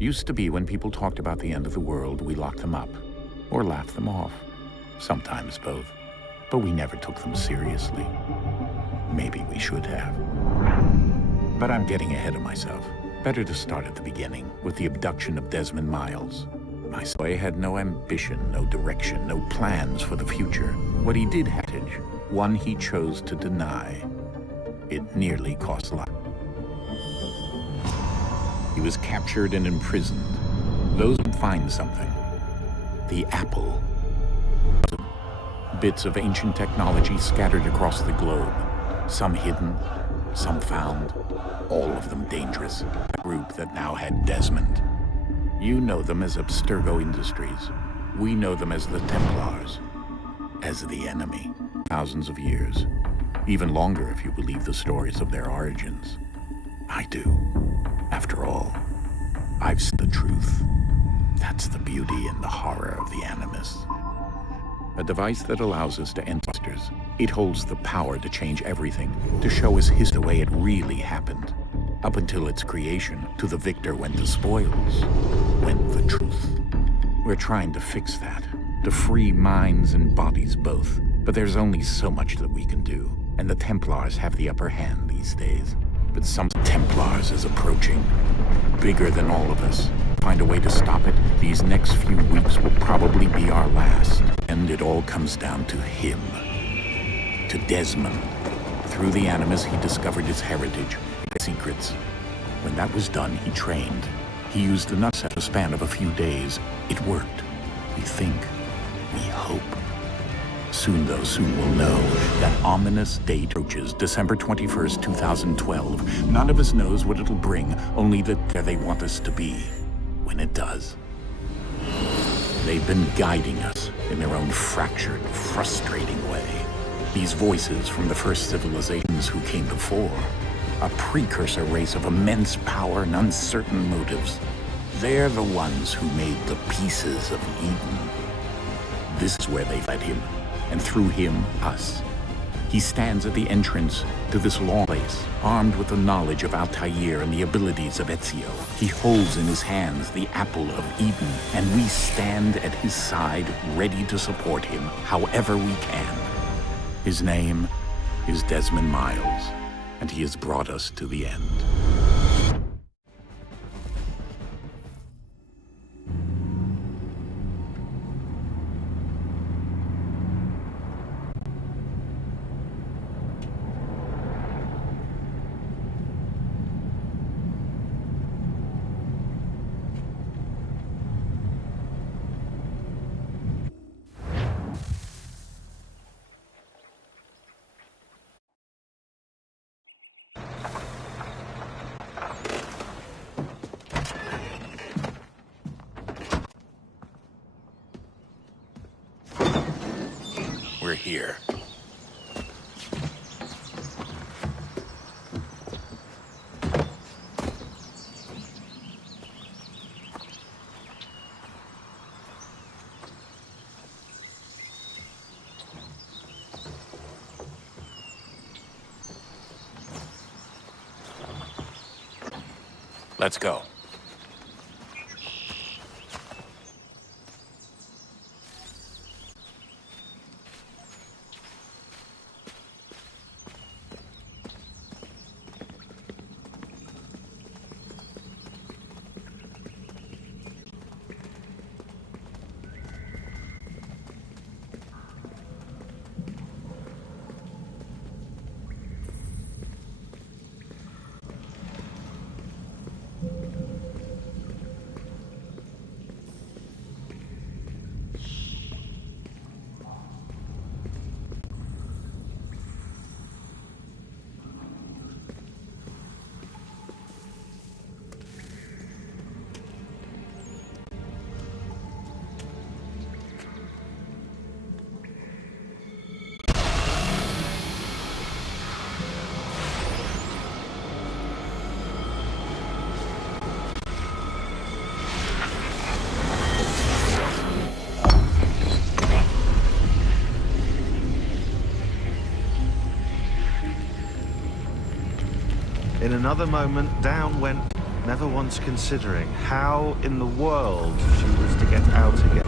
Used to be when people talked about the end of the world, we locked them up or laughed them off. Sometimes both. But we never took them seriously. Maybe we should have. But I'm getting ahead of myself. Better to start at the beginning, with the abduction of Desmond Miles. My boy had no ambition, no direction, no plans for the future. What he did have, one he chose to deny. It nearly cost life. He was captured and imprisoned. Those who find something. The apple. Bits of ancient technology scattered across the globe. Some hidden, some found, all of them dangerous. A group that now had Desmond. You know them as Abstergo Industries. We know them as the Templars. As the enemy. Thousands of years. Even longer if you believe the stories of their origins. I do. After all, I've seen the truth. That's the beauty and the horror of the Animus. A device that allows us to end monsters. It holds the power to change everything, to show us the way it really happened. Up until its creation, to the victor went the spoils, went the truth. We're trying to fix that, to free minds and bodies both. But there's only so much that we can do, and the Templars have the upper hand these days. But some Templars is approaching, bigger than all of us. Find a way to stop it, these next few weeks will probably be our last. And it all comes down to him. To Desmond. Through the Animus, he discovered his heritage, his secrets. When that was done, he trained. He used the nuts at a span of a few days. It worked. We think. We hope. Soon we'll know. That ominous date approaches, December 21st, 2012. None of us knows what it'll bring, only that there they want us to be. When it does. They've been guiding us in their own fractured, frustrating way. These voices from the first civilizations who came before. A precursor race of immense power and uncertain motives. They're the ones who made the pieces of Eden. This is where they led him. And through him, us. He stands at the entrance to this long place, armed with the knowledge of Altair and the abilities of Ezio. He holds in his hands the apple of Eden, and we stand at his side, ready to support him however we can. His name is Desmond Miles, and he has brought us to the end. We're here. Let's go. In another moment, down went, never once considering how in the world she was to get out again.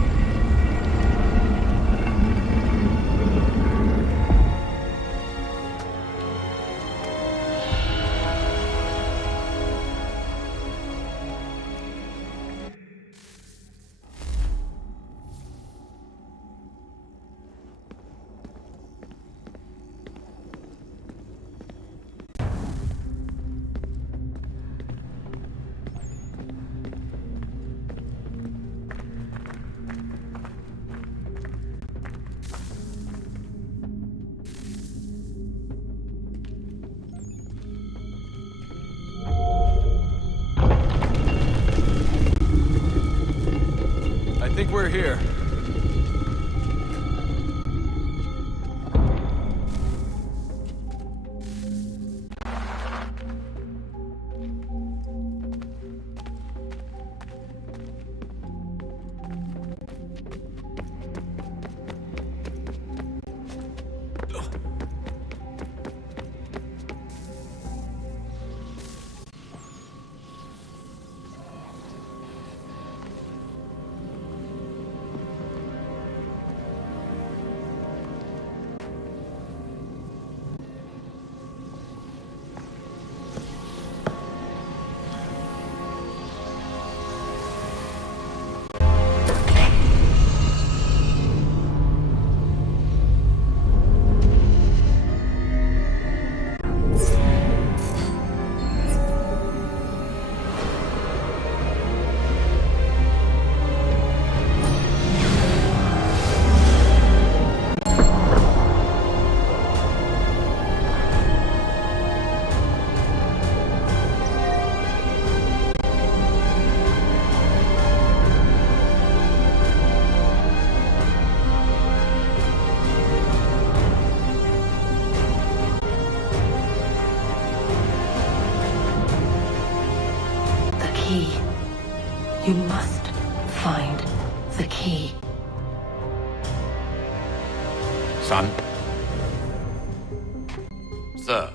I think we're here. You must find the key. Son? Sir.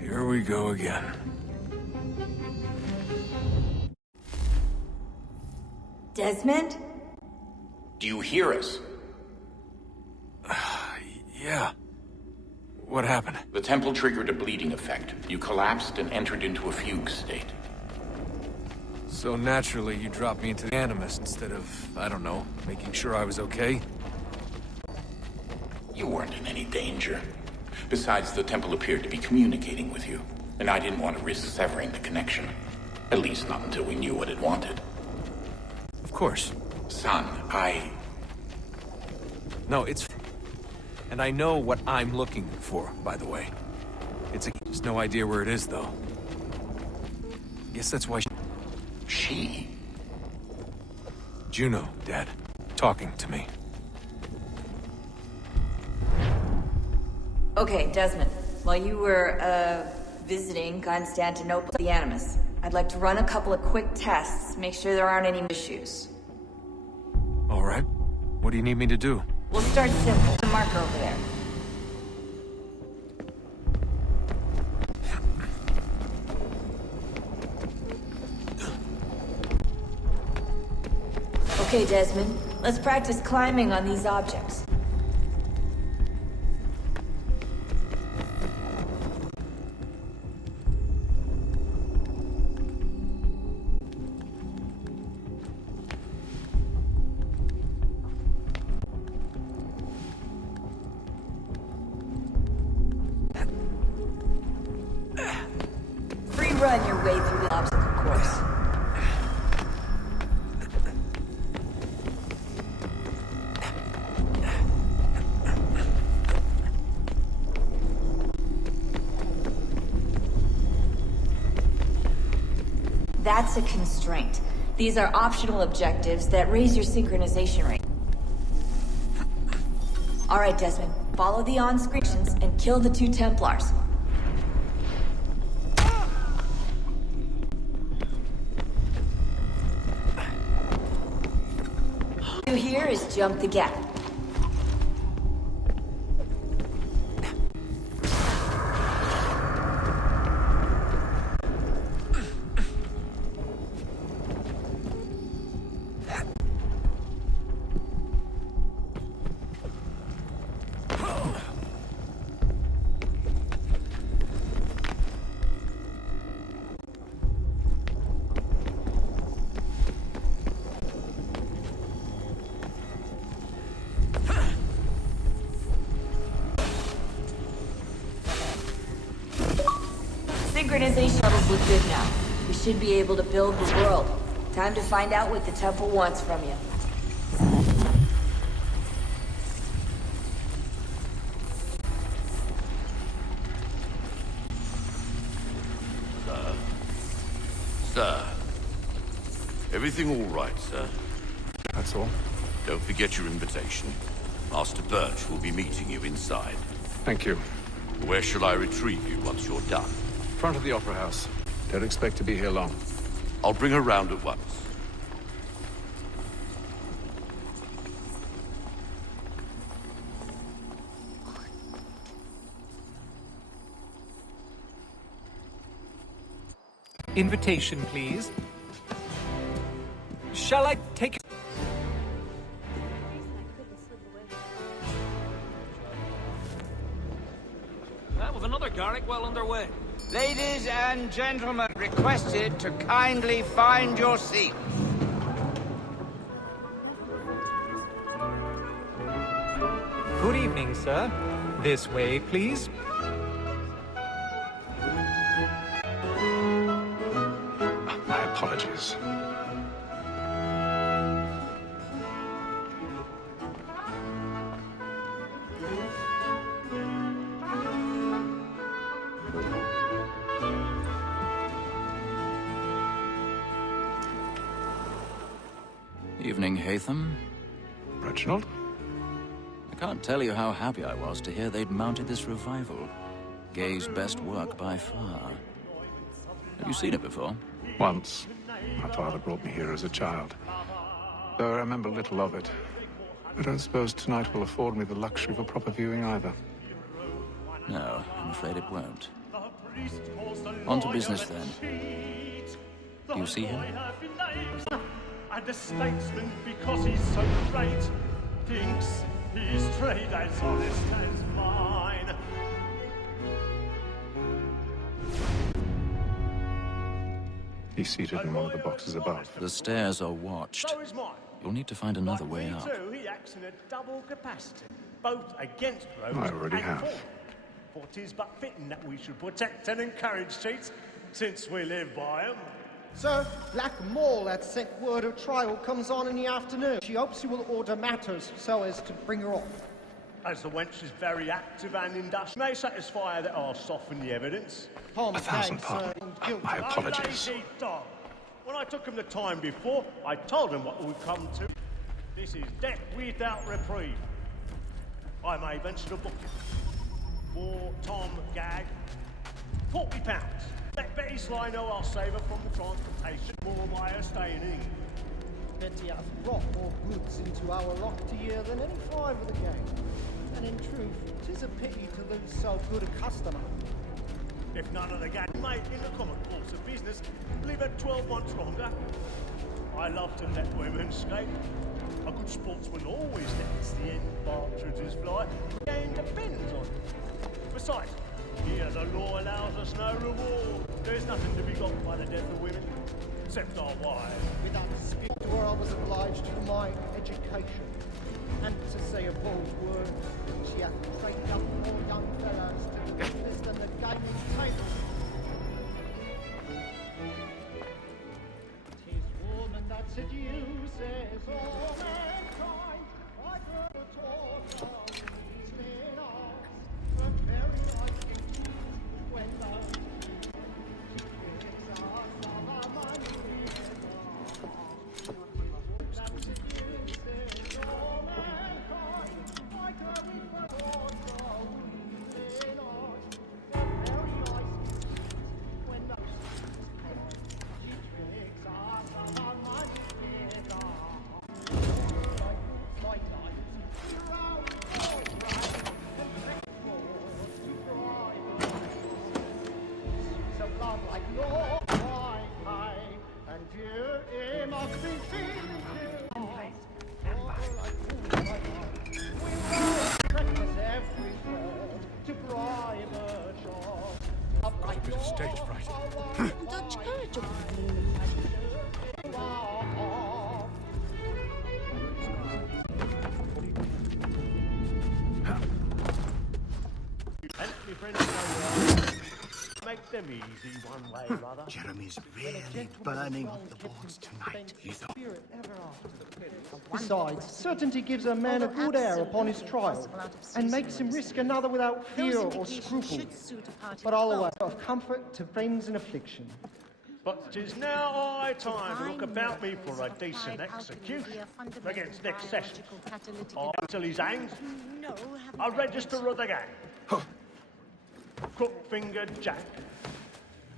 Here we go again. Desmond? Do you hear us? Yeah. What happened? The temple triggered a bleeding effect. You collapsed and entered into a fugue state. So naturally, you dropped me into the Animus instead of, I don't know, making sure I was okay? You weren't in any danger. Besides, the temple appeared to be communicating with you, and I didn't want to risk severing the connection. At least not until we knew what it wanted. Of course. Son, No, it's... And I know what I'm looking for, by the way. Just no idea where it is, though. Guess that's why She? Juno, Dad. Talking to me. Okay, Desmond. While you were, visiting Constantinople, the Animus, I'd like to run a couple of quick tests, make sure there aren't any issues. All right. What do you need me to do? We'll start simple. The marker over there. Okay, Desmond. Let's practice climbing on these objects. Run your way through the obstacle course. That's a constraint. These are optional objectives that raise your synchronization rate. All right, Desmond. Follow the on-screen instructions and kill the 2 Templars. Here is jump the gap. Synchronization levels look good now. We should be able to build the world. Time to find out what the temple wants from you. Sir. Everything all right, sir? That's all. Don't forget your invitation. Master Birch will be meeting you inside. Thank you. Where shall I retrieve you once you're done? Front of the Opera House. Don't expect to be here long. I'll bring her round at once. Invitation, please. Shall I take it? With another Garrick well underway. Ladies and gentlemen, requested to kindly find your seat. Good evening, sir. This way, please. My apologies. Evening, Hatham. Reginald? I can't tell you how happy I was to hear they'd mounted this revival. Gay's best work by far. Have you seen it before? Once. My father brought me here as a child. Though I remember little of it. I don't suppose tonight will afford me the luxury of a proper viewing either. No, I'm afraid it won't. On to business then. Do you see him? And a statesman, because he's so great, thinks his trade as honest as mine. He's seated in one of the boxes above. The stairs are watched. So is mine. You'll need to find another way Me up. too, he acts in a double capacity, both against rogues I already and have. for. For 'tis but fitting that we should protect and encourage cheats, since we live by 'em. Sir, Black Mole had sent word of trial comes on in the afternoon. She hopes you will order matters so as to bring her off. As the wench is very active and industrious, may satisfy her that I'll soften the evidence. Tom 1,000 Hanks, pardons. guilty. My apologies. A lazy dog. When I took him the time before, I told him what would come to. This is death without reprieve. I may venture to book it. For Tom Gag, £40. Let Betty Sly know I'll save her from the transportation more by her staying in England. Betty hath brought more goods into our locked year than any five of the gang. And in truth, 'tis a pity to lose so good a customer. If none of the gang mate in the common course of business, leave her 12 months longer. I love to let women skate. A good sportsman always lets the end partridges fly. The game depends on it. Besides, here the law allows us no reward. There's nothing to be got by the death of women, except our wives. Without speak to her, I was obliged to my education. And to say a bold word, she hath trained up more young fellows to do business than the gaming table. 'Tis woman that seduces all mankind. I've heard her talk of these men arts, but very like when love gives us our money. That seduces all mankind. Like her we were born for these men arts, but very like when love she tricks us of our money with our like round all right and backwards to private. She's a love like no Wi-Fi, and you it must be feeling too. We run practice everywhere to private shops. Got a bit of stage fright. Dutch carriage. And me friends know make them easy one way or other. Jeremy's really burning up the boards tonight. Besides, certainty gives a man a good air upon his trial, and makes him risk another without fear or scruple. But I'll allow of comfort to friends in affliction. But 'tis now high time to look about me for a decent execution. Against next session. Until he's hanged, I'll register of the gang. Crook-fingered Jack.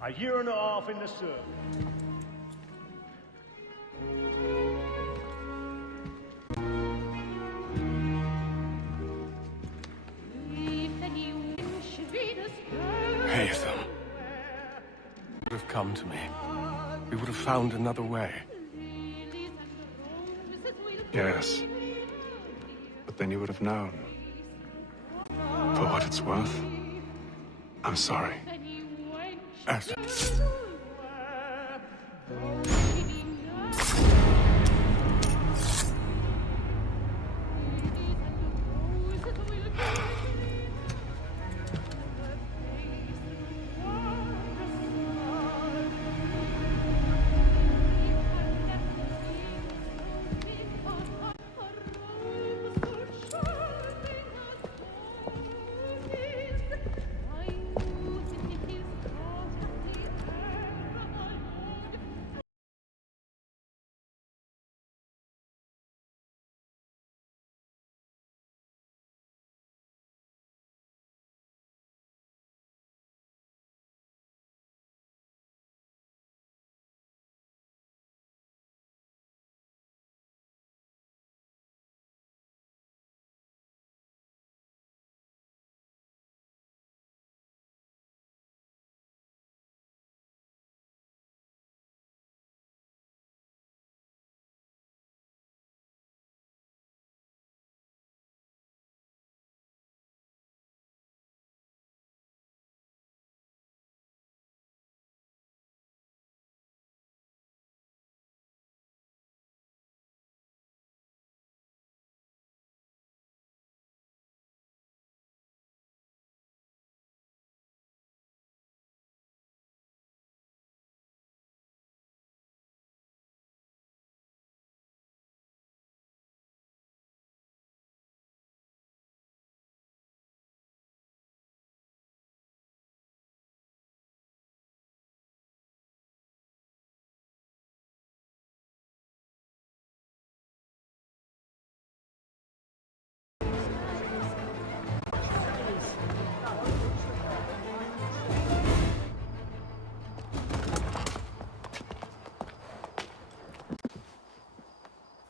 A year and a half in the service. Haytham would have come to me. We would have found another way. Yes. But then you would have known. For what it's worth, I'm sorry. As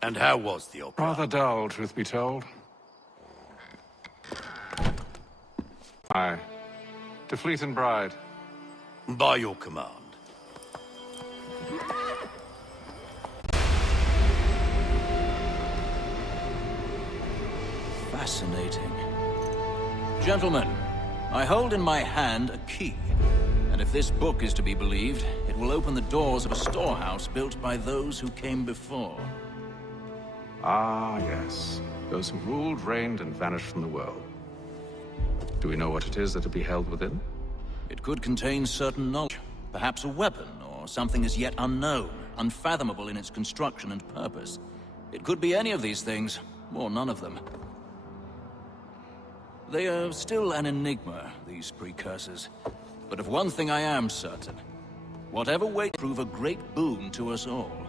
And how was the opera? Rather dull, truth be told. Aye. To Fleet and Bride. By your command. Fascinating. Gentlemen, I hold in my hand a key. And if this book is to be believed, it will open the doors of a storehouse built by those who came before. Ah, yes. Those who ruled, reigned, and vanished from the world. Do we know what it is that will be held within? It could contain certain knowledge. Perhaps a weapon, or something as yet unknown, unfathomable in its construction and purpose. It could be any of these things, or none of them. They are still an enigma, these precursors. But of one thing I am certain. Whatever way prove a great boon to us all.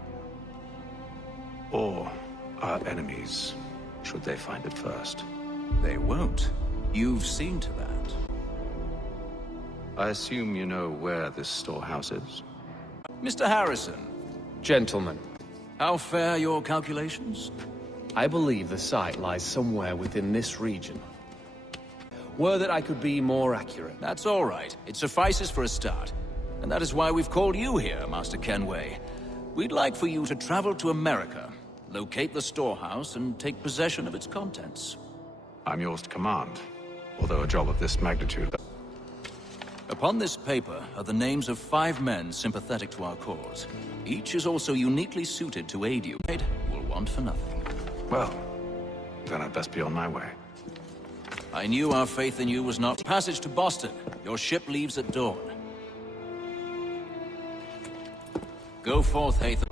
Or our enemies, should they find it first. They won't. You've seen to that. I assume you know where this storehouse is? Mr. Harrison. Gentlemen. How fare your calculations? I believe the site lies somewhere within this region. Were that I could be more accurate. That's all right. It suffices for a start. And that is why we've called you here, Master Kenway. We'd like for you to travel to America, locate the storehouse, and take possession of its contents. I'm yours to command, although a job of this magnitude... Upon this paper are the names of 5 men sympathetic to our cause. Each is also uniquely suited to aid you. Will want for nothing. Well, then I'd best be on my way. I knew our faith in you was not... Passage to Boston. Your ship leaves at dawn. Go forth, Hatham.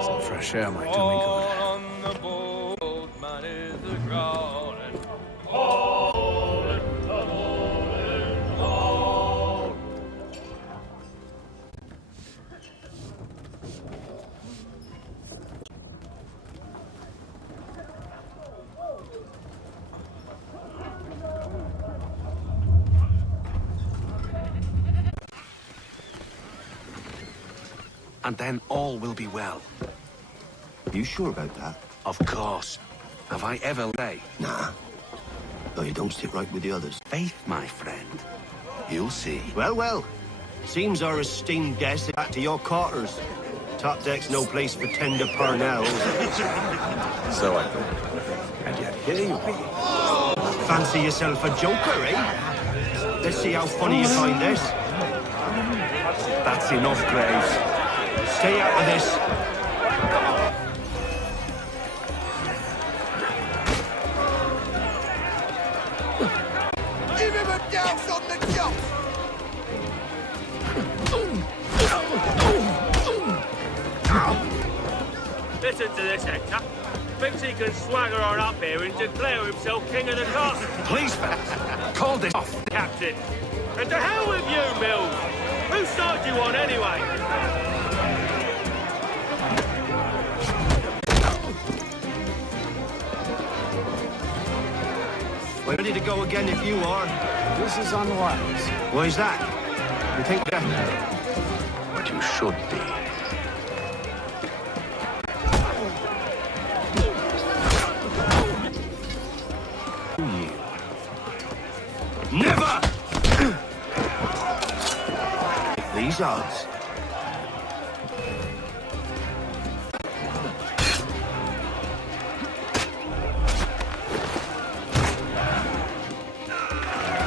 Some fresh air might do me good. And then all will be well. You sure about that? Of course. Have I ever lay? Nah. Though you don't sit right with the others. Faith, my friend. You'll see. Well, well. Seems our esteemed guest is back to your quarters. Top deck's no place for tender parnells. So I thought. And yet here you be. Fancy yourself a joker, eh? Let's see how funny you find this. That's enough, Graves. Stay out of this. Give him a douse on the jump! Listen to this, Hector. Thinks he can swagger on up here and declare himself king of the castle. Please, fellas, call this off. Captain. And to hell with you, Mills. Whose side do you on, anyway? We're ready to go again if you are. This is unwise. Why's that? You think that? But you should be. Never! These odds.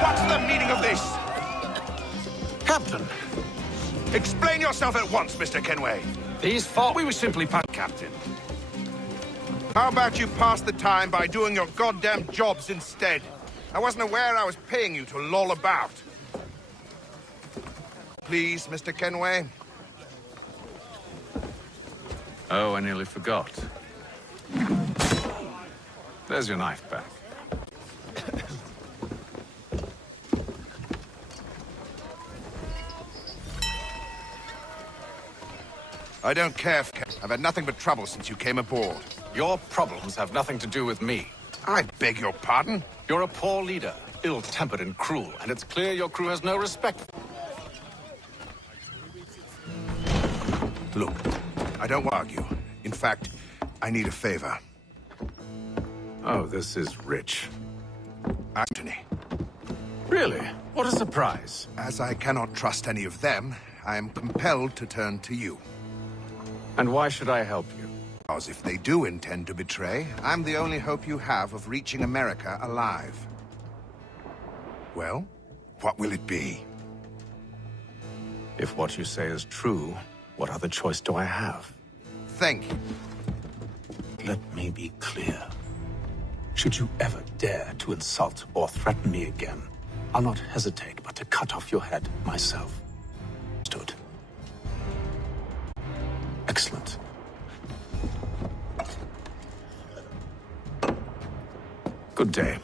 What's the meaning of this? Captain, Explain yourself at once, Mr. Kenway. these thought we were simply Captain. How about you pass the time by doing your goddamn jobs instead? I wasn't aware I was paying you to loll about. Please, Mr. Kenway. Oh, I nearly forgot. There's your knife back. I don't care. I've had nothing but trouble since you came aboard. Your problems have nothing to do with me. I beg your pardon? You're a poor leader, ill-tempered and cruel, and it's clear your crew has no respect. Look, I don't want to argue. In fact, I need a favor. Oh, this is rich. Anthony. Really? What a surprise. As I cannot trust any of them, I am compelled to turn to you. And why should I help you? Because if they do intend to betray, I'm the only hope you have of reaching America alive. Well, what will it be? If what you say is true, what other choice do I have? Thank you. Let me be clear. Should you ever dare to insult or threaten me again, I'll not hesitate but to cut off your head myself. Stood. Excellent. Good day.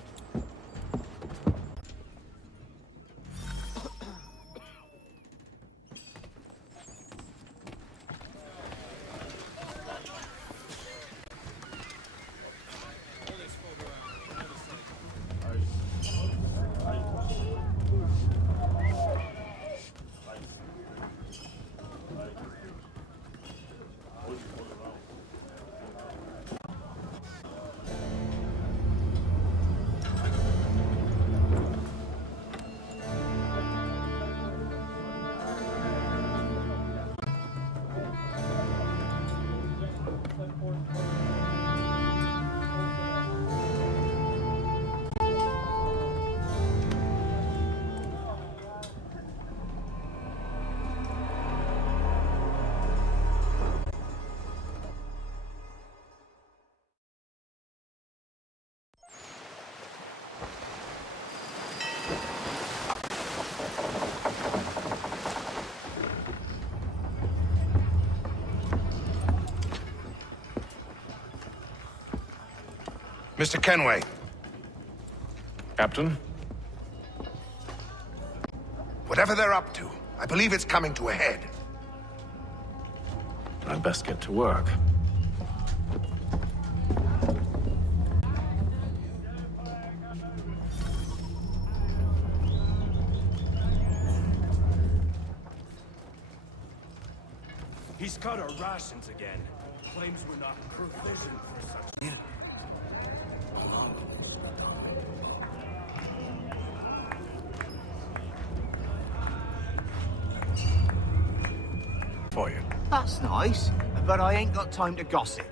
Mr. Kenway. Captain? Whatever they're up to, I believe it's coming to a head. I'd best get to work. He's cut our rations again. Claims we're not provisioned for such. Yeah. For you. That's nice, but I ain't got time to gossip.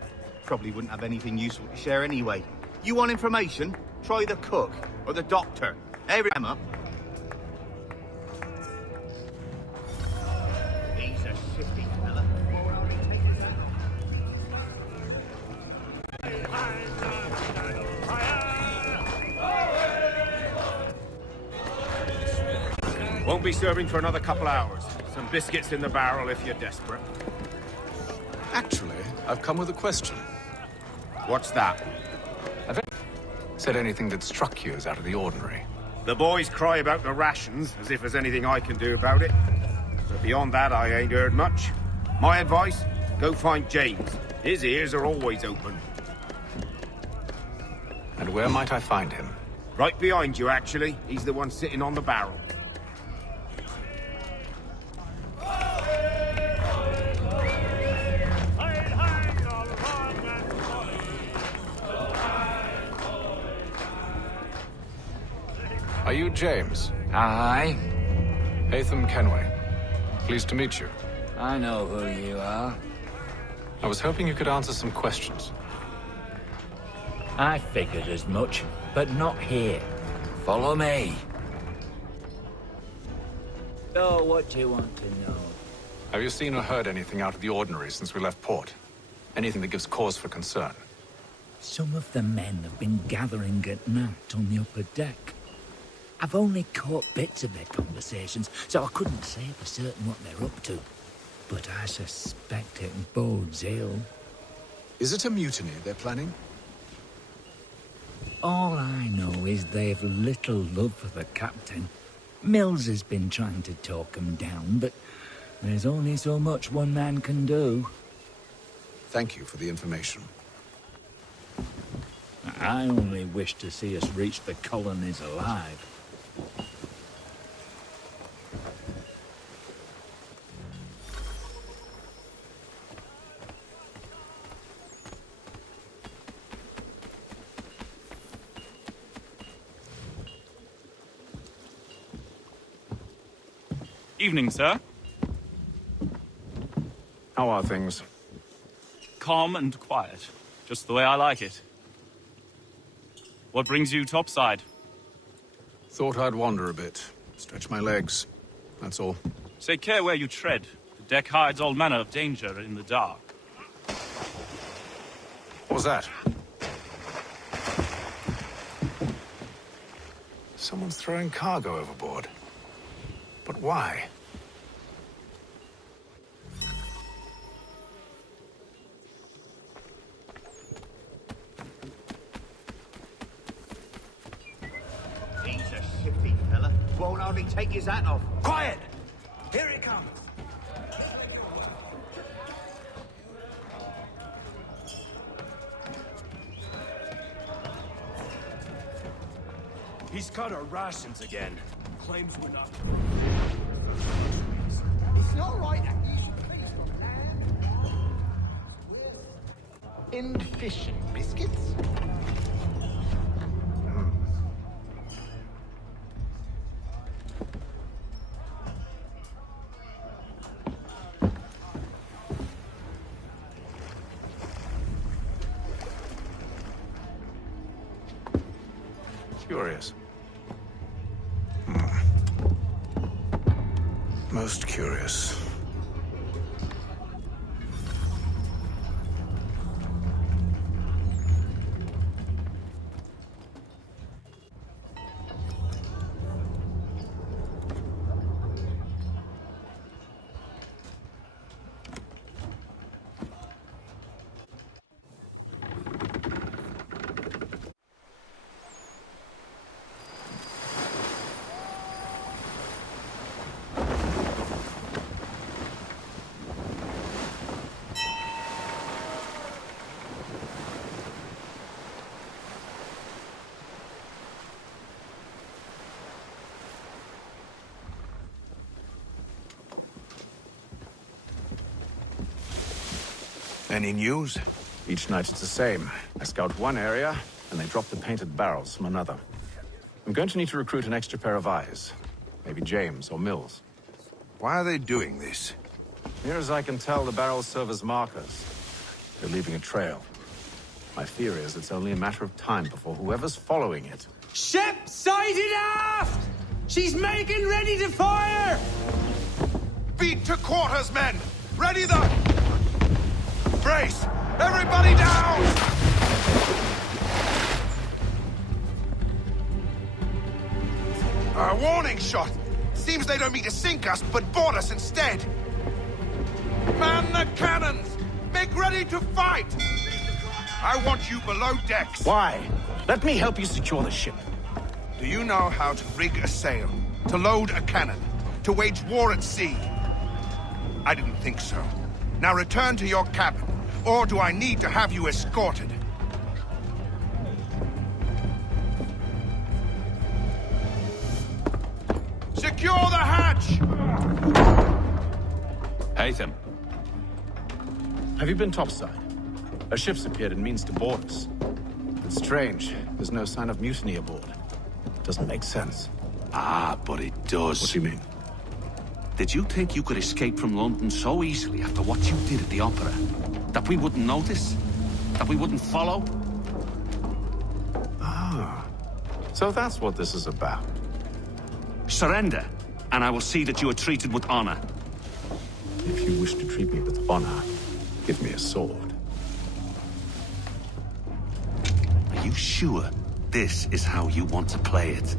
Probably wouldn't have anything useful to share anyway. You want information? Try the cook or the doctor. Every time up. He's a shifty fella. Won't be serving for another couple hours. Some biscuits in the barrel if you're desperate. Actually, I've come with a question. What's that? Have you said anything that struck you as out of the ordinary? The boys cry about the rations, as if there's anything I can do about it. But beyond that, I ain't heard much. My advice? Go find James. His ears are always open. And where might I find him? Right behind you, actually. He's the one sitting on the barrel. Are you James? Aye. Hatham Kenway. Pleased to meet you. I know who you are. I was hoping you could answer some questions. I figured as much, but not here. Follow me. So, what do you want to know? Have you seen or heard anything out of the ordinary since we left port? Anything that gives cause for concern? Some of the men have been gathering at night on the upper deck. I've only caught bits of their conversations, so I couldn't say for certain what they're up to. But I suspect it bodes ill. Is it a mutiny they're planning? All I know is they've little love for the captain. Mills has been trying to talk him down, but there's only so much one man can do. Thank you for the information. I only wish to see us reach the colonies alive. Evening, sir. How are things? Calm and quiet. Just the way I like it. What brings you topside? Thought I'd wander a bit. Stretch my legs. That's all. Take care where you tread. The deck hides all manner of danger in the dark. What was that? Someone's throwing cargo overboard. But why? He's a shifty fella. Won't hardly take his hat off. Quiet! Here it comes. He's cut our rations again. Claims we're not. It's not right that you should please look there. In fish and biscuits? Curious. Most curious. Any news? Each night it's the same. I scout one area, and they drop the painted barrels from another. I'm going to need to recruit an extra pair of eyes. Maybe James or Mills. Why are they doing this? Near as I can tell, the barrels serve as markers. They're leaving a trail. My fear is it's only a matter of time before whoever's following it... Ship sighted aft! She's making ready to fire! Beat to quarters, men! Ready the... Brace! Everybody down! A warning shot! Seems they don't mean to sink us, but board us instead! Man the cannons! Make ready to fight! I want you below decks. Why? Let me help you secure the ship. Do you know how to rig a sail? To load a cannon? To wage war at sea? I didn't think so. Now return to your cabin, or do I need to have you escorted? Secure the hatch! Haytham. Have you been topside? A ship's appeared and means to board us. It's strange. There's no sign of mutiny aboard. Doesn't make sense. Ah, but it does. What do you mean? Did you think you could escape from London so easily after what you did at the opera? That we wouldn't notice? That we wouldn't follow? Ah. So that's what this is about. Surrender, and I will see that you are treated with honor. If you wish to treat me with honor, give me a sword. Are you sure this is how you want to play it?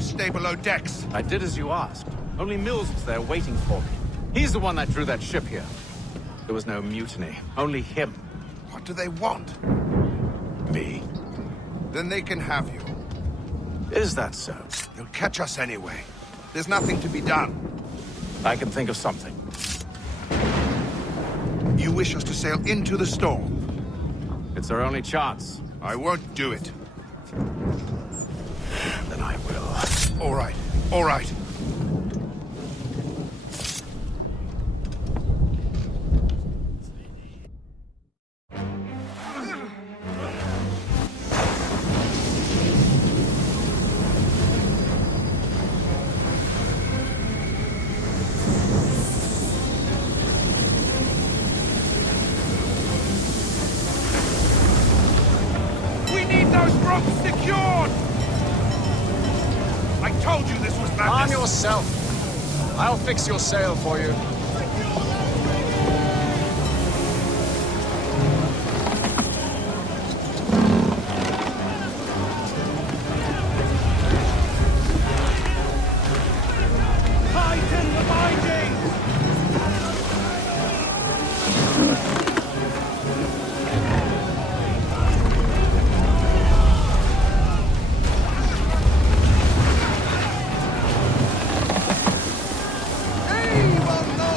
Stay below decks. I did as you asked. Only Mills was there waiting for me. He's the one that drew that ship here. There was no mutiny, only him. What do they want? Me. Then they can have you. Is that so? You'll catch us anyway. There's nothing to be done. I can think of something. You wish us to sail into the storm? It's our only chance. I won't do it. Then I will. All right. All right. We need those ropes secured! I told you this was madness! Arm yourself! I'll fix your sail for you. Tighten the bindings! Anyone know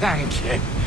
Thank you.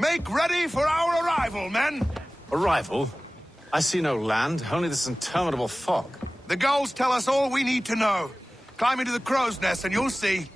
Make ready for our arrival, men! Arrival? I see no land, only this interminable fog. The gulls tell us all we need to know. Climb into the crow's nest and you'll see.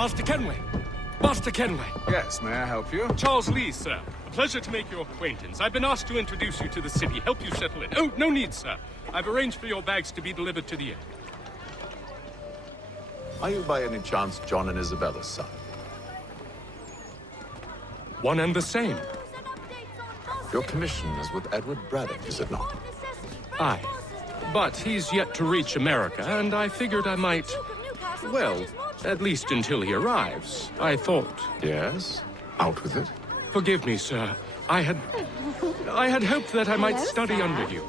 Master Kenway! Master Kenway! Yes, may I help you? Charles Lee, sir. A pleasure to make your acquaintance. I've been asked to introduce you to the city, help you settle in. Oh, no need, sir. I've arranged for your bags to be delivered to the inn. Are you by any chance John and Isabella's son? One and the same. Your commission is with Edward Braddock, is it not? Aye. But he's yet to reach America, and I figured I might... Well, at least until he arrives, I thought. Yes? Out with it. Forgive me, sir. I had hoped that I might study under you.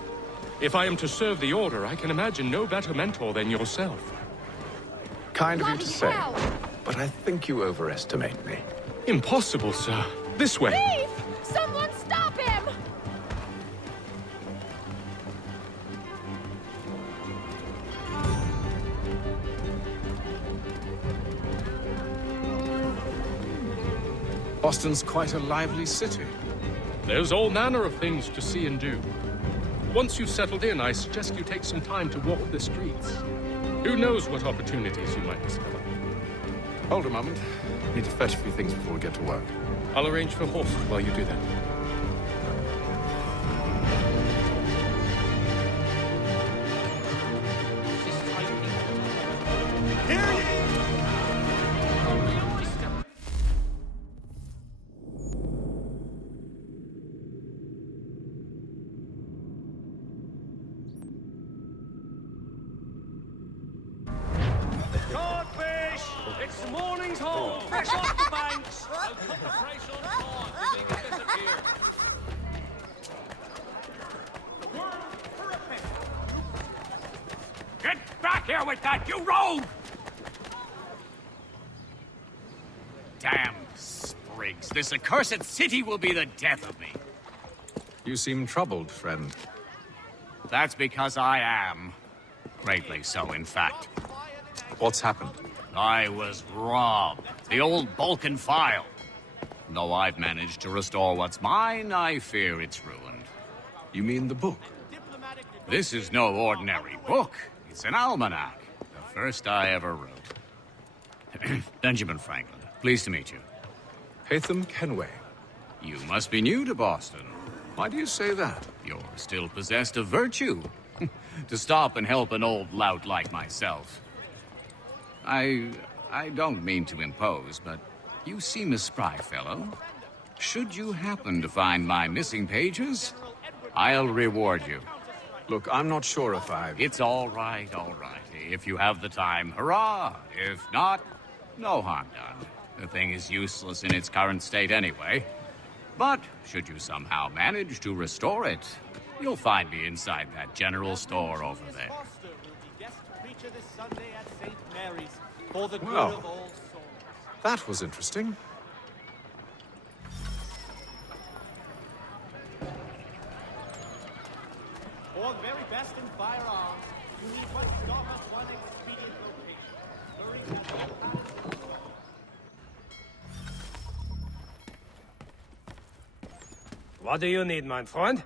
If I am to serve the Order, I can imagine no better mentor than yourself. Kind of you to say, but I think you overestimate me. Impossible, sir. This way. Thief! Someone stop him! Boston's quite a lively city. There's all manner of things to see and do. Once you've settled in, I suggest you take some time to walk the streets. Who knows what opportunities you might discover. Hold a moment. Need to fetch a few things before we get to work. I'll arrange for horses while you do that. Codfish! It's the morning's haul, fresh off the banks. I'll put the price on cod to make it disappear. Get back here with that, you rogue! Damn sprigs. This accursed city will be the death of me. You seem troubled, friend. That's because I am. Greatly so, in fact. What's happened? I was robbed. The old Balkan file. Though I've managed to restore what's mine, I fear it's ruined. You mean the book? This is no ordinary book. It's an almanac. The first I ever wrote. Benjamin Franklin. Pleased to meet you. Hatham Kenway. You must be new to Boston. Why do you say that? You're still possessed of virtue. To stop and help an old lout like myself. I don't mean to impose, but you seem a spry fellow. Should you happen to find my missing pages, I'll reward you. Look, I'm not sure if I... It's all right, all right. If you have the time, hurrah! If not, no harm done. The thing is useless in its current state anyway. But should you somehow manage to restore it, you'll find me inside that general store over there. Well, that was interesting. For the very best in firearms, you need but stop at one expedient location. What do you need, my friend?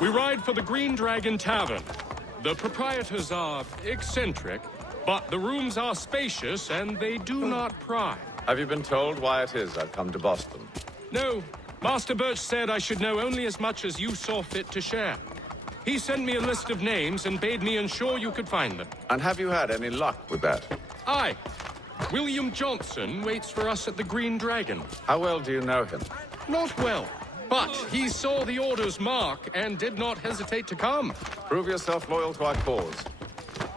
We ride for the Green Dragon Tavern. The proprietors are eccentric, but the rooms are spacious and they do not pry. Have you been told why it is I've come to Boston? No. Master Birch said I should know only as much as you saw fit to share. He sent me a list of names and bade me ensure you could find them. And have you had any luck with that? Aye. William Johnson waits for us at the Green Dragon. How well do you know him? Not well. But he saw the Order's mark and did not hesitate to come. Prove yourself loyal to our cause.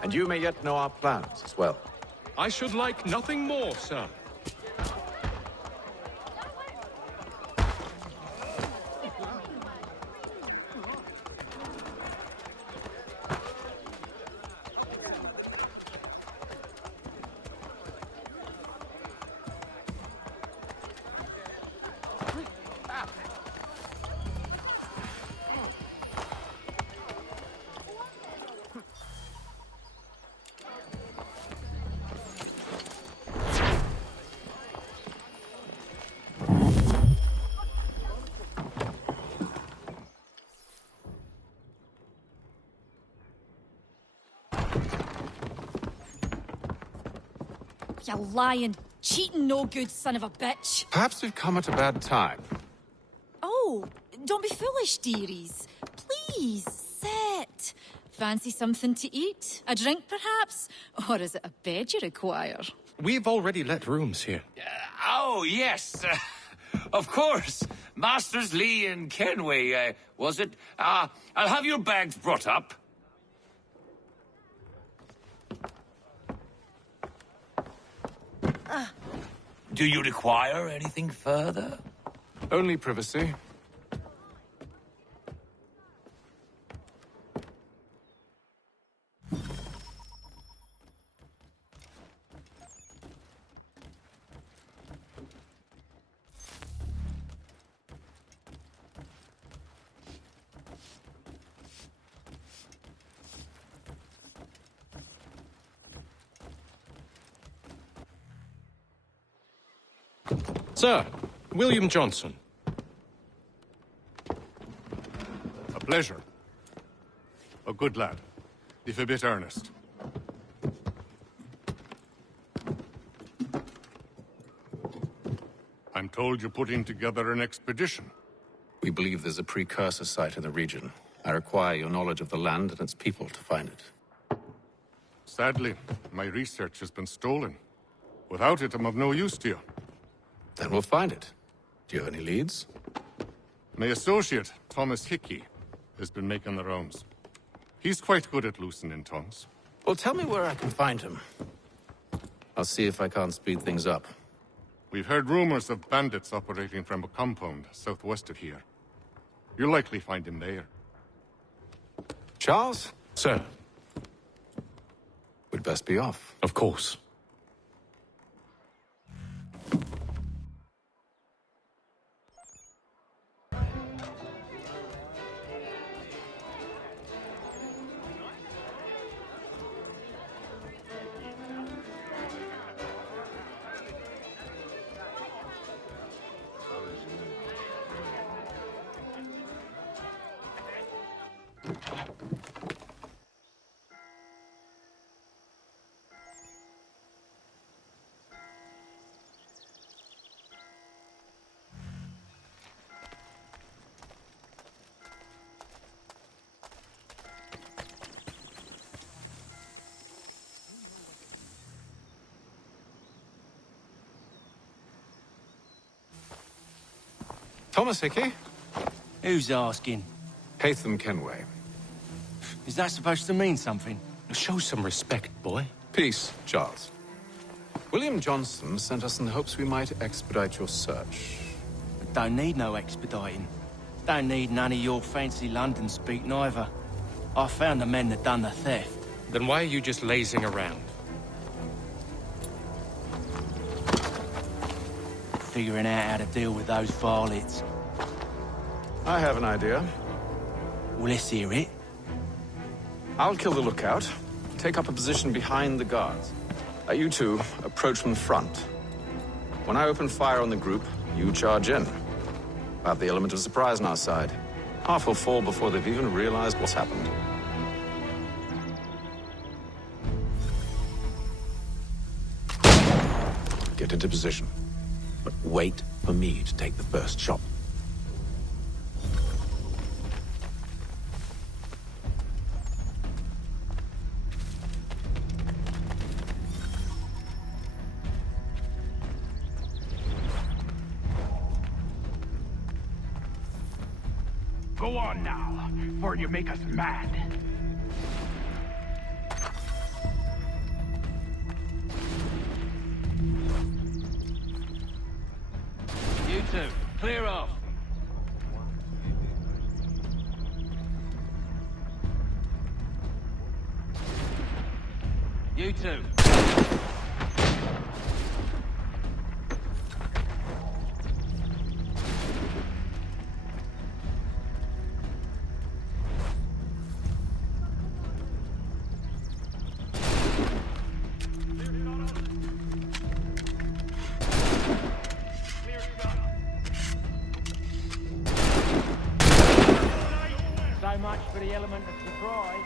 And you may yet know our plans as well. I should like nothing more, sir. You lying, cheating, no good son of a bitch. Perhaps we've come at a bad time. Oh, don't be foolish, dearies. Please, sit. Fancy something to eat? A drink, perhaps? Or is it a bed you require? We've already let rooms here. Oh, yes. Of course. Masters Lee and Kenway, was it? I'll have your bags brought up. Do you require anything further? Only privacy. Sir, William Johnson. A pleasure. A good lad, if a bit earnest. I'm told you're putting together an expedition. We believe there's a precursor site in the region. I require your knowledge of the land and its people to find it. Sadly, my research has been stolen. Without it, I'm of no use to you. Then we'll find it. Do you have any leads? My associate, Thomas Hickey, has been making the rounds. He's quite good at loosening tongues. Well, tell me where I can find him. I'll see if I can't speed things up. We've heard rumors of bandits operating from a compound southwest of here. You'll likely find him there. Charles? Sir. We'd best be off. Of course. Thomas Hickey? Who's asking? Haytham Kenway. Is that supposed to mean something? Show some respect, boy. Peace, Charles. William Johnson sent us in the hopes we might expedite your search. Don't need no expediting. Don't need none of your fancy London speak neither. I found the men that done the theft. Then why are you just lazing around? Figuring out how to deal with those varlets. I have an idea. Well, let's hear it. I'll kill the lookout, take up a position behind the guards. You two approach from the front. When I open fire on the group, you charge in. We'll have the element of surprise on our side. Half will fall before they've even realized what's happened. Get into position. But wait for me to take the first shot. Go on now, before you make us mad. You two, clear off. You two. So much for the element of surprise.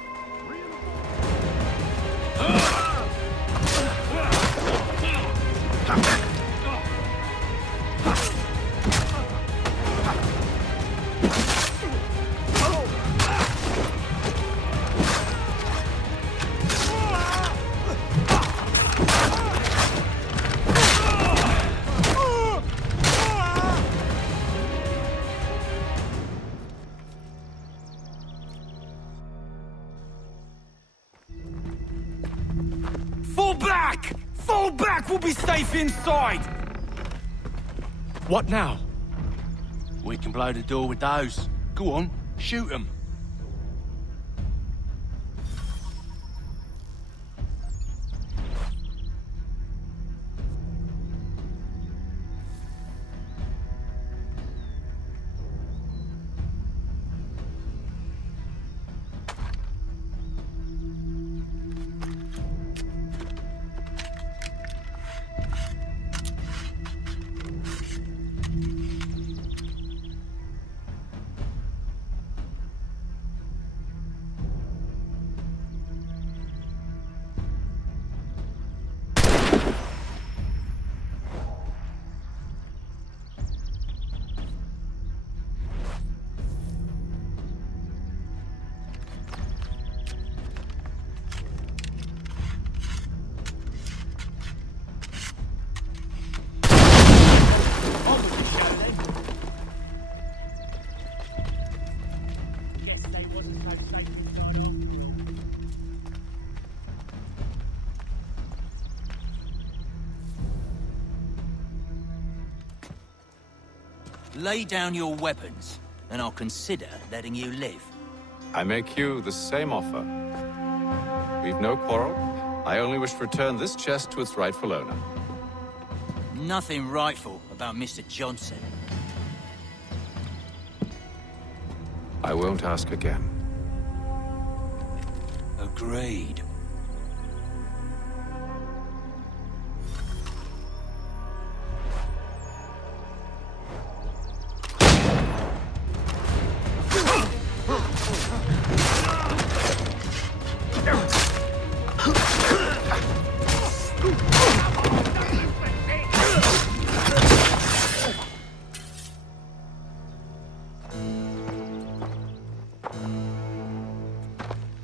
Fall back! Fall back! We'll be safe inside! What now? We can blow the door with those. Go on, shoot them. Lay down your weapons, and I'll consider letting you live. I make you the same offer. We've no quarrel. I only wish to return this chest to its rightful owner. Nothing rightful about Mr. Johnson. I won't ask again. Agreed.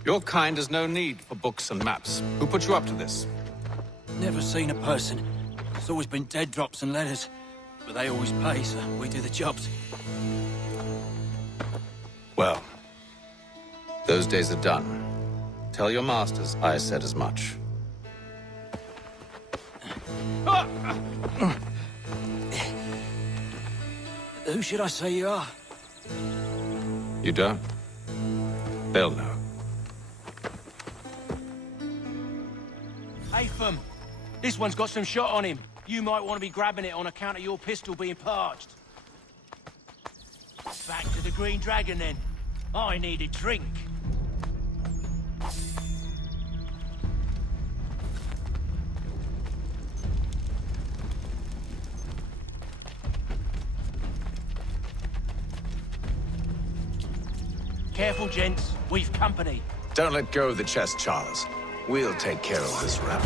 Your kind has no need for books and maps. Who put you up to this? Never seen a person. It's always been dead drops and letters. But they always pay, so we do the jobs. Well, those days are done. Tell your masters I said as much. Who should I say you are? You don't? They'll know. Atham, this one's got some shot on him. You might want to be grabbing it on account of your pistol being parched. Back to the Green Dragon, then. I need a drink. Careful, gents. We've company. Don't let go of the chest, Charles. We'll take care of this rap.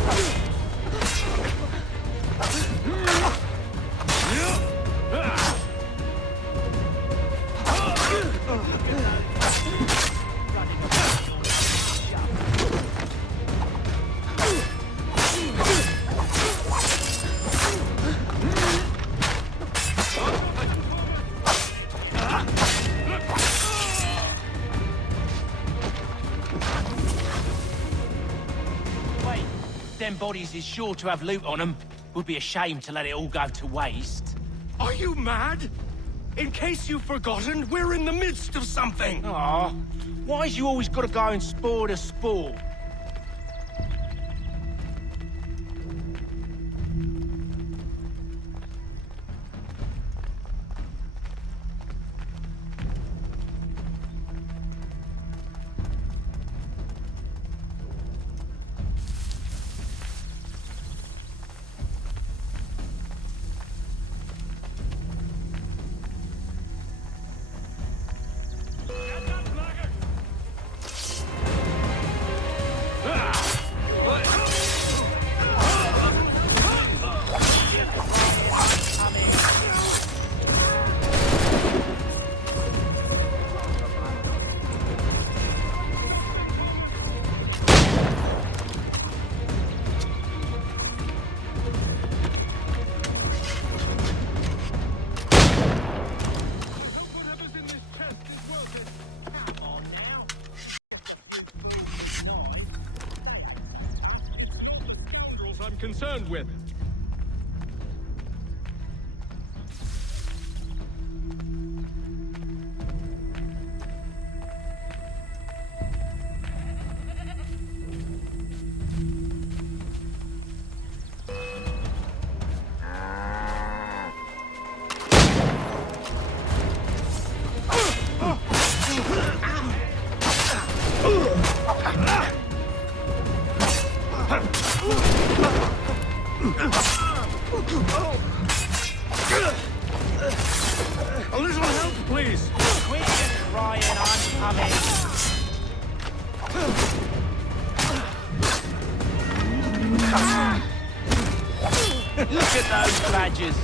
Them bodies is sure to have loot on them. Would be a shame to let it all go to waste. Are you mad? In case you've forgotten, we're in the midst of something! Aw, why's you always gotta go and spoil the sport? I'm concerned with. A little help, please! Quit crying, I'm coming. Look at those badgers.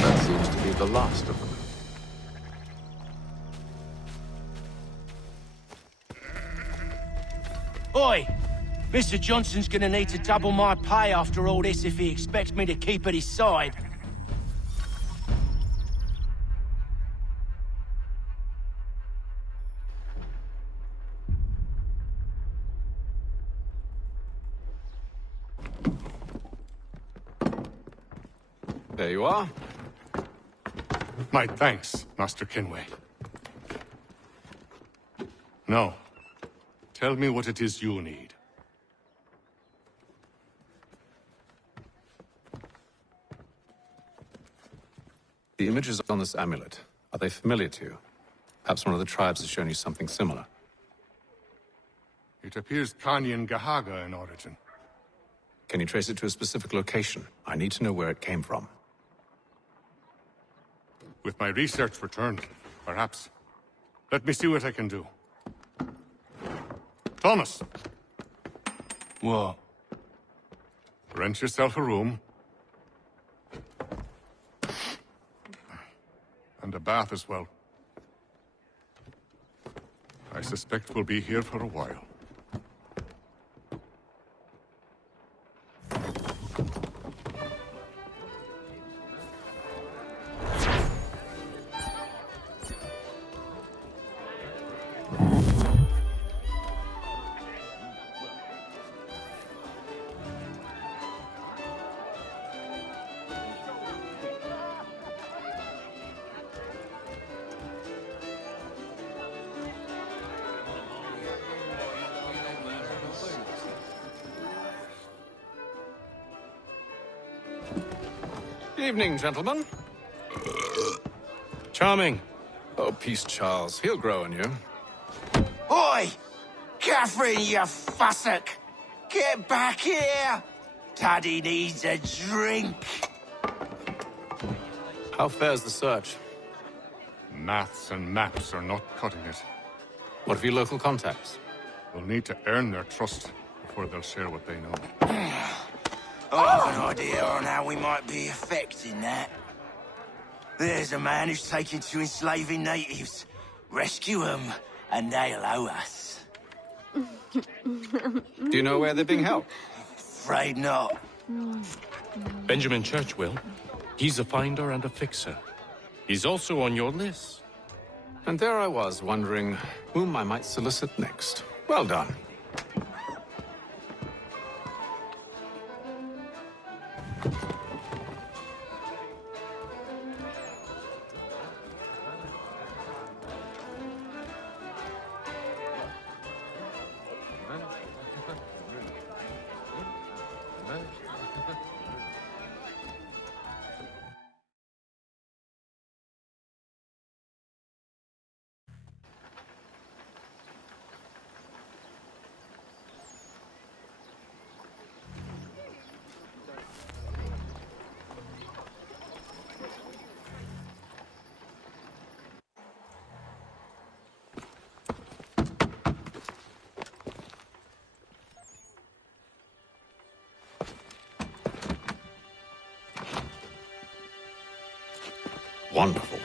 That seems to be the last of them. Oi! Mr. Johnson's gonna need to double my pay after all this if he expects me to keep at his side. There you are. My thanks, Master Kenway. Now, tell me what it is you need. The images on this amulet, are they familiar to you? Perhaps one of the tribes has shown you something similar. It appears Kanyan Gahaga in origin. Can you trace it to a specific location? I need to know where it came from. With my research returned, perhaps. Let me see what I can do. Thomas! What? Rent yourself a room. And a bath as well. I suspect we'll be here for a while. Evening, gentlemen. Charming. Oh, peace, Charles. He'll grow on you. Oi! Catherine, you fussock! Get back here! Daddy needs a drink. How fares the search? Maths and maps are not cutting it. What of your local contacts? We'll need to earn their trust before they'll share what they know. I have an idea on how we might be affecting that. There's a man who's taken to enslaving natives. Rescue them, and they'll owe us. Do you know where they're being held? Afraid not. Benjamin Churchwill. He's a finder and a fixer. He's also on your list. And there I was, wondering whom I might solicit next. Well done. Wonderful.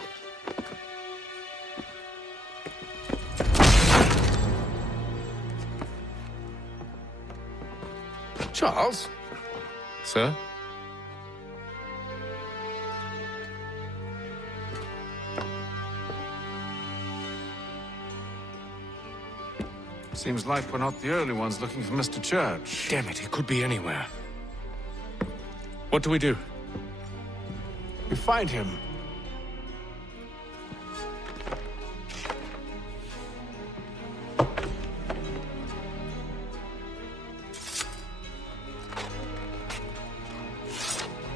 Charles? Sir? Seems like we're not the only ones looking for Mr. Church. Damn it, he could be anywhere. What do we do? We find him.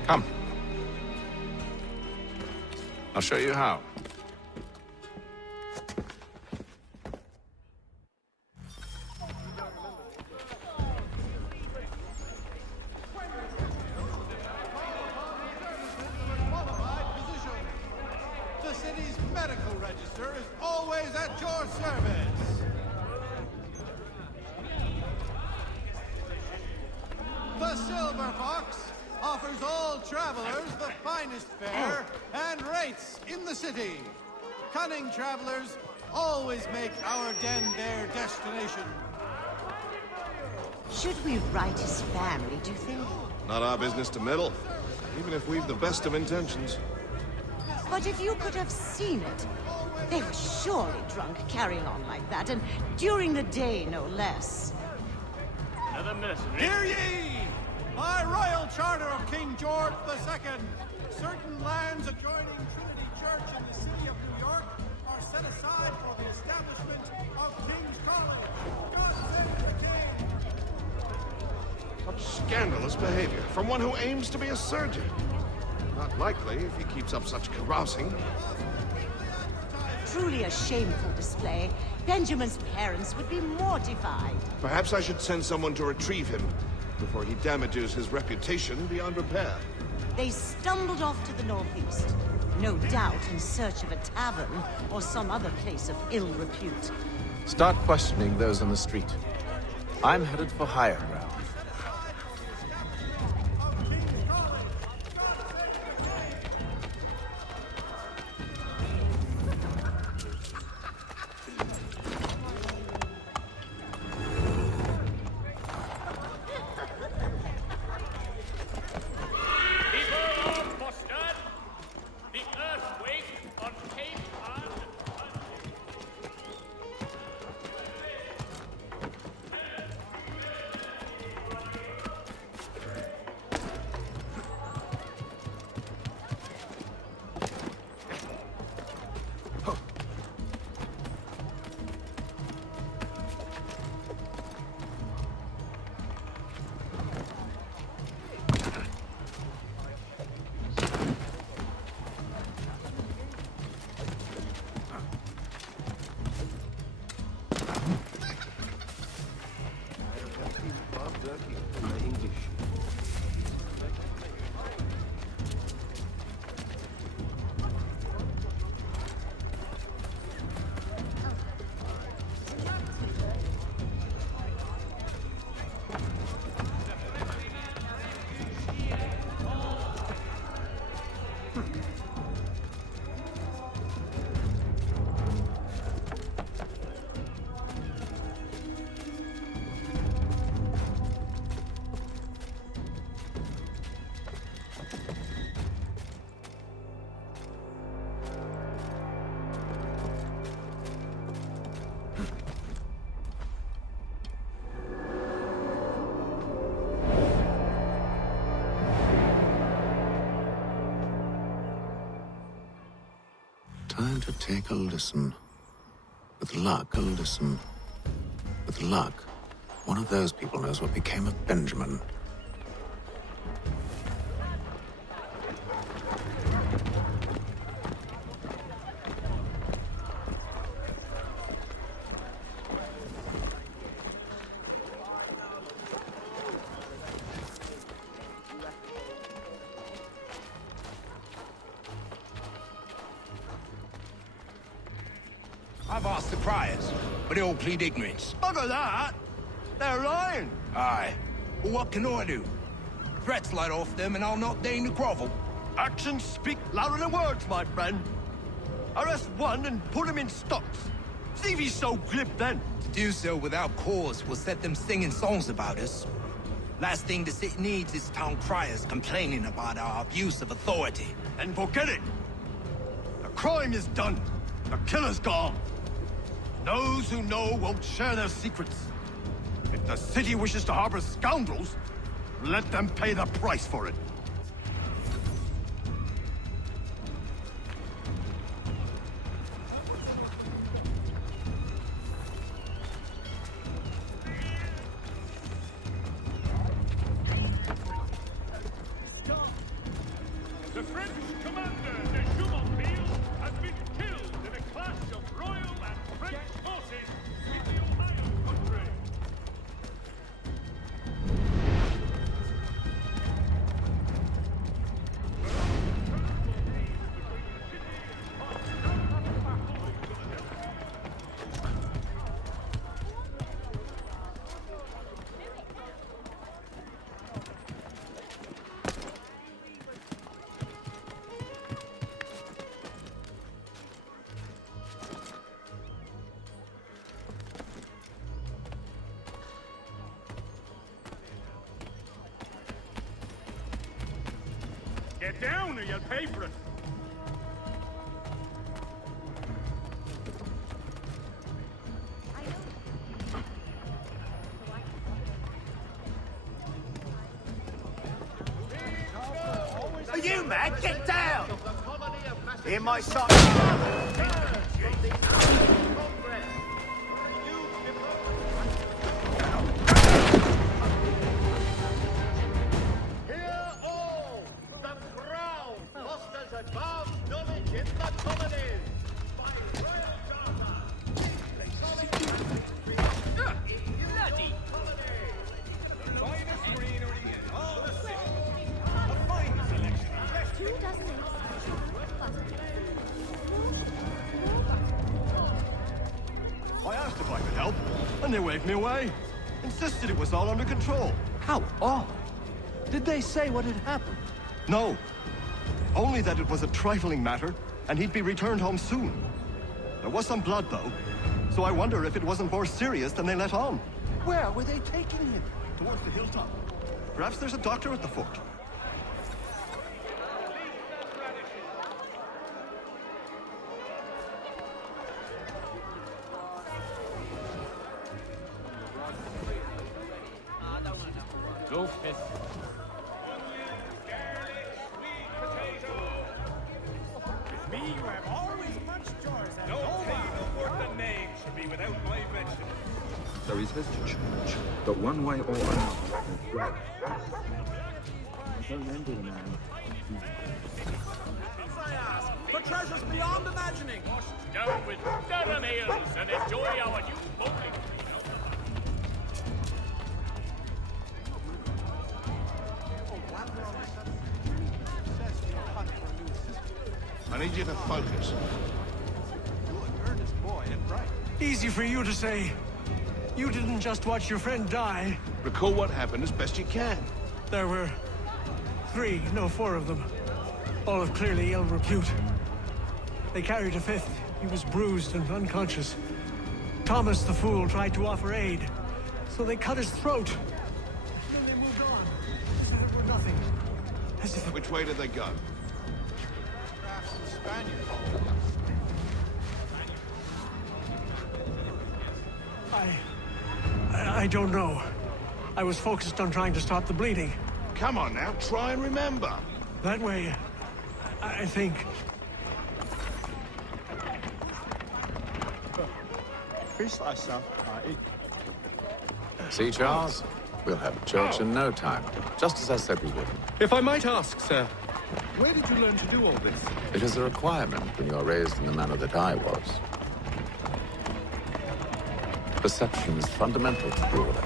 Come. I'll show you how. The city's medical register is always at your service. The Silver Fox offers all travelers the finest fare and rates in the city. Cunning travelers always make our den their destination. Should we write his family, do you think? Not our business to meddle, even if we've the best of intentions. But if you could have seen it, they were surely drunk carrying on like that, and during the day, no less. Another mercenary. Hear ye! By royal charter of King George II, certain lands adjoining Trinity Church in the city of New York are set aside for the establishment of King's College. God save the King! What scandalous behavior from one who aims to be a surgeon. Not likely if he keeps up such carousing. Truly a shameful display. Benjamin's parents would be mortified. Perhaps I should send someone to retrieve him before he damages his reputation beyond repair. They stumbled off to the northeast, no doubt in search of a tavern or some other place of ill repute. Start questioning those on the street. I'm headed for higher ground. Time to take a listen. With luck, a listen. With luck, one of those people knows what became of Benjamin. I've asked the criers, but they all plead ignorance. Bugger that! They're lying! Aye. Well, what can I do? Threats light off them and I'll not deign to grovel. Actions speak louder than words, my friend. Arrest one and put him in stocks. See if he's so glib then. To do so without cause will set them singing songs about us. Last thing the city needs is town criers complaining about our abuse of authority. And forget it! The crime is done. The killer's gone. Those who know won't share their secrets. If the city wishes to harbor scoundrels, let them pay the price for it. The French commander de Jumonville has been killed in a clash of royal and French forces in the Ohio country. Get down or you'll pay for it. Are you mad? Get down! In my sight. Hear all! The Crown fosters advanced knowledge in the colonies by royal charter. Bloody! The finest greenery in all the city. A fine selection of I asked if I could help, and they waved me away. Insisted it was all under control. How odd. Did they say what had happened? No. Only that it was a trifling matter, and he'd be returned home soon. There was some blood, though, so I wonder if it wasn't more serious than they let on. Where were they taking him? Towards the hilltop. Perhaps there's a doctor at the fort. Go, Smith. With me, you have always much joy. No table worth the name should be without my mention. There is vestige, but one way or another. For treasures beyond imagining. Down with Durham ales and enjoy our new boating. I need you to focus. Easy for you to say. You didn't just watch your friend die. Recall what happened as best you can. There were 3, no 4 of them. All of clearly ill repute. They carried a 5th. He was bruised and unconscious. Thomas the Fool tried to offer aid, so they cut his throat. Then they moved on. Said it were nothing. As if... Which way did they go? I don't know. I was focused on trying to stop the bleeding. Come on now, try and remember. That way, I think. See, Charles? We'll have church in no time, just as I said we would. If I might ask, sir, where did you learn to do all this? It is a requirement when you are raised in the manner that I was. Perception is fundamental to the order.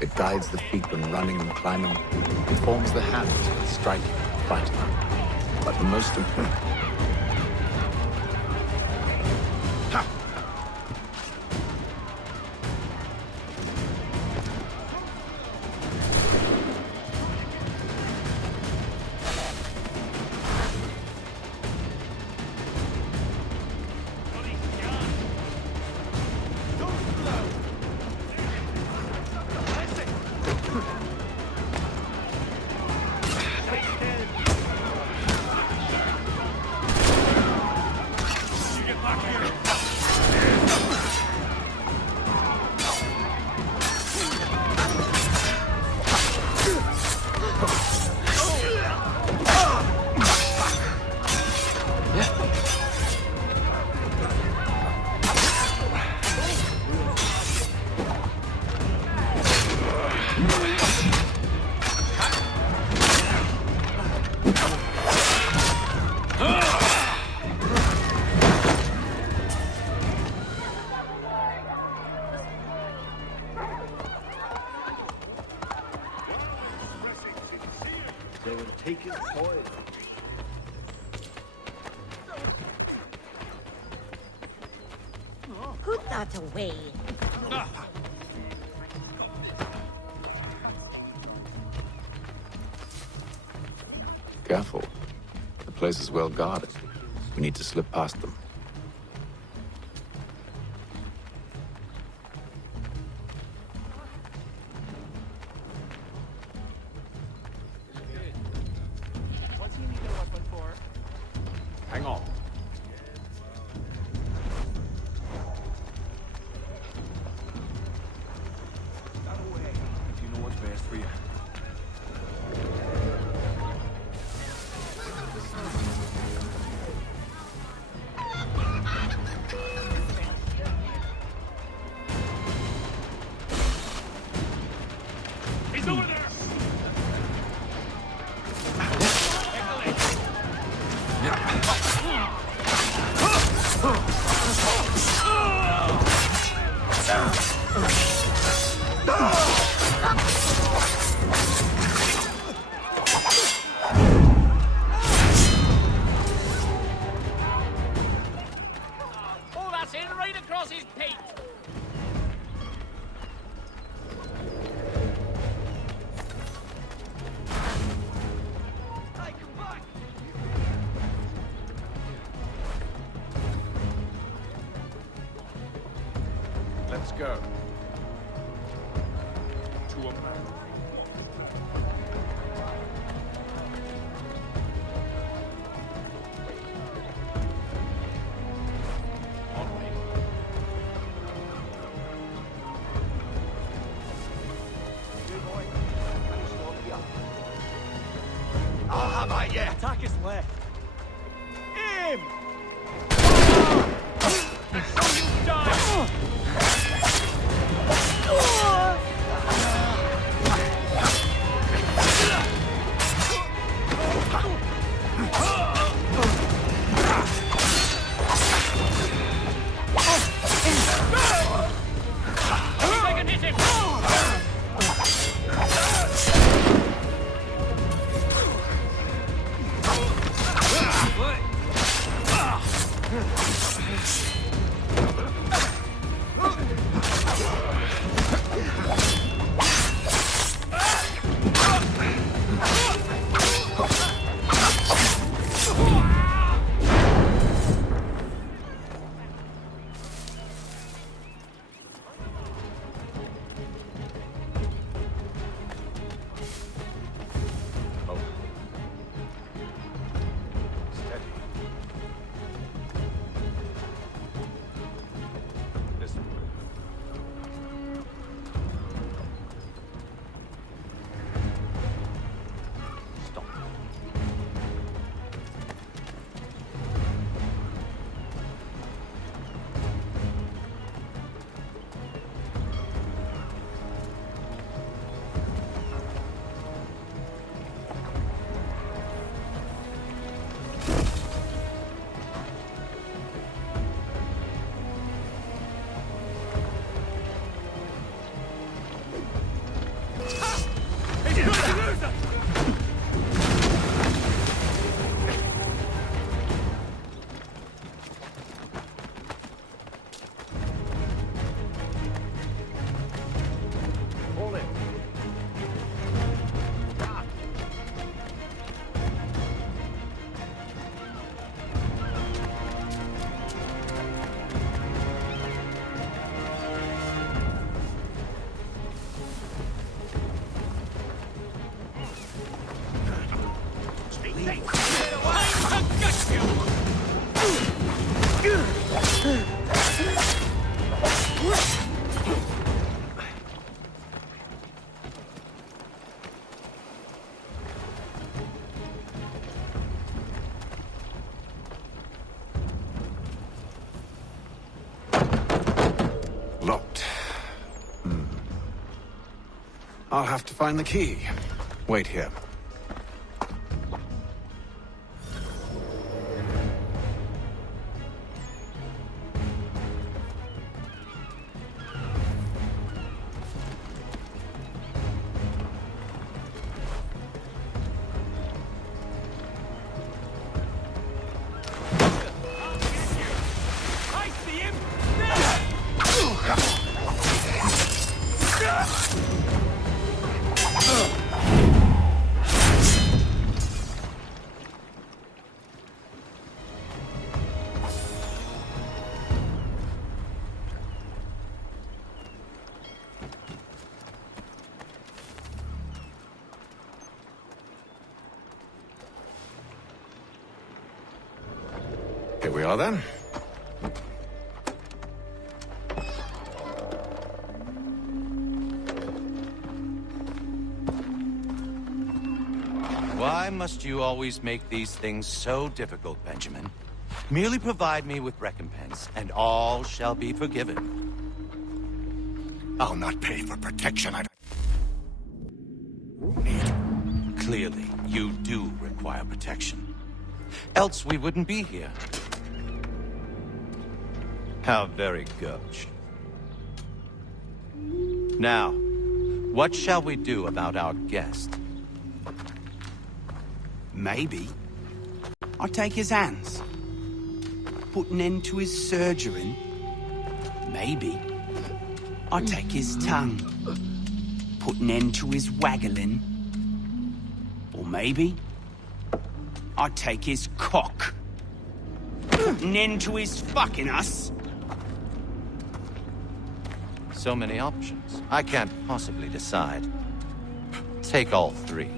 It guides the feet when running and climbing, informs the hands when striking and fighting. But the most important... Ha! They will take it toys. Put that away. Careful. The place is well guarded. We need to slip past them. What's he need a weapon for? Hang on. That away, if you know what's best for you. He's over there! Oh, that's in right across his pate. Hey, come back! Let's go. To a man. I'll have at you. Attack is left. Aim! You die! I can hit him! I'll have to find the key. Wait here. Here we are then. Why must you always make these things so difficult, Benjamin? Merely provide me with recompense, and all shall be forgiven. I'll not pay for protection I Clearly, you do require protection. Else we wouldn't be here. How very gauche. Now, what shall we do about our guest? Maybe I'll take his hands. Put an end to his surgering. Maybe I'll take his tongue. Put an end to his waggling. Or maybe I'll take his cock. Put an end to his fucking us. So many options. I can't possibly decide. Take all three.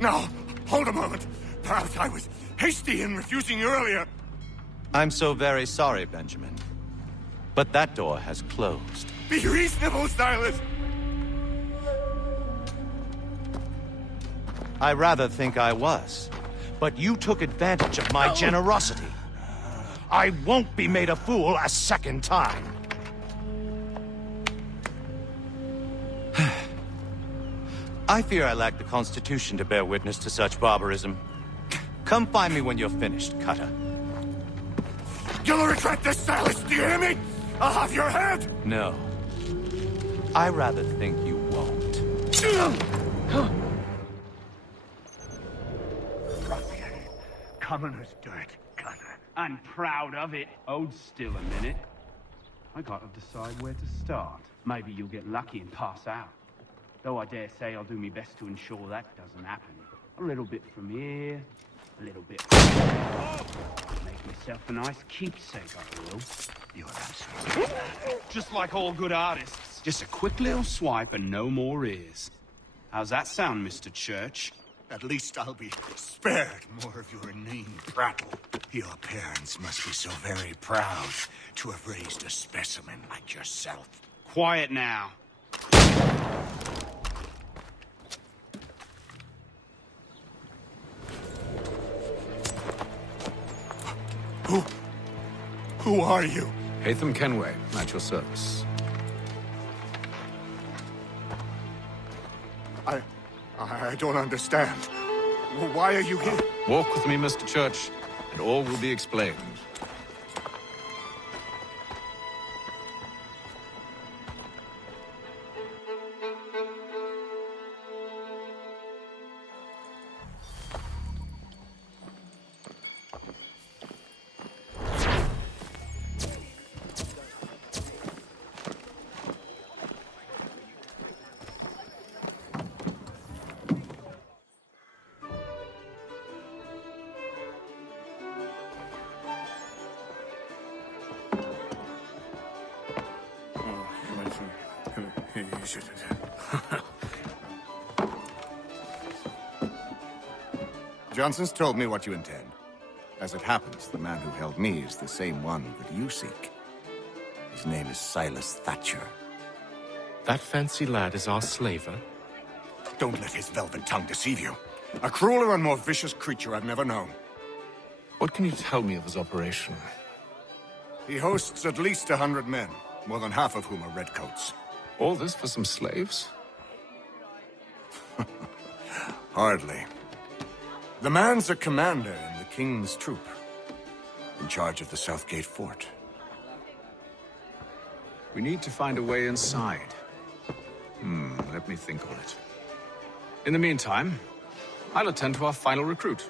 No! Hold a moment! Perhaps I was hasty in refusing you earlier. I'm so very sorry, Benjamin. But that door has closed. Be reasonable, Silas! I rather think I was. But you took advantage of my generosity. I won't be made a fool a second time. I fear I lack the constitution to bear witness to such barbarism. Come find me when you're finished, Cutter. You'll regret this, Silas, do you hear me? I'll have your head! No. I rather think you won't. Commoner's dirt, Cutter. And proud of it. Hold still a minute. I gotta decide where to start. Maybe you'll get lucky and pass out. Though I dare say I'll do my best to ensure that doesn't happen. A little bit from here, a little bit from there. Make myself a nice keepsake, I will. You're absolutely just like all good artists. Just a quick little swipe and no more ears. How's that sound, Mr. Church? At least I'll be spared more of your inane prattle. Your parents must be so very proud to have raised a specimen like yourself. Quiet now. Who are you? Hatham Kenway, at your service. I don't understand. Why are you here? Walk with me, Mr. Church, and all will be explained. Johnson's told me what you intend. As it happens, the man who held me is the same one that you seek. His name is Silas Thatcher. That fancy lad is our slaver? Don't let his velvet tongue deceive you. A crueler and more vicious creature I've never known. What can you tell me of his operation? He hosts at least 100 men, more than half of whom are redcoats. All this for some slaves? Hardly. The man's a commander in the King's troop, in charge of the Southgate Fort. We need to find a way inside. Let me think on it. In the meantime, I'll attend to our final recruit.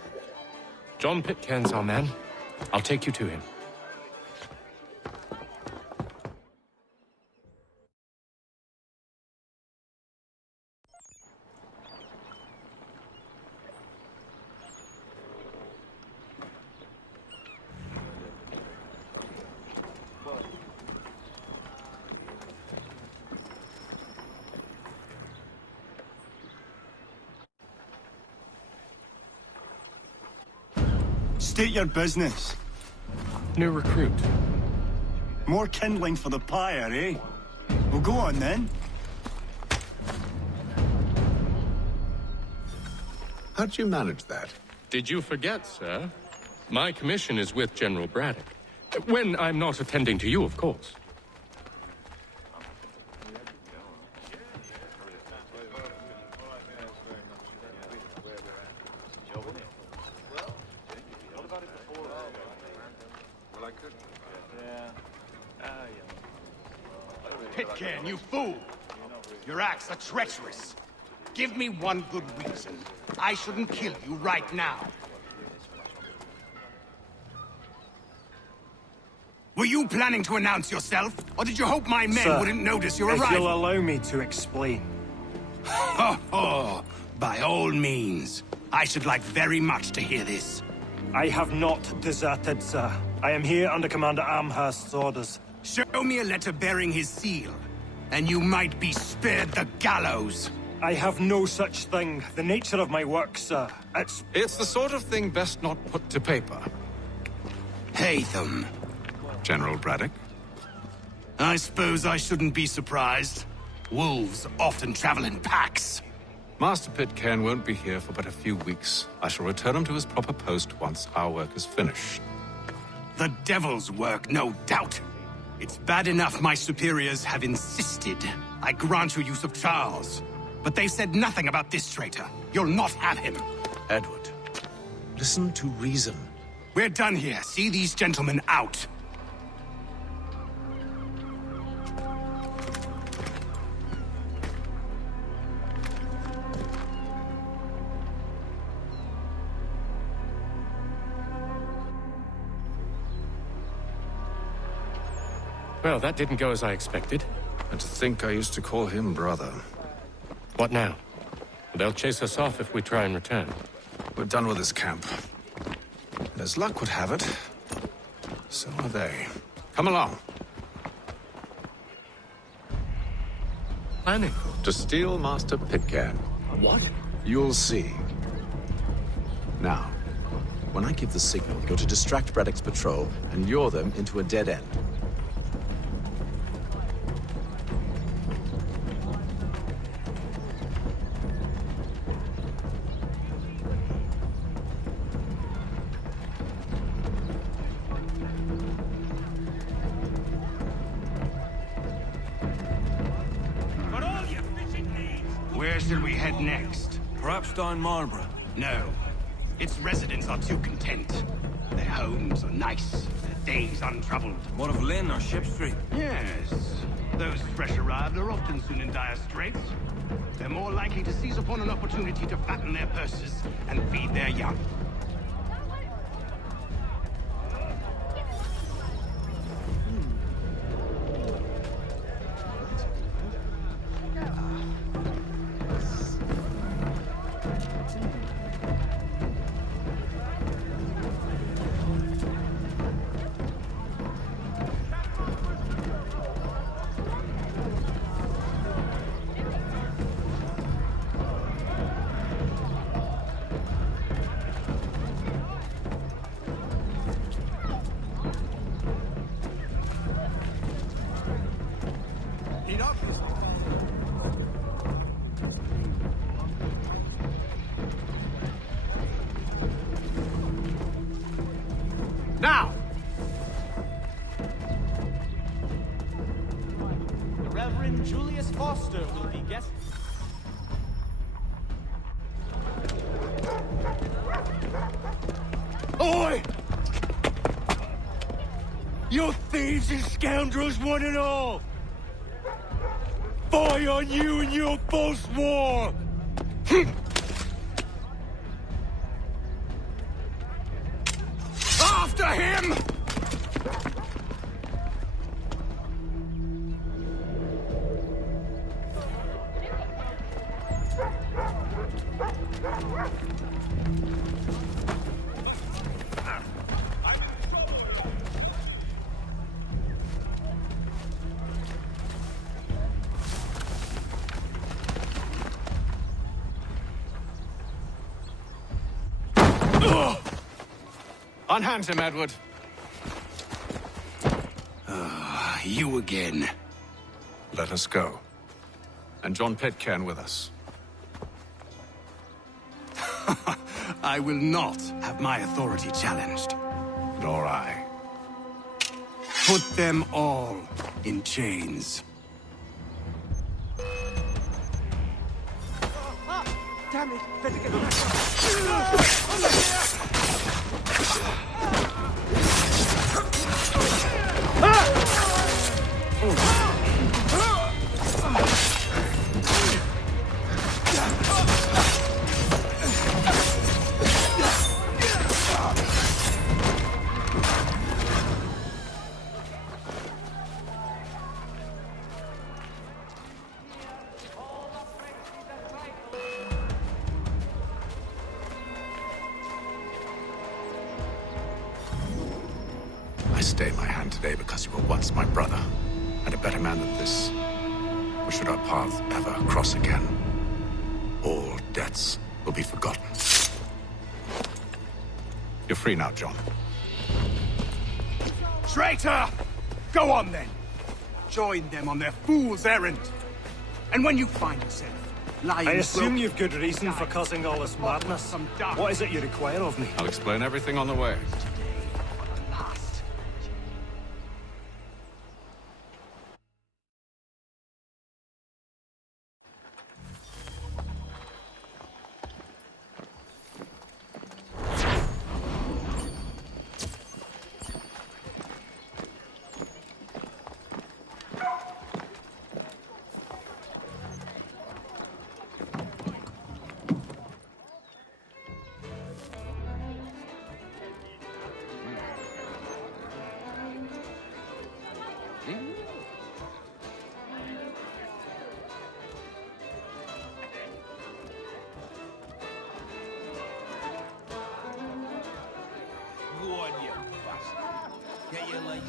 John Pitcairn's our man. I'll take you to him. State your business. New recruit. More kindling for the pyre, eh? Well, go on then. How'd you manage that? Did you forget, sir? My commission is with General Braddock. When I'm not attending to you, of course. Pitcairn, you fool! Your acts are treacherous. Give me one good reason. I shouldn't kill you right now. Were you planning to announce yourself, or did you hope my men Sir, wouldn't notice your if arrival? you'll allow me to explain. Oh, by all means. I should like very much to hear this. I have not deserted, sir. I am here under Commander Amherst's orders. Show me a letter bearing his seal, and you might be spared the gallows. I have no such thing. The nature of my work, sir, It's the sort of thing best not put to paper. Hatham. General Braddock? I suppose I shouldn't be surprised. Wolves often travel in packs. Master Pitcairn won't be here for but a few weeks. I shall return him to his proper post once our work is finished. The devil's work, no doubt. It's bad enough my superiors have insisted I grant you use of Charles. But they've said nothing about this traitor. You'll not have him. Edward, listen to reason. We're done here. See these gentlemen out. Well, that didn't go as I expected. And to think I used to call him brother. What now? They'll chase us off if we try and return. We're done with this camp. And as luck would have it, so are they. Come along. Planning? To steal Master Pitcairn. What? You'll see. Now, when I give the signal, you're to distract Braddock's patrol and lure them into a dead end. Where should we head next? Perhaps down Marlborough. No. Its residents are too content. Their homes are nice, their days untroubled. What of Lynn or Ship Street? Yes. Those fresh arrived are often soon in dire straits. They're more likely to seize upon an opportunity to fatten their purses and feed their young. Now! The Reverend Julius Foster will be guest. Oi! You thieves and scoundrels, one and all! Fire on you and your false war! After him! Unhand him, Edward. You again. Let us go. And John Pitcairn with us. I will not have my authority challenged. Nor I. Put them all in chains. Damn it! Better get back. I stay my hand today because you were once my brother, and a better man than this. Or should our paths ever cross again, all debts will be forgotten. You're free now, John. Traitor! Go on then. Join them on their fool's errand. And when you find yourself lying... I assume you've good reason for causing all this madness. What is it you require of me? I'll explain everything on the way. Get your legs.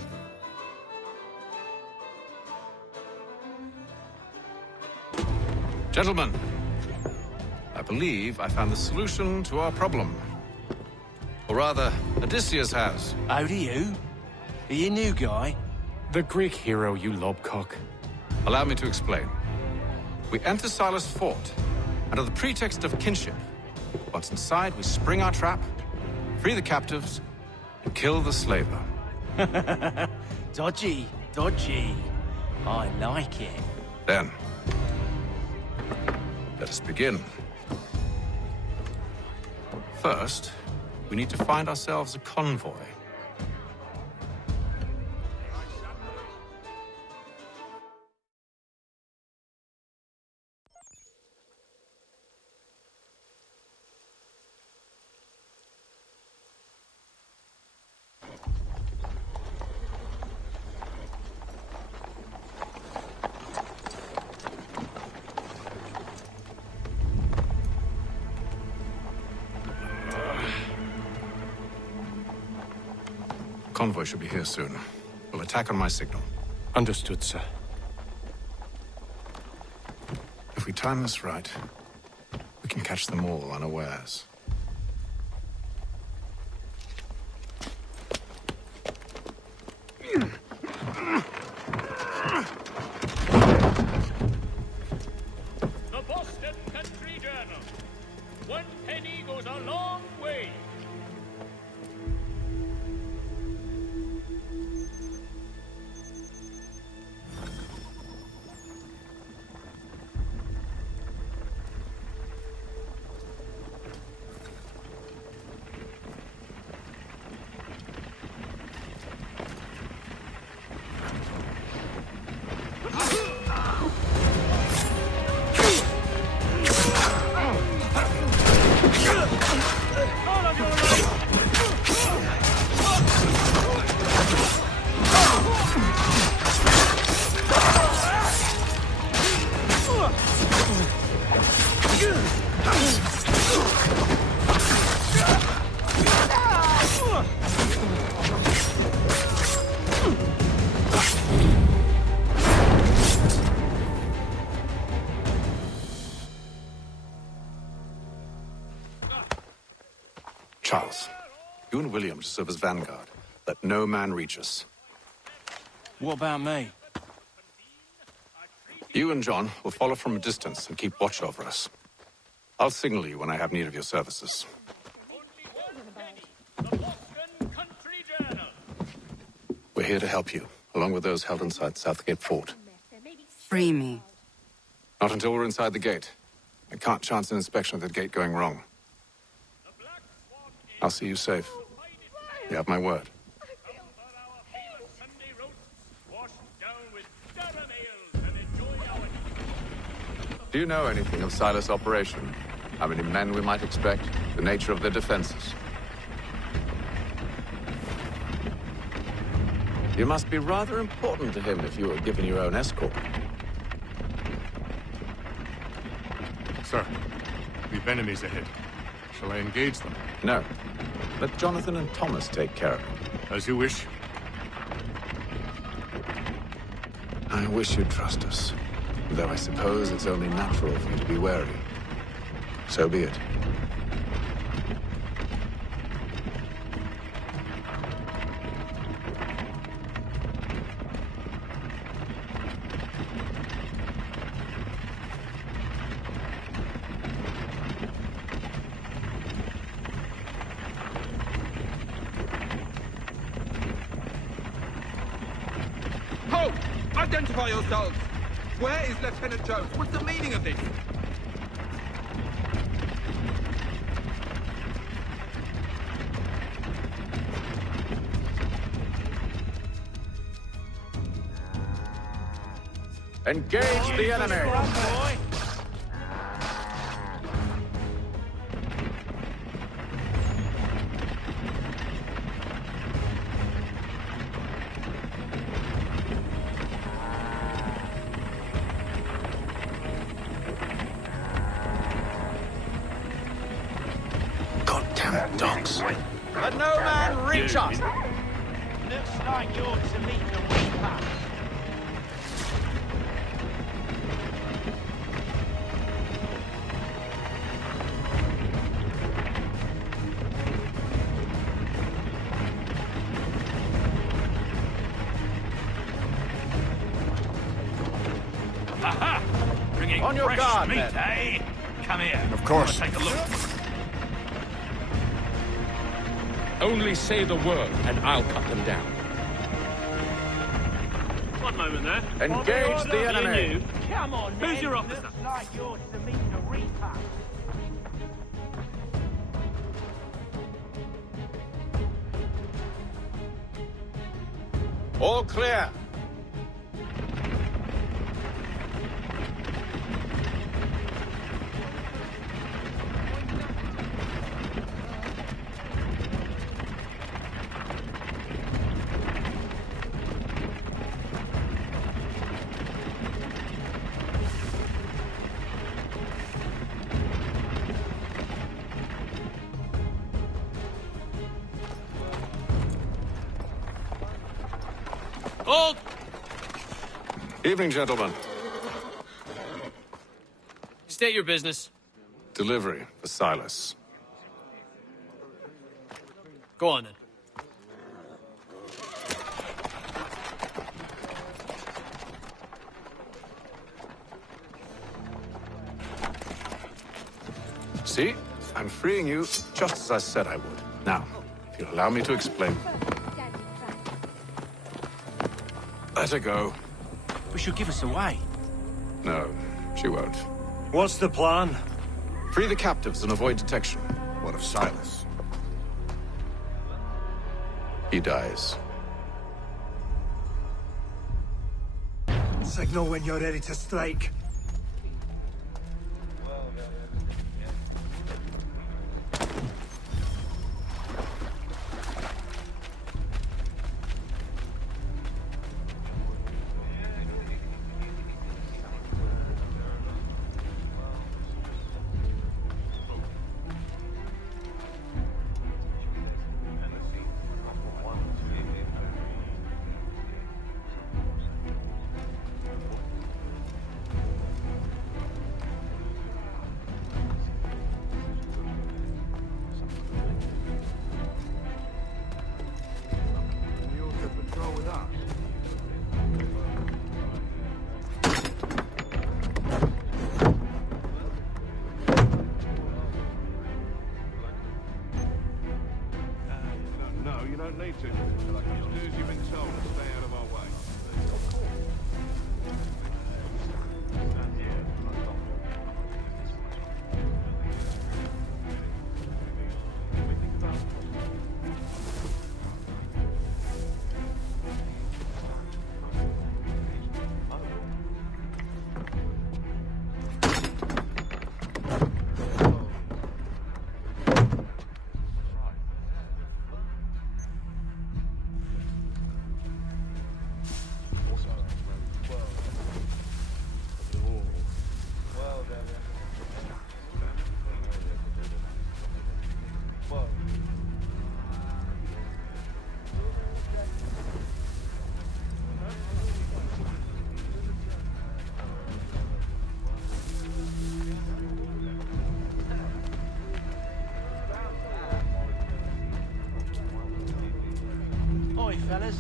Gentlemen, I believe I found the solution to our problem. Or rather, Odysseus has. How do you? Are you a new guy? The Greek hero, you lobcock. Allow me to explain. We enter Silas' fort, under the pretext of kinship. Once inside, we spring our trap, free the captives, and kill the slaver. Dodgy, dodgy. I like it. Then, let us begin. First, we need to find ourselves a convoy. Convoy should be here soon. We'll attack on my signal. Understood, sir. If we time this right, we can catch them all unawares. The Boston Country Journal. 1 penny goes a long way. Charles, you and William serve as vanguard. Let no man reach us. What about me? You and John will follow from a distance and keep watch over us. I'll signal you when I have need of your services. We're here to help you, along with those held inside Southgate Fort. Free me. Not until we're inside the gate. I can't chance an inspection of the gate going wrong. I'll see you safe. You have my word. Do you know anything of Silas' operation? How many men we might expect? The nature of their defenses? You must be rather important to him if you were given your own escort. Sir, we've enemies ahead. Shall I engage them? No. Let Jonathan and Thomas take care of it. As you wish. I wish you'd trust us. Though I suppose it's only natural for you to be wary. So be it. Halt! Identify yourselves! Where is Lieutenant Jones? What's the meaning of this? Engage the enemy! Goddamn dogs. Let no man reach us! Looks like you're to meet the Reaper. Aha! Bringing On your fresh guard, meat, men. eh? Come here. Of course. Take a look. Only say the word, and I'll cut them down. One moment there. Engage the enemy! Come on, Who's then. your officer? Looks like you're to meet the Reaper. All clear! Hold! Evening, gentlemen. State your business. Delivery for Silas. Go on, then. See? I'm freeing you just as I said I would. Now, if you'll allow me to explain. Let her go. But she'll give us away. No, she won't. What's the plan? Free the captives and avoid detection. What of Silas? He dies. Signal when you're ready to strike. don't need to. Just do as you've been told and stay out of our way. Oi, fellas.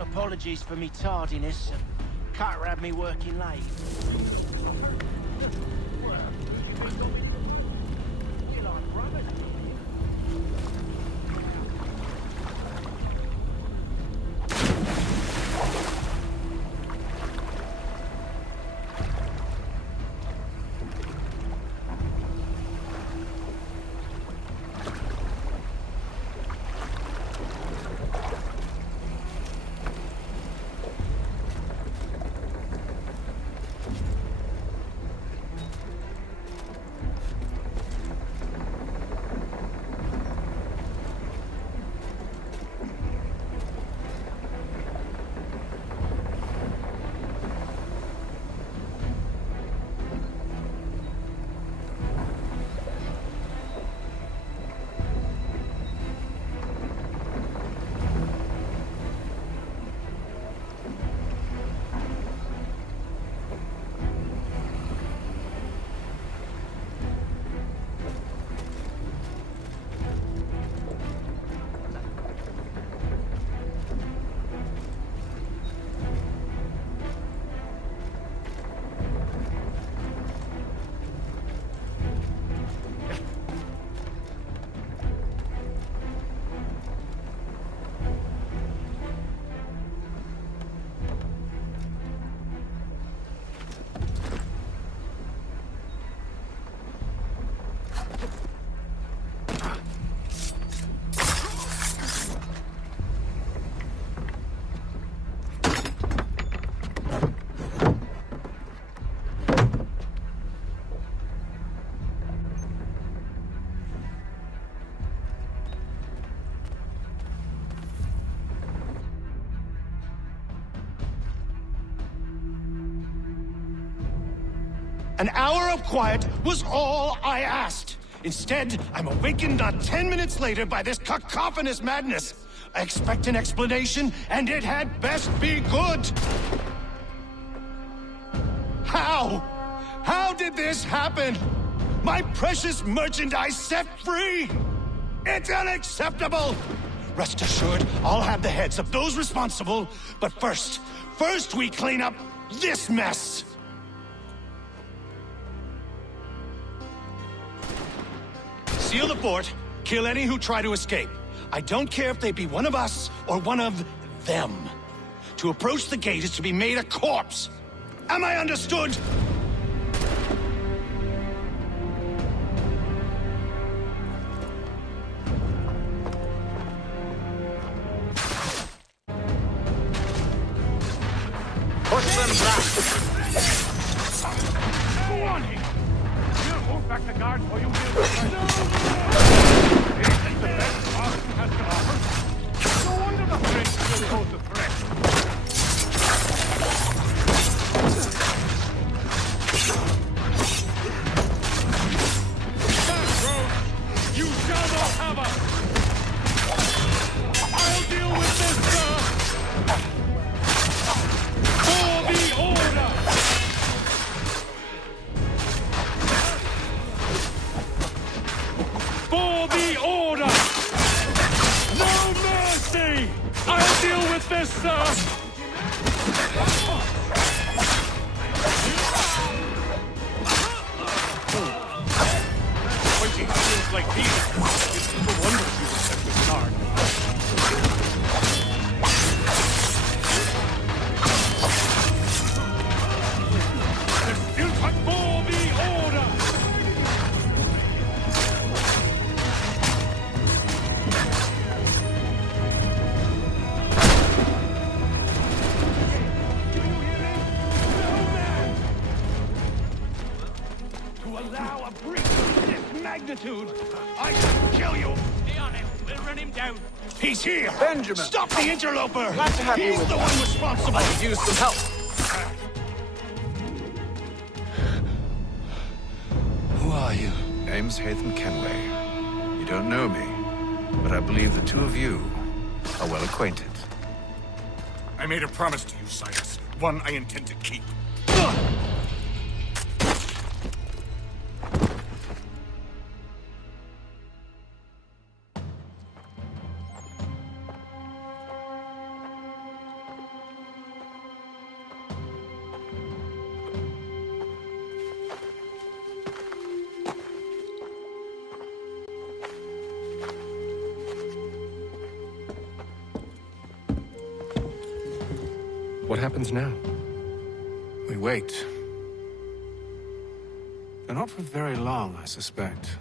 Apologies for me tardiness. Carter had me working late. An hour of quiet was all I asked. Instead, I'm awakened not 10 minutes later by this cacophonous madness. I expect an explanation, and it had best be good. How? How did this happen? My precious merchandise set free? It's unacceptable! Rest assured, I'll have the heads of those responsible, but first we clean up this mess! Seal the fort, kill any who try to escape. I don't care if they be one of us or one of them. To approach the gate is to be made a corpse. Am I understood? Push them back! Go on here! We'll hold back the guard for you. This is the best Austin has to offer. No wonder the French will pose a threat. Back, Rose! You shall not have us! I'll deal with this, sir! For the order! For the order! No mercy! I'll deal with this, sir! Fighting skills like these, it's no wonder you were sent with guard. rude, I shall kill you! Be on him. We'll run him down. He's here! Benjamin! Stop the interloper! Glad to have you He's with the us. one responsible! I could use some help. Who are you? Name's Hatham Kenway. You don't know me, but I believe the two of you are well acquainted. I made a promise to you, Cyrus. One I intend to keep. What happens now? We wait. But not for very long, I suspect.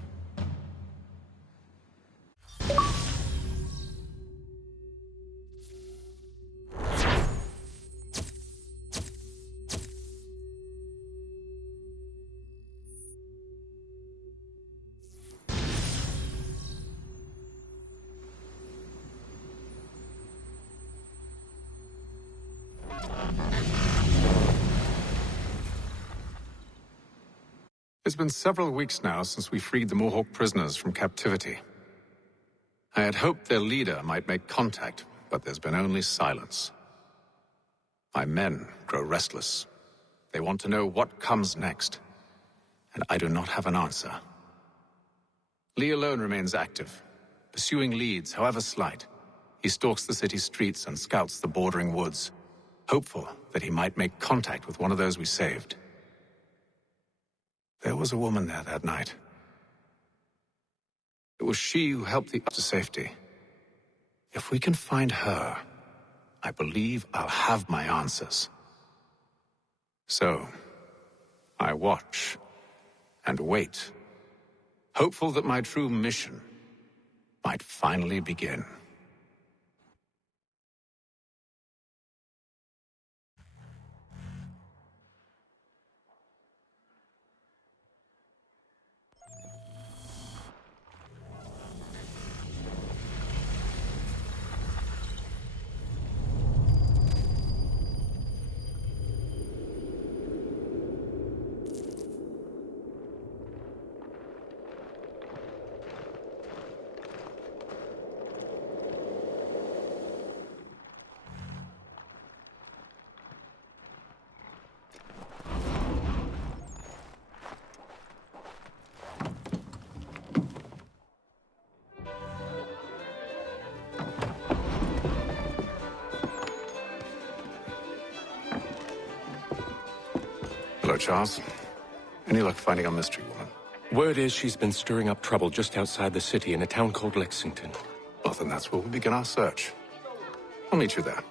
It's been several weeks now since we freed the Mohawk prisoners from captivity. I had hoped their leader might make contact, but there's been only silence. My men grow restless. They want to know what comes next, and I do not have an answer. Lee alone remains active, pursuing leads, however slight. He stalks the city streets and scouts the bordering woods, hopeful that he might make contact with one of those we saved. There was a woman there that night. It was she who helped the to safety. If we can find her, I believe I'll have my answers. So, I watch and wait, hopeful that my true mission might finally begin. Hello, Charles. Any luck finding our mystery woman? Word is she's been stirring up trouble just outside the city in a town called Lexington. Well, then that's where we'll begin our search. I'll meet you there.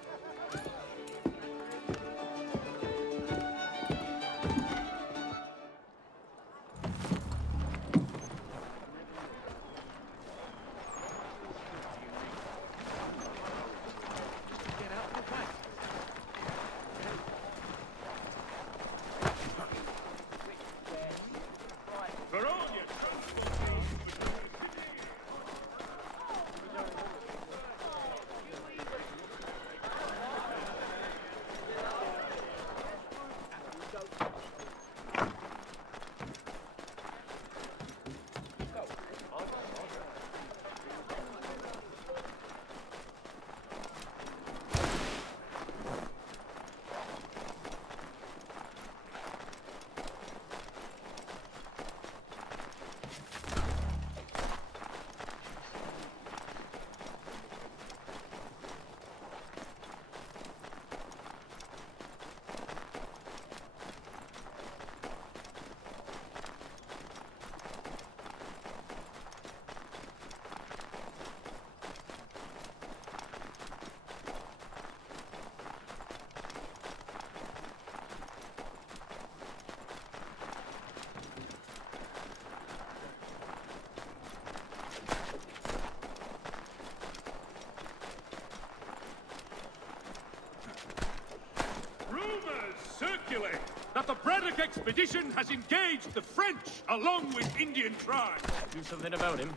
Braddock expedition has engaged the French along with Indian tribes. Do something about him.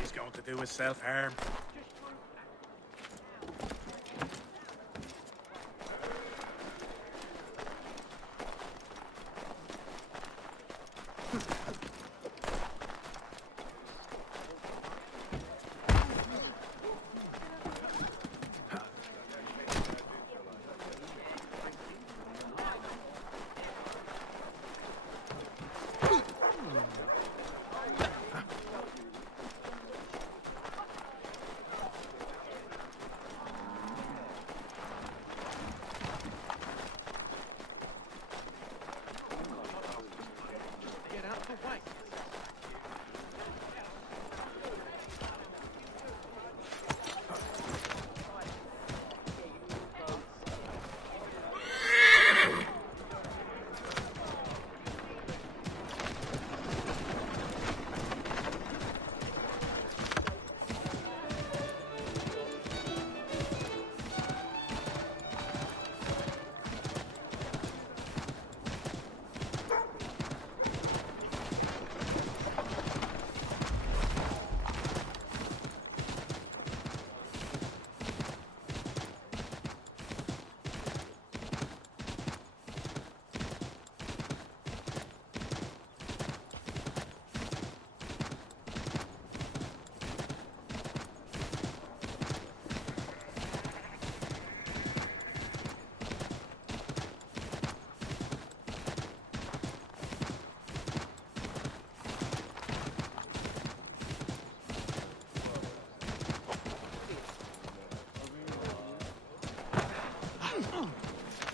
He's going to do his self-harm.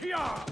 Yeah!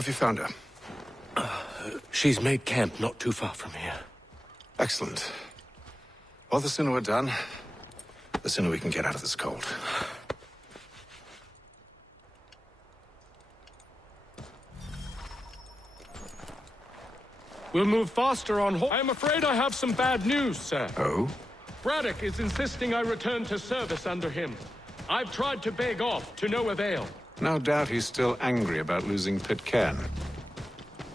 Have you found her? She's made camp not too far from here. Excellent. Well, the sooner we're done, the sooner we can get out of this cold. We'll move faster on I'm afraid I have some bad news, sir. Oh? Braddock is insisting I return to service under him. I've tried to beg off, to no avail. No doubt he's still angry about losing Pitcairn.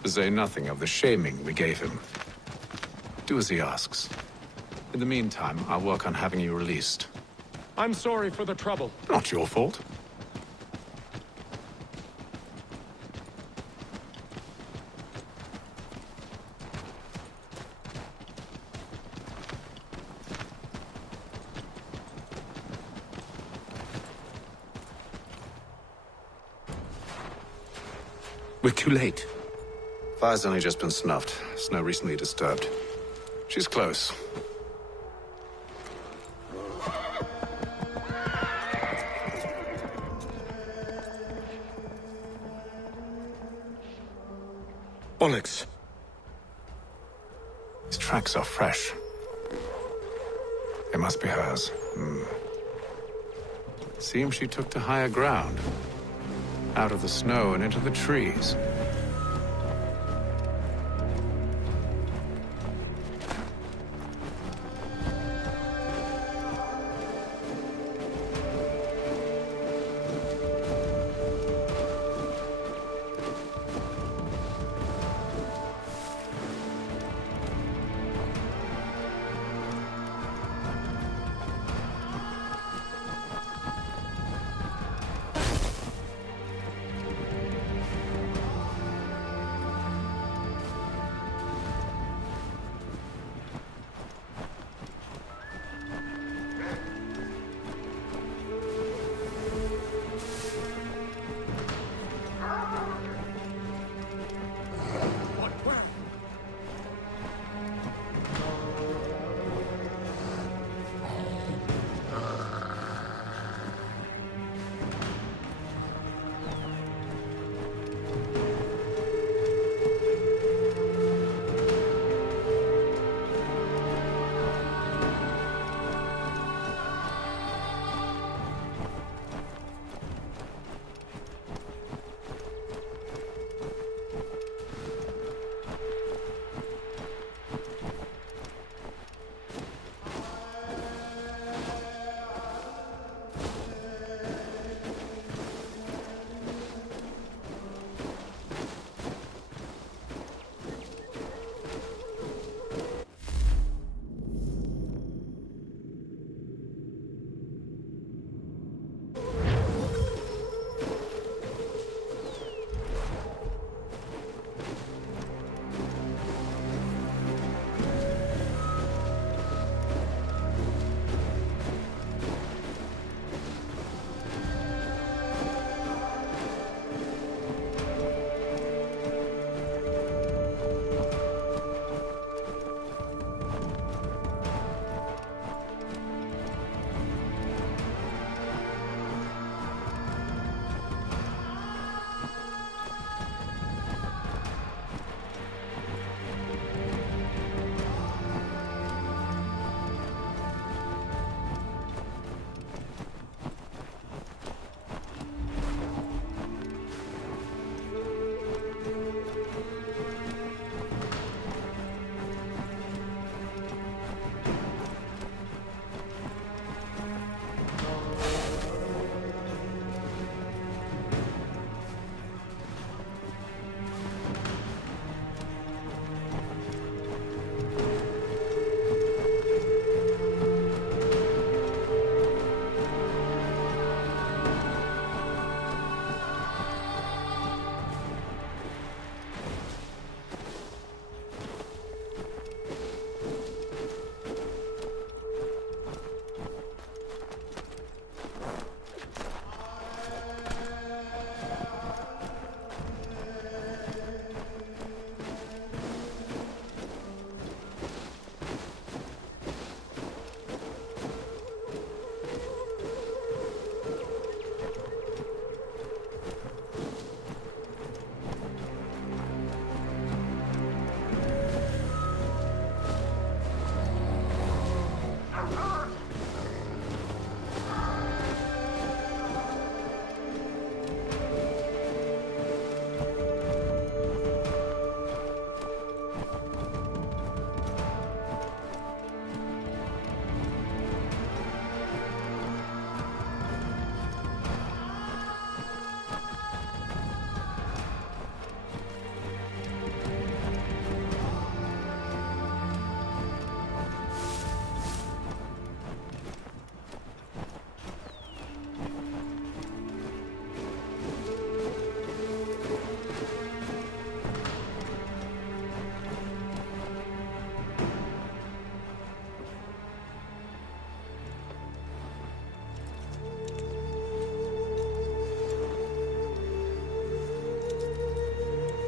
To say nothing of the shaming we gave him. Do as he asks. In the meantime, I'll work on having you released. I'm sorry for the trouble. Not your fault. We're too late. Fire's only just been snuffed. Snow recently disturbed. She's close. Bollocks. These tracks are fresh. They must be hers. Seems she took to higher ground. Out of the snow and into the trees.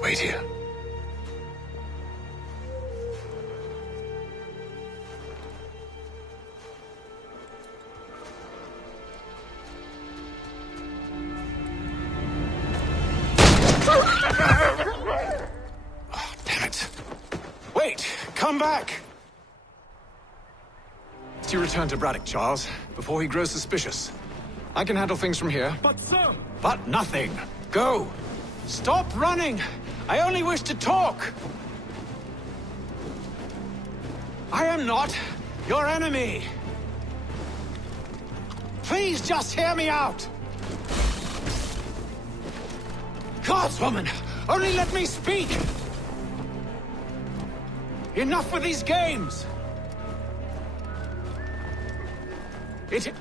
Wait here. Oh, damn it. Wait! Come back! You return to Braddock, Charles, before he grows suspicious. I can handle things from here. But sir! But nothing. Go! Stop running! I only wish to talk! I am not your enemy! Please just hear me out! Gods, woman! Only let me speak! Enough with these games! It...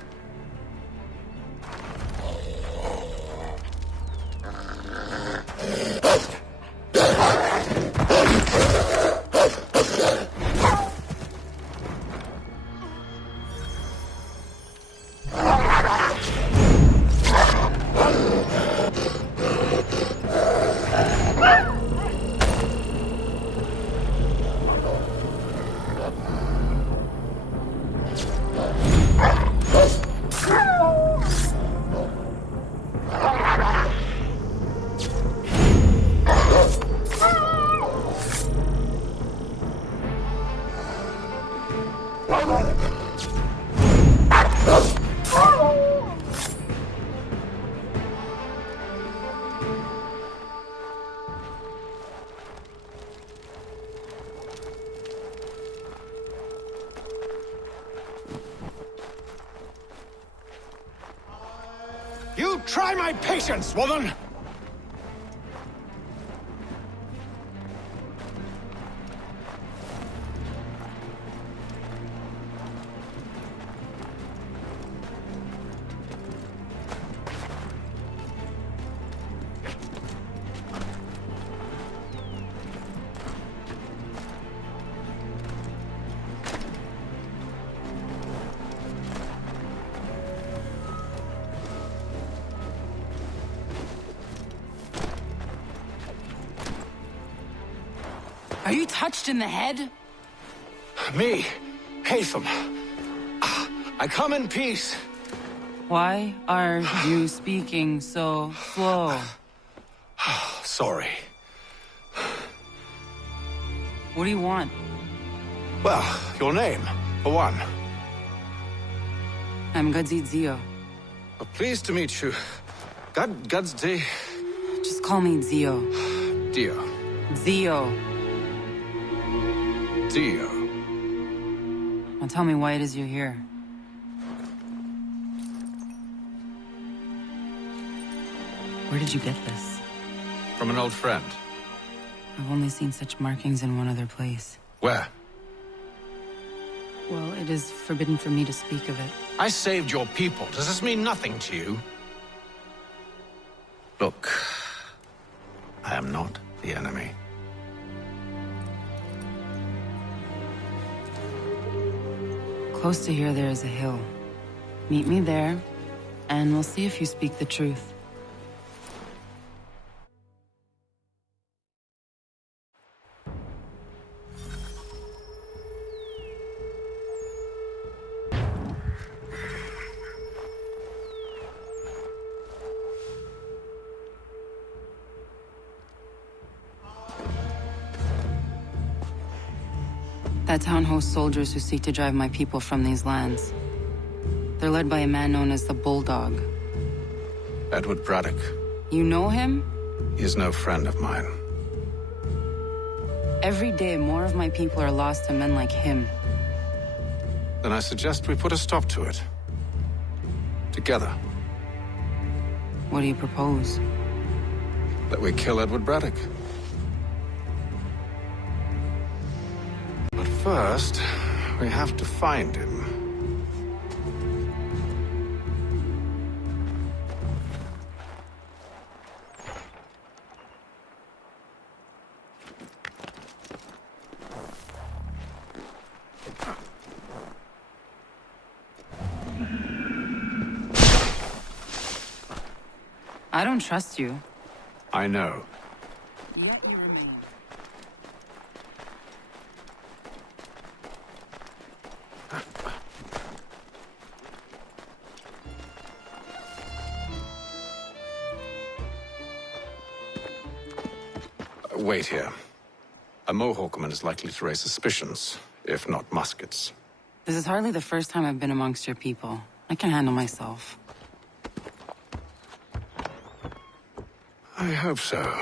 You try my patience, woman! Are you touched in the head? Me, Haytham. I come in peace. Why are you speaking so slow? Sorry. What do you want? Well, your name, for one. I'm Gadzit Zio. Pleased to meet you. Gadsdi. Just call me Zio. Dio. Zio. Dio. Now tell me why it is you're here. Where did you get this? From an old friend. I've only seen such markings in one other place. Where? Well, it is forbidden for me to speak of it. I saved your people. Does this mean nothing to you? Look, I am not the enemy. Close to here, there is a hill. Meet me there, and we'll see if you speak the truth. That town hosts soldiers who seek to drive my people from these lands. They're led by a man known as the Bulldog. Edward Braddock. You know him? He is no friend of mine. Every day, more of my people are lost to men like him. Then I suggest we put a stop to it. Together. What do you propose? That we kill Edward Braddock. But first, we have to find him. I don't trust you. I know. Yet you remain. Wait here. A Mohawkman is likely to raise suspicions, if not muskets. This is hardly the first time I've been amongst your people. I can handle myself. I hope so.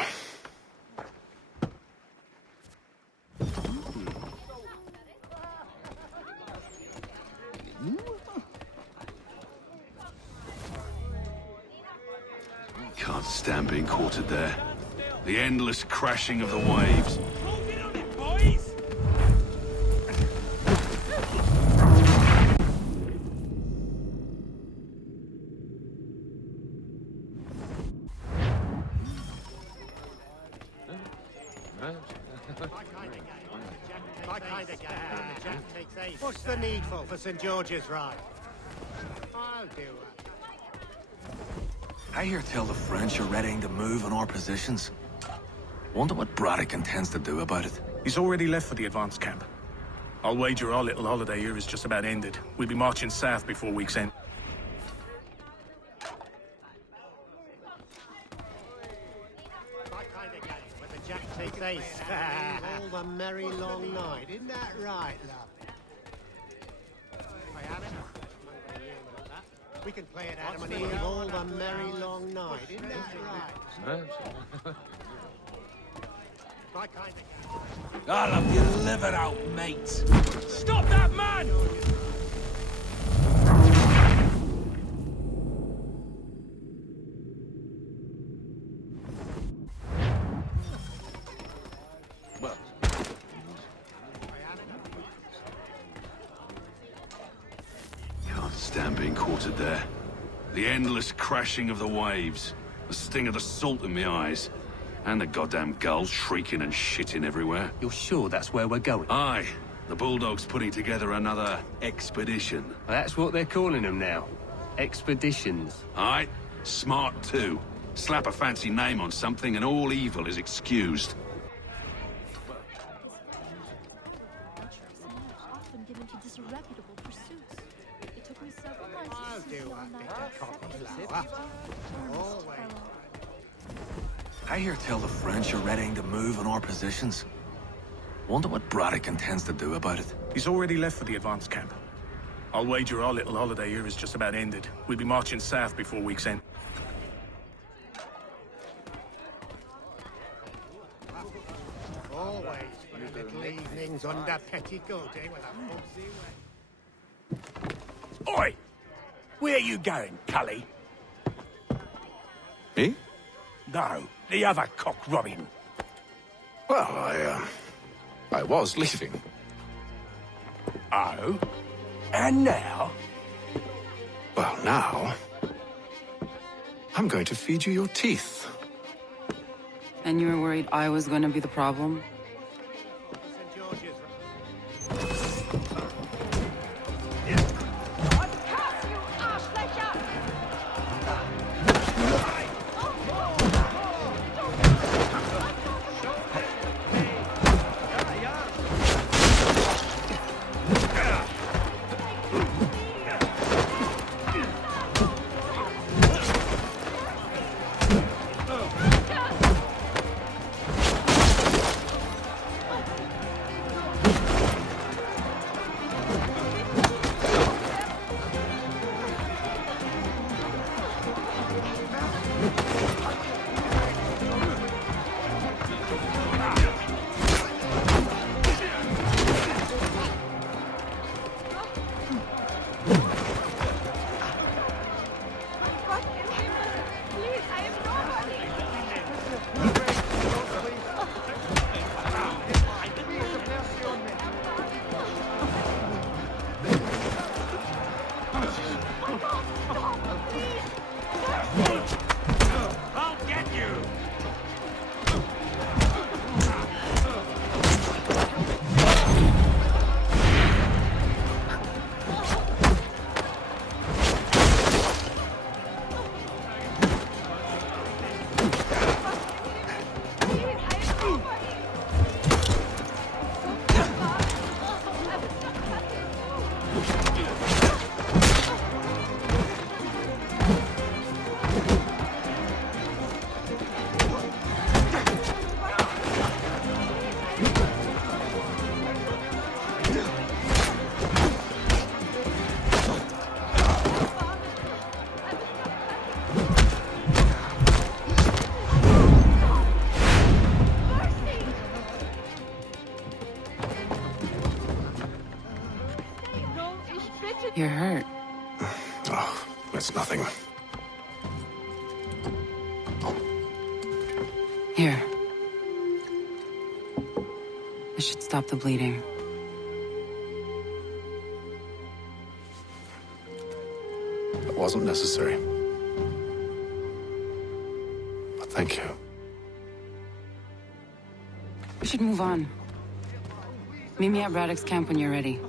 Can't stand being quartered there. The endless crashing of the waves. What's the needful for St. George's Ride? I'll do it. I hear tell the French are readying to move on our positions. Wonder what Braddock intends to do about it. He's already left for the advance camp. I'll wager our little holiday here is just about ended. We'll be marching south before week's end. Takes all the merry long night. Isn't that right, love? We can play it Adam and Eve all the merry long night. Isn't that right? I'll have you liver out, mate. Stop that man! Can't stand being quartered there. The endless crashing of the waves. The sting of the salt in my eyes. And the goddamn gulls shrieking and shitting everywhere. You're sure that's where we're going? Aye. The Bulldog's putting together another expedition. That's what they're calling them now. Expeditions. Aye. Smart too. Slap a fancy name on something and all evil is excused. Often given to disreputable pursuits. It took me several nights to see all night to accept it. I hear tell the French are readying to move on our positions. Wonder what Braddock intends to do about it. He's already left for the advance camp. I'll wager our little holiday here is just about ended. We'll be marching south before week's end. Always for the little evenings under petticoat, with a fuzzy way. Oi! Where you going, Cully? Me? No, the other cock Robin. Well, I was leaving. Oh? And now? Well, now... I'm going to feed you your teeth. And you were worried I was going to be the problem? You're hurt. Oh, it's nothing. Here. This should stop the bleeding. It wasn't necessary. But thank you. We should move on. Meet me at Braddock's camp when you're ready.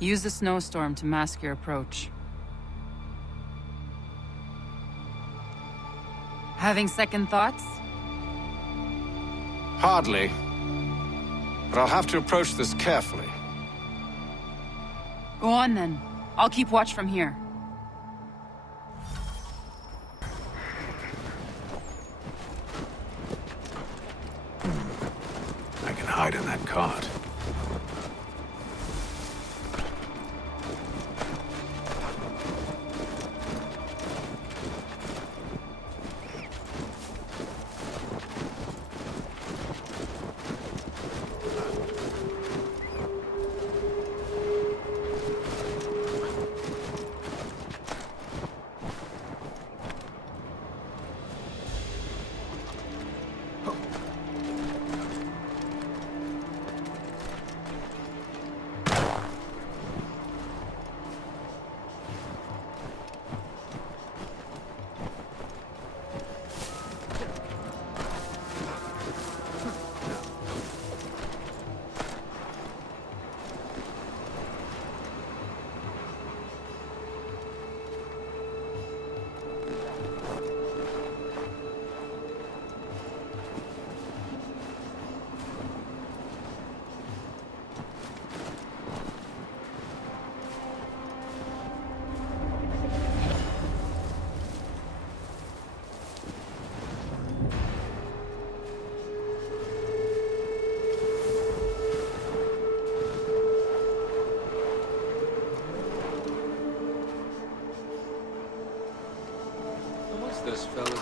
Use the snowstorm to mask your approach. Having second thoughts? Hardly. But I'll have to approach this carefully. Go on then. I'll keep watch from here. I can hide in that cart. What's this fella?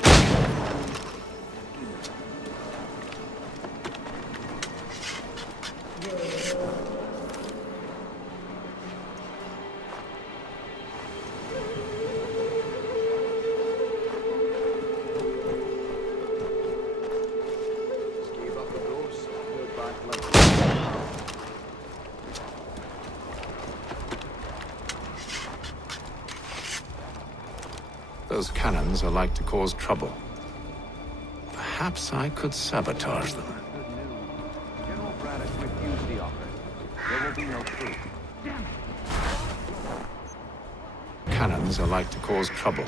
Those cannons are like to cause trouble. Perhaps I could sabotage them. General Braddock refused the offer. There will be no truce. Cannons are like to cause trouble.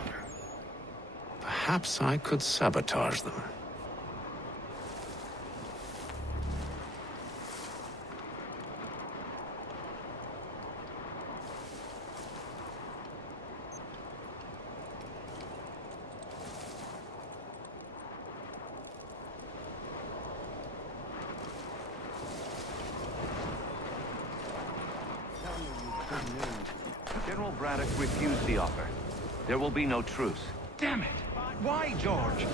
Perhaps I could sabotage them. General Braddock refused the offer. There will be no truce. Damn it! Why, George?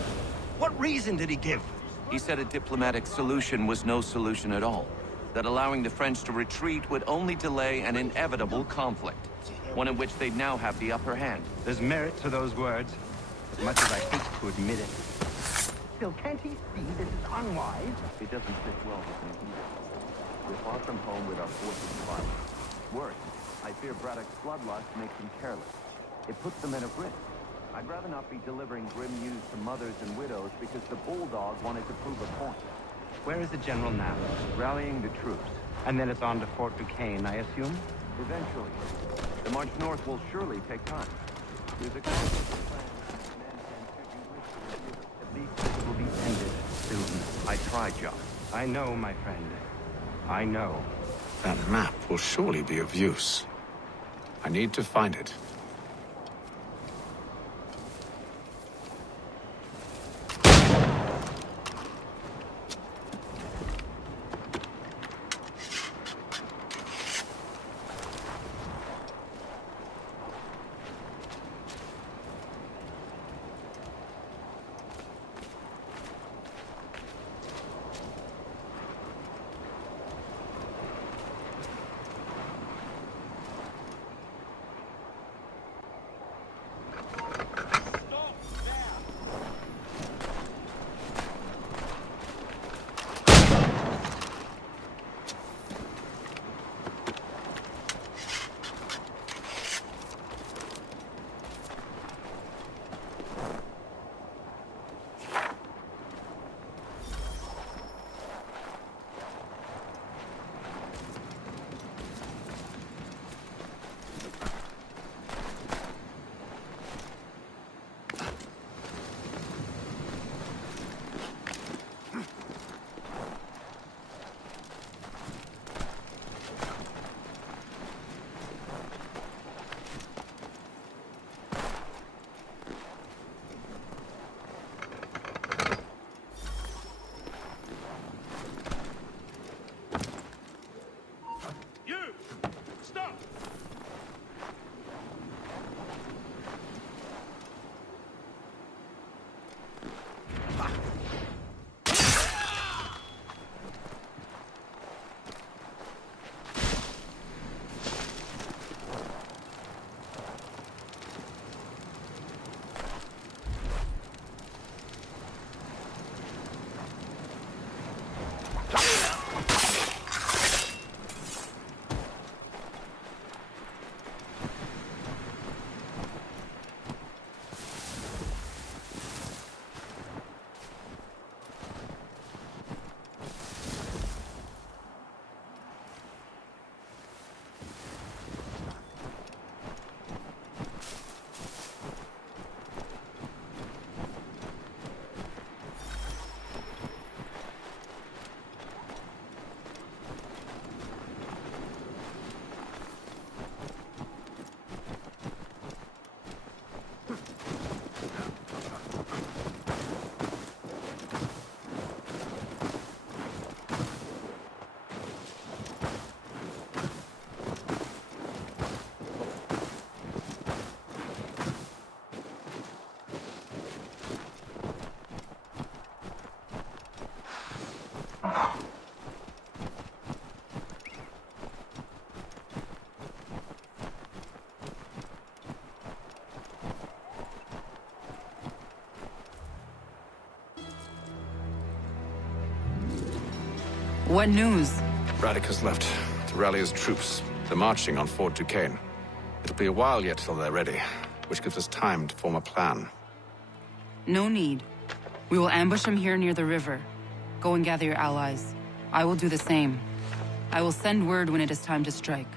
What reason did he give? He said a diplomatic solution was no solution at all. That allowing the French to retreat would only delay an inevitable conflict. One in which they'd now have the upper hand. There's merit to those words, as much as I hate to admit it. Still, can't he see this is unwise? It doesn't fit well with me either. We're far from home with our forces divided. Worse, I fear Braddock's bloodlust makes him careless. It puts the men at risk. I'd rather not be delivering grim news to mothers and widows because the bulldog wanted to prove a point. Where is the general now? Rallying the troops. And then it's on to Fort Duquesne, I assume? Eventually. The march north will surely take time. There's a comprehensive plan. At least this will be ended soon. I tried, John. I know, my friend. I know. That map will surely be of use. I need to find it. What news? Braddock has left to rally his troops. They're marching on Fort Duquesne. It'll be a while yet till they're ready, which gives us time to form a plan. No need. We will ambush him here near the river. Go and gather your allies. I will do the same. I will send word when it is time to strike.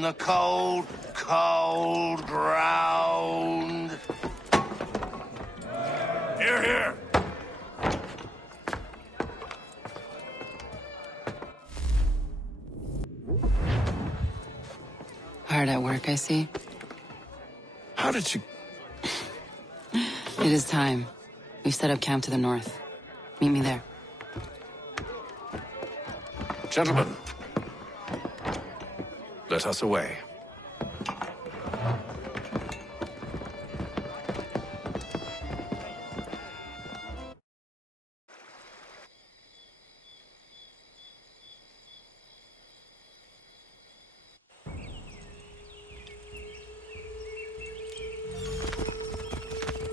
The cold, cold ground. Here, here. Hard at work, I see. How did you... It is time. We've set up camp to the north. Meet me there. Gentlemen, let us away.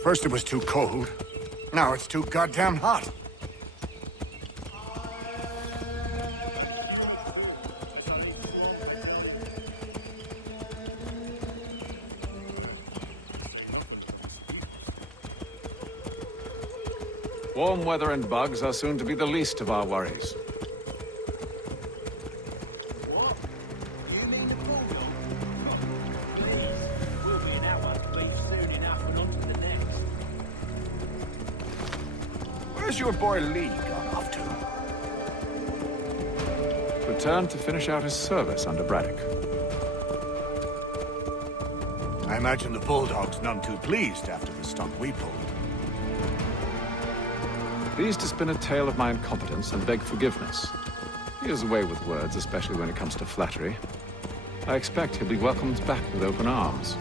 First it was too cold. Now it's too goddamn hot. Warm weather and bugs are soon to be the least of our worries. Where's your boy Lee gone off to? Returned to finish out his service under Braddock. I imagine the Bulldog's none too pleased after the stunt we pulled. Pleased to spin a tale of my incompetence and beg forgiveness. He has a way with words, especially when it comes to flattery. I expect he'll be welcomed back with open arms.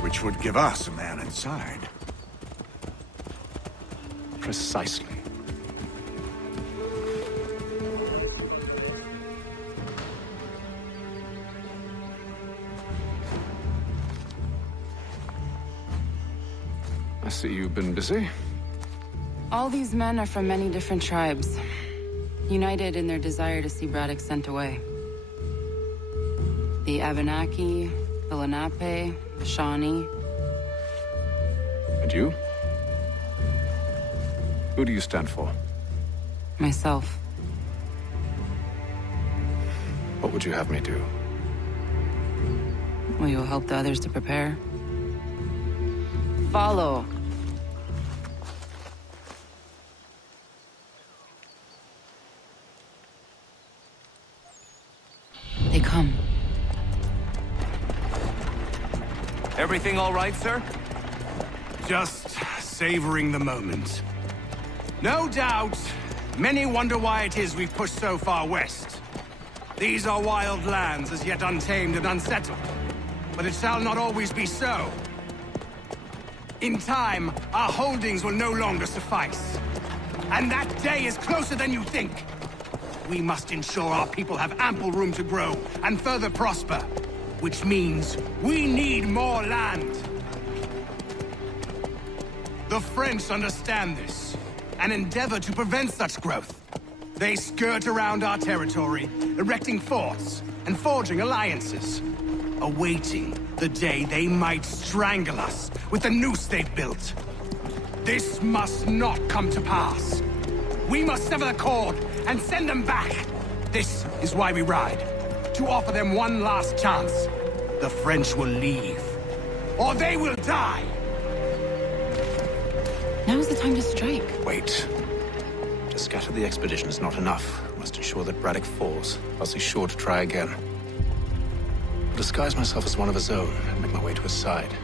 Which would give us a man inside. Precisely. I see you've been busy. All these men are from many different tribes, united in their desire to see Braddock sent away. The Abenaki, the Lenape, the Shawnee. And you? Who do you stand for? Myself. What would you have me do? Will you help the others to prepare? Follow. They come. Everything all right, sir? Just savoring the moment. No doubt, many wonder why it is we've pushed so far west. These are wild lands as yet untamed and unsettled. But it shall not always be so. In time, our holdings will no longer suffice. And that day is closer than you think. We must ensure our people have ample room to grow and further prosper. Which means we need more land. The French understand this, and endeavor to prevent such growth. They skirt around our territory, erecting forts and forging alliances, awaiting the day they might strangle us with the noose they've built. This must not come to pass. We must sever the cord and send them back. This is why we ride, to offer them one last chance. The French will leave, or they will die. Now is the time to strike. Wait. To scatter the expedition is not enough. We must ensure that Braddock falls, else he's sure to try again. I'll disguise myself as one of his own and make my way to his side.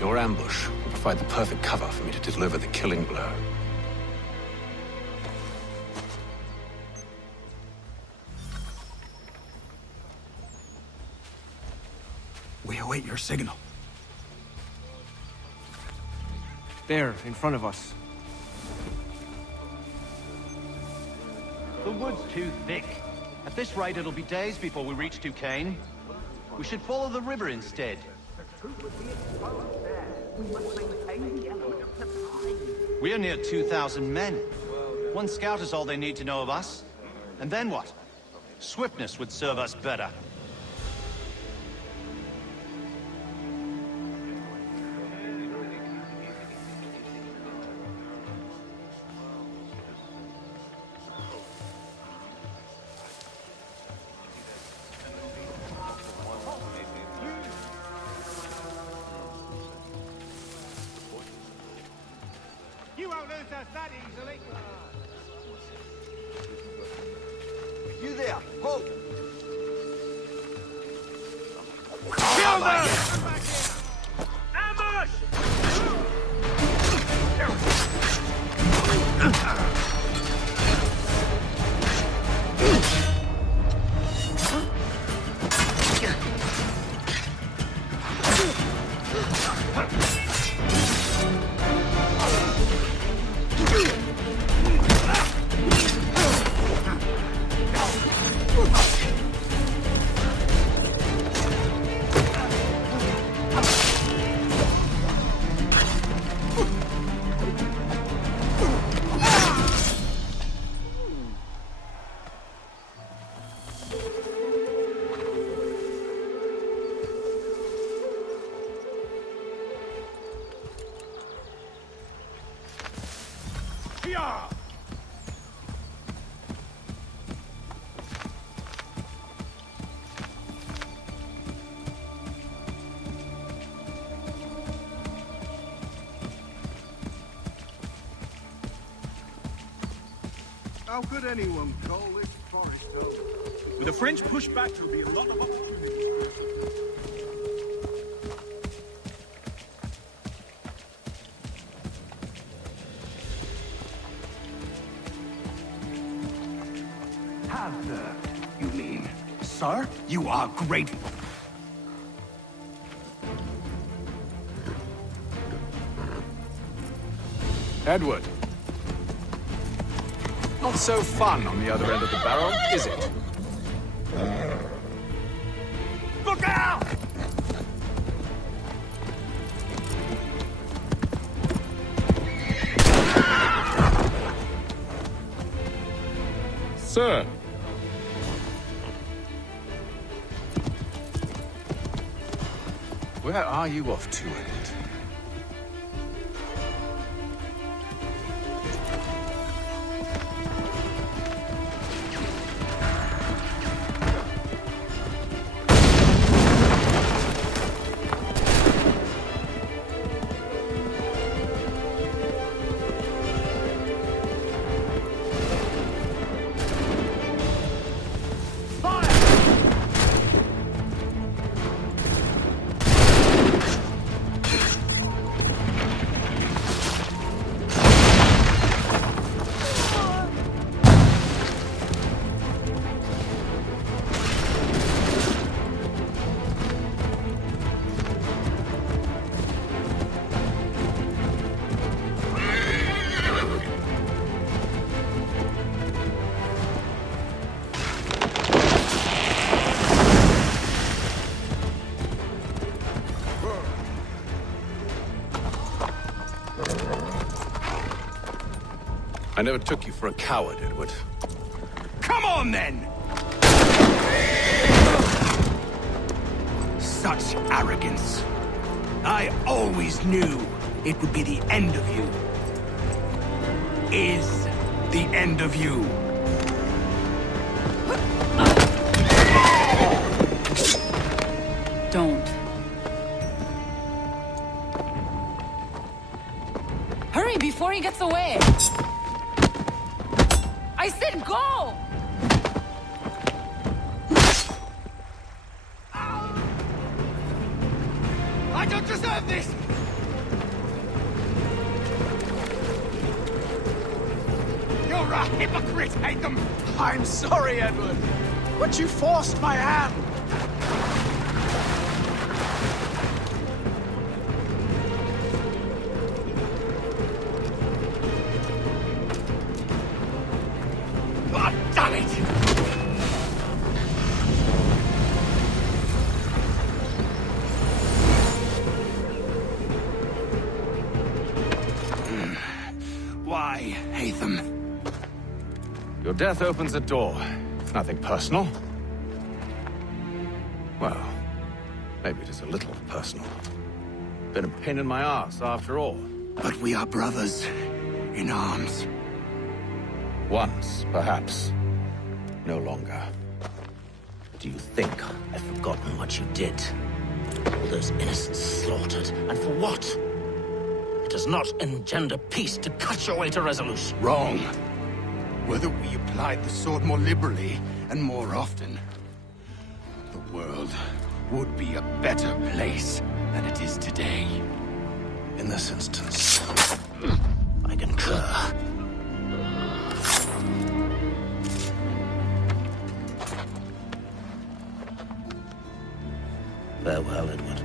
Your ambush will provide the perfect cover for me to deliver the killing blow. We await your signal. There, in front of us. The wood's too thick. At this rate, it'll be days before we reach Duquesne. We should follow the river instead. We are near 2,000 men. One scout is all they need to know of us. And then what? Swiftness would serve us better. You won't lose us that easily. You there, halt! Kill them! Ambush! How could anyone call this forest home? With the French pushback, there'll be a lot of opportunity. Have served, you mean? Sir, you are grateful. Edward. Not so fun on the other end of the barrel, is it? Look out! Sir. Where are you off to, Edward? I never took you for a coward, Edward. Come on, then! Such arrogance. I always knew it would be the end of you. Is the end of you. Don't. Hurry before he gets away! I said go! I don't deserve this! You're a hypocrite, Hatham! I'm sorry, Edward, but you forced my hand. Damn it! Why, Hatham? Your death opens a door. It's nothing personal. Well, maybe it is a little personal. Been a pain in my ass, after all. But we are brothers in arms. Once, perhaps. No longer. Do you think I've forgotten what you did? All those innocents slaughtered, and for what? It does not engender peace to cut your way to resolution. Wrong. Whether we applied the sword more liberally and more often, the world would be a better place than it is today. In this instance, I concur. Farewell, Edward.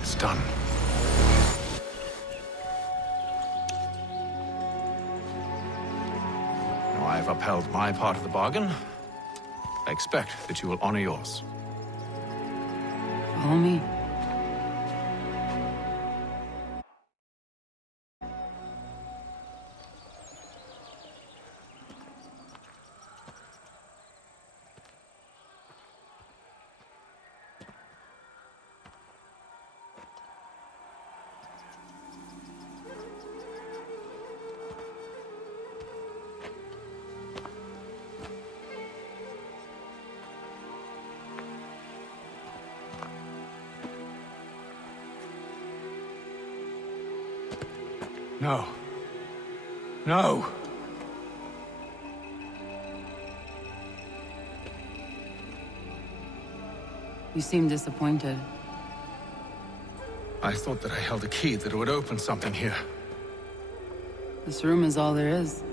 It's done. Now I've upheld my part of the bargain. I expect that you will honor yours. Follow me. No. No! You seem disappointed. I thought that I held a key that would open something here. This room is all there is.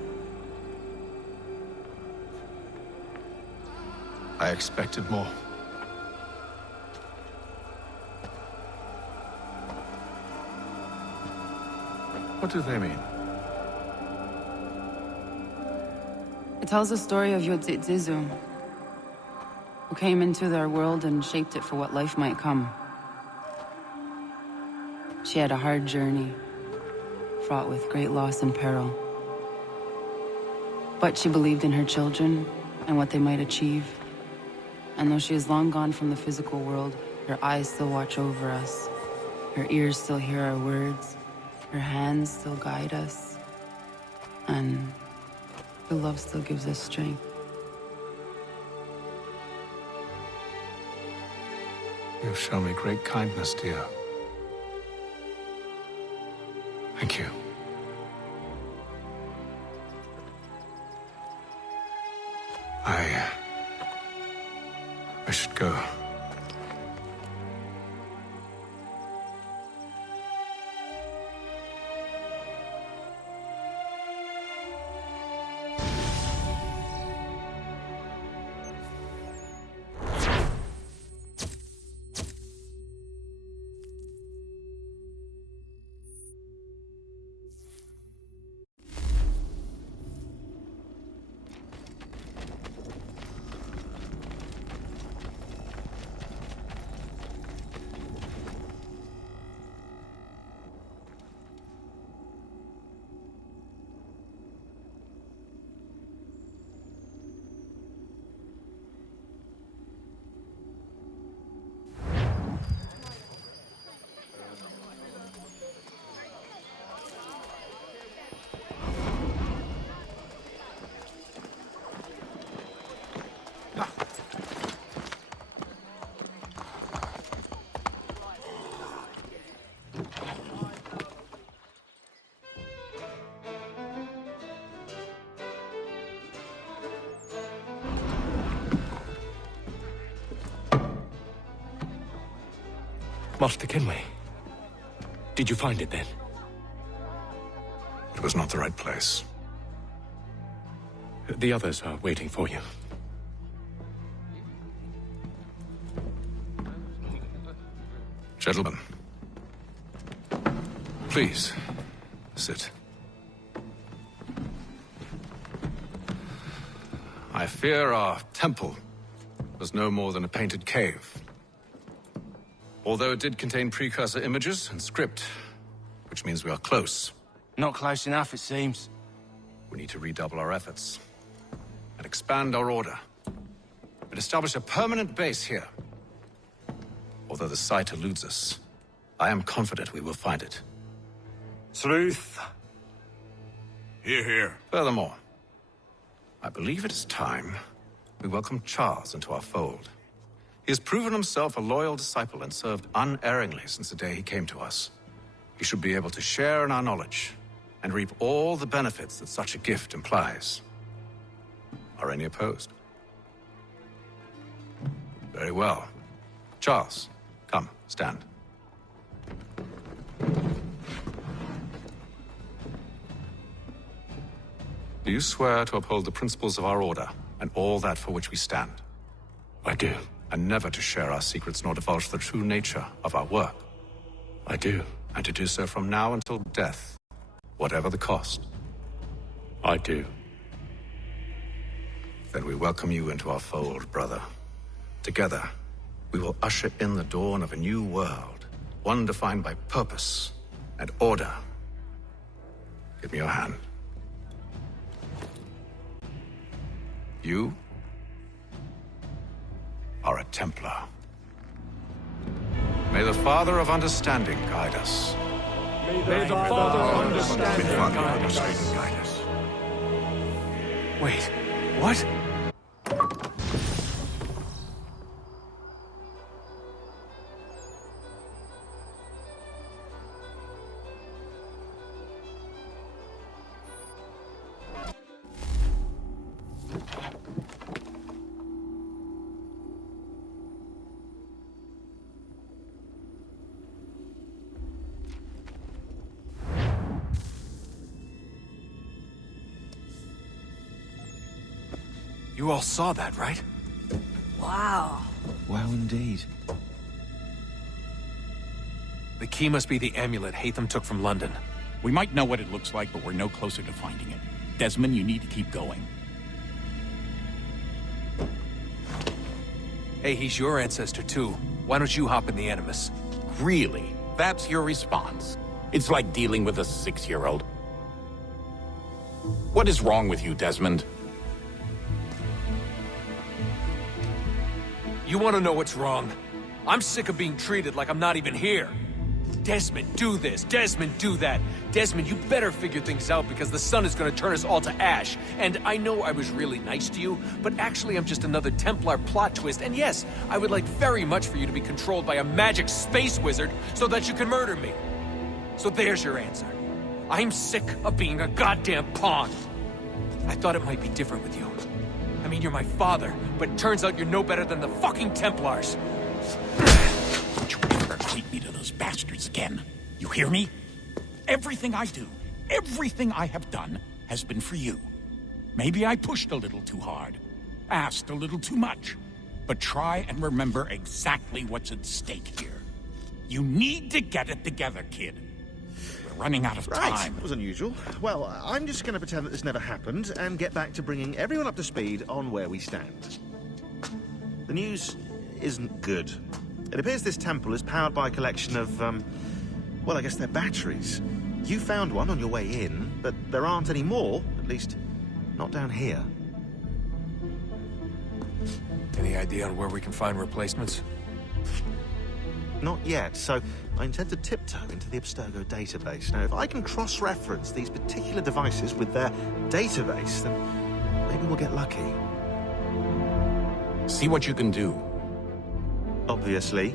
I expected more. What do they mean? It tells the story of Yodzizu, who came into their world and shaped it for what life might come. She had a hard journey, fraught with great loss and peril. But she believed in her children and what they might achieve. And though she is long gone from the physical world, her eyes still watch over us. Her ears still hear our words. Her hands still guide us. And her love still gives us strength. You've shown me great kindness, dear. Thank you. I should go. Master Kenway, did you find it then? It was not the right place. The others are waiting for you. Gentlemen, please, sit. I fear our temple was no more than a painted cave. Although it did contain precursor images and script, which means we are close. Not close enough, it seems. We need to redouble our efforts and expand our order and establish a permanent base here. Although the site eludes us, I am confident we will find it. Truth. Hear, hear. Furthermore, I believe it is time we welcome Charles into our fold. He has proven himself a loyal disciple and served unerringly since the day he came to us. He should be able to share in our knowledge and reap all the benefits that such a gift implies. Are any opposed? Very well. Charles, come, stand. Do you swear to uphold the principles of our order and all that for which we stand? I do. And never to share our secrets nor divulge the true nature of our work? I do. And to do so from now until death, whatever the cost? I do. Then we welcome you into our fold, brother. Together, we will usher in the dawn of a new world, one defined by purpose and order. Give me your hand. You are a Templar. May the Father of Understanding guide us. May the Father of Understanding guide us. Wait, what? You all saw that, right? Wow. Wow, indeed. The key must be the amulet Hatham took from London. We might know what it looks like, but we're no closer to finding it. Desmond, you need to keep going. Hey, he's your ancestor too. Why don't you hop in the Animus? Really? That's your response? It's like dealing with a 6-year-old. What is wrong with you, Desmond? You want to know what's wrong? I'm sick of being treated like I'm not even here. Desmond, do this. Desmond, do that. Desmond, you better figure things out because the sun is going to turn us all to ash. And I know I was really nice to you, but actually I'm just another Templar plot twist. And yes, I would like very much for you to be controlled by a magic space wizard so that you can murder me. So there's your answer. I'm sick of being a goddamn pawn. I thought it might be different with you. I mean, you're my father, but it turns out you're no better than the fucking Templars. Don't you ever equate me to those bastards again. You hear me? Everything I do, everything I have done, has been for you. Maybe I pushed a little too hard, asked a little too much, but try and remember exactly what's at stake here. You need to get it together, kid. We're running out of time. Right, that was unusual. Well, I'm just going to pretend that this never happened and get back to bringing everyone up to speed on where we stand. The news isn't good. It appears this temple is powered by a collection of, well, I guess they're batteries. You found one on your way in, but there aren't any more, at least not down here. Any idea on where we can find replacements? Not yet, so I intend to tiptoe into the Abstergo database. Now, if I can cross-reference these particular devices with their database, then maybe we'll get lucky. See what you can do. Obviously.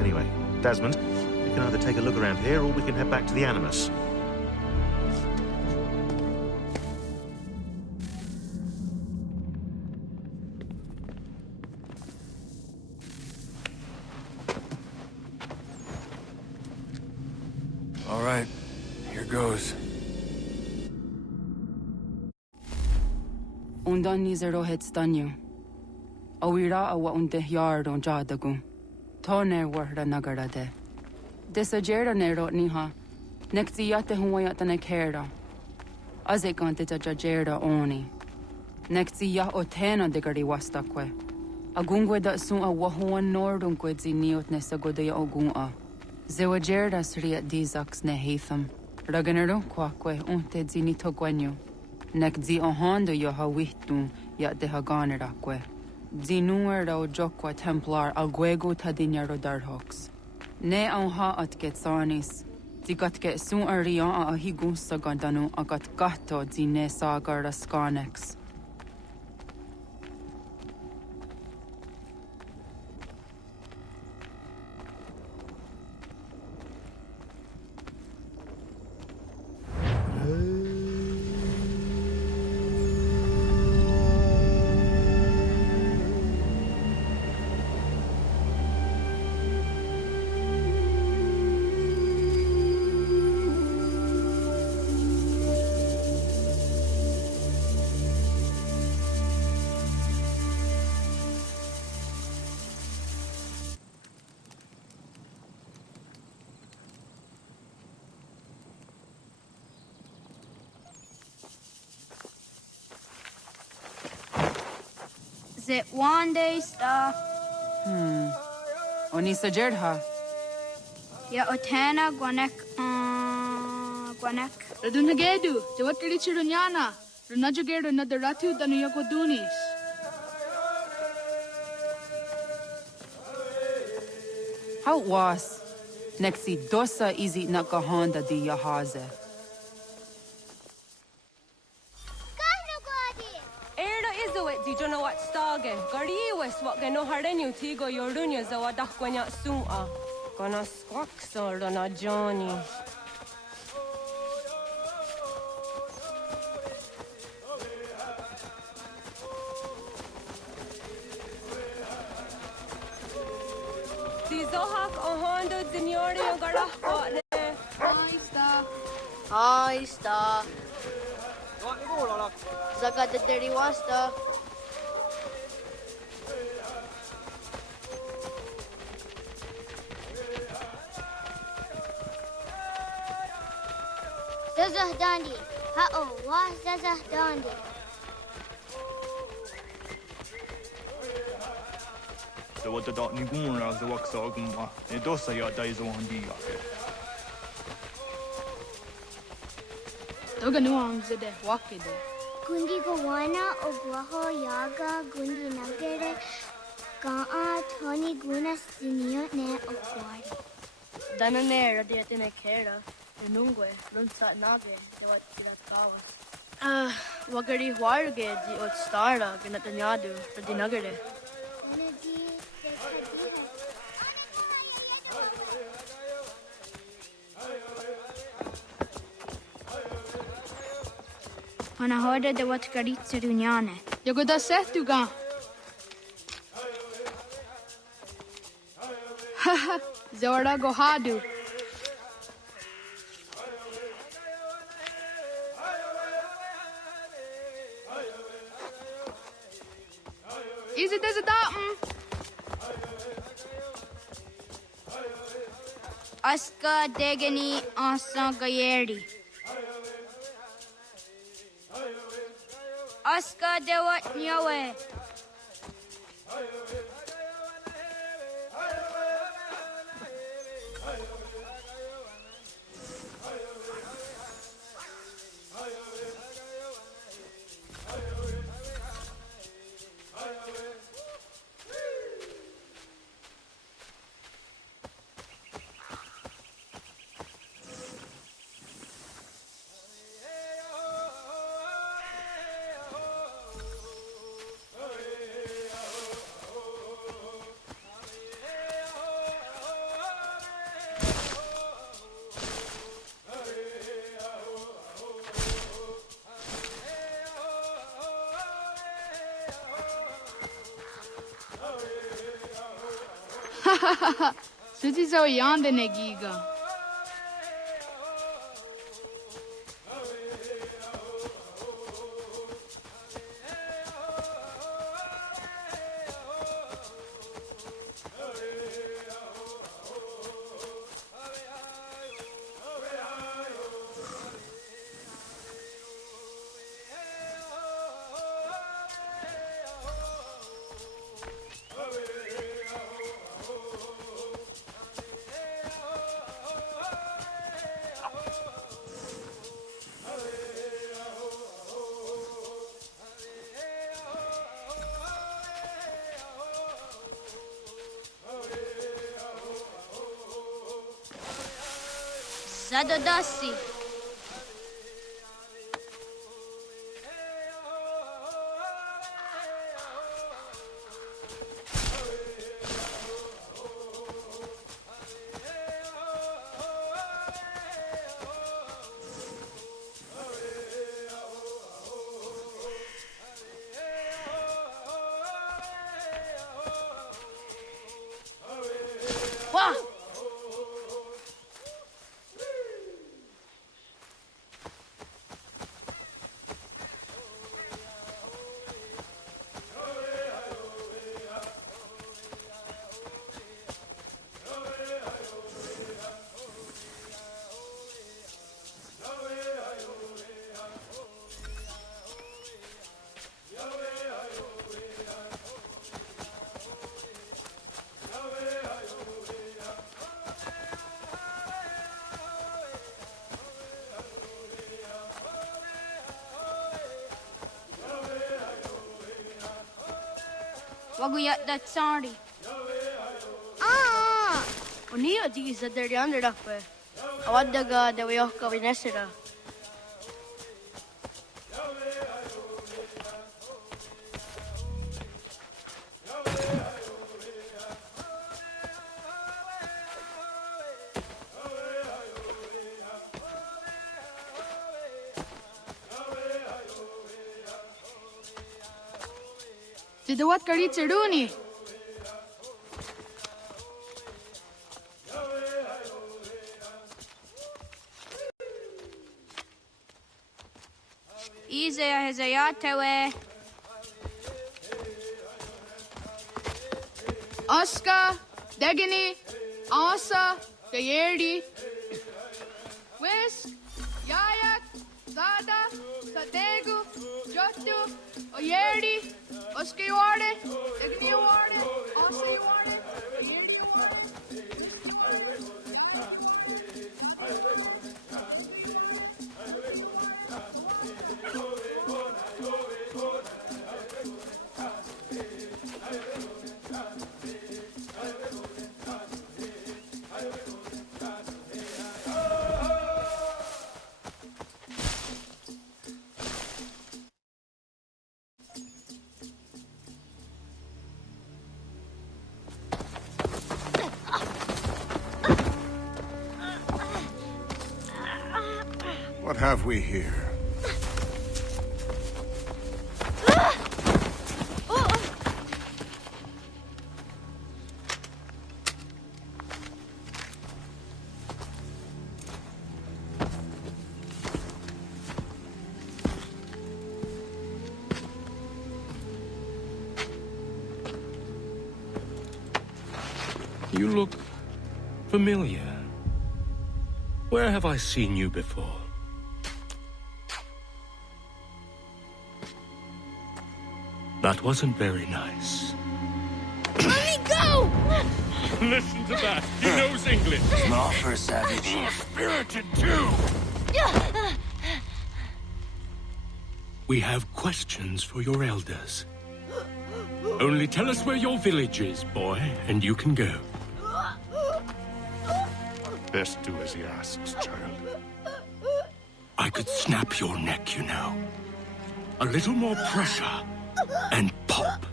Anyway, Desmond, we can either take a look around here or we can head back to the Animus. All right, here goes. Undan nizero het stanyu. Awira awa unde yard on jadagu. Tone warda nagarade. Desajera nero niha. Nekti yate huwayata nekera. Azekante jajera oni. Nekti ya otena degari wastakwe. Agungwe da sun a wahuan nordun kwedzi niot nesagode ya ogun a. Zewajerda sriat dizax ne Hatham. Raganero kwakwe unte zinito gwenyo. Nek zi ohando yo hawihtun ya de haganerakwe. Zinuer o jokwa Templar alguego tadinyaro darhox. Ne ha at getsanis. Zigat get sun arian a higun sagandanu agat gato zine sagar raskanex. Zit one day stuff. Oni sajerha. Ya otana gwanek gwanek. Radunagedu, Jawakari Chirunyana, Runajagedu Nadaratu Danu Yokodunis. How was? Nexi dosa izi nakahanda di yahaze. Di jono wat stage. Gari wes wat geno hardenyu tigo yorunya za wadah kwanya sum'a. Gonna squawk sort on a Johnny. Tizohak ohondo signori ogara hotne. Hi, Star. Zaga de Deri Wasta. Zazah Dandi. Ha-oh, wah Zazah Dandi. The what the dot Nigun as the wax oguma, and dosa ya dies on the Toga nuang zede wakide. Gundi Gawana o Guaho Yaga Gundi Nagere Gaa Tony Gunas Dinio Ne o Guari. Dananera dietine kera, enungue, non sa nage, de wat kiratawas. Wagari huarge di ot stara, ginatanyadu, radinagere. Ana hörde det var tkaritser unjane. Jag går där sett du ga. Haha, Zora go hadu. Is it as a datum? Aska degeni asa gayeri. Aska dewat nyawe. Suti zo yande negiga. Zadodasi. Wah! Waguyat that sorry. Unia di sa deriander dakwe. Awadaga de wayoka vinesira. Tidawat karit seruni. Izaya hezayatewe. Aska, Degini, Asa, Gayerdi. Whisk, Yayak, Atu, Oyeri, Oscar Warde, Degni Warde, Oscar Warde, Oyeri Warde. What have we here? You look familiar. Where have I seen you before? That wasn't very nice. Let me go! Listen to that. He knows English. Small for a savage. Spirited too! We have questions for your elders. Only tell us where your village is, boy, and you can go. Best do as he asks, child. I could snap your neck, you know. A little more pressure, and pop.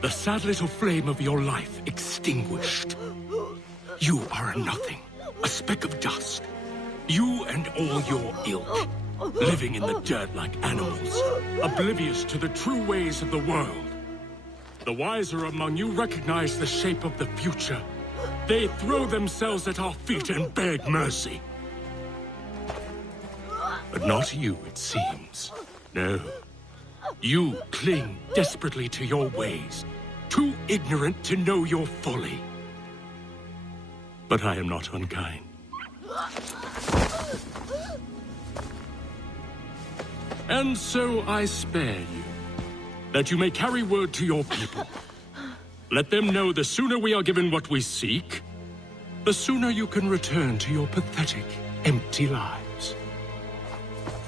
The sad little flame of your life extinguished. You are a nothing, a speck of dust. You and all your ilk, living in the dirt like animals, oblivious to the true ways of the world. The wiser among you recognize the shape of the future. They throw themselves at our feet and beg mercy. But not you, it seems. No. You cling desperately to your ways, too ignorant to know your folly. But I am not unkind. And so I spare you, that you may carry word to your people. Let them know the sooner we are given what we seek, the sooner you can return to your pathetic, empty lives.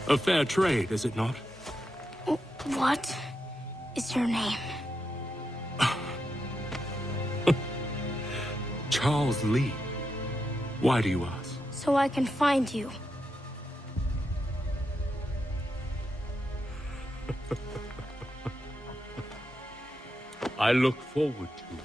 A fair trade, is it not? What is your name? Charles Lee. Why do you ask? So I can find you. I look forward to it.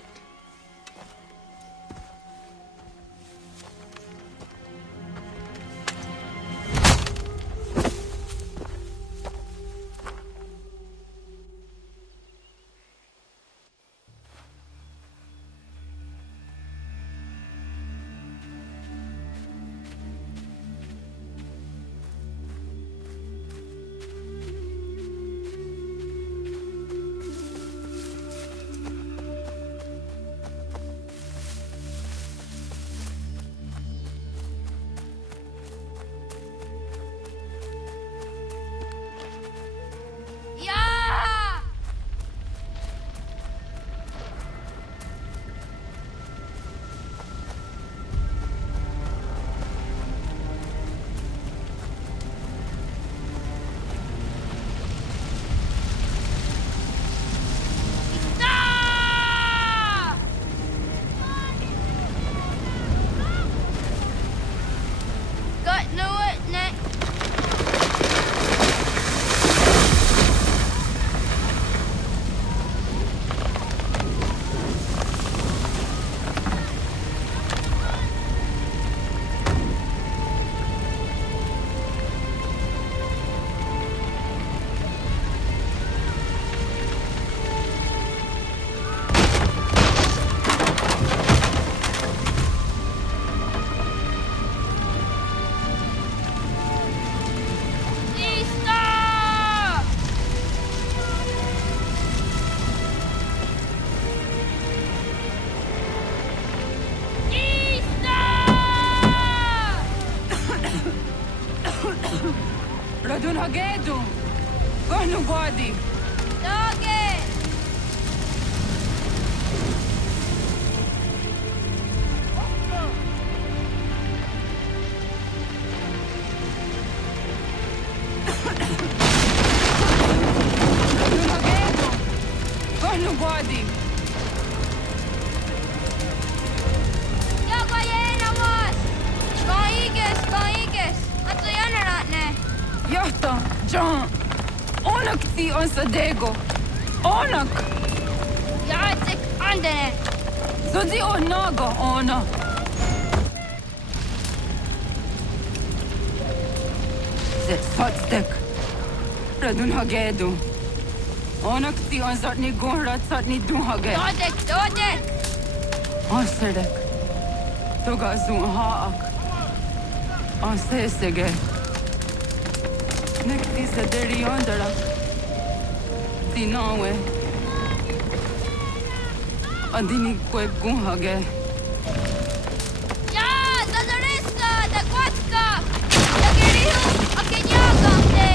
Radun Hagedum! Gonu body. Doggy! Gonu body. Jogo jäänä vas! Kaikes! Atso jäänä Johto, John. Onak ti on sadego. Onak. Jaetsek andene! Zodi on nago ona. Zet sotstek. Radun hagedu. Onak ti on zatni gunrat zatni duhage. Dodek! Aserdek. Toga zun haak. Asesege. Nekti se deri ondara. Tinawe. Adini kwe gunhage. Ja, Zazarissa! Da kwatka! Da kirihu! Akenyagam te!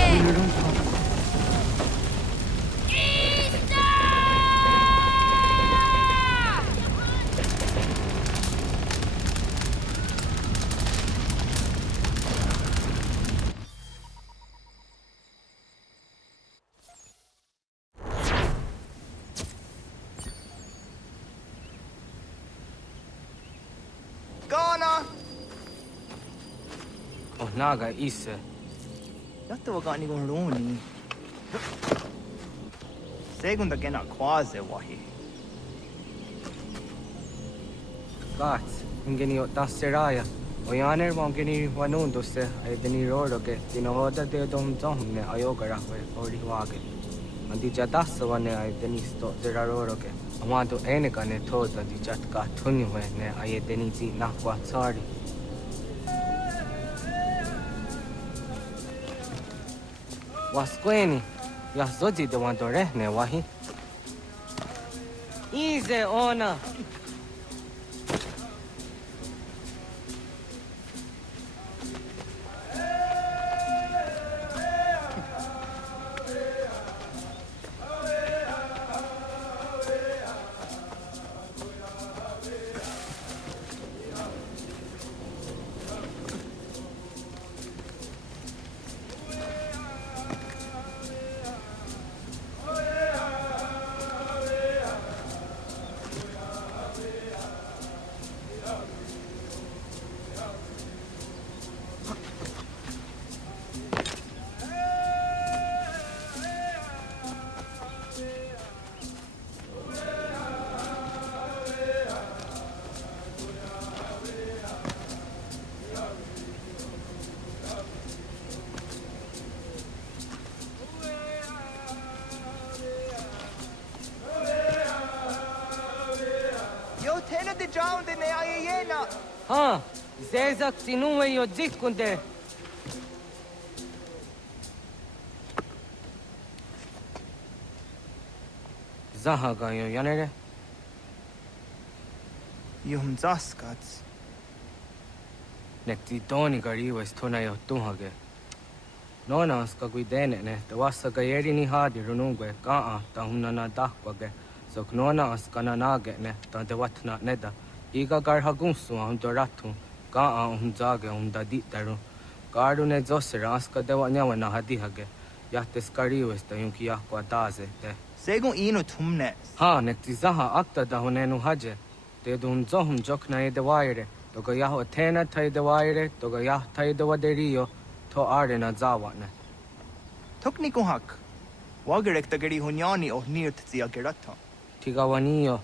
Gana! Oh, naga ise. Jattu vaan niinku luuni. Segunda gena quase wahi. Gats, ingeni o tasseraya. O yaner wangeni wanundusse ay deni roroge tinohoda de dom domne ayogarahwe oriwage. Andi jadassa wane ay deni sto zeraroroge. Amanto enega ne toda di jatka tunywe ne ay deni zi nakwa tsari. Wasqueni, Yasodi de Wandorehne wahi. Easy ona. Yo tena de drowned in the ayena. Ha, zezak tinuwe yo dikunde. Zahaga yo yanere. Yum zaskats. Nekti doni gari wes tona yo tuhage. Nona ska guidene ne, te wassa gayeri ni hadi runungwe kaa ta hunana dahwage. So knona askana nage ne, ta te watna neda. Iga gar hagunsu hum doratu, kaa hum zage hum daditaru. Garu ne zosera aska dewa nyawa na hadihage. Yahte skari wes ta yunki yahkwa daze te. Segun ino tumnes. Ha, nekti zaha akta da hunenu haje. Te dum zohum jokna e de waire. Toga yaho tena tai de waire, toga yah tai de waderio, to arena zawane. Tokni kuhak. Wagerek tagari hunyani o nirt zia gerata. Tigawanio,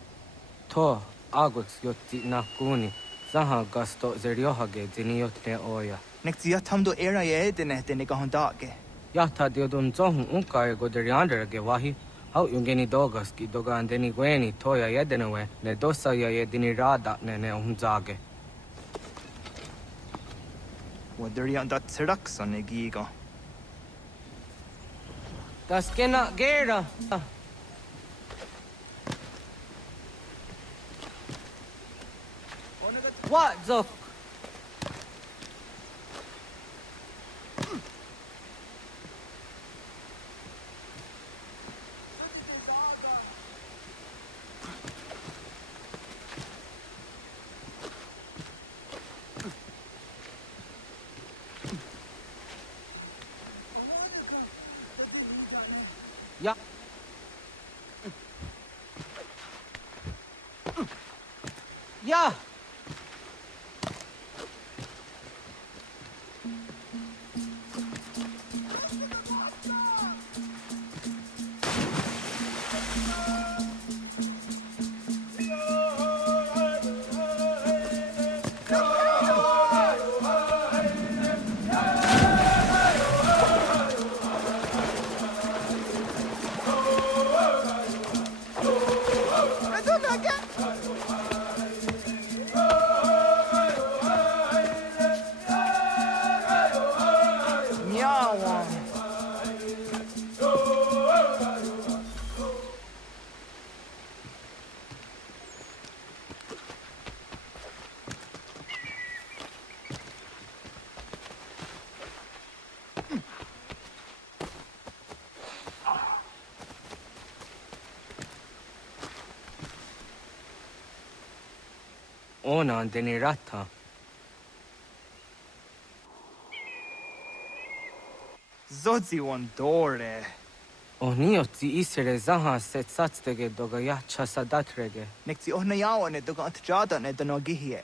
to agwix yotti na kuni. Zaha gasto zeriohage diniotne oya. Nekzia tamdo era ye edene de negahondage. Yahta diodum zohum unka e goderianderage wahi. Hau yungeni dogas ki doga andeni gweni toya yedenewe ne dosa ya yedini rada ne umzage. Waderian dat seraksa negiga. Das kena gera. What zok? Yeah. Ona denirata. Zodzi one dore. Onioti isere zaha set satstege doga yacha sadatrege. Nekti ohnayawane doga antjada ne danogihie.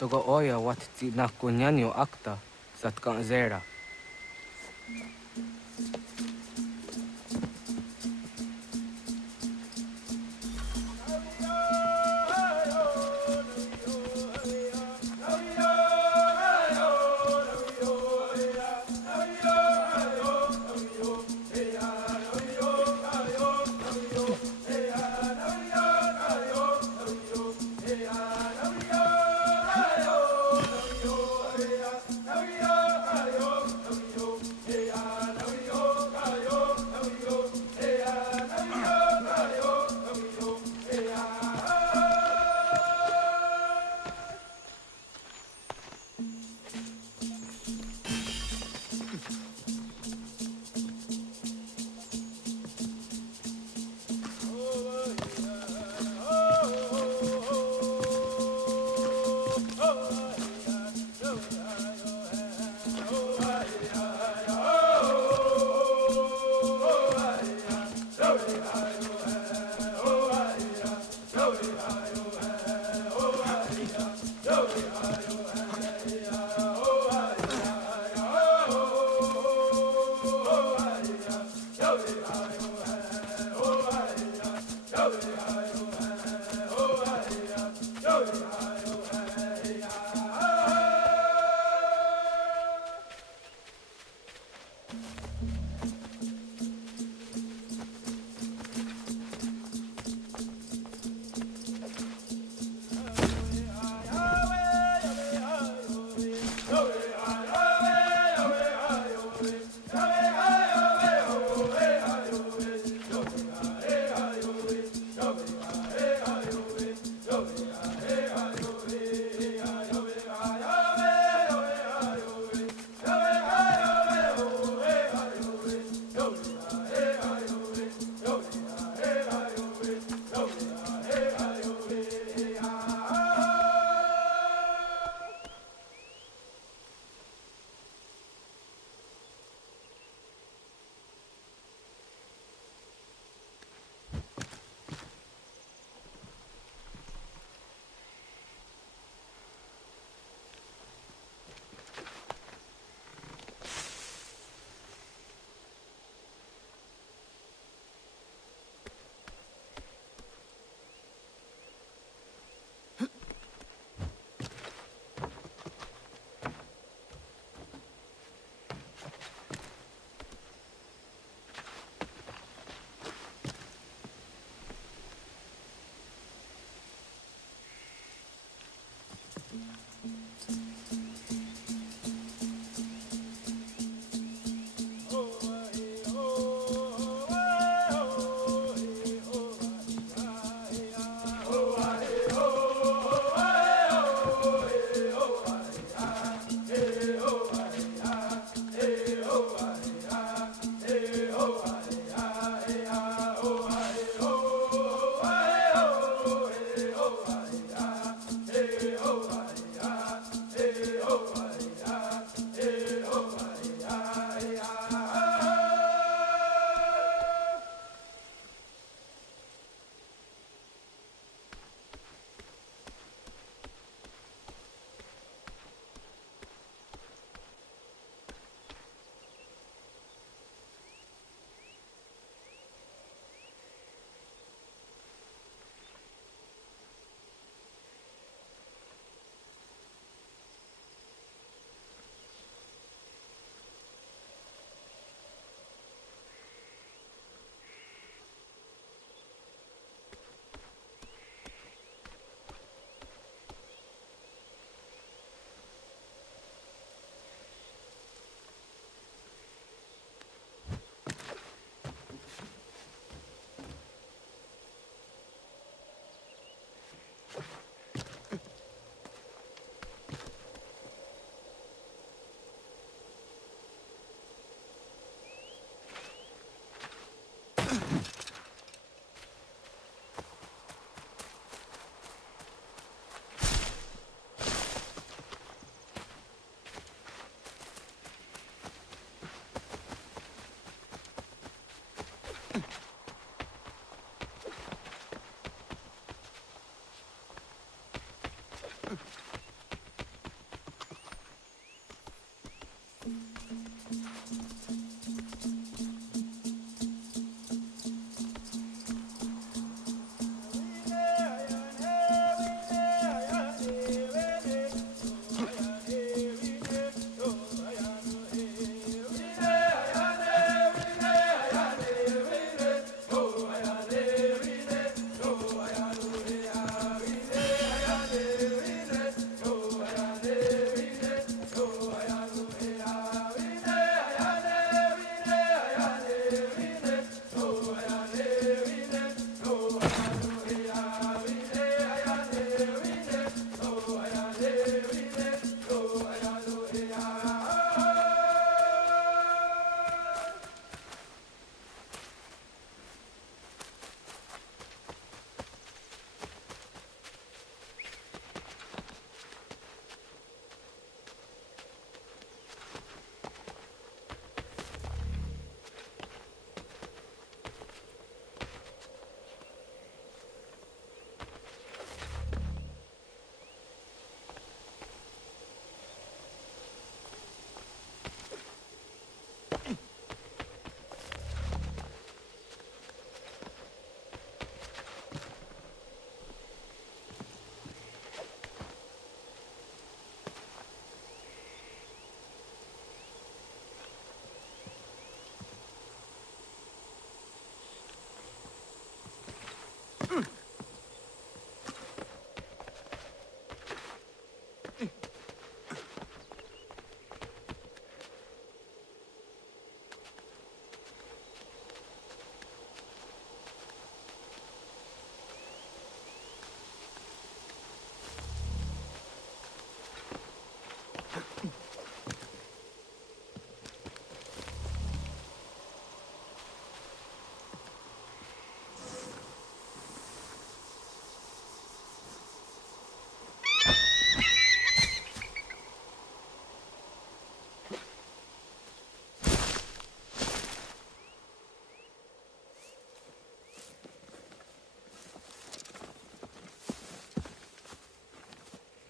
Doga oya watti nakunyanyo akta satkan zera.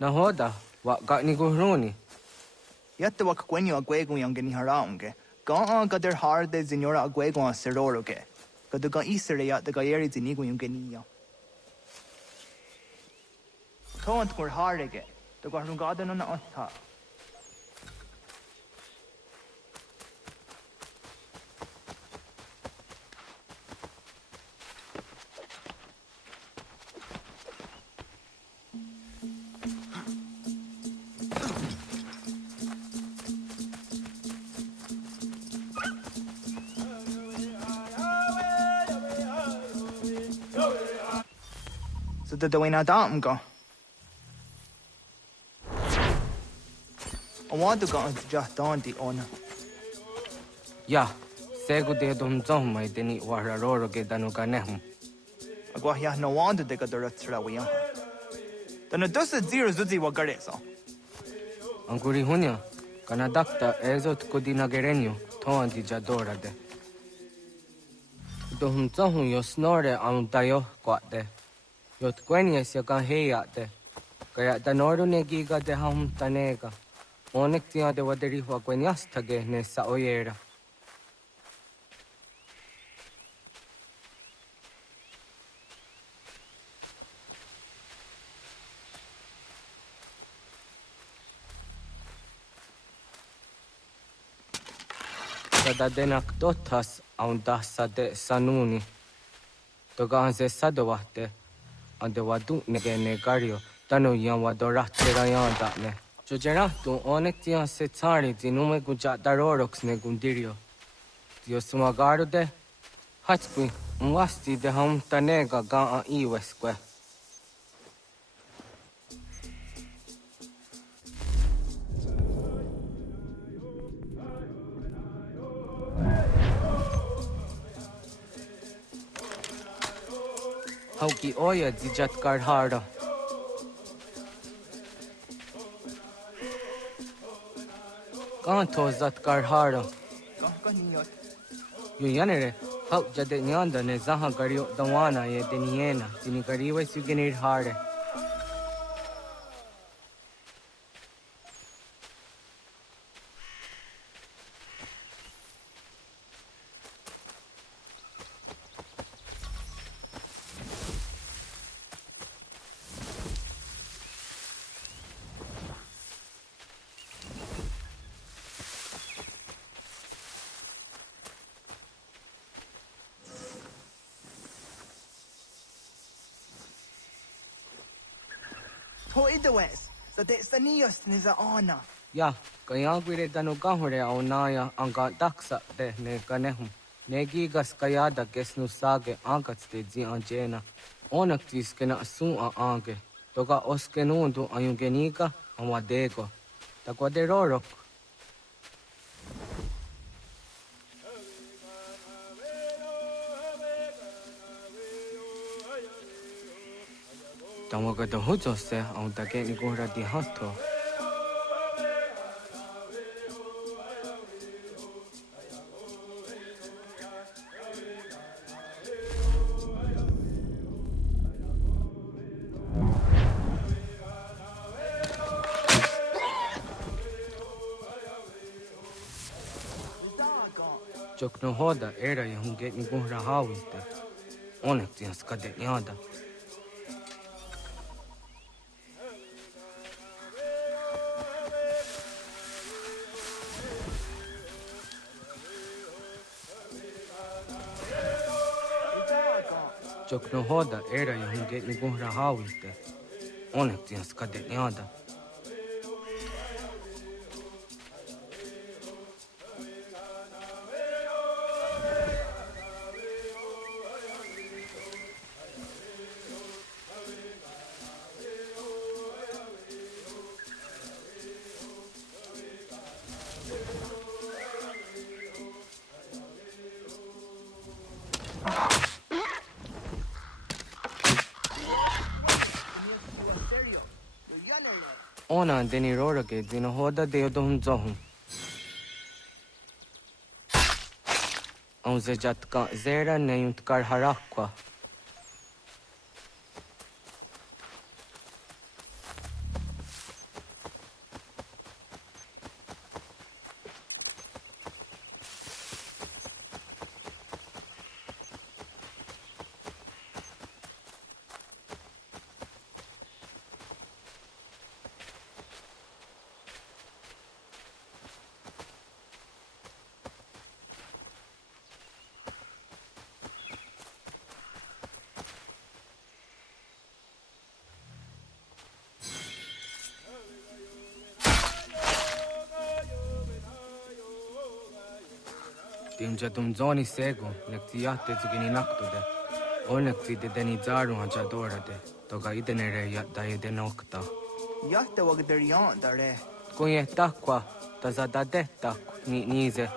Nahoda, wa got ni guruni. Yatta wak gwenyo agwego yang geni haraunge. Ga gader harde zinora agwego a seroroge. Gaduga isere ya the gayeri zinigo yung genia. Taunt gur harege. The garungada no na otta. So the wena dam go. I want to go into just Dante on. Ya, segu de dum zom mai deni wararoro ge danuga nehum. Agwa ya no wanda de gadara trawiya. Then a dosa zero zuzi wagaresa. Anguri hunya, kana dakta exot kodina gerenyo, toan di jadora de. Dohum zohum yo snore am dayo kwate. Yot kwenyes ya kan heya de. Kaya danoru ne giga de ham tanega. Onek tia de waderi wa kwenyas tage ne sa oyera. Sada denak dotas aun dasa de sanuni. Togan se sadowate. Ande wadu nege negario. Tanu yan wadorat terayan ne. Jojera tu onek tia se tsari zinume guja darorox ne gundirio. Dio sumagaro de hatskui mwasti de ham tanega ga a iwesque. Hauki oya dijat karhara. Kanto zat karhara. Yu yanere, hau jade nyanda ne zaha gario dawana ye deniena, zini gariwe sugenir hare. Toidawes, so that's the nearest is a honor. Ya, kaya gwire danu kahore au naya anga daksa de ne kanehum. Ne gigas kaya da kesnu sage angats de zi anjena. Onak tis kena sun a ange. Toga oskenundu ayungenika amadego. Takwa de rorok. Tawaga da hujose au da geni gora di hatto. Jok no hoda era ya hun geni gora hawiste. Onak tis kade yada. Jok no hoda era ya hun geni gora hawiste. Onak tis kade yada. Ona deni rora ke dino hoda deo dohun zohun. Onze jatka zera neyunt kar harakwa. Timja tum zoni sego, nekti yate zugini naktude. O nekti de deni zaru hajadora de. Toga idenere yatta ide nokta. Yatte wagder yan dare. Kunye takwa, tazada de tak ni nize.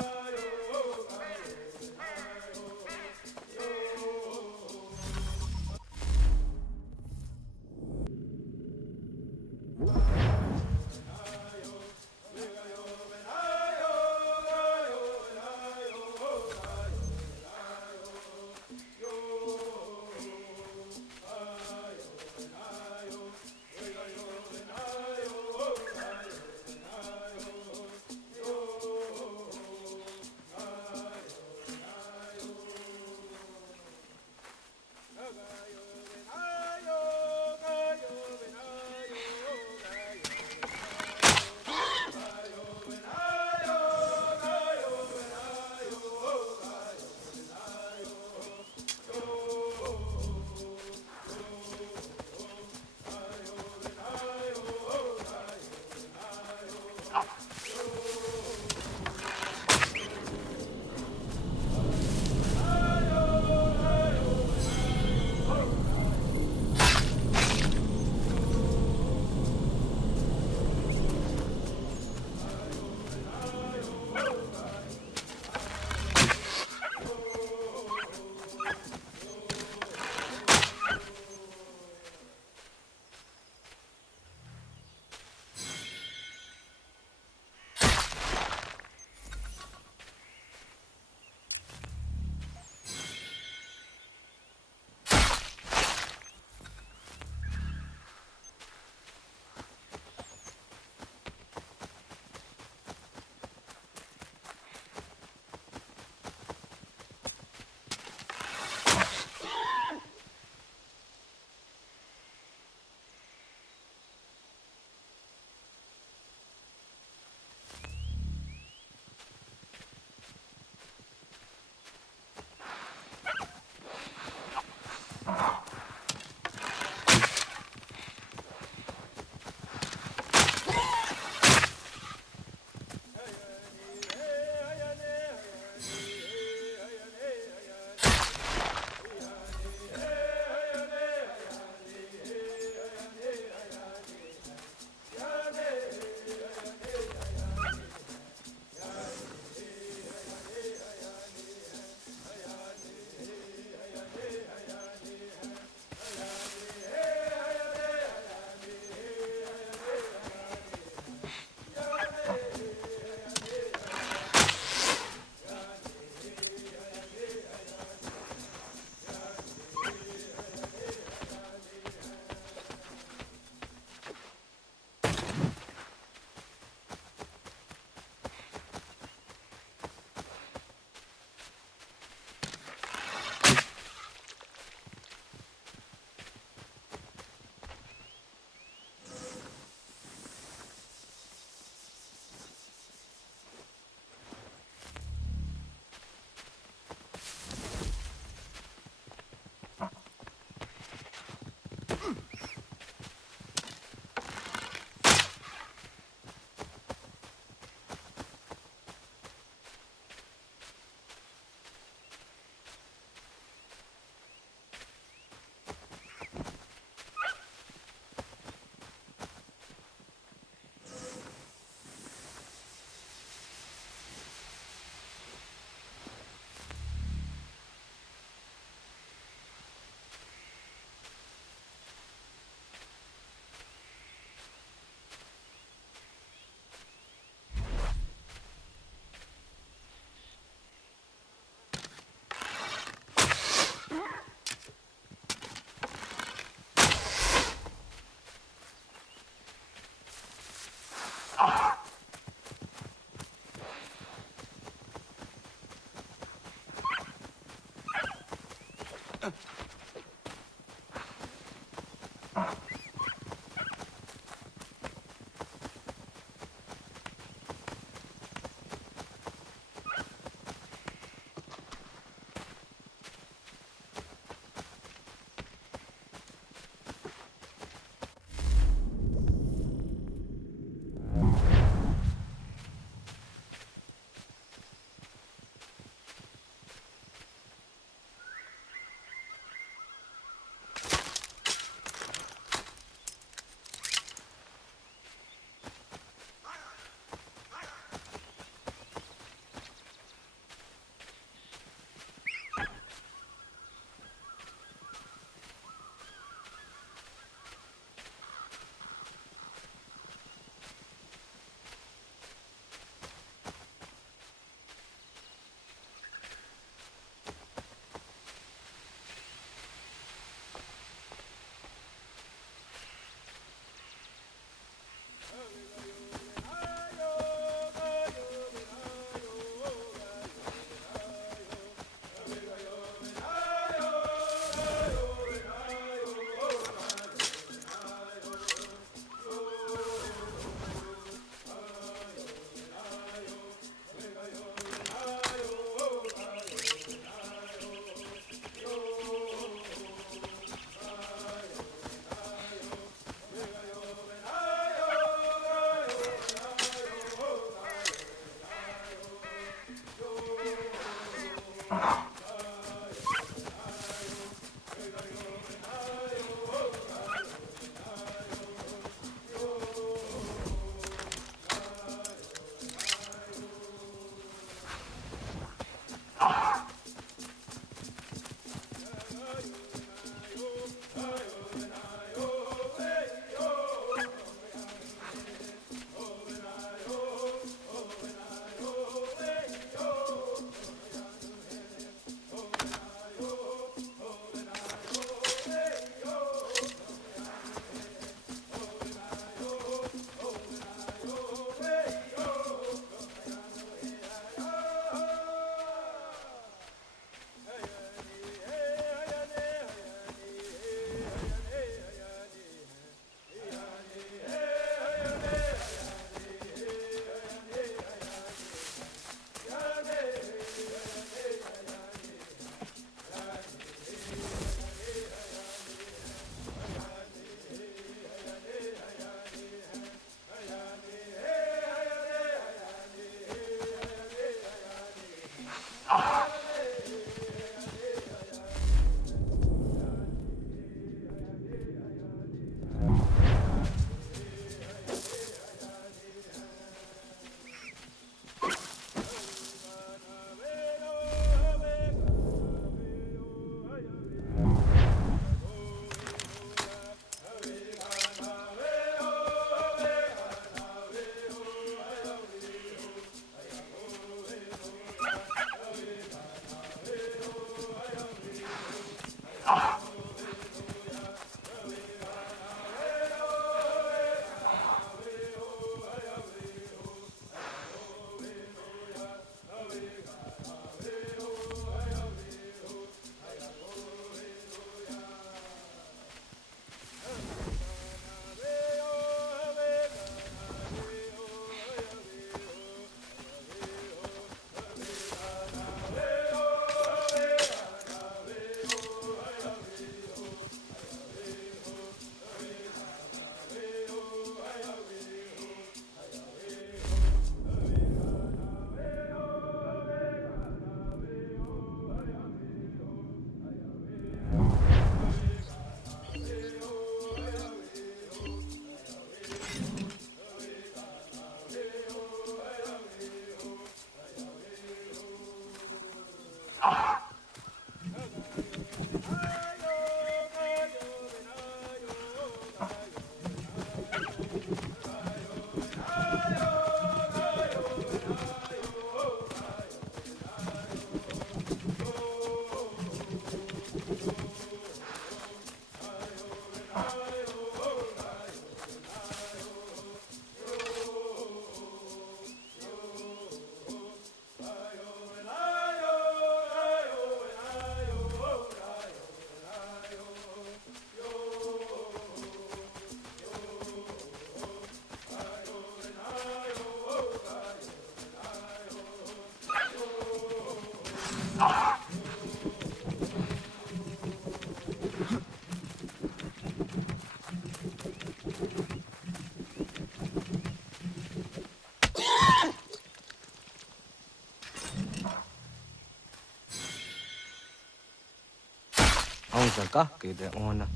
za kahke de ona.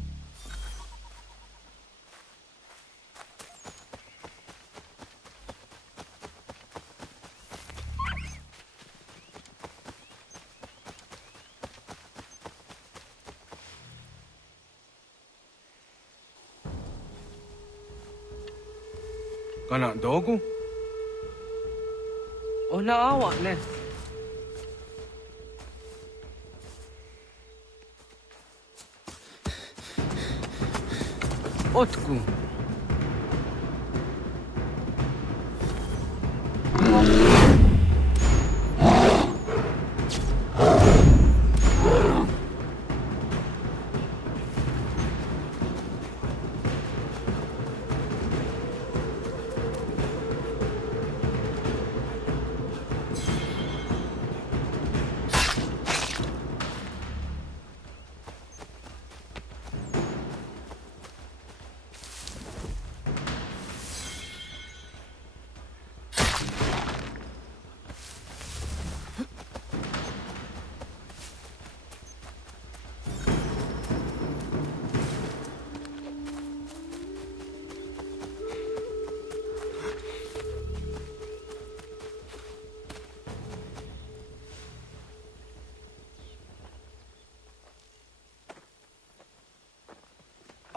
Kana dogu? Ona awa ne. Otku.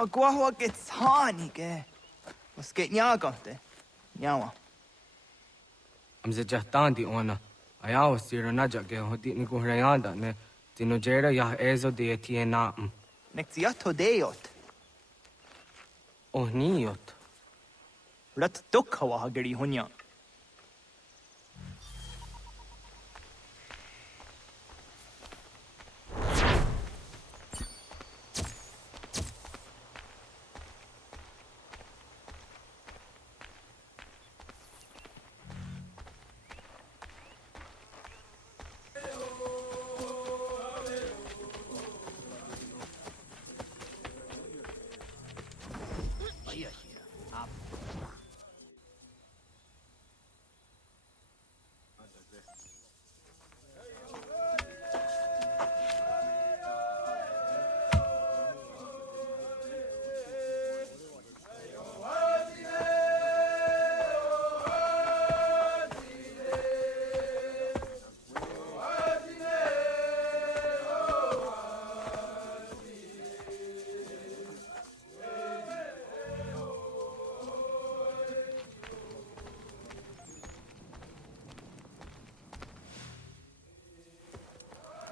Agua gets honey, ge. Was geht nyagante? Nyawa. Amze jahtandi ona. Ayawa sira naja ge hoti ni kuhrayanda ne. Tino jera ya ezo de tiena. Nexiato deot. Oh niot. Rat dukhawa hageri hunya.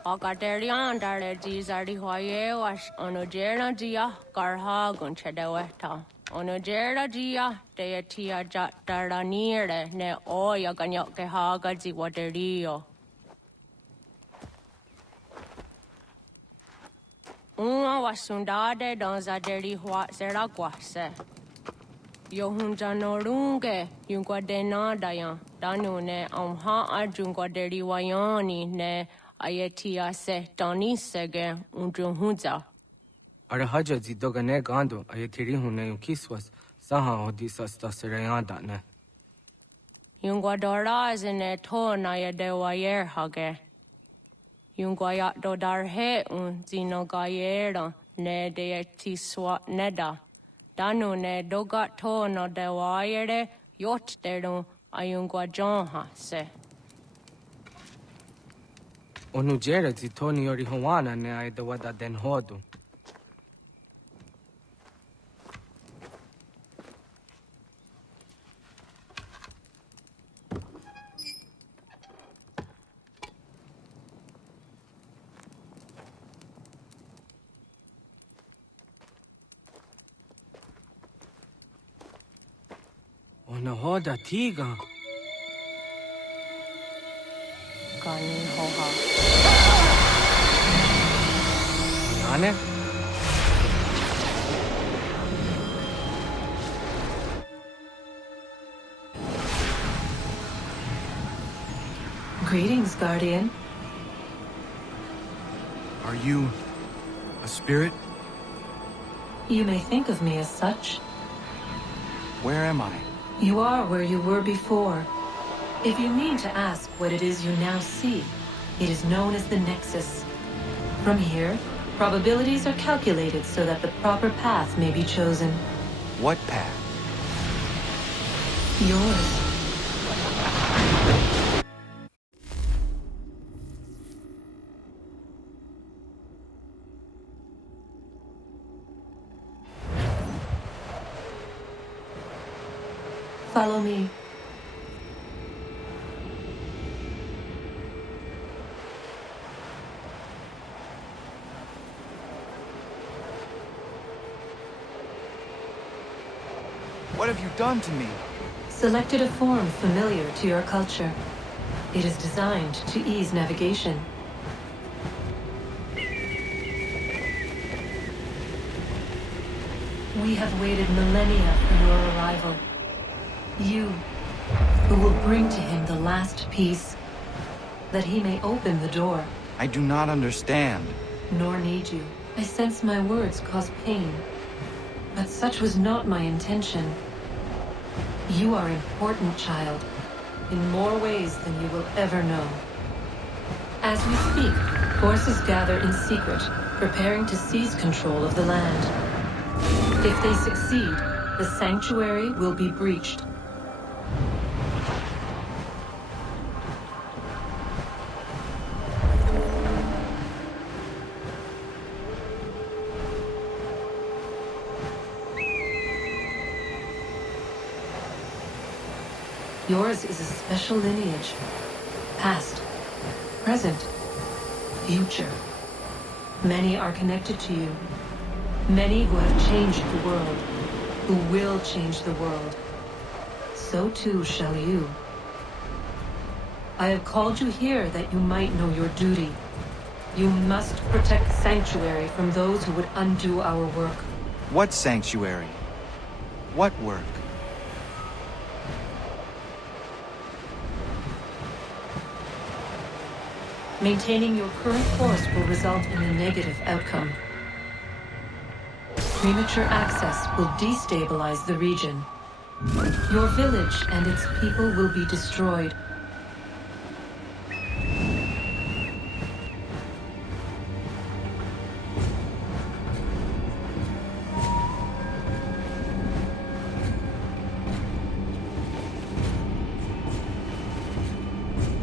Akaterian dare jizari hoye was onojera jia karha gunchedeweta. Onojera jia deetia jataranire ne oya ganyoke haga ziwaterio. Uma wasundade donzaderi hua seraguase. Yohunjanorunge yunguadenadayan danune amha ajunguaderi wayani ne Ayetia se Doni Sege Unjunhunza. Arahaja zidogane gando ayetiri hune yukiswas saha odisa staserayanda ne. Yungwadora zine to na yadewayer hage. Yungwayat dodar he un zinogayera ne deetiswa neda. Danu ne dogat to no dewayere yot deru ayungwajonha se. Onujera zitoni yori hawana ne aidawada den hodu. Ona hoda tiga. Gani hoha. Nane? Greetings, Guardian. Are you a spirit? You may think of me as such. Where am I? You are where you were before. If you mean to ask what it is you now see, it is known as the Nexus. From here, Probabilities are calculated so that the proper path may be chosen. What path? Yours. Follow me. What have you done to me? Selected a form familiar to your culture. It is designed to ease navigation. We have waited millennia for your arrival. You, who will bring to him the last piece, that he may open the door. I do not understand. Nor need you. I sense my words cause pain. But such was not my intention. You are important, child, in more ways than you will ever know. As we speak, forces gather in secret, preparing to seize control of the land. If they succeed, the sanctuary will be breached. Yours is a special lineage. Past, present, future. Many are connected to you. Many who have changed the world, who will change the world. So too shall you. I have called you here that you might know your duty. You must protect Sanctuary from those who would undo our work. What sanctuary? What work? Maintaining your current course will result in a negative outcome. Premature access will destabilize the region. Your village and its people will be destroyed.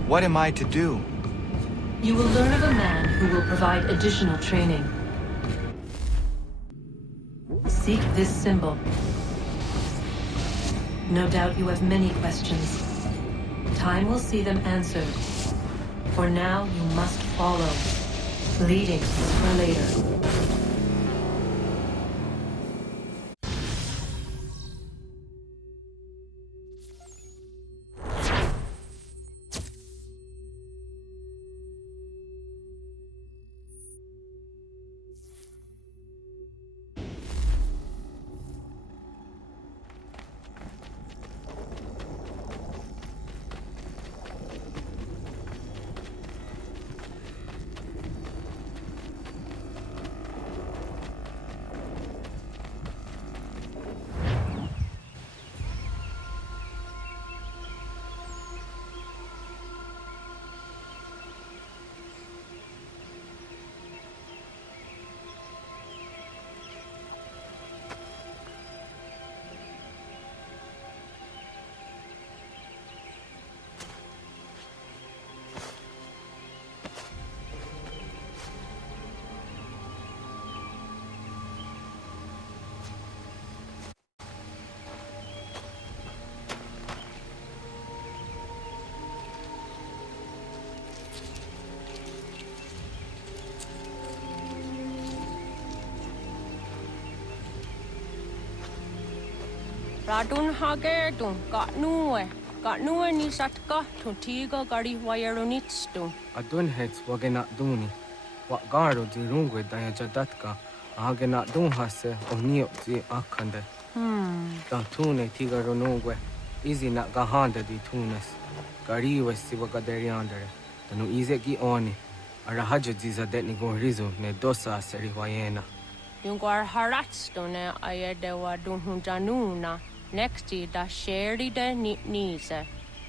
What am I to do? You will learn of a man who will provide additional training. Seek this symbol. No doubt you have many questions. Time will see them answered. For now, you must follow. Leading is for later. Radun hagerdun gatnue ni satka tutiga gari wayarunitstu. Adun hets wagena duni. What garo di rungwe daya jadatka. Agena dun hase onio di akande. Tantune tiga ronungwe. Izi na gahanda di tunes. Gari wesi wagaderiandere. Tanu ize gi oni. Arahajo di zadetni gorizo ne dosa seri wayena. Yungwar haratstone ayedewa dunhunjanuna. Nexti da sheri de nitnise.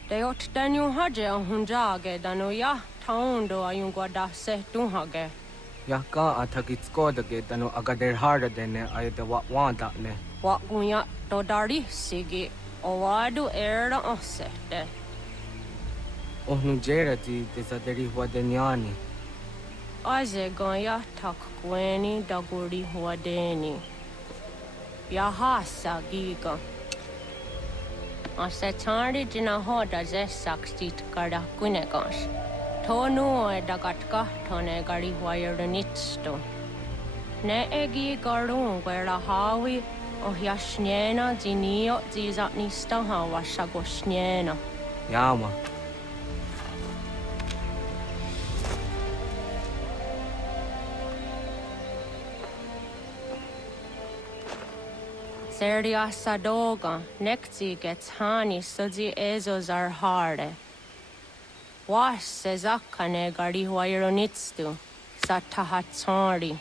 De ot danu haje hunjage danu ya taundo ayungwa da se dunhage. Ya ka athakitsko de tano agader harder than I the what want that ne. What gunya dodari sigi owadu era osete. Ohnu jerati desaderi huadeniani. Aze gonya tak gweni daguri huadeni. Yahasa giga. Asetari jina hoda ze sakstit kada kunegas. Tonu e dagatka tone gari huayernitsto. Ne egi garun gwera hawi o hiashnena zinio zizatnista hawa shagoshnena. Yama. Serdia sadoga, nekti gets hani sudzi ezos are harde. Was sezakane gari huayronitstu, satahatsari.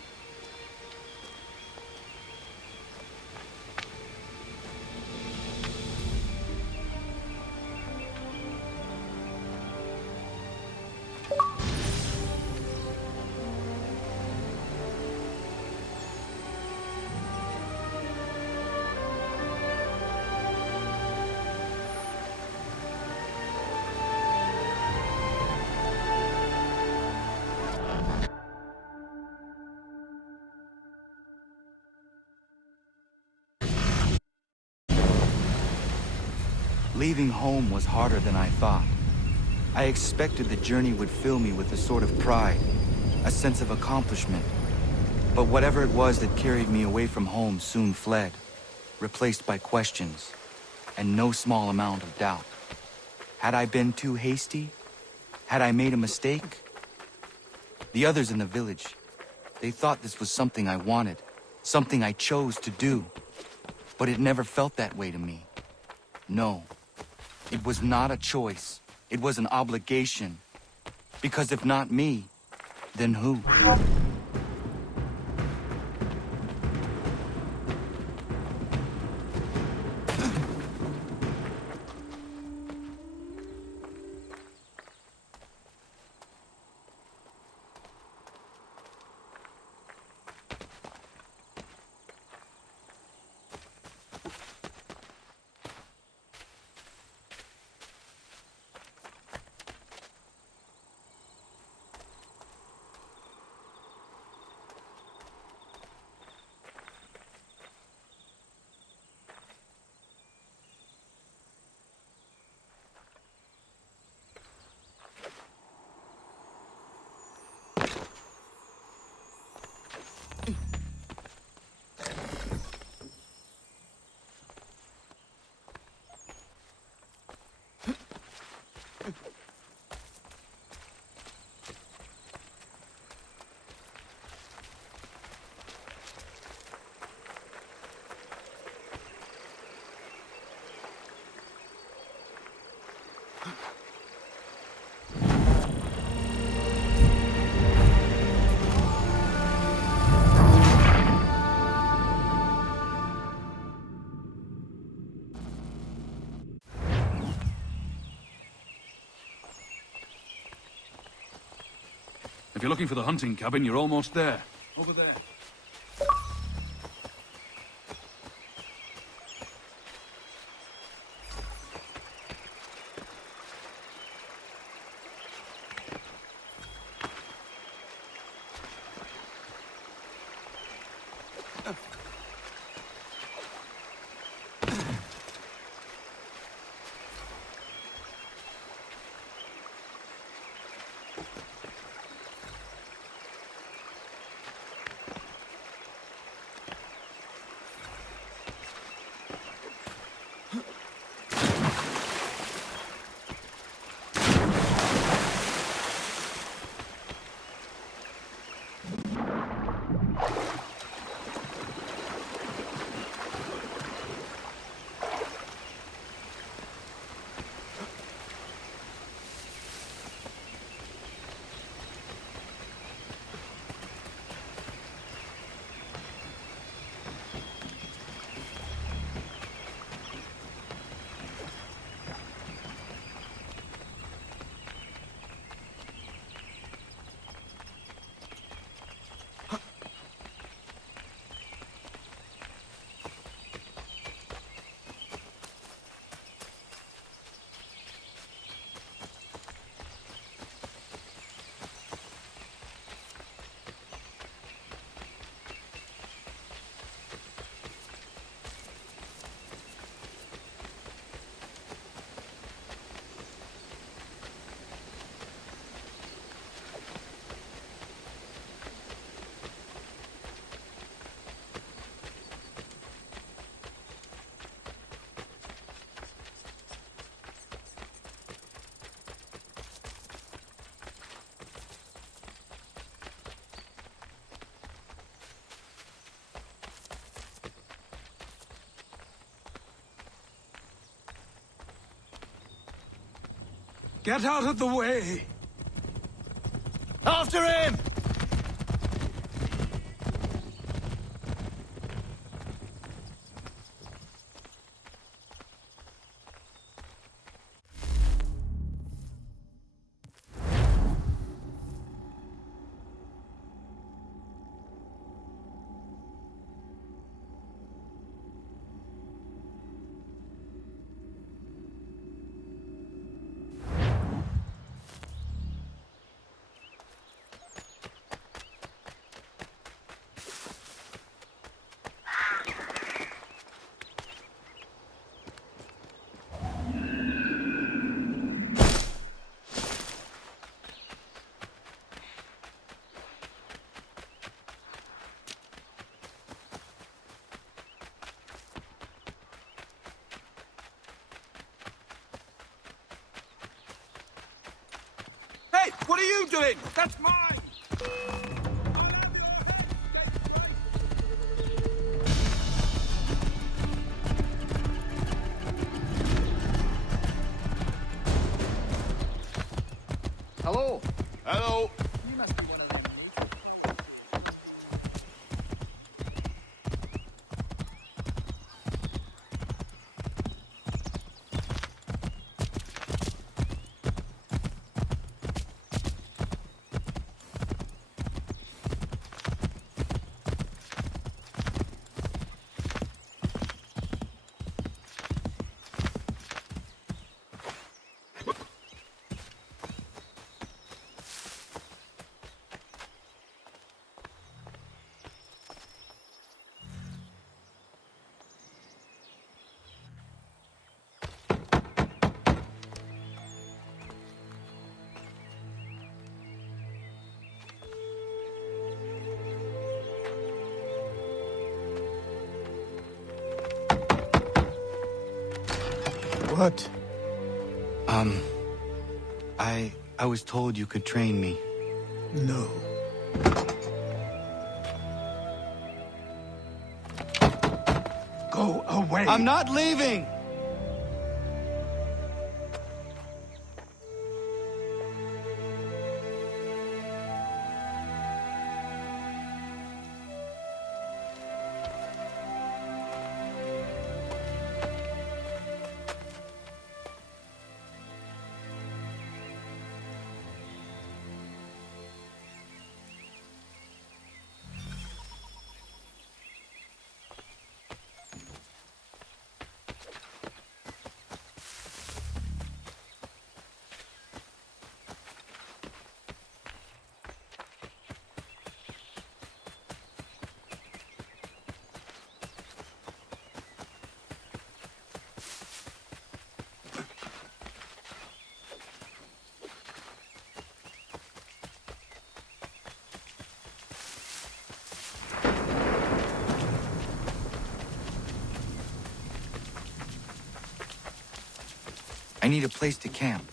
Leaving home was harder than I thought. I expected the journey would fill me with a sort of pride, a sense of accomplishment. But whatever it was that carried me away from home soon fled, replaced by questions, and no small amount of doubt. Had I been too hasty? Had I made a mistake? The others in the village, they thought this was something I wanted, something I chose to do. But it never felt that way to me. No. It was not a choice. It was an obligation. Because if not me, then who? If you're looking for the hunting cabin, you're almost there. Over there. Get out of the way! After him! Hey, what are you doing? That's mine! Hello. Hello. You must be one of them. What? I was told you could train me. No. Go away! I'm not leaving! I need a place to camp.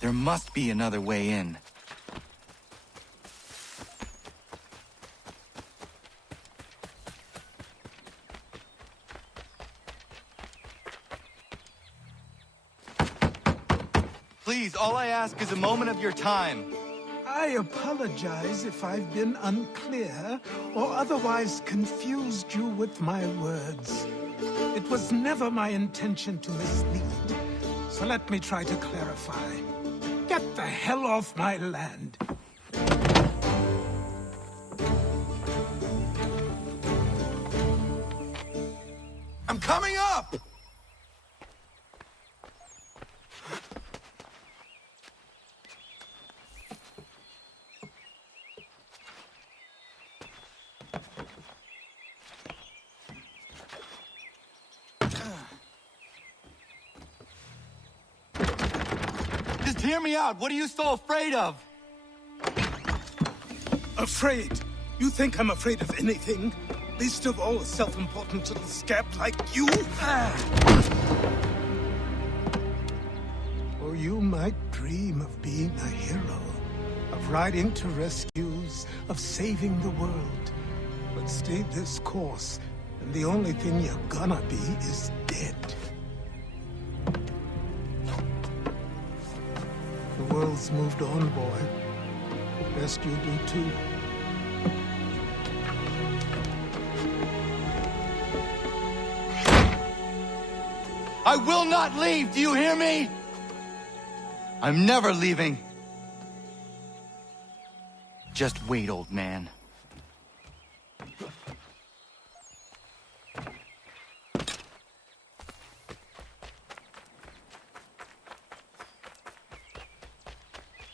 There must be another way in. Please, all I ask is a moment of your time. I apologize if I've been unclear or otherwise confused you with my words. It was never my intention to mislead, so let me try to clarify. Get the hell off my land. I'm coming up! Just hear me out. What are you so afraid of? Afraid? You think I'm afraid of anything? Least of all a self-important little scab like you? Or you might dream of being a hero, of riding to rescues, of saving the world. But stay this course, and the only thing you're gonna be is dead. The world's moved on, boy. Best you do too. I will not leave, do you hear me? I'm never leaving. Just wait, old man.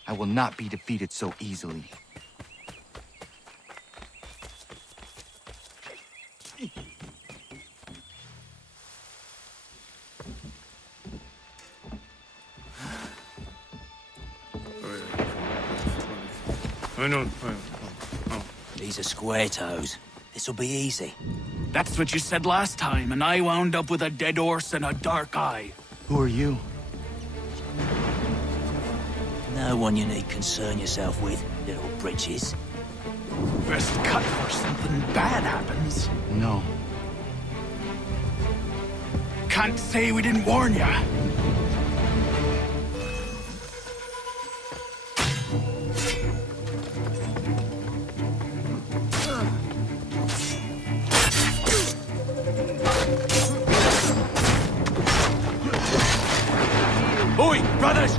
I will not be defeated so easily. These are square toes. This'll be easy. That's what you said last time, and I wound up with a dead horse and a dark eye. Who are you? No one you need concern yourself with, little britches. Best cut before something bad happens. No. Can't say we didn't warn ya. Oi, brothers!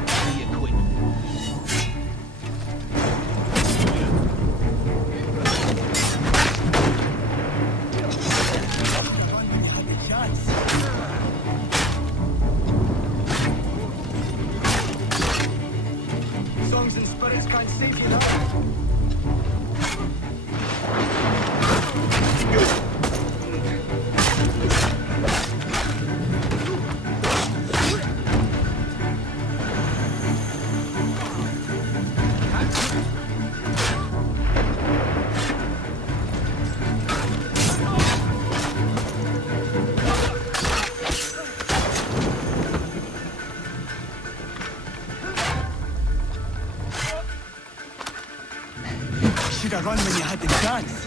Songs and spirits can't save you now. Should have run when you had the chance.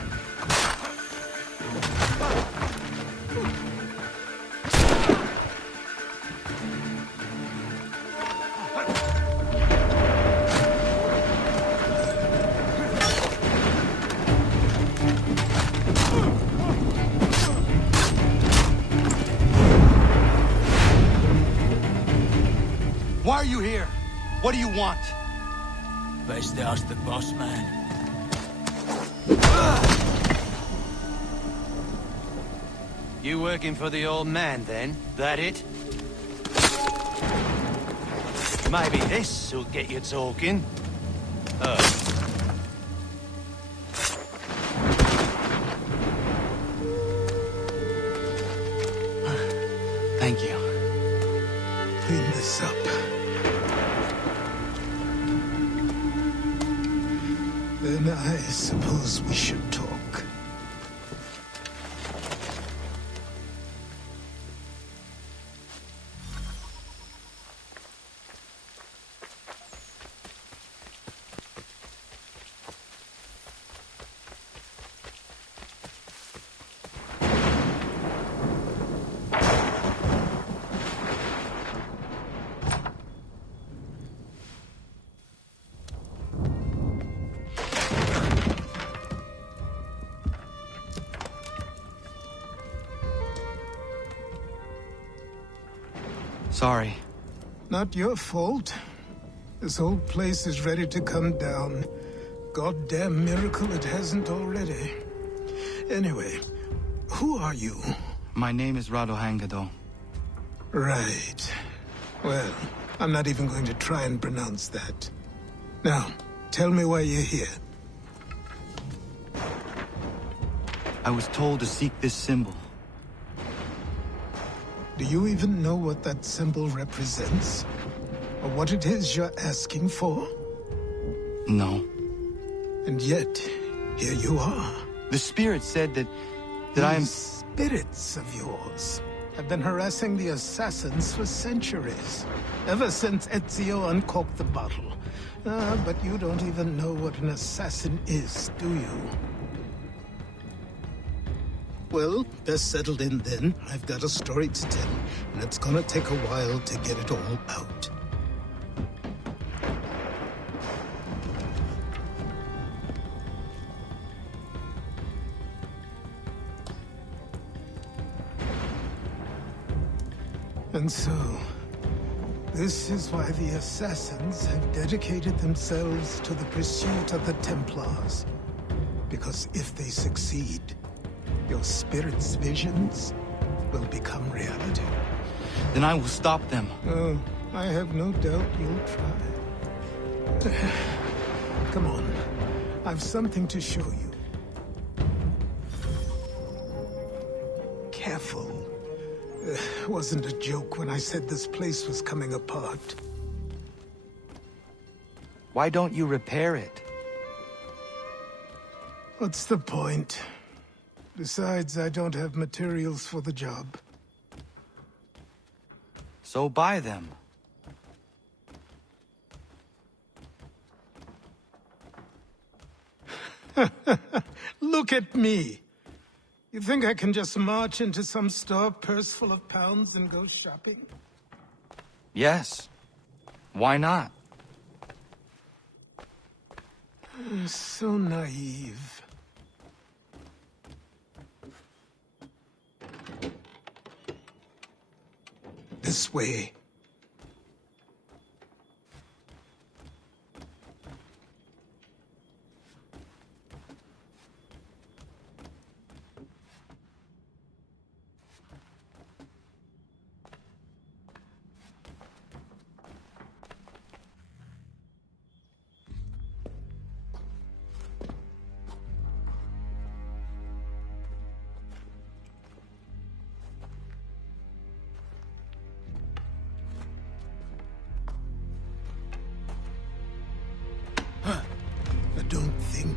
Why are you here? What do you want? Best ask the boss man. You working for the old man, then? That it? Maybe this'll get you talking. Thank you. Clean this up. Then I suppose we should talk. Sorry. Not your fault. This whole place is ready to come down. Goddamn miracle it hasn't already. Anyway, who are you? My name is Radohangado. Right. Well, I'm not even going to try and pronounce that. Now, tell me why you're here. I was told to seek this symbol. Do you even know what that symbol represents? Or what it is you're asking for? No. And yet, here you are. The spirit said that I'm... Spirits of yours have been harassing the assassins for centuries. Ever since Ezio uncorked the bottle. But you don't even know what an assassin is, do you? Well, best settled in then. I've got a story to tell, and it's gonna take a while to get it all out. And so, this is why the Assassins have dedicated themselves to the pursuit of the Templars. Because if they succeed, your spirit's visions will become reality. Then I will stop them. Oh, I have no doubt you'll try. Come on, I've something to show you. Careful. Wasn't a joke when I said this place was coming apart. Why don't you repair it? What's the point? Besides, I don't have materials for the job. So buy them. Look at me! You think I can just march into some store, purse full of pounds, and go shopping? Yes. Why not? So naive. This way.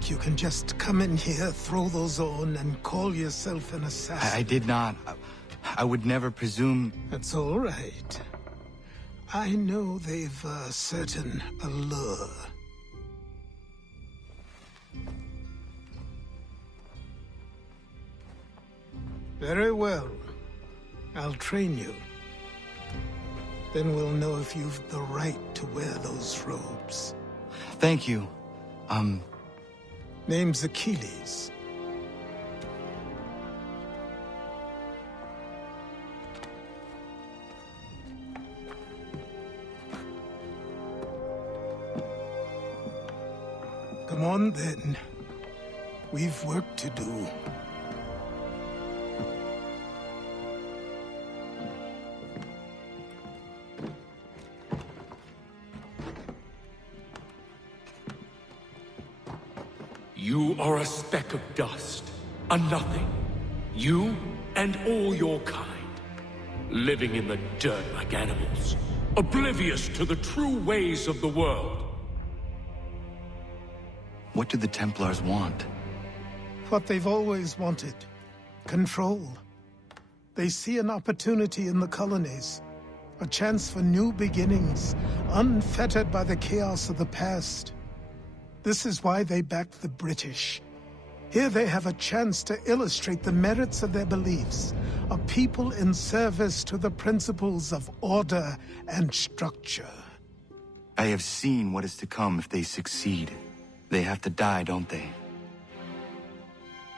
You can just come in here, throw those on, and call yourself an assassin. I did not. I would never presume... That's all right. I know they've a certain allure. Very well. I'll train you. Then we'll know if you've the right to wear those robes. Thank you. Name's Achilles. Come on, then. We've work to do. You are a speck of dust, a nothing. You and all your kind. Living in the dirt like animals. Oblivious to the true ways of the world. What do the Templars want? What they've always wanted. Control. They see an opportunity in the colonies. A chance for new beginnings, unfettered by the chaos of the past. This is why they backed the British. Here they have a chance to illustrate the merits of their beliefs. A people in service to the principles of order and structure. I have seen what is to come if they succeed. They have to die, don't they?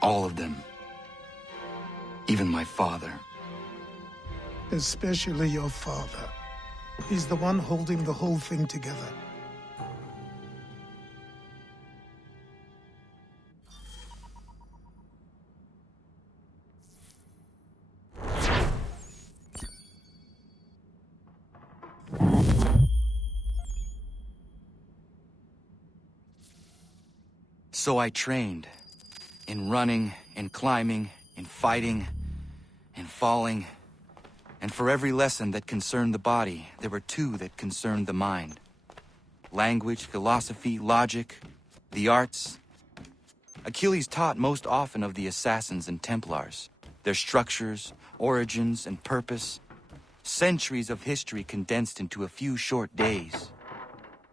All of them. Even my father. Especially your father. He's the one holding the whole thing together. So I trained. In running, in climbing, in fighting, in falling. And for every lesson that concerned the body, there were two that concerned the mind. Language, philosophy, logic, the arts. Achilles taught most often of the assassins and Templars, their structures, origins, and purpose. Centuries of history condensed into a few short days.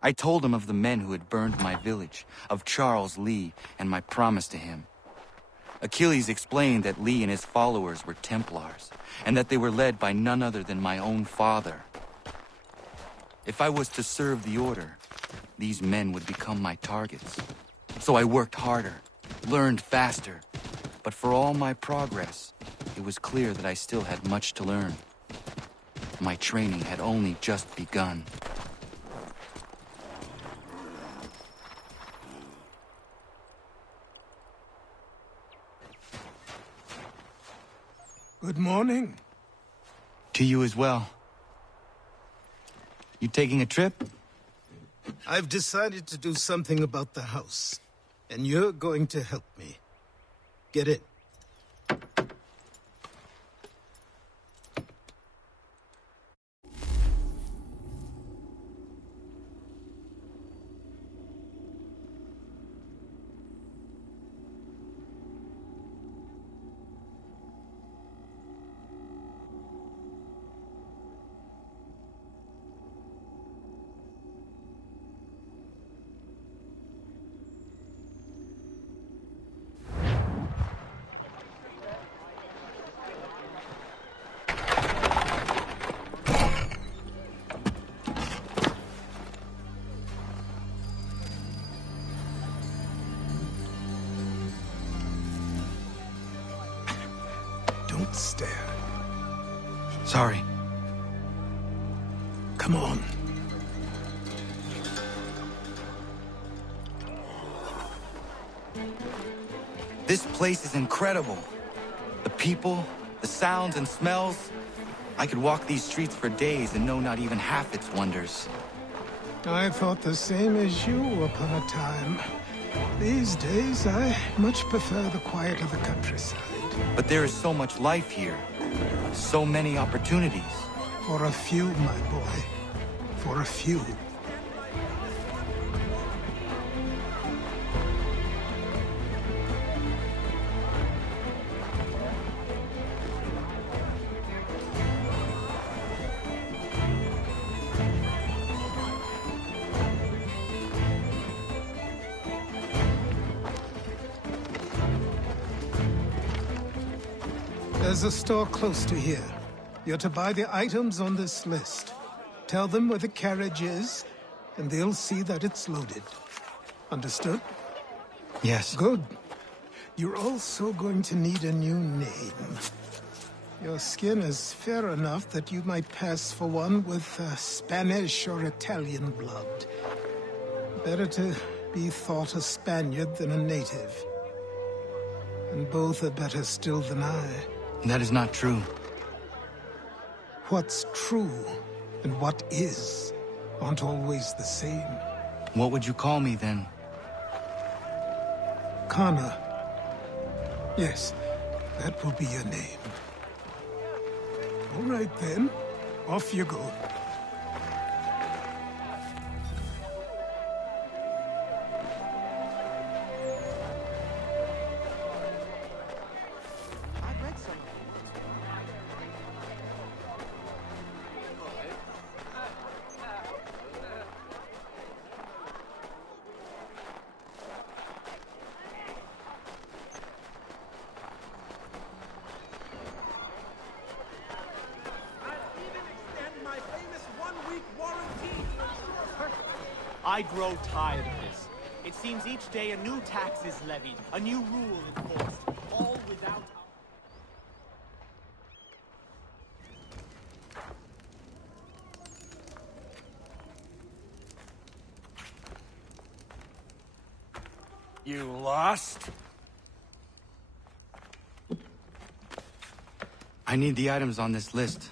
I told him of the men who had burned my village, of Charles Lee, and my promise to him. Achilles explained that Lee and his followers were Templars, and that they were led by none other than my own father. If I was to serve the order, these men would become my targets. So I worked harder, learned faster, but for all my progress, it was clear that I still had much to learn. My training had only just begun. Good morning. To you as well. You taking a trip? I've decided to do something about the house, and you're going to help me. Get in. Don't stare. Sorry. Come on. This place is incredible. The people, the sounds and smells. I could walk these streets for days and know not even half its wonders. I thought the same as you upon a time. These days, I much prefer the quiet of the countryside. But there is so much life here. So many opportunities. For a few, my boy. For a few. There's a store close to here. You're to buy the items on this list. Tell them where the carriage is, and they'll see that it's loaded. Understood? Yes. Good. You're also going to need a new name. Your skin is fair enough that you might pass for one with Spanish or Italian blood. Better to be thought a Spaniard than a native. And both are better still than I. That is not true. What's true and what is aren't always the same. What would you call me then? Kana. Yes, that will be your name. All right then, off you go. I grow tired of this. It seems each day a new tax is levied, a new rule enforced, all without... You lost? I need the items on this list.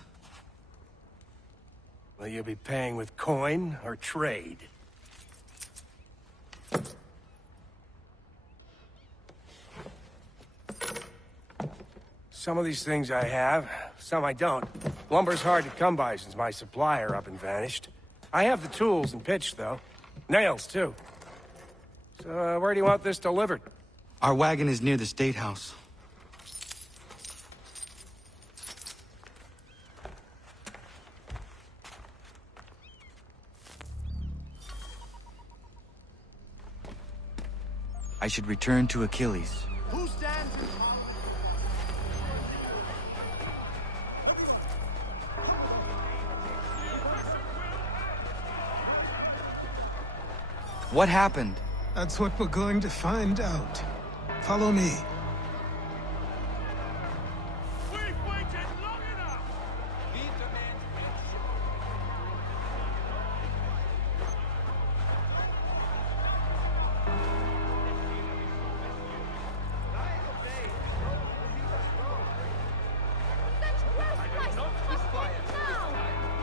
Will you be paying with coin or trade? Some of these things I have, some I don't. Lumber's hard to come by since my supplier up and vanished. I have the tools and pitch, though. Nails, too. So, where do you want this delivered? Our wagon is near the State House. I should return to Achilles. Who stands in... What happened? That's what we're going to find out. Follow me.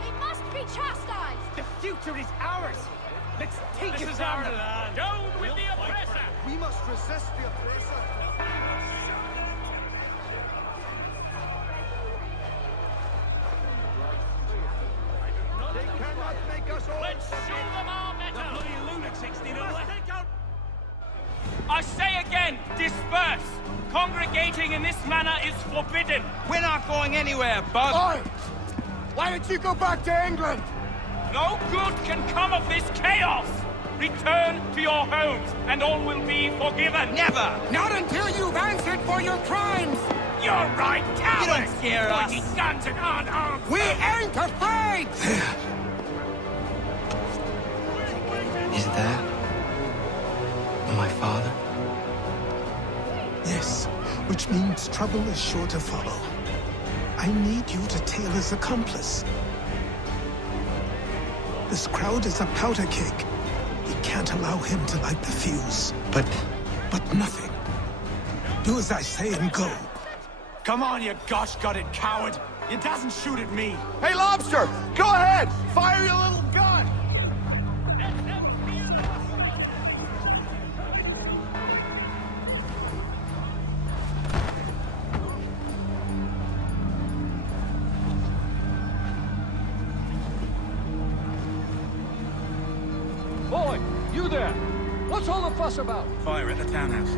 They must be chastised! The future is ours! Let's take it down! Down with the oppressor! We must resist the oppressor! They cannot make us all... Let's show them our metal! The bloody lunatics need a take out... I say again, disperse! Congregating in this manner is forbidden! We're not going anywhere, bud! Oi! Why don't you go back to England? No good can come of this chaos! Return to your homes, and all will be forgiven! Never! Not until you've answered for your crimes! You're right, cowards! You don't scare us. Pointing guns and unarmed! We ain't afraid! Is that... my father? Yes, which means trouble is sure to follow. I need you to tail his accomplice. This crowd is a powder keg. We can't allow him to light the fuse. But nothing. Do as I say and go. Come on, you gosh-gutted coward! It doesn't shoot at me! Hey, Lobster! Go ahead! Fire your little gun! Boy, you there! What's all the fuss about? Fire at the townhouse.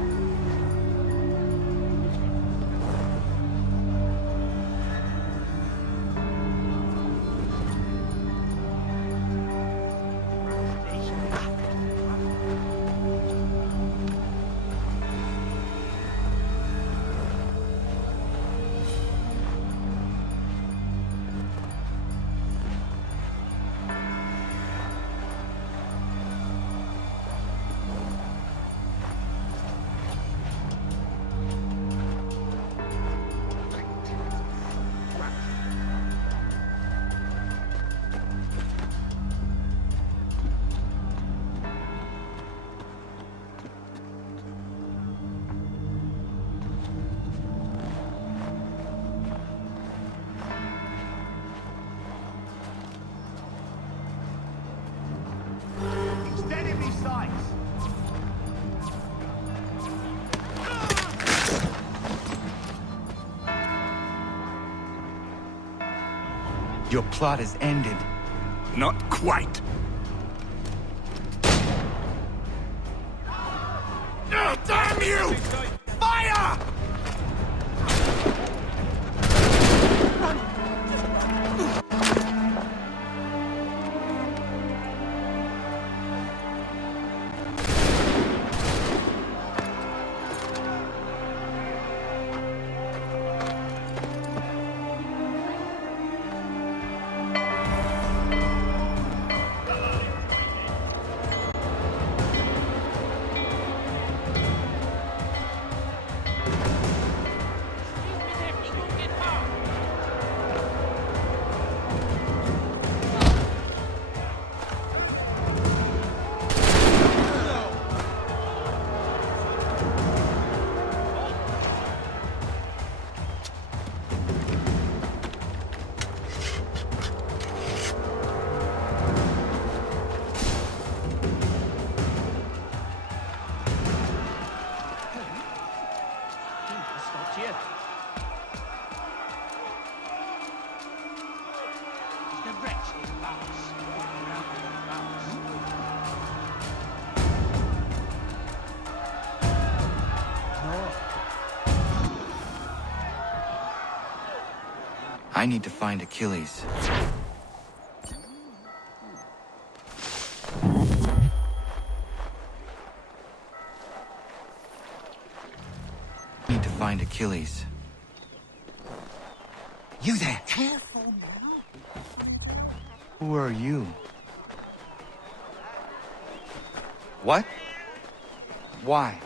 Your plot is ended. Not quite. Oh, damn you! Fire! I need to find Achilles. Need to find Achilles. You there! Careful now. Who are you? What? Why?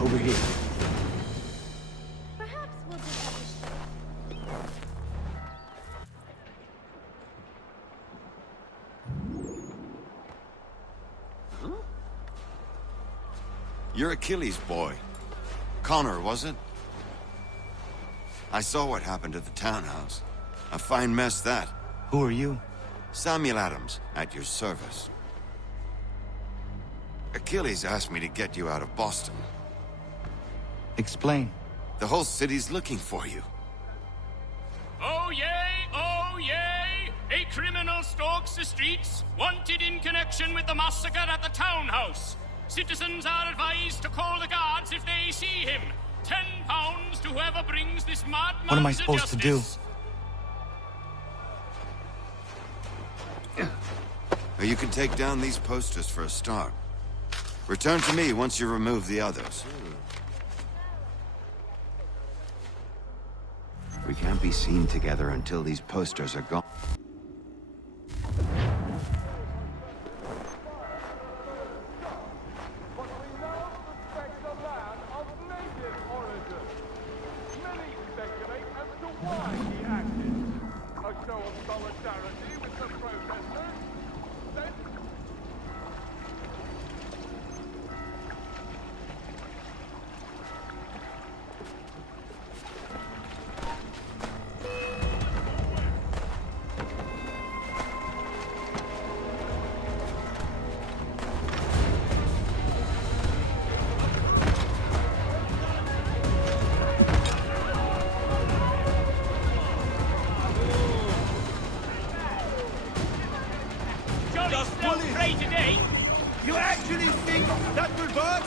Over here. You're Achilles' boy. Connor, was it? I saw what happened at the townhouse. A fine mess, that. Who are you? Samuel Adams, at your service. Achilles asked me to get you out of Boston. Explain. The whole city's looking for you. Oh yay! Oh yay! A criminal stalks the streets, wanted in connection with the massacre at the townhouse. Citizens are advised to call the guards if they see him. £10 to whoever brings this madman What am I to supposed to do? justice. You can take down these posters for a start. Return to me once you remove the others. We can't be seen together until these posters are gone. You actually think that will work?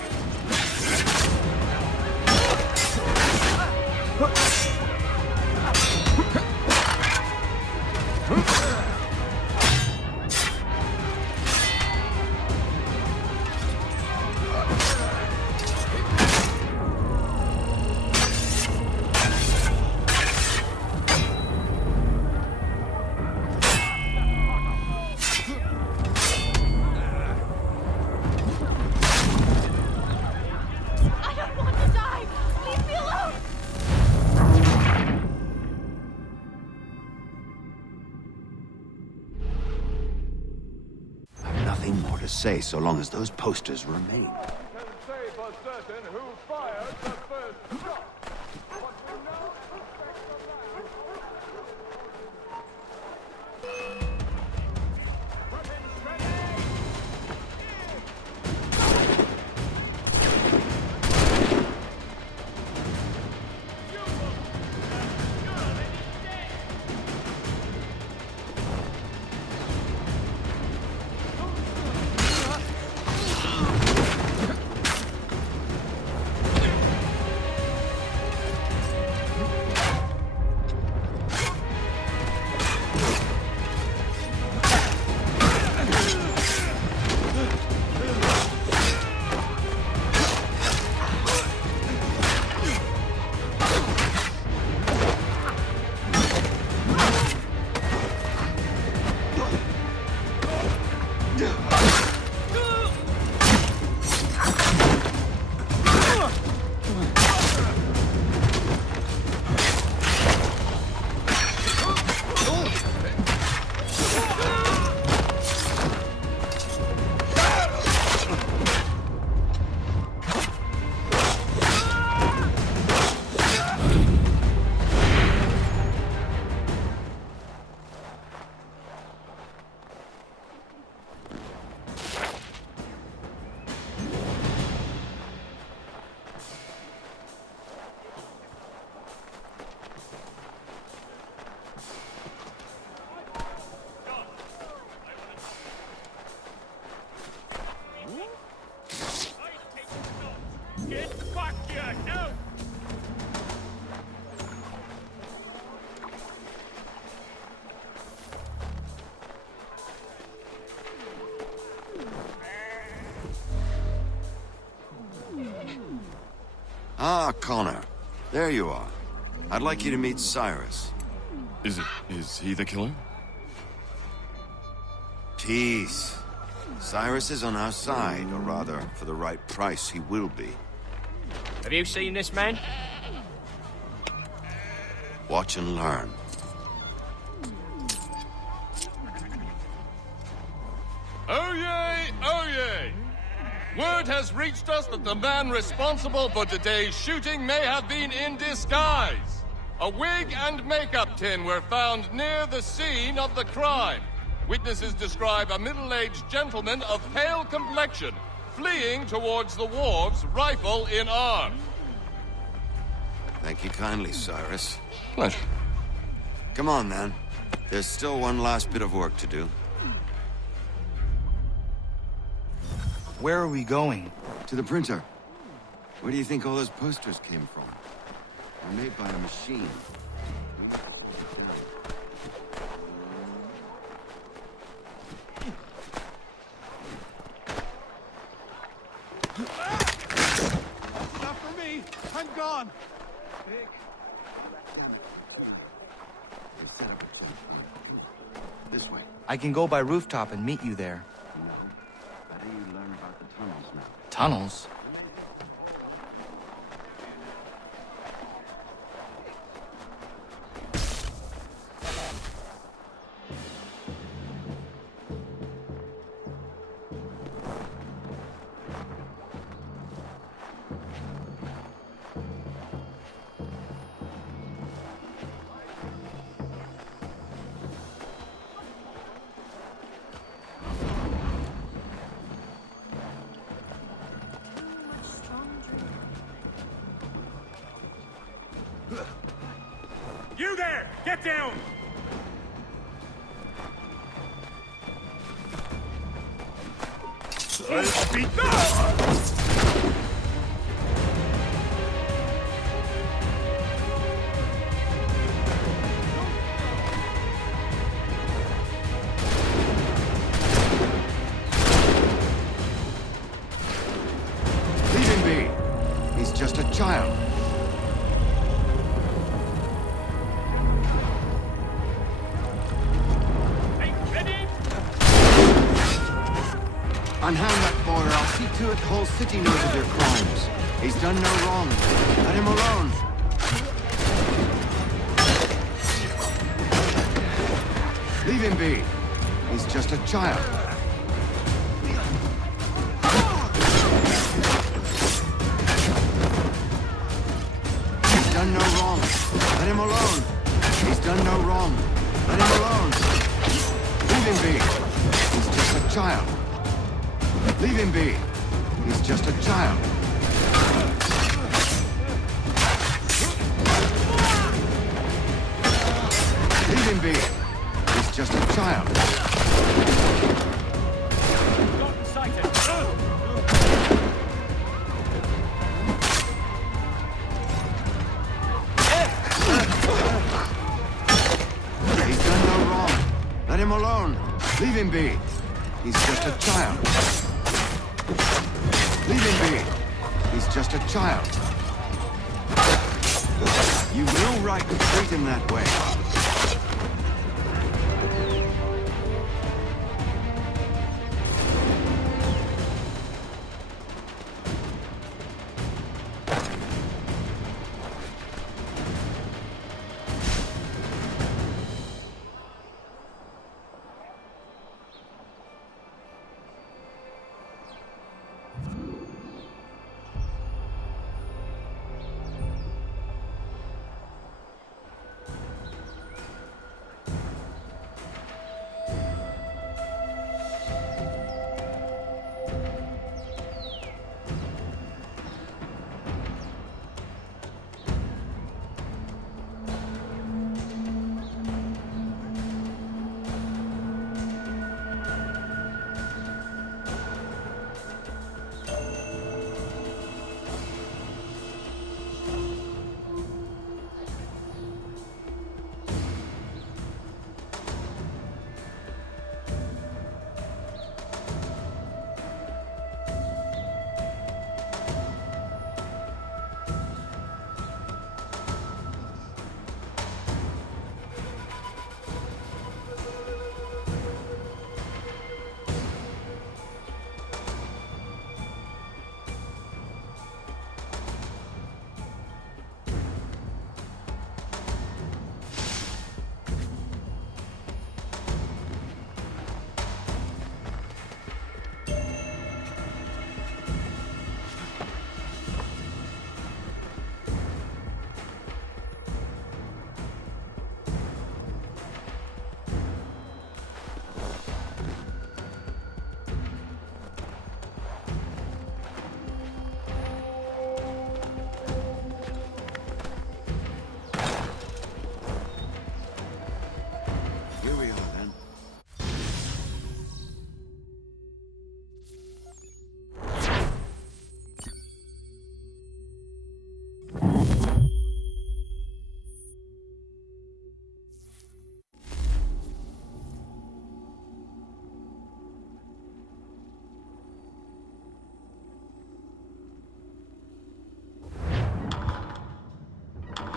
Nothing more to say so long as those posters remain. Get back here now! Ah, Connor. There you are. I'd like you to meet Cyrus. Is he the killer? Peace. Cyrus is on our side, or rather, for the right price, he will be. Have you seen this man? Watch and learn. Oh yay! Oh yay! Word has reached us that the man responsible for today's shooting may have been in disguise. A wig and makeup tin were found near the scene of the crime. Witnesses describe a middle-aged gentleman of pale complexion fleeing towards the wharves, rifle in arm. Thank you kindly, Cyrus. Pleasure. Come on, then. There's still one last bit of work to do. Where are we going? To the printer. Where do you think all those posters came from? They're made by a machine. Not for me! I'm gone! Big. This way. I can go by rooftop and meet you there. No. Better you learn about the tunnels now. Tunnels? You there! Get down! I'll be Leave him be. He's just a child. Unhand that boy, or I'll see to it the whole city knows of your crimes. He's done no wrong. Let him alone. Leave him be. He's just a child. He's done no wrong. Let him alone. He's done no wrong. Let him alone. Leave him be. He's just a child. Leave him be. He's just a child. Leave him be. He's just a child. Got sighted! He's done no wrong. Let him alone. Leave him be. He's just a child. Leave him be. He's just a child. You've no right to treat him that way.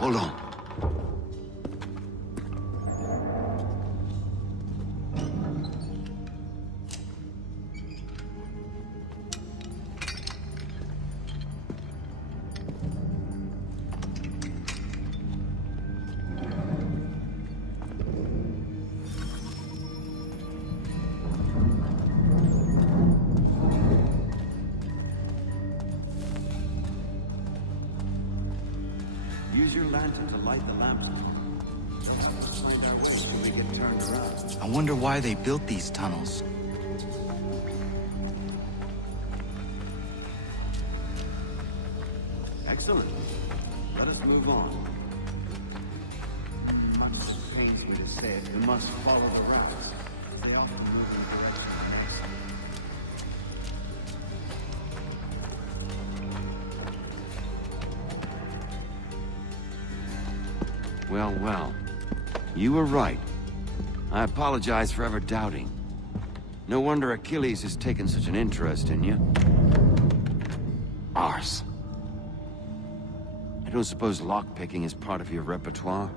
Hold on. Use your lantern to light the lamps. We'll have to find our way until we get turned around. I wonder why they built these tunnels. Excellent. Let us move on. Much as it pains me to say it, we must follow the routes. They often move in the direction of us. Well, well. You were right. I apologize for ever doubting. No wonder Achilles has taken such an interest in you. Arse. I don't suppose lockpicking is part of your repertoire?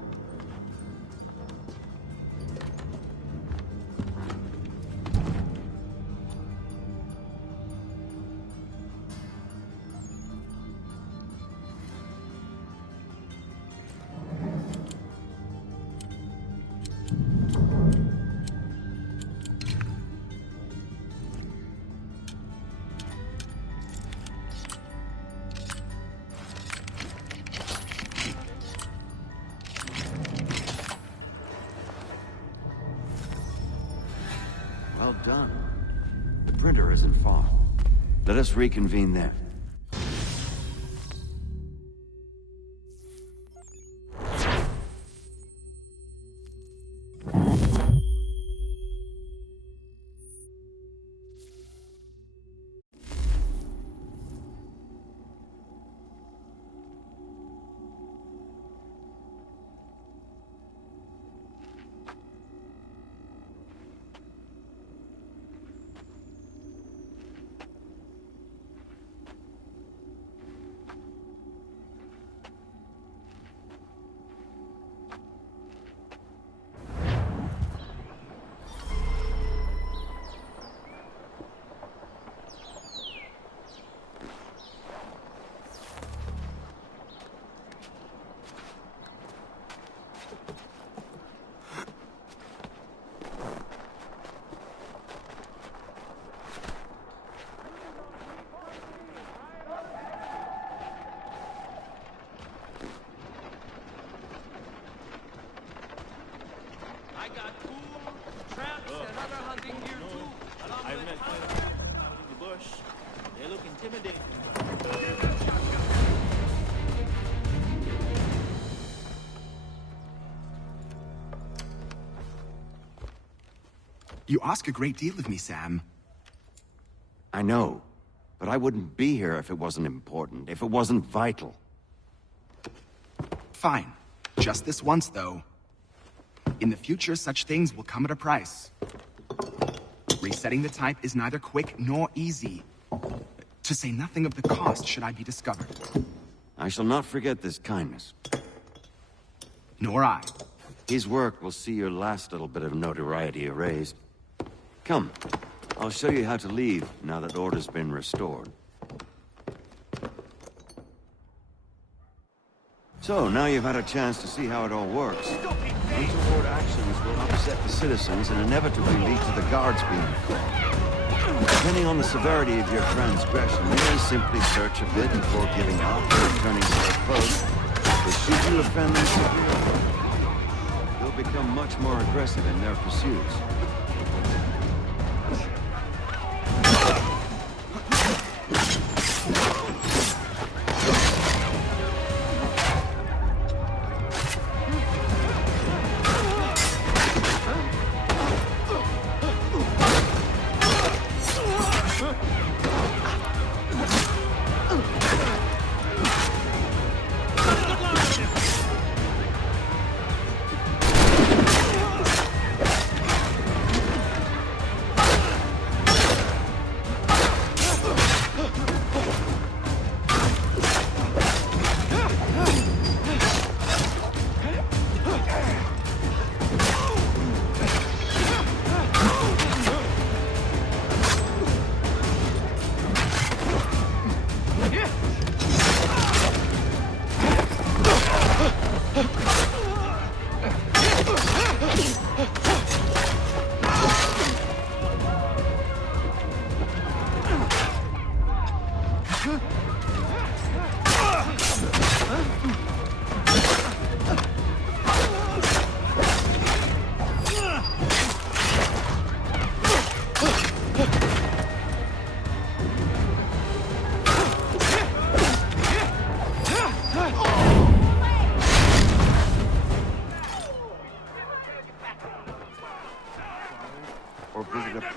Well done. The printer isn't far. Let us reconvene there. I got food, traps, and other hunting gear too. I met out in the bush. They look intimidating. You ask a great deal of me, Sam. I know, but I wouldn't be here if it wasn't important, if it wasn't vital. Fine. Just this once, though. In the future, such things will come at a price. Resetting the type is neither quick nor easy. To say nothing of the cost should I be discovered. I shall not forget this kindness. Nor I. His work will see your last little bit of notoriety erased. Come, I'll show you how to leave now that order's been restored. So, now you've had a chance to see how it all works. Untoward actions will upset the citizens and inevitably lead to the guards being called. Depending on the severity of your transgression, you may simply search a bit before giving up or returning to their post. But should you offend them severely, they'll become much more aggressive in their pursuits.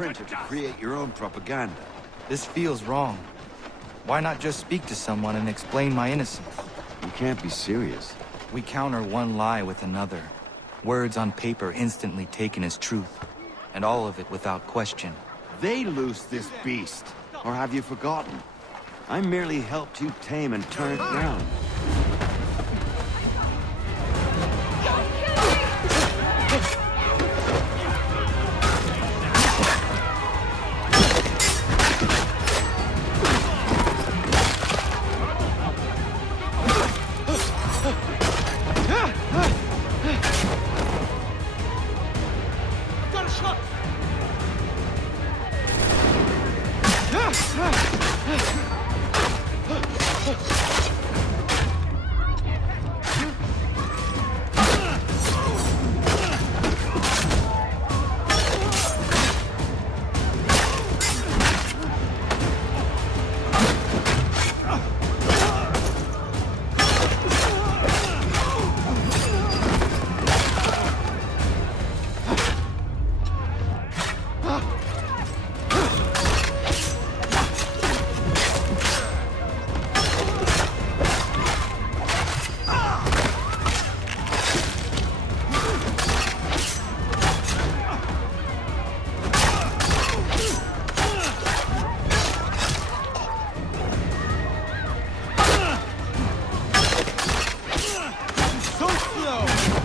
printer to create your own propaganda. This feels wrong. Why not just speak to someone and explain my innocence? You can't be serious. We counter one lie with another. Words on paper instantly taken as truth. And all of it without question. They loose this beast. Or have you forgotten? I merely helped you tame and turn it down.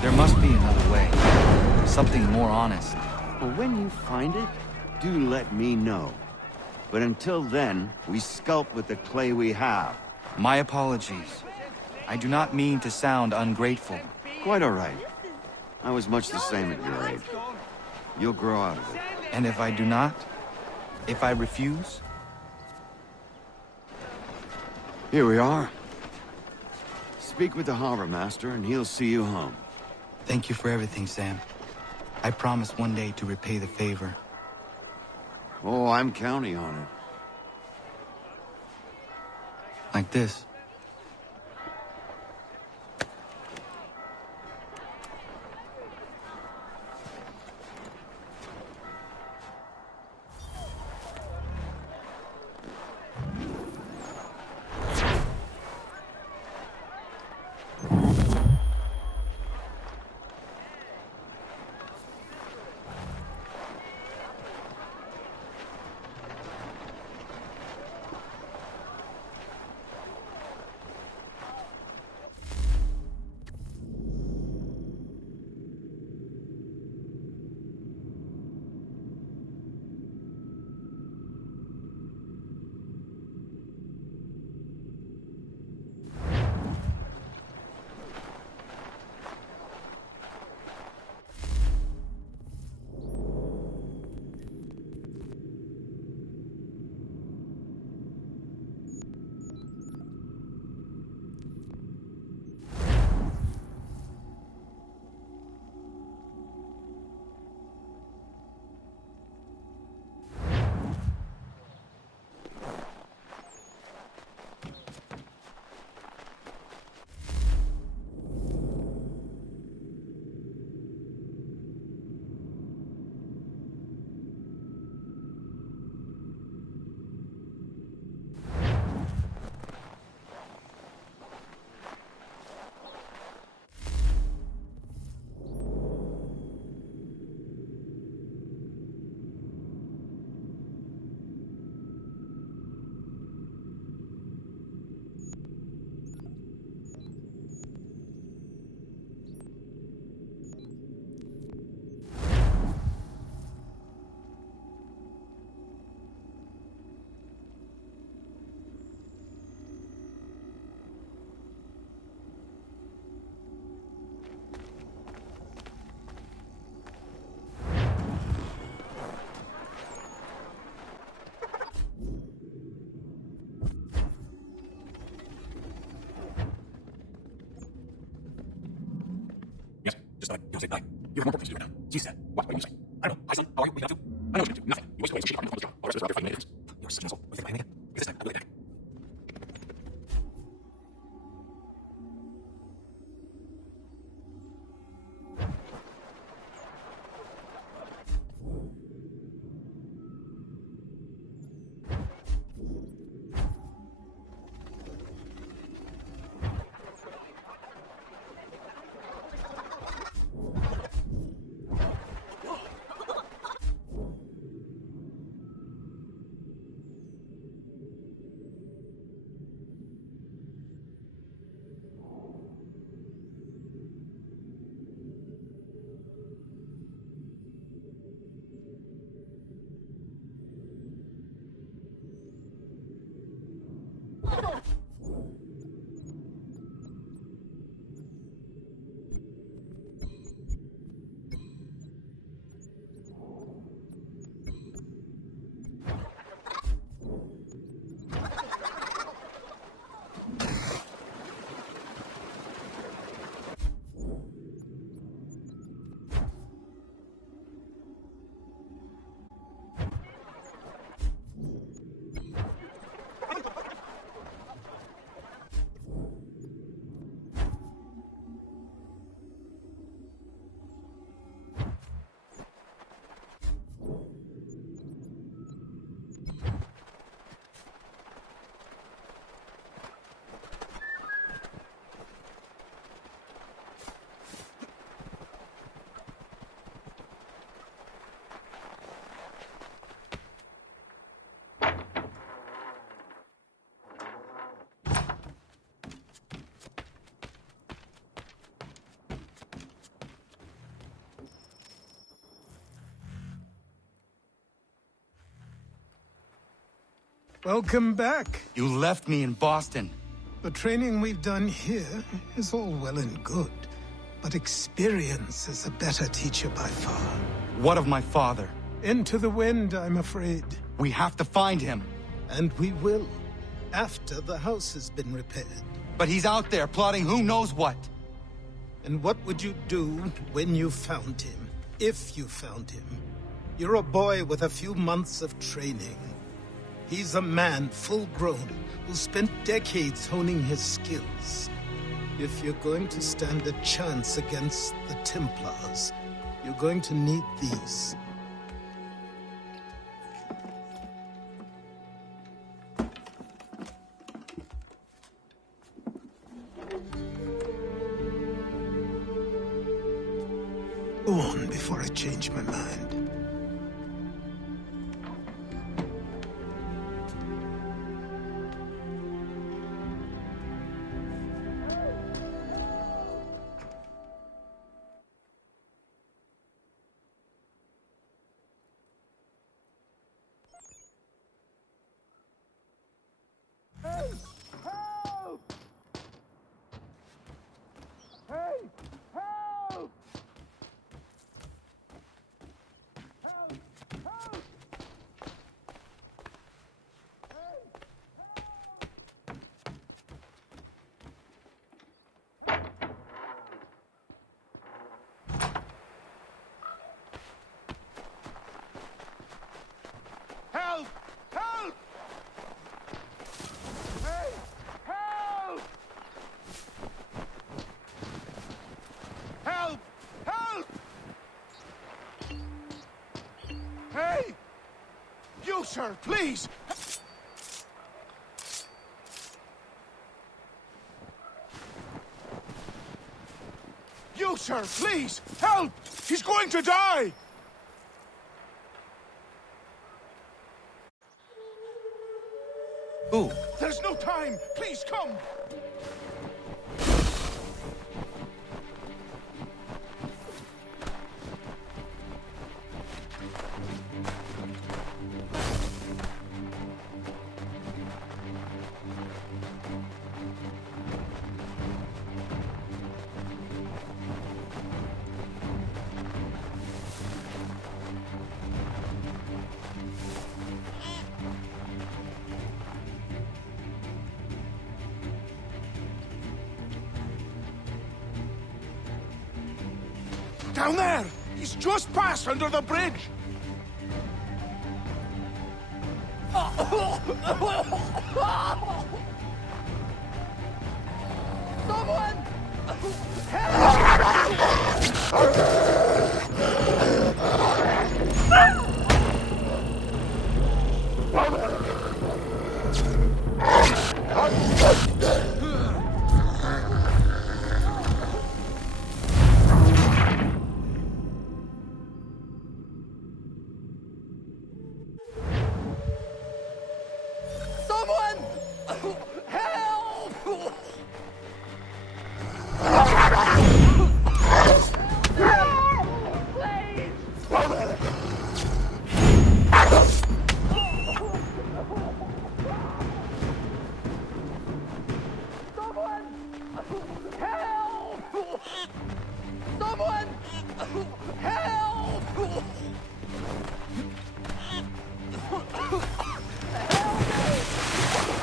There must be another way. Something more honest. Well, when you find it, do let me know. But until then, we sculpt with the clay we have. My apologies. I do not mean to sound ungrateful. Quite all right. I was much the same at your age. You'll grow out of it. And if I do not? If I refuse? Here we are. Speak with the harbor master and he'll see you home. Thank you for everything, Sam. I promise one day to repay the favor. Oh, I'm counting on it. Like this. Just thought I'd say bye. You have more important things to do right now. She said, what are you saying? I don't know. Hi, son. How are you? What are you up to? I know what you're up to. Nothing. You wasted away some shit on the job. All the rest of us are out there fighting aliens. You're such an asshole. You think I'm anything? This time, I'll be right back. Welcome back. You left me in Boston. The training we've done here is all well and good, but experience is a better teacher by far. What of my father? Into the wind, I'm afraid. We have to find him. And we will, after the house has been repaired. But he's out there plotting who knows what. And what would you do when you found him? If you found him? You're a boy with a few months of training. He's a man, full-grown, who spent decades honing his skills. If you're going to stand a chance against the Templars, you're going to need these. Go on before I change my mind. Help! Help! Hey! Help! Help! Help! Hey! You, sir, please! You, sir, please! Help! He's going to die! Who? There's no time! Please, come! Down there! He's just passed under the bridge! Someone! Someone! Help! Someone! Help!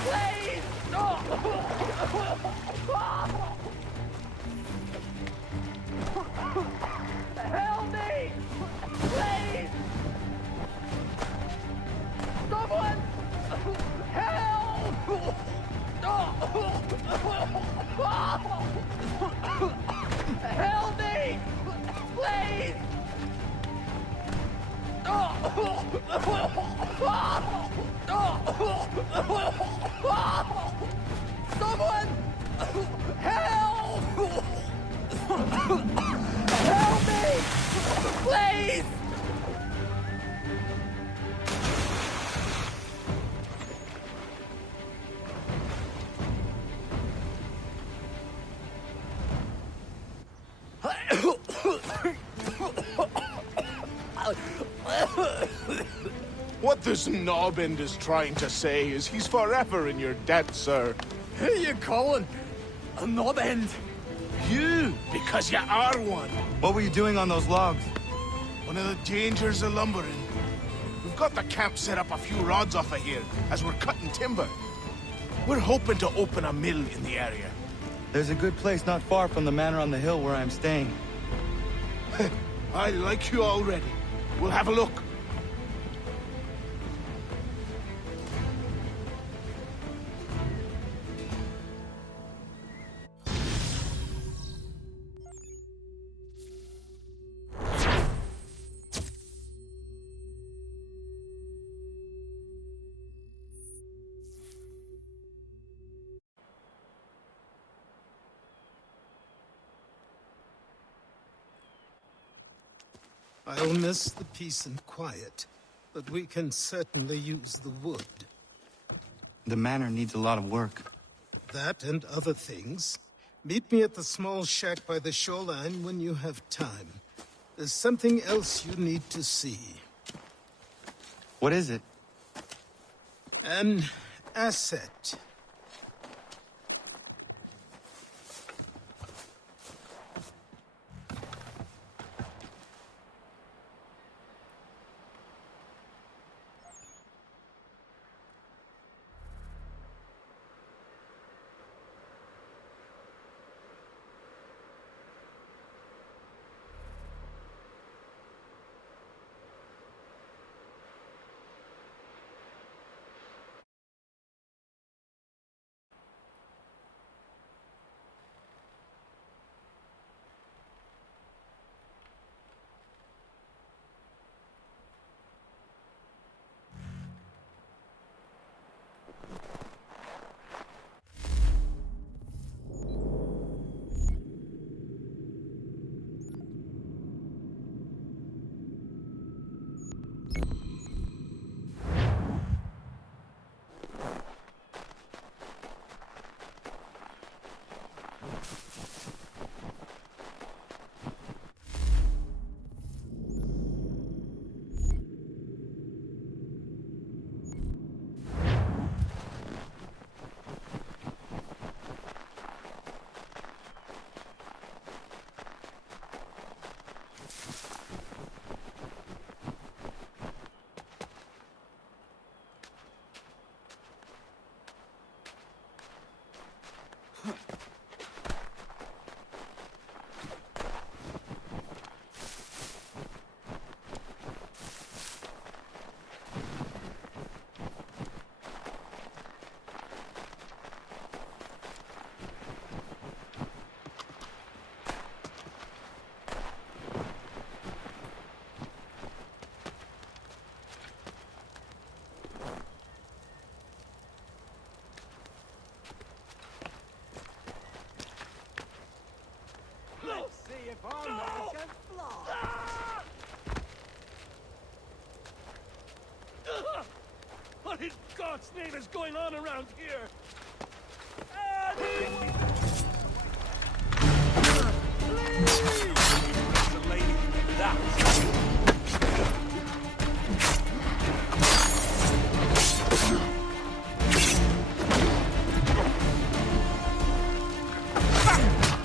Please! Help me! Please! Someone! Help! Help me! Please! Someone! Help! Help me! Please! What the Citizen Norbend is trying to say is he's forever in your debt, sir. Who you calling? A knobend? You, because you are one. What were you doing on those logs? One of the dangers of lumbering. We've got the camp set up a few rods off of here, as we're cutting timber. We're hoping to open a mill in the area. There's a good place not far from the manor on the hill where I'm staying. I like you already. We'll have a look. I'll miss the peace and quiet, but we can certainly use the wood. The manor needs a lot of work. That and other things. Meet me at the small shack by the shoreline when you have time. There's something else you need to see. What is it? An asset. What in God's name is going on around here? The lady,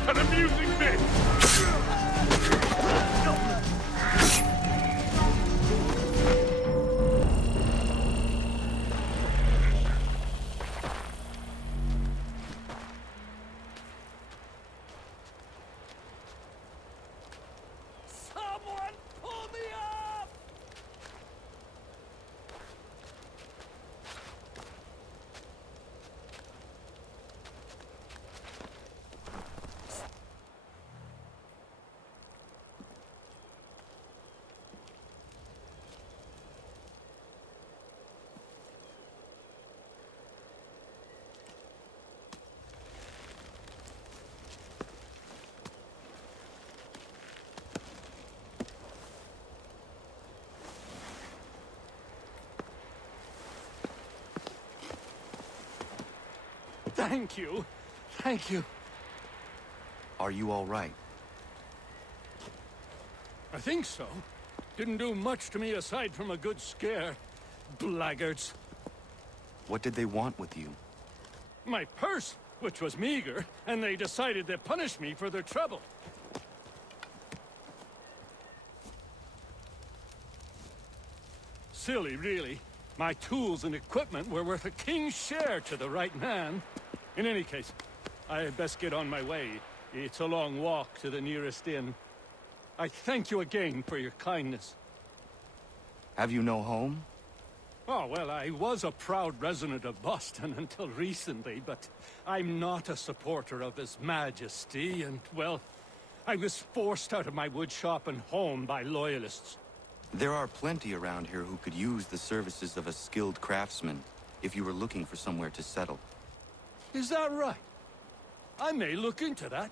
An amusing bit! Someone pull me up! Thank you. Thank you. Are you all right? I think so. Didn't do much to me aside from a good scare. Blackguards. What did they want with you? My purse, which was meager, and they decided to punish me for their trouble. Silly, really. My tools and equipment were worth a king's share to the right man. In any case, I had best get on my way. It's a long walk to the nearest inn. I thank you again for your kindness. Have you no home? Oh, well, I was a proud resident of Boston until recently, but I'm not a supporter of His Majesty, and, well, I was forced out of my woodshop and home by loyalists. There are plenty around here who could use the services of a skilled craftsman, if you were looking for somewhere to settle. Is that right? I may look into that.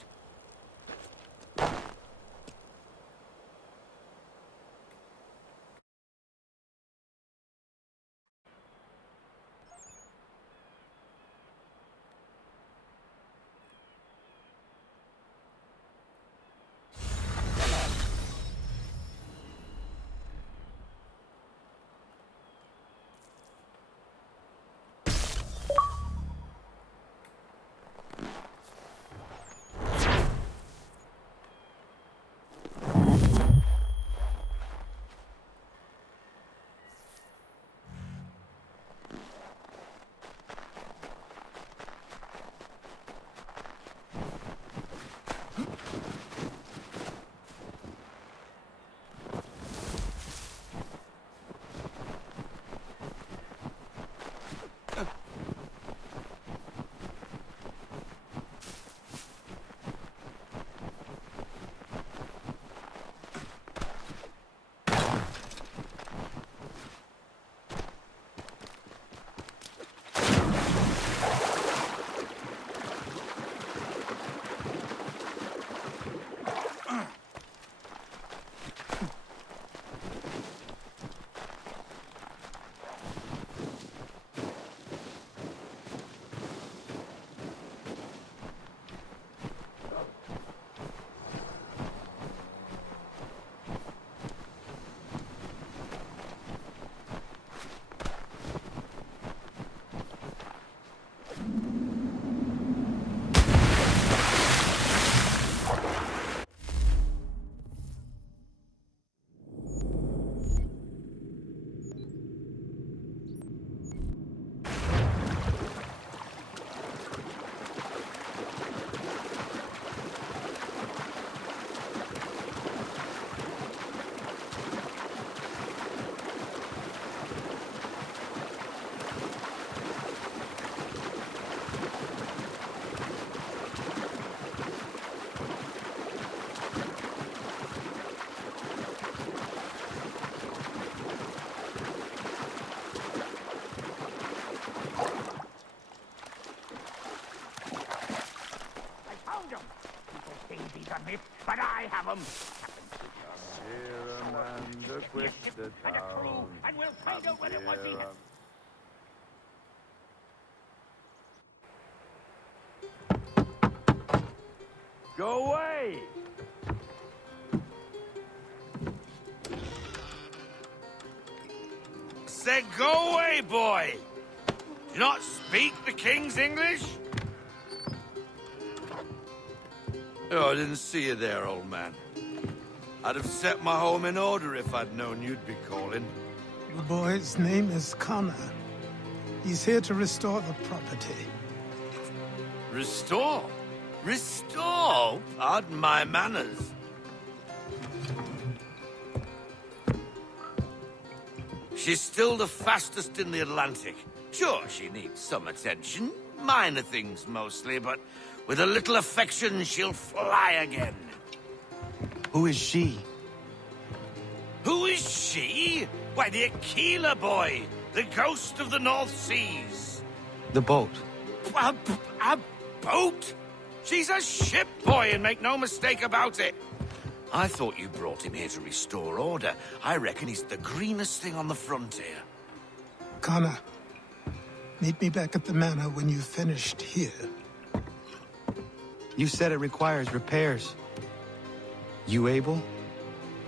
But I have them. Amanda quit the town. And we'll find out whether it was he. Go away! Said go away, boy! Do you not speak the King's English? Oh, I didn't see you there, old man. I'd have set my home in order if I'd known you'd be calling. The boy's name is Connor. He's here to restore the property. Restore? Restore? Pardon my manners. She's still the fastest in the Atlantic. Sure, she needs some attention. Minor things mostly, but with a little affection, she'll fly again. Who is she? Who is she? Why, the Aquila boy, the ghost of the North Seas. The boat. A boat? She's a ship boy, and make no mistake about it. I thought you brought him here to restore order. I reckon he's the greenest thing on the frontier. Connor, meet me back at the manor when you've finished here. You said it requires repairs. You able?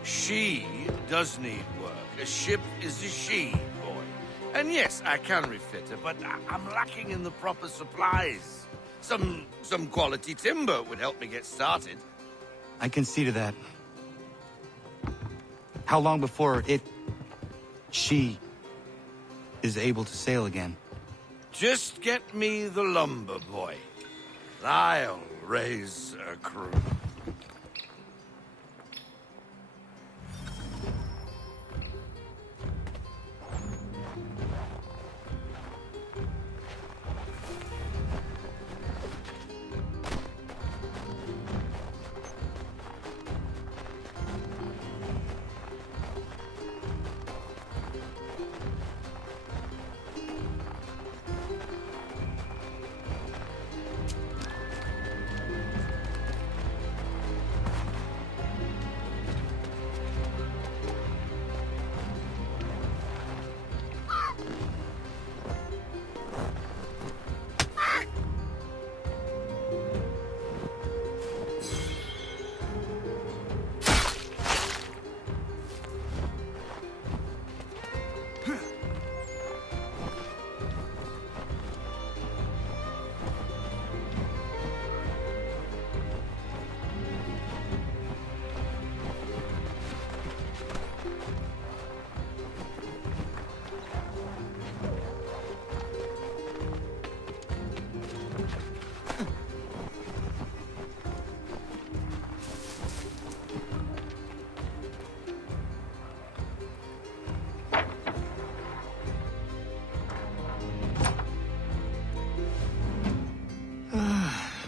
She does need work. A ship is a she, boy. And yes, I can refit her, but I'm lacking in the proper supplies. Some quality timber would help me get started. I can see to that. How long before she is able to sail again? Just get me the lumber, boy. I'll raise a crew.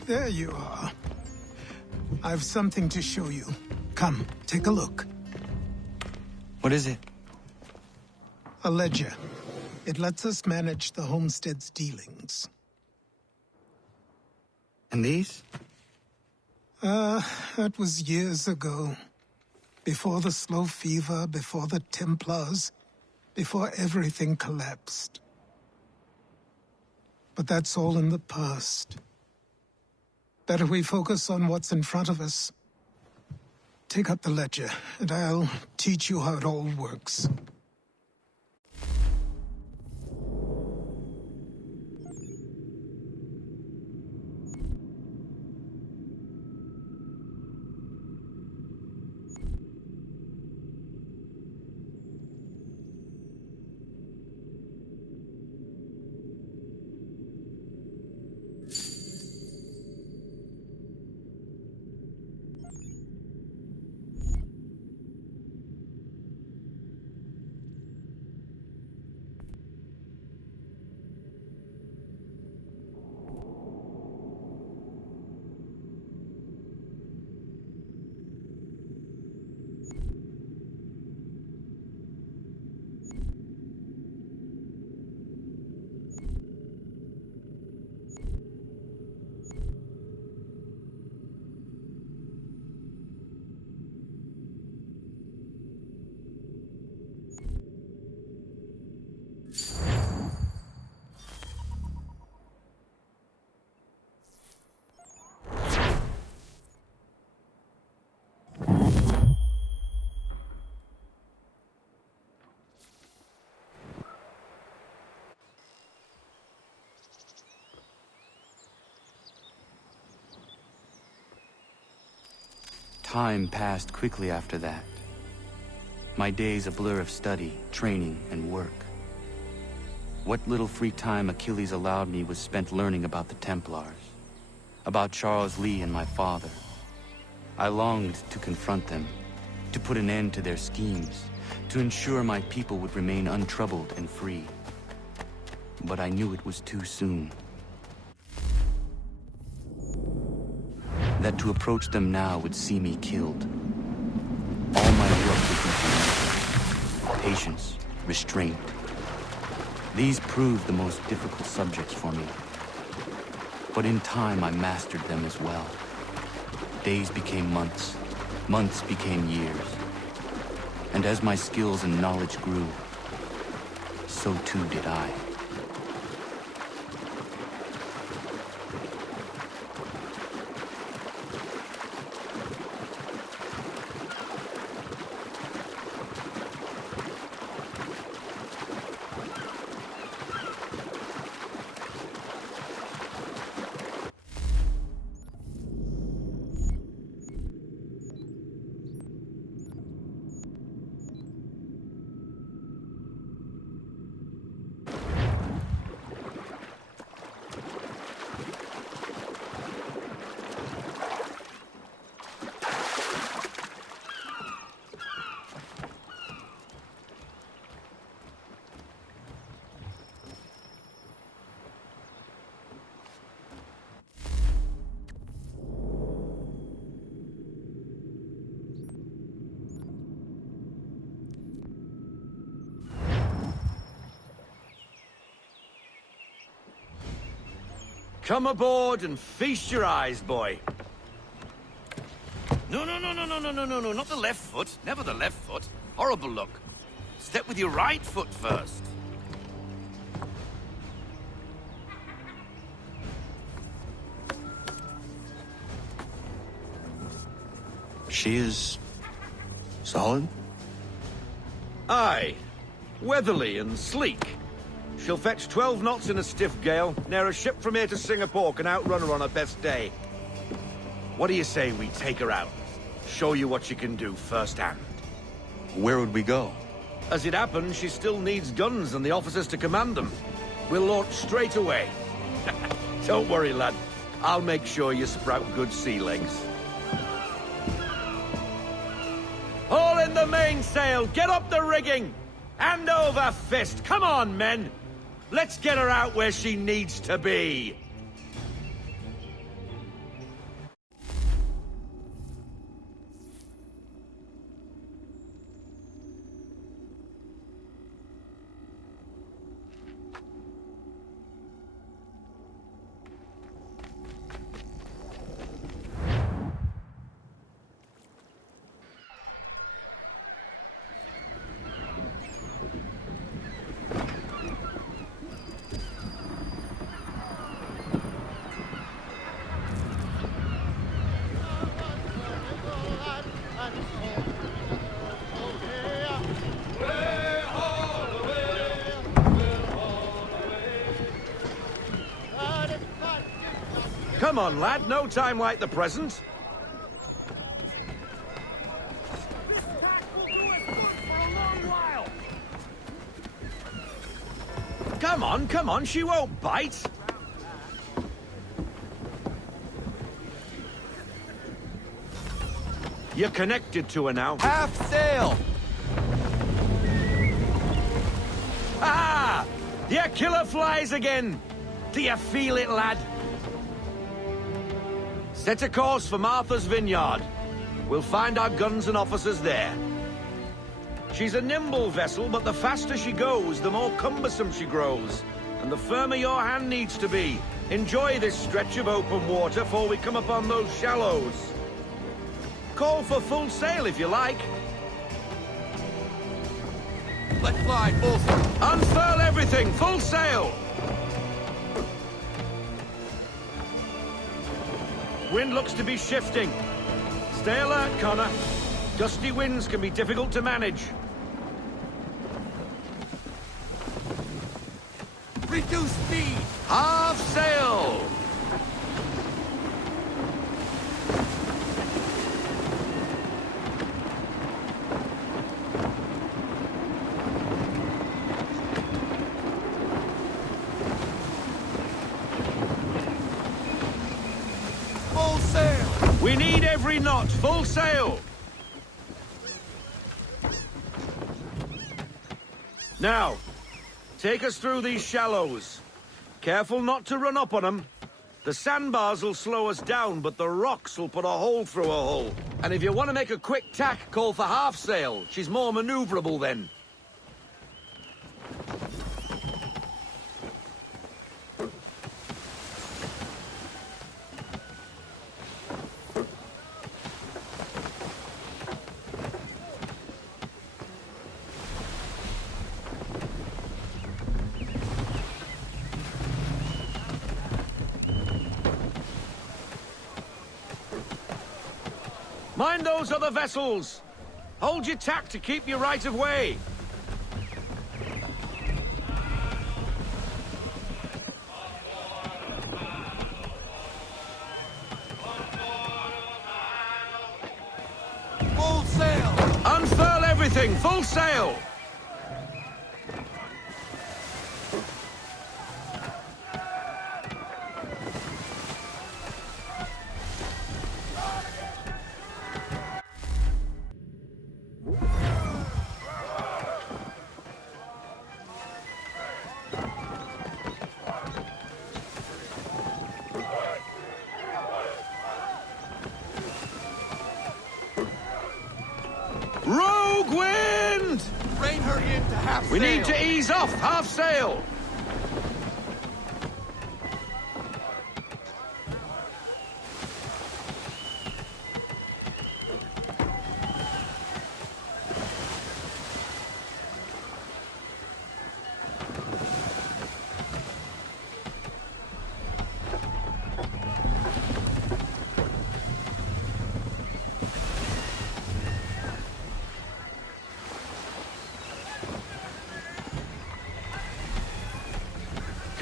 There you are. I've something to show you. Come, take a look. What is it? A ledger. It lets us manage the homestead's dealings. And these? That was years ago. Before the slow fever, before the Templars, before everything collapsed. But that's all in the past. Better we focus on what's in front of us. Take up the ledger, and I'll teach you how it all works. Time passed quickly after that. My days a blur of study, training, and work. What little free time Achilles allowed me was spent learning about the Templars, about Charles Lee and my father. I longed to confront them, to put an end to their schemes, to ensure my people would remain untroubled and free. But I knew it was too soon. That to approach them now would see me killed. All my work would be for nothing. Patience, restraint. These proved the most difficult subjects for me. But in time I mastered them as well. Days became months, months became years. And as my skills and knowledge grew, so too did I. Come aboard and feast your eyes, boy. No, not the left foot. Never the left foot. Horrible look. Step with your right foot first. She is... solid? Aye. Weatherly and sleek. She'll fetch 12 knots in a stiff gale, near a ship from here to Singapore can outrun her on her best day. What do you say we take her out? Show you what she can do firsthand. Where would we go? As it happens, she still needs guns and the officers to command them. We'll launch straight away. Don't worry, lad. I'll make sure you sprout good sea legs. Haul in the mainsail! Get up the rigging! Hand over fist! Come on, men! Let's get her out where she needs to be! Come on, lad. No time like the present. Come on. She won't bite. You're connected to her now. Half sail! Ah! Your killer flies again! Do you feel it, lad? Set a course for Martha's Vineyard. We'll find our guns and officers there. She's a nimble vessel, but the faster she goes, the more cumbersome she grows. And the firmer your hand needs to be. Enjoy this stretch of open water before we come upon those shallows. Call for full sail if you like. Let fly, full sail. Unfurl everything, full sail! Wind looks to be shifting. Stay alert, Connor. Gusty winds can be difficult to manage. Reduce speed! Half sail! Full sail! We need every knot, full sail! Now, take us through these shallows. Careful not to run up on them. The sandbars will slow us down, but the rocks will put a hole through a hull. And if you want to make a quick tack, call for half sail. She's more maneuverable then. Mind those other vessels! Hold your tack to keep your right of way! Full sail! Unfurl everything! Full sail! Rogue wind! Rein her in to half sail! We need to ease off, half sail!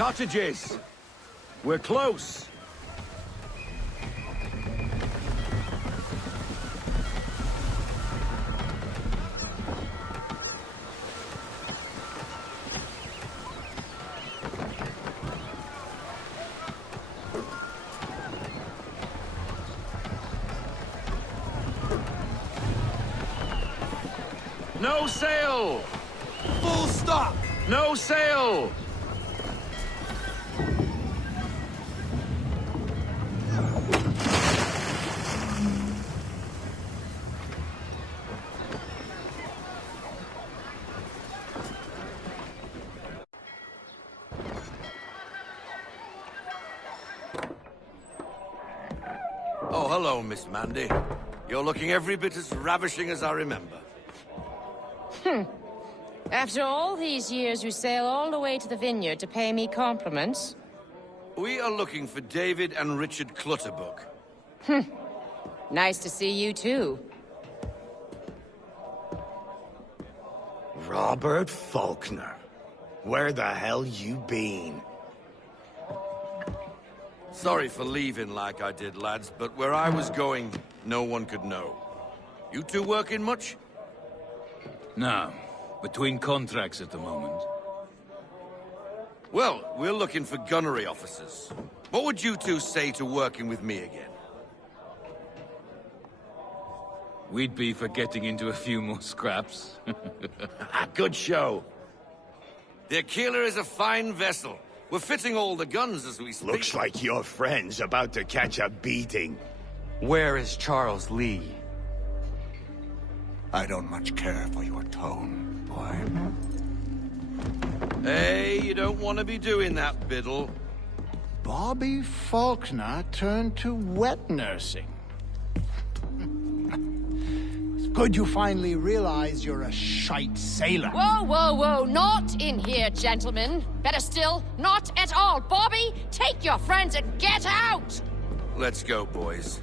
cottages. We're close. No sail! Full stop! No sail! Oh, hello, Miss Mandy. You're looking every bit as ravishing as I remember. After all these years, you sail all the way to the vineyard to pay me compliments? We are looking for David and Richard Clutterbuck. Nice to see you, too. Robert Faulkner. Where the hell you been? Sorry for leaving like I did, lads, but where I was going, no one could know. You two working much? No. Between contracts at the moment. Well, we're looking for gunnery officers. What would you two say to working with me again? We'd be for getting into a few more scraps. Good show. The Aquila is a fine vessel. We're fitting all the guns as we speak. Looks like your friend's about to catch a beating. Where is Charles Lee? I don't much care for your tone, boy. Hey, you don't want to be doing that, Biddle. Bobby Faulkner turned to wet nursing. It's good you finally realize you're a shite sailor. Whoa, whoa, whoa, not in here, gentlemen. Better still, not at all. Bobby, take your friends and get out! Let's go, boys.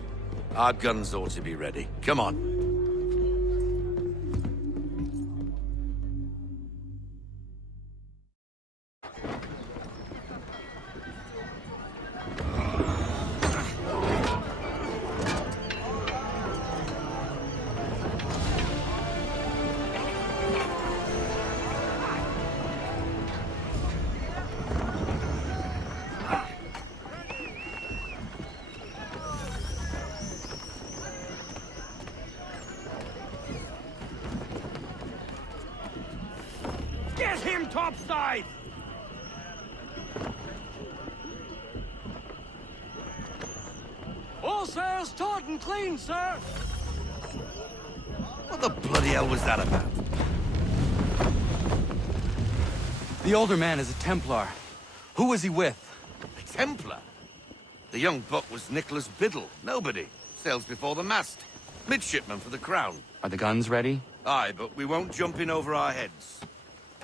Our guns ought to be ready. Come on. Get him topside! All sails taut and clean, sir! What the bloody hell was that about? The older man is a Templar. Who was he with? A Templar? The young buck was Nicholas Biddle. Nobody. Sails before the mast. Midshipman for the Crown. Are the guns ready? Aye, but we won't jump in over our heads.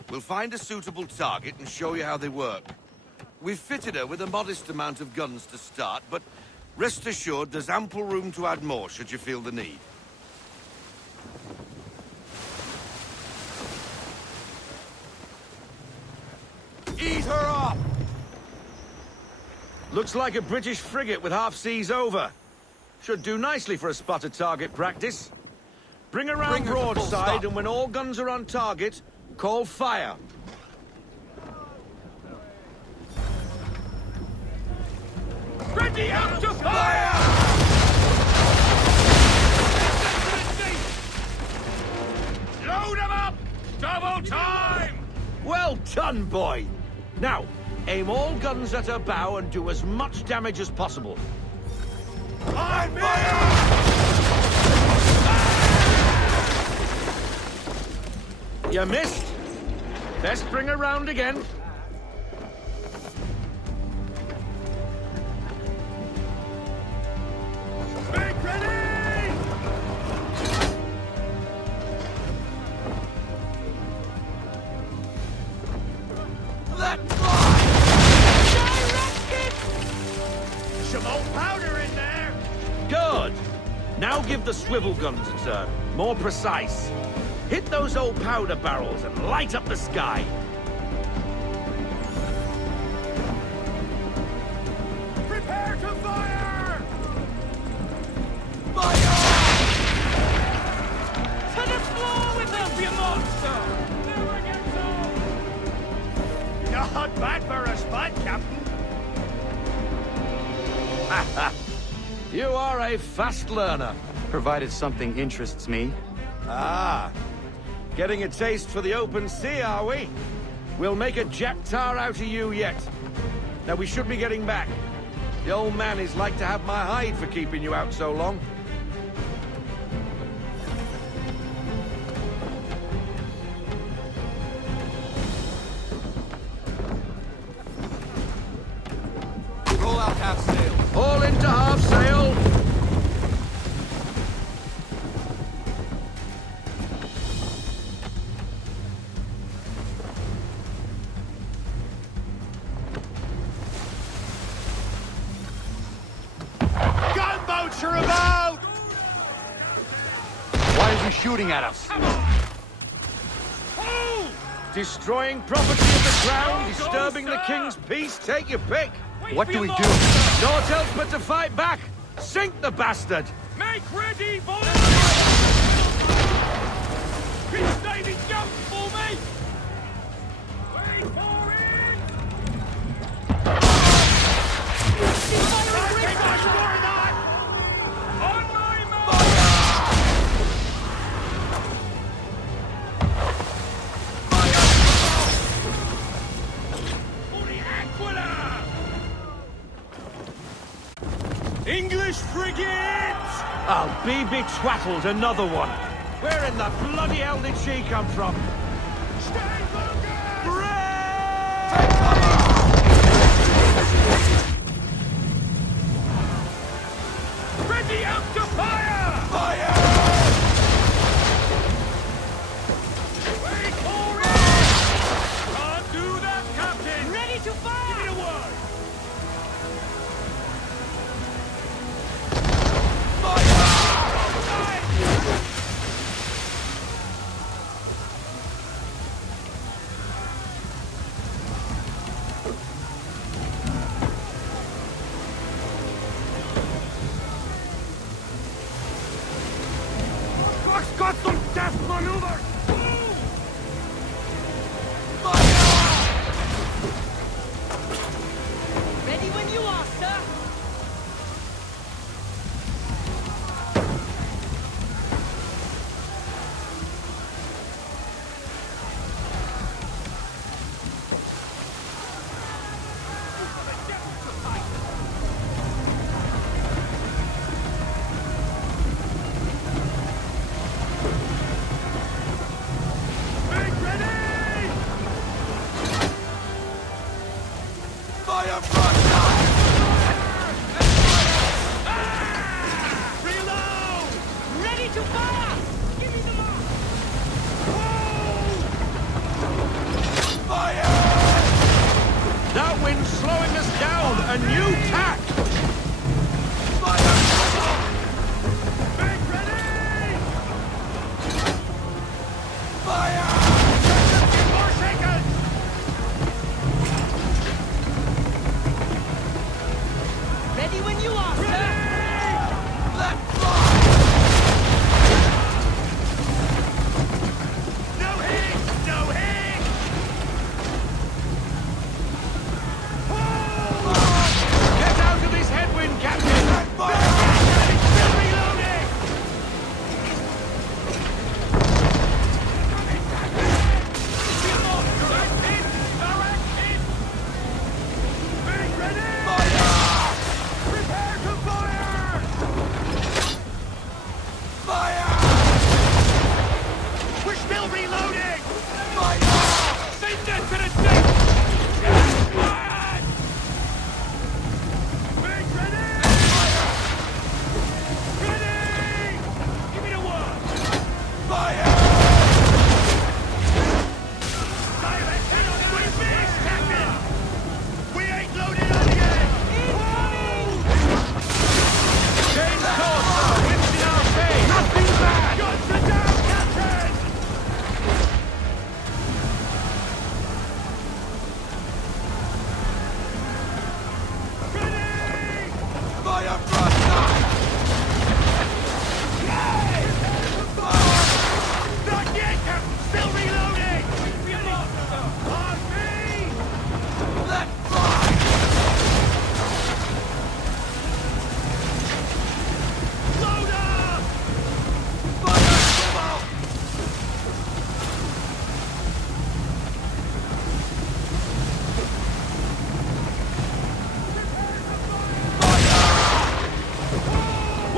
We'll find a suitable target and show you how they work. We've fitted her with a modest amount of guns to start, but rest assured there's ample room to add more should you feel the need. Ease her up! Looks like a British frigate with half seas over. Should do nicely for a spotted target practice. Bring her round broadside, and when all guns are on target, call fire. Ready up to fire! Load them up! Double time! Well done, boy! Now, aim all guns at her bow and do as much damage as possible. On fire! You missed. Best bring her round again. Make ready! Let fly! Some old powder in there! Good. Now give the swivel guns a turn. More precise. Hit those old powder barrels and light up the sky. what, Captain? You are a fast learner. Provided something interests me. Ah. Getting a taste for the open sea, are we? We'll make a jack tar out of you yet. Now we should be getting back. The old man is like to have my hide for keeping you out so long. Roll out half sail. All into half sail. Gunboats are about! Why is he shooting at us? Destroying property of the crown, disturbing the king's peace, take your pick. What do we do? Naught else but to fight back. Sink the bastard. Make ready, boys! It's David Jones for me! Wait for it! On my mark! For the Aquila! English frigates! I'll be betwattled, another one. Where in the bloody hell did she come from? Ready out to fire! Fire! Wait for it! Can't do that, Captain! Ready to fire! Give me a word! Got some death maneuvers! Ready when you are, sir. Ready to fire! Give me the mark! That wind's slowing us down. A new tack. Ready when you are, sir. Get out of this headwind, Captain. Prepare to fire!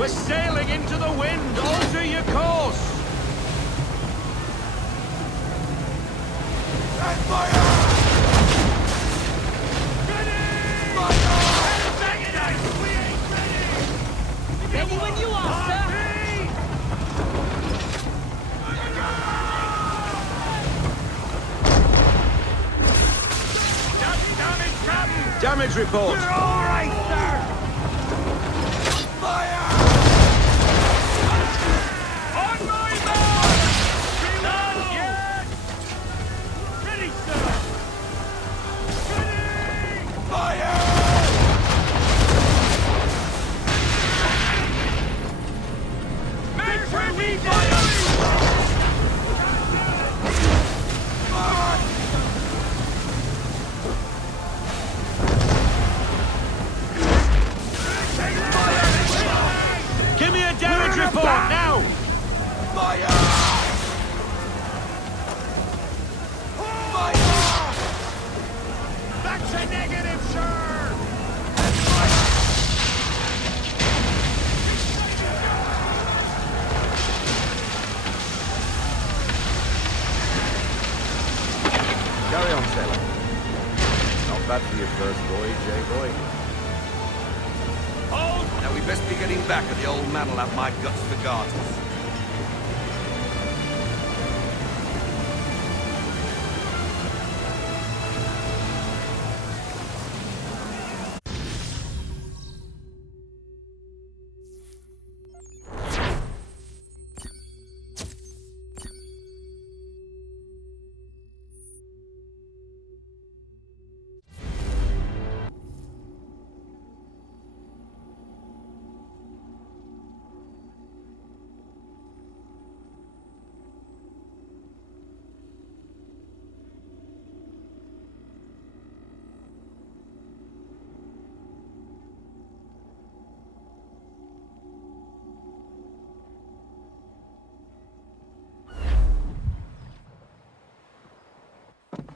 We're sailing into the wind! Alter your course! Ready when you are, sir! Damage report! We're all right, sir! Fire! On my mark! Not yet! Ready, sir! Ready! Fire! Make sure we fire! Give me a damage report now! Fire! Fire! That's a negative, sir! Carry on, sailor. Not bad for your first voyage, eh, boy? Now we best be getting back, or the old man will have my guts for garters.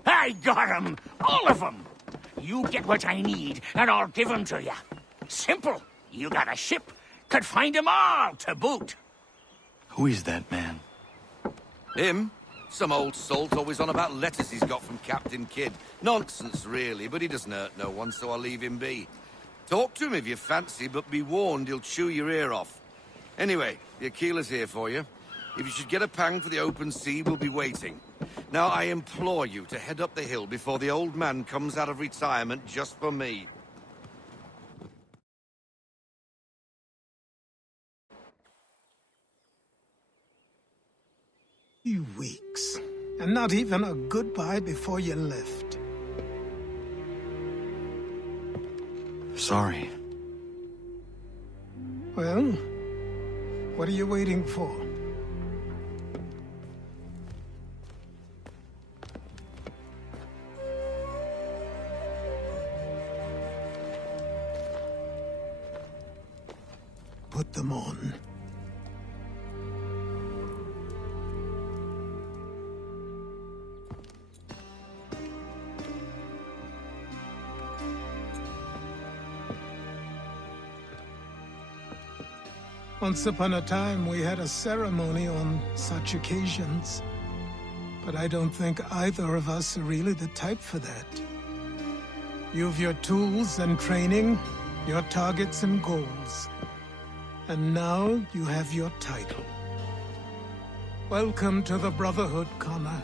I got 'em! All of 'em! You get what I need, and I'll give 'em to you. Simple. You got a ship. Could find 'em all to boot. Who is that man? Him? Some old salt always on about letters he's got from Captain Kidd. Nonsense, really, but he doesn't hurt no one, so I'll leave him be. Talk to him if you fancy, but be warned he'll chew your ear off. Anyway, the Aquila's here for you. If you should get a pang for the open sea, we'll be waiting. Now, I implore you to head up the hill before the old man comes out of retirement just for me. You weeks. And not even a goodbye before you left. Sorry. Well, what are you waiting for? Put them on. Once upon a time, we had a ceremony on such occasions. But I don't think either of us are really the type for that. You've your tools and training, your targets and goals. And now you have your title. Welcome to the Brotherhood, Connor.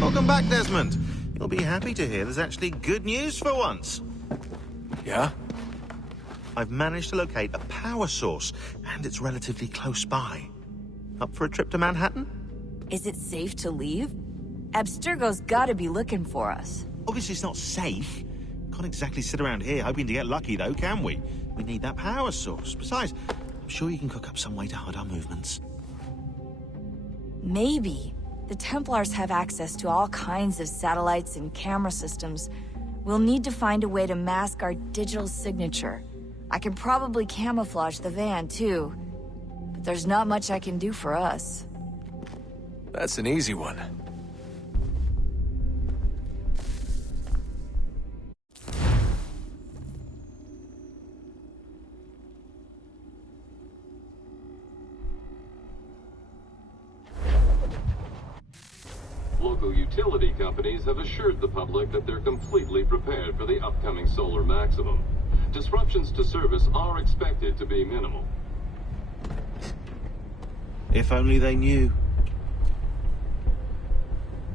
Welcome back, Desmond. You'll be happy to hear there's actually good news for once. Yeah? I've managed to locate a power source, and it's relatively close by. Up for a trip to Manhattan? Is it safe to leave? Abstergo's gotta be looking for us. Obviously it's not safe. Can't exactly sit around here hoping to get lucky, though, can we? We need that power source. Besides, I'm sure you can cook up some way to hide our movements. Maybe. The Templars have access to all kinds of satellites and camera systems. We'll need to find a way to mask our digital signature. I can probably camouflage the van, too. But there's not much I can do for us. That's an easy one. Local utility companies have assured the public that they're completely prepared for the upcoming solar maximum. Disruptions to service are expected to be minimal. If only they knew.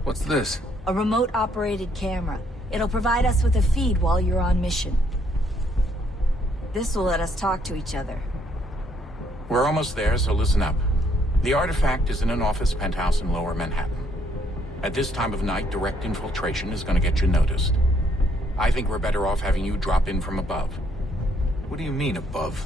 What's this? A remote-operated camera. It'll provide us with a feed while you're on mission. This will let us talk to each other. We're almost there, so listen up. The artifact is in an office penthouse in Lower Manhattan. At this time of night, direct infiltration is going to get you noticed. I think we're better off having you drop in from above. What do you mean, above?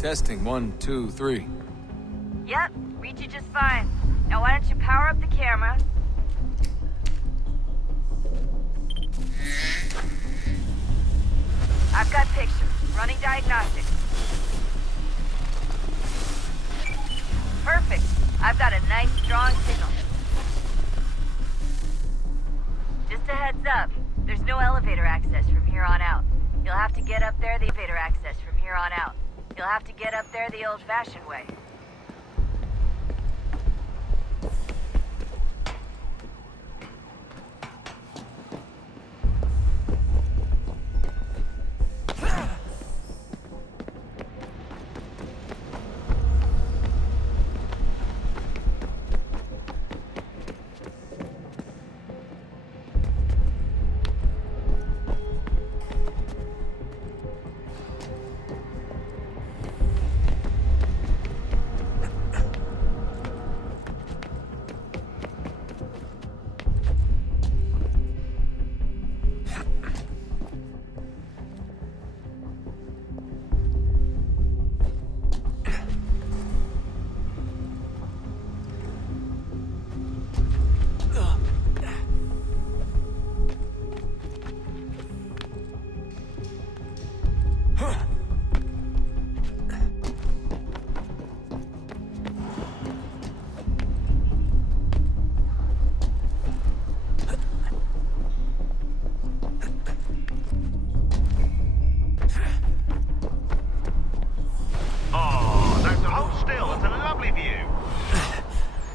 Testing, 1, 2, 3. Yep, read you just fine. Now why don't you power up the camera? I've got pictures. Running diagnostics. Perfect. I've got a nice, strong signal. Just a heads up, there's no elevator access from here on out. You'll have to get up there the elevator access from here on out. You'll have to get up there the old-fashioned way.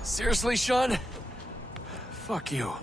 Seriously, Sean? Fuck you.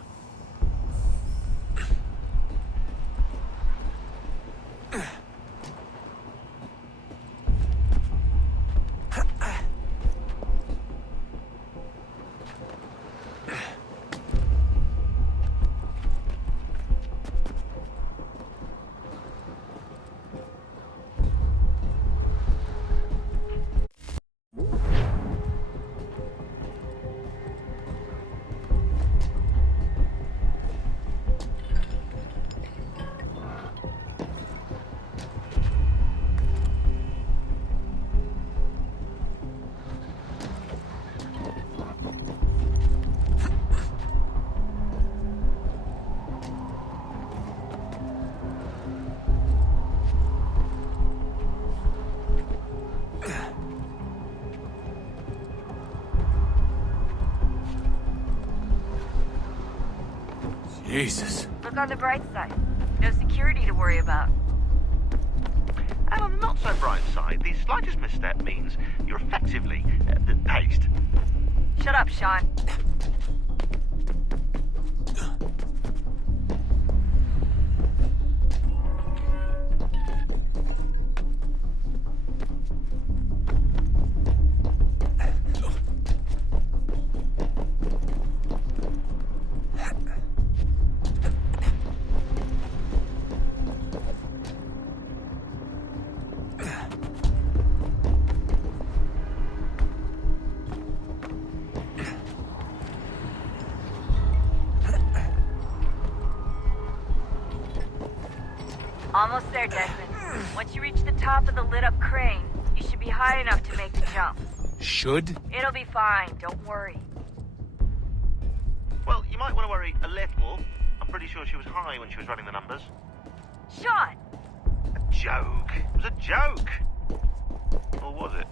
Jesus. Look on the bright side. No security to worry about. And on the not so bright side, the slightest misstep means you're effectively paste. Shut up, Sean. Almost there, Desmond. Once you reach the top of the lit-up crane, you should be high enough to make the jump. Should? It'll be fine, don't worry. Well, you might want to worry a little. I'm pretty sure she was high when she was running the numbers. Sean! A joke. It was a joke. Or was it?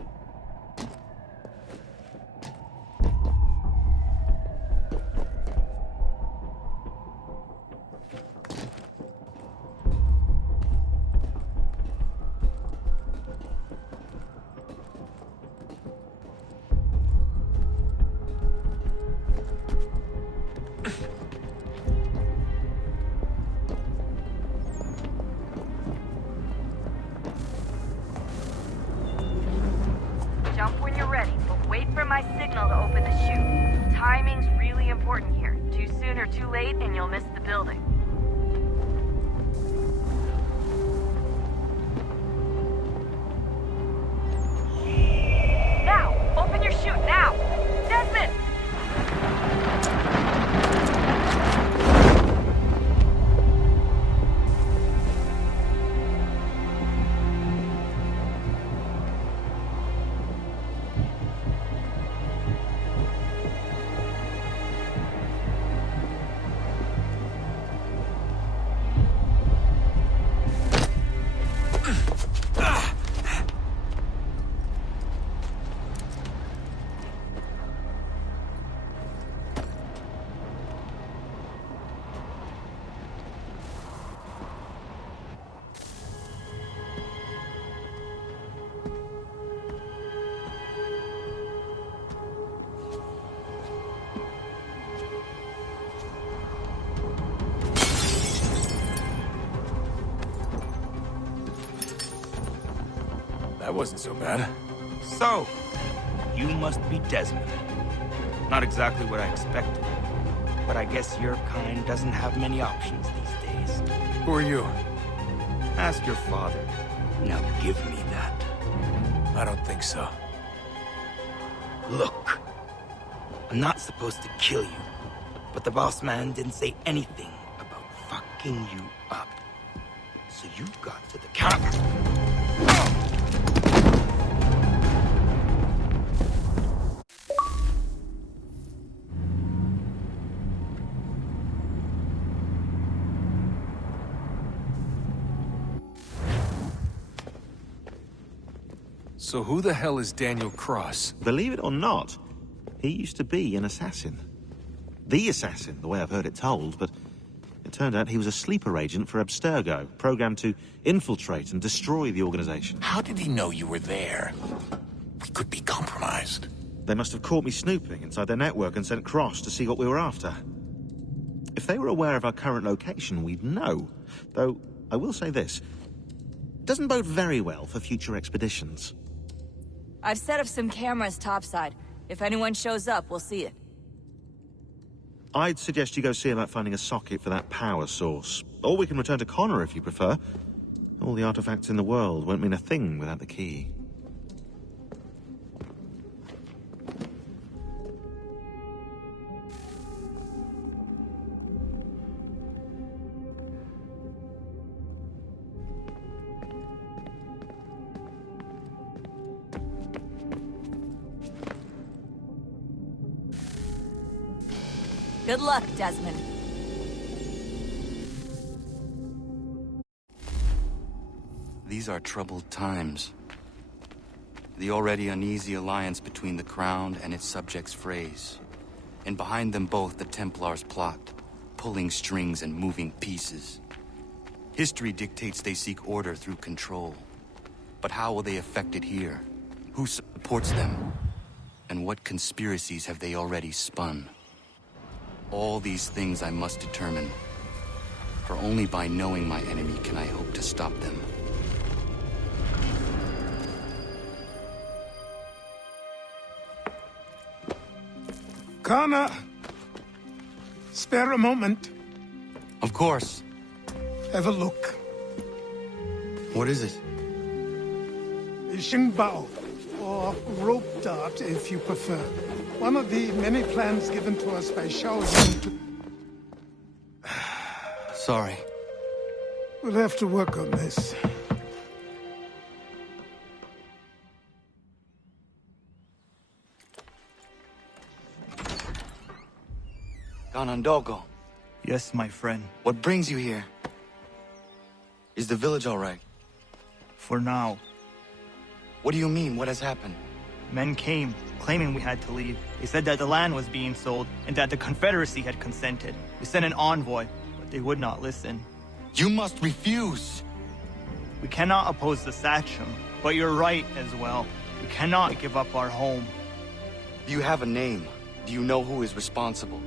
Jump when you're ready, but wait for my signal to open the chute. Timing's really important here. Too soon or too late, and you'll miss the building. Now! Open your chute, now! Desmond! That wasn't so bad. So, you must be Desmond. Not exactly what I expected, but I guess your kind doesn't have many options these days. Who are you? Ask your father. Now give me that. I don't think so. Look, I'm not supposed to kill you, but the boss man didn't say anything about fucking you up. So you got to the counter. So who the hell is Daniel Cross? Believe it or not, he used to be an assassin. The assassin, the way I've heard it told, but it turned out he was a sleeper agent for Abstergo, programmed to infiltrate and destroy the organization. How did he know you were there? We could be compromised. They must have caught me snooping inside their network and sent Cross to see what we were after. If they were aware of our current location, we'd know. Though, I will say this. It doesn't bode very well for future expeditions. I've set up some cameras topside. If anyone shows up, we'll see it. I'd suggest you go see about finding a socket for that power source. Or we can return to Connor if you prefer. All the artifacts in the world won't mean a thing without the key. Good luck, Desmond. These are troubled times. The already uneasy alliance between the Crown and its subjects frays. And behind them both the Templars plot, pulling strings and moving pieces. History dictates they seek order through control. But how will they affect it here? Who supports them? And what conspiracies have they already spun? All these things I must determine. For only by knowing my enemy can I hope to stop them. Connor! Spare a moment. Of course. Have a look. What is it? Xingbao, or rope dart if you prefer. One of the many plans given to us by Xiao Yun to... Sorry. We'll have to work on this. Ganondogo. Yes, my friend. What brings you here? Is the village all right? For now. What do you mean? What has happened? Men came, claiming we had to leave. They said that the land was being sold, and that the Confederacy had consented. We sent an envoy, but they would not listen. You must refuse! We cannot oppose the Sachem, but you're right as well. We cannot give up our home. Do you have a name? Do you know who is responsible?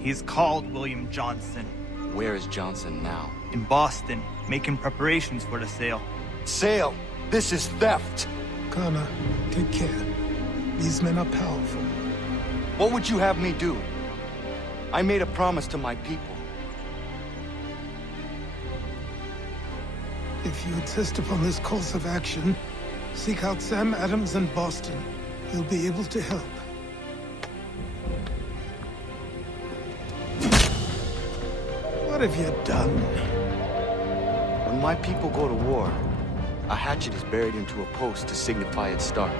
He's called William Johnson. Where is Johnson now? In Boston, making preparations for the sale. Sale? This is theft! Connor, take care. These men are powerful. What would you have me do? I made a promise to my people. If you insist upon this course of action, seek out Sam Adams in Boston. He'll be able to help. What have you done? When my people go to war, a hatchet is buried into a post to signify its start.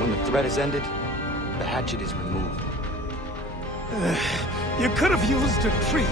When the threat is ended, the hatchet is removed. You could have used a tree.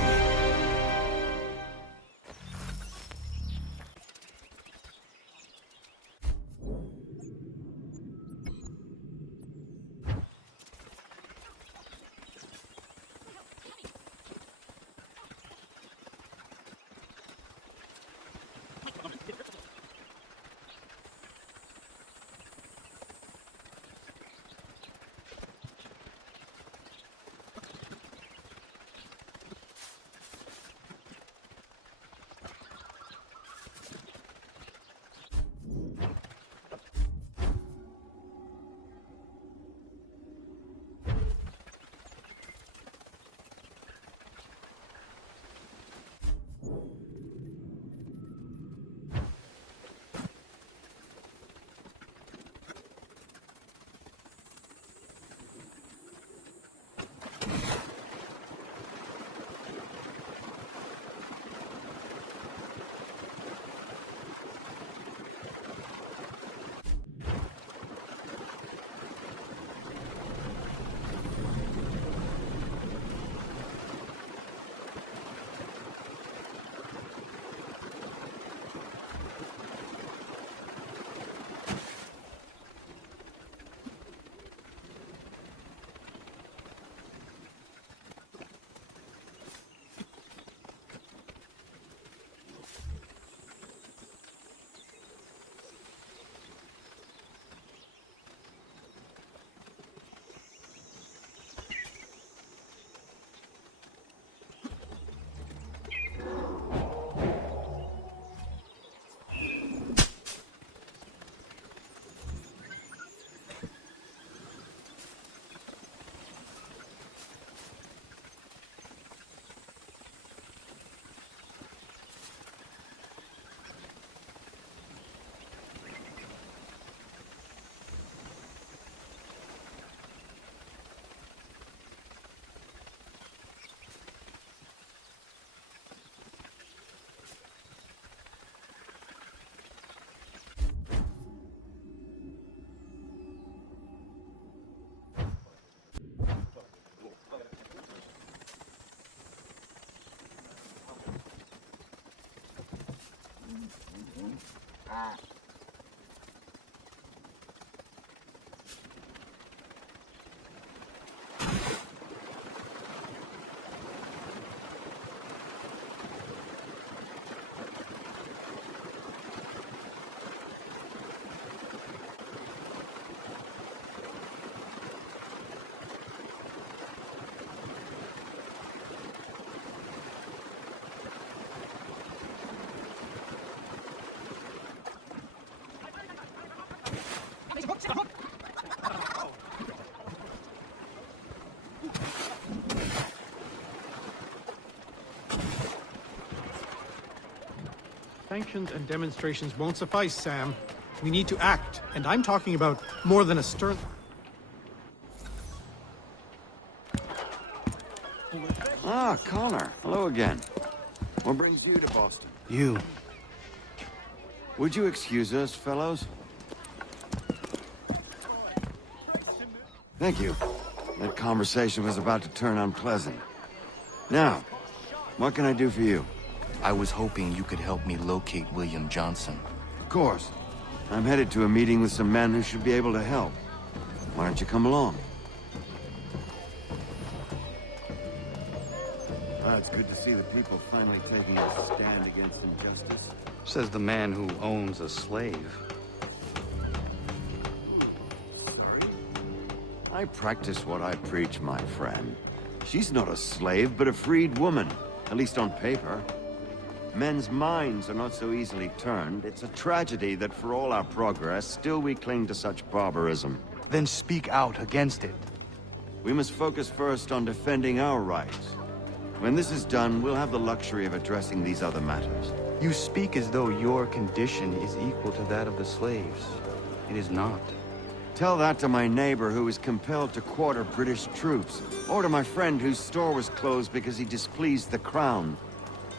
Sanctions and demonstrations won't suffice, Sam. We need to act, and I'm talking about more than a stern... Ah, Connor. Hello again. What brings you to Boston? You. Would you excuse us, fellows? Thank you. That conversation was about to turn unpleasant. Now, what can I do for you? I was hoping you could help me locate William Johnson. Of course. I'm headed to a meeting with some men who should be able to help. Why don't you come along? It's good to see the people finally taking a stand against injustice. Says the man who owns a slave. I practice what I preach, my friend. She's not a slave, but a freed woman, at least on paper. Men's minds are not so easily turned. It's a tragedy that for all our progress, still we cling to such barbarism. Then speak out against it. We must focus first on defending our rights. When this is done, we'll have the luxury of addressing these other matters. You speak as though your condition is equal to that of the slaves. It is not. Tell that to my neighbor who was compelled to quarter British troops, or to my friend whose store was closed because he displeased the crown.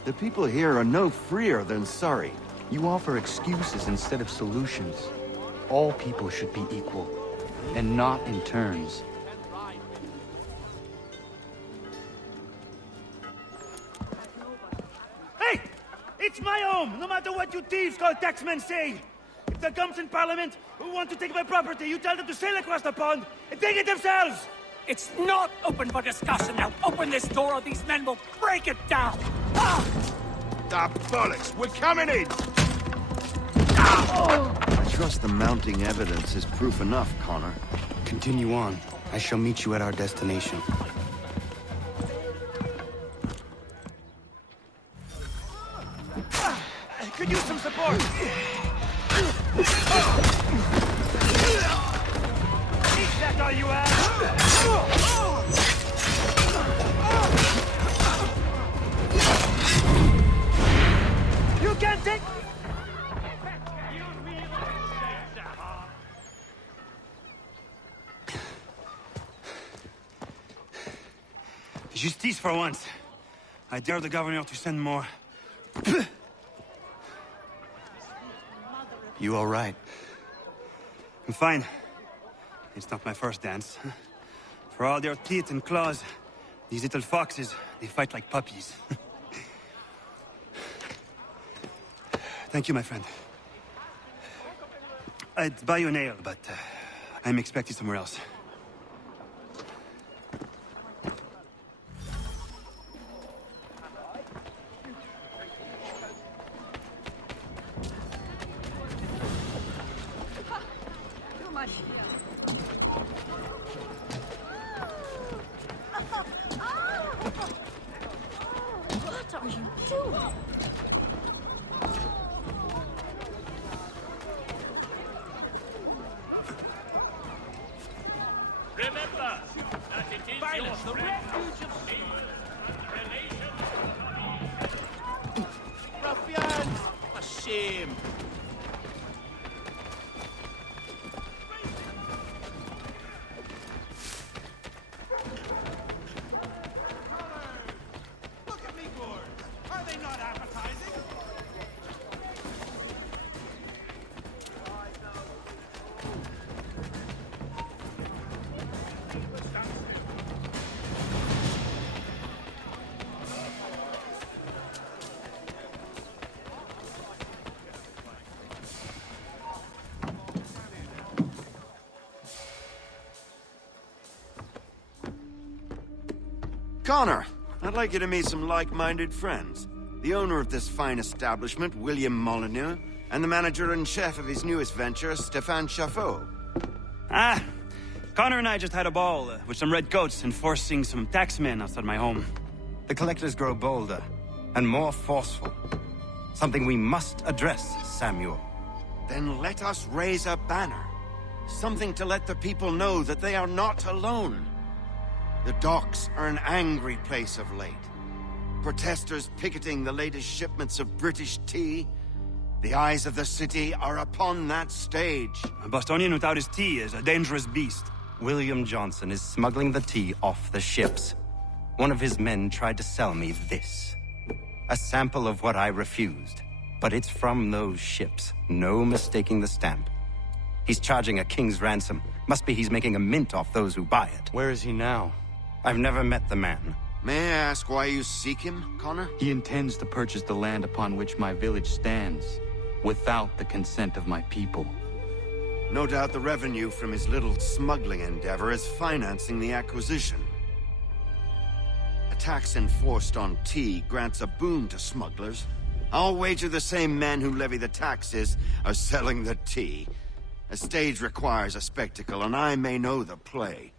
The people here are no freer than Surrey. You offer excuses instead of solutions. All people should be equal, and not in turns. Hey! It's my home, no matter what you thieves called taxmen say! If there comes in Parliament who want to take my property, you tell them to sail across the pond and take it themselves! It's not open for discussion now. Open this door or these men will break it down. Ah! Ah, bollocks! We're coming in! I trust the mounting evidence is proof enough, Connor. Continue on. I shall meet you at our destination. I could use some support! Is that all you have? You can't take... Justice for once. I dare the governor to send more. You all right? I'm fine. It's not my first dance. For all their teeth and claws, these little foxes, they fight like puppies. Thank you, my friend. I'd buy you an ale, but I'm expected somewhere else. What are you doing? Remember that it is the refuge of seamen and relations. Ruffians! A shame. Connor, I'd like you to meet some like-minded friends. The owner of this fine establishment, William Molyneux, and the manager and chef of his newest venture, Stéphane Chaffeau. Ah, Connor and I just had a ball with some redcoats enforcing some taxmen outside my home. The collectors grow bolder and more forceful. Something we must address, Samuel. Then let us raise a banner. Something to let the people know that they are not alone. The docks are an angry place of late. Protesters picketing the latest shipments of British tea. The eyes of the city are upon that stage. A Bostonian without his tea is a dangerous beast. William Johnson is smuggling the tea off the ships. One of his men tried to sell me this. A sample of what I refused. But it's from those ships. No mistaking the stamp. He's charging a king's ransom. Must be he's making a mint off those who buy it. Where is he now? I've never met the man. May I ask why you seek him, Connor? He intends to purchase the land upon which my village stands, without the consent of my people. No doubt the revenue from his little smuggling endeavor is financing the acquisition. A tax enforced on tea grants a boon to smugglers. I'll wager the same men who levy the taxes are selling the tea. A stage requires a spectacle, and I may know the play.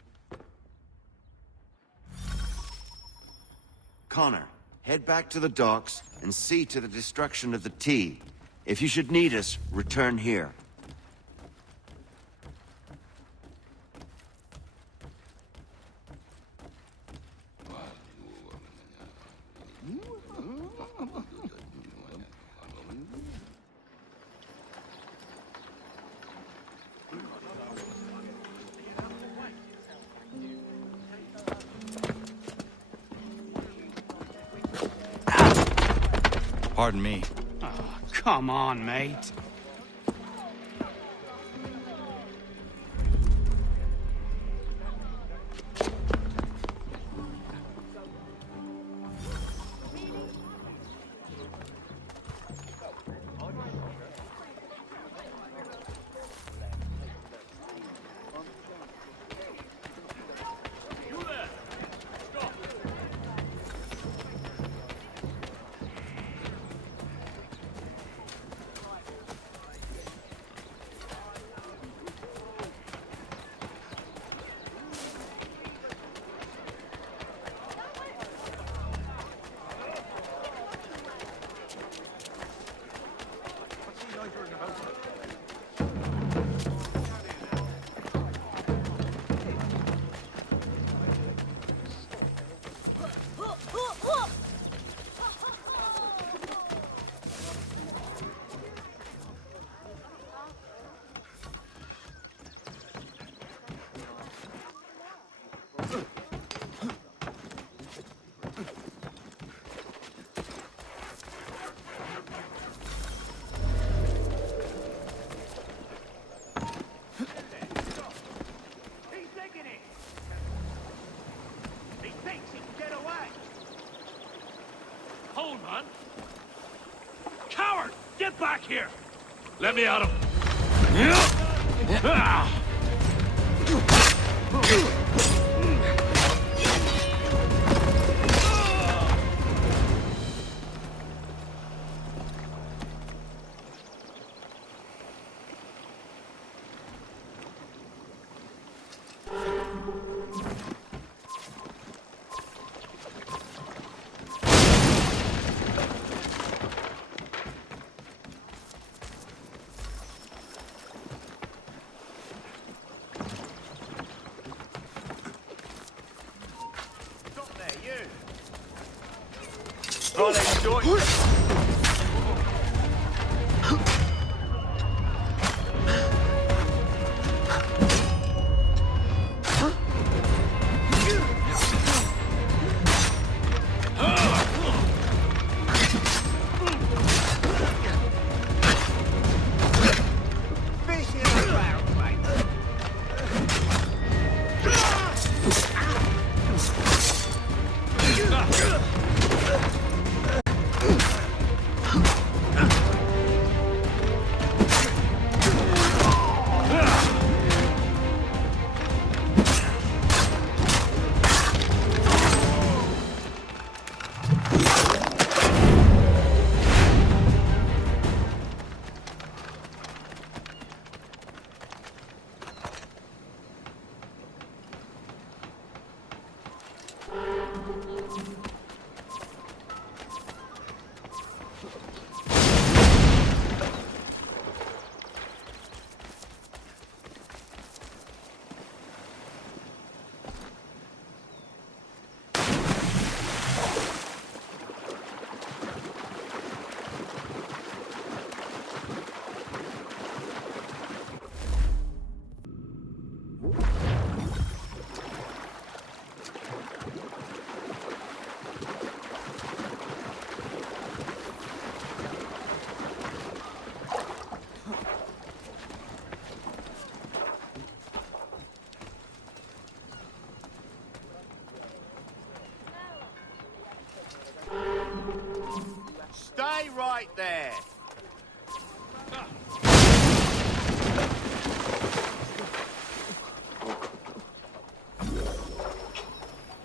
Connor, head back to the docks and see to the destruction of the tea. If you should need us, return here. Pardon me. Oh, come on, mate. Hold on. Coward! Get back here! Let me out of... right there.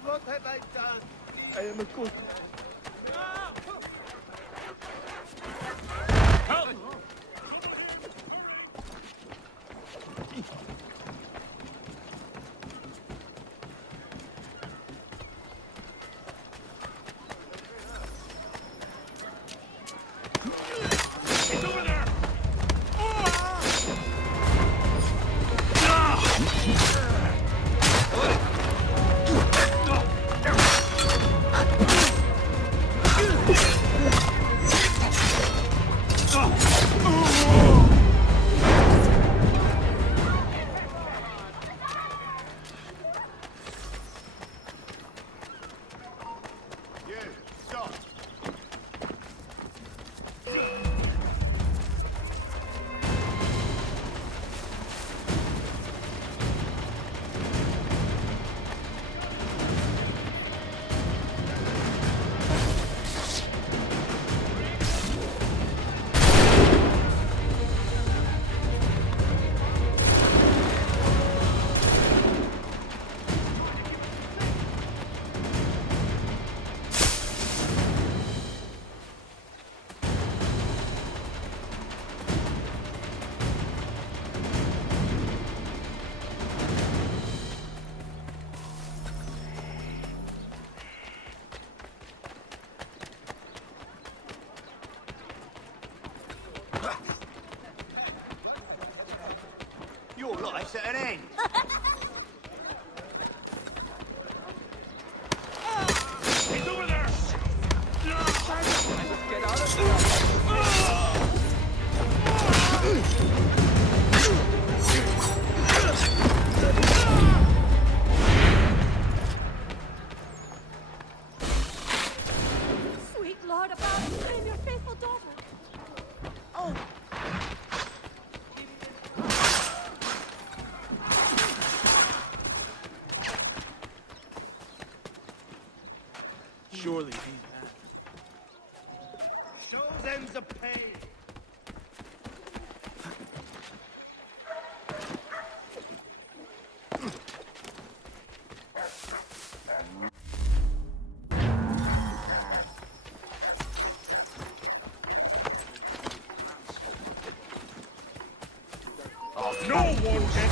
What have I done? I am a cook. Help! It's over there! Your life's at an end. He's over there! Get out of here! Sweet Lord above, I am your faithful daughter. Oh. Surely he's mad. Shows ends of pain. No one can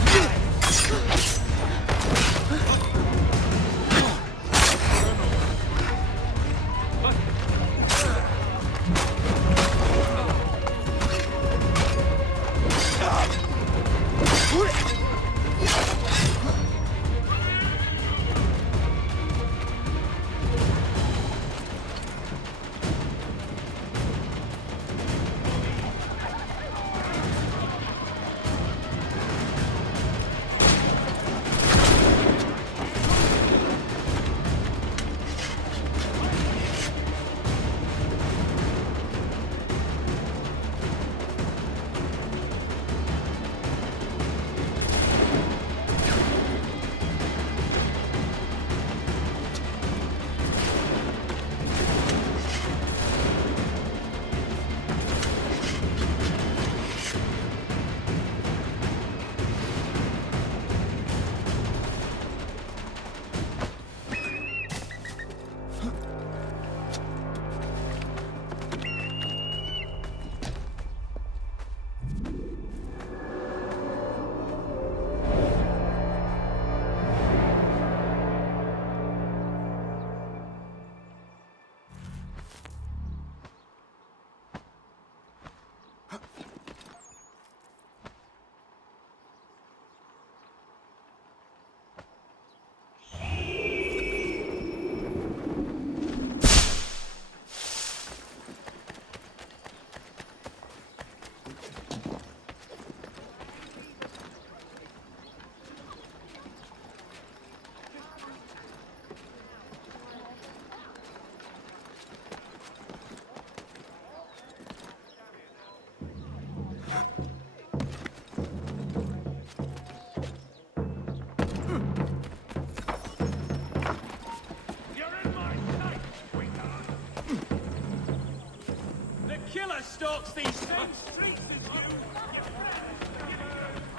walks these same streets as you.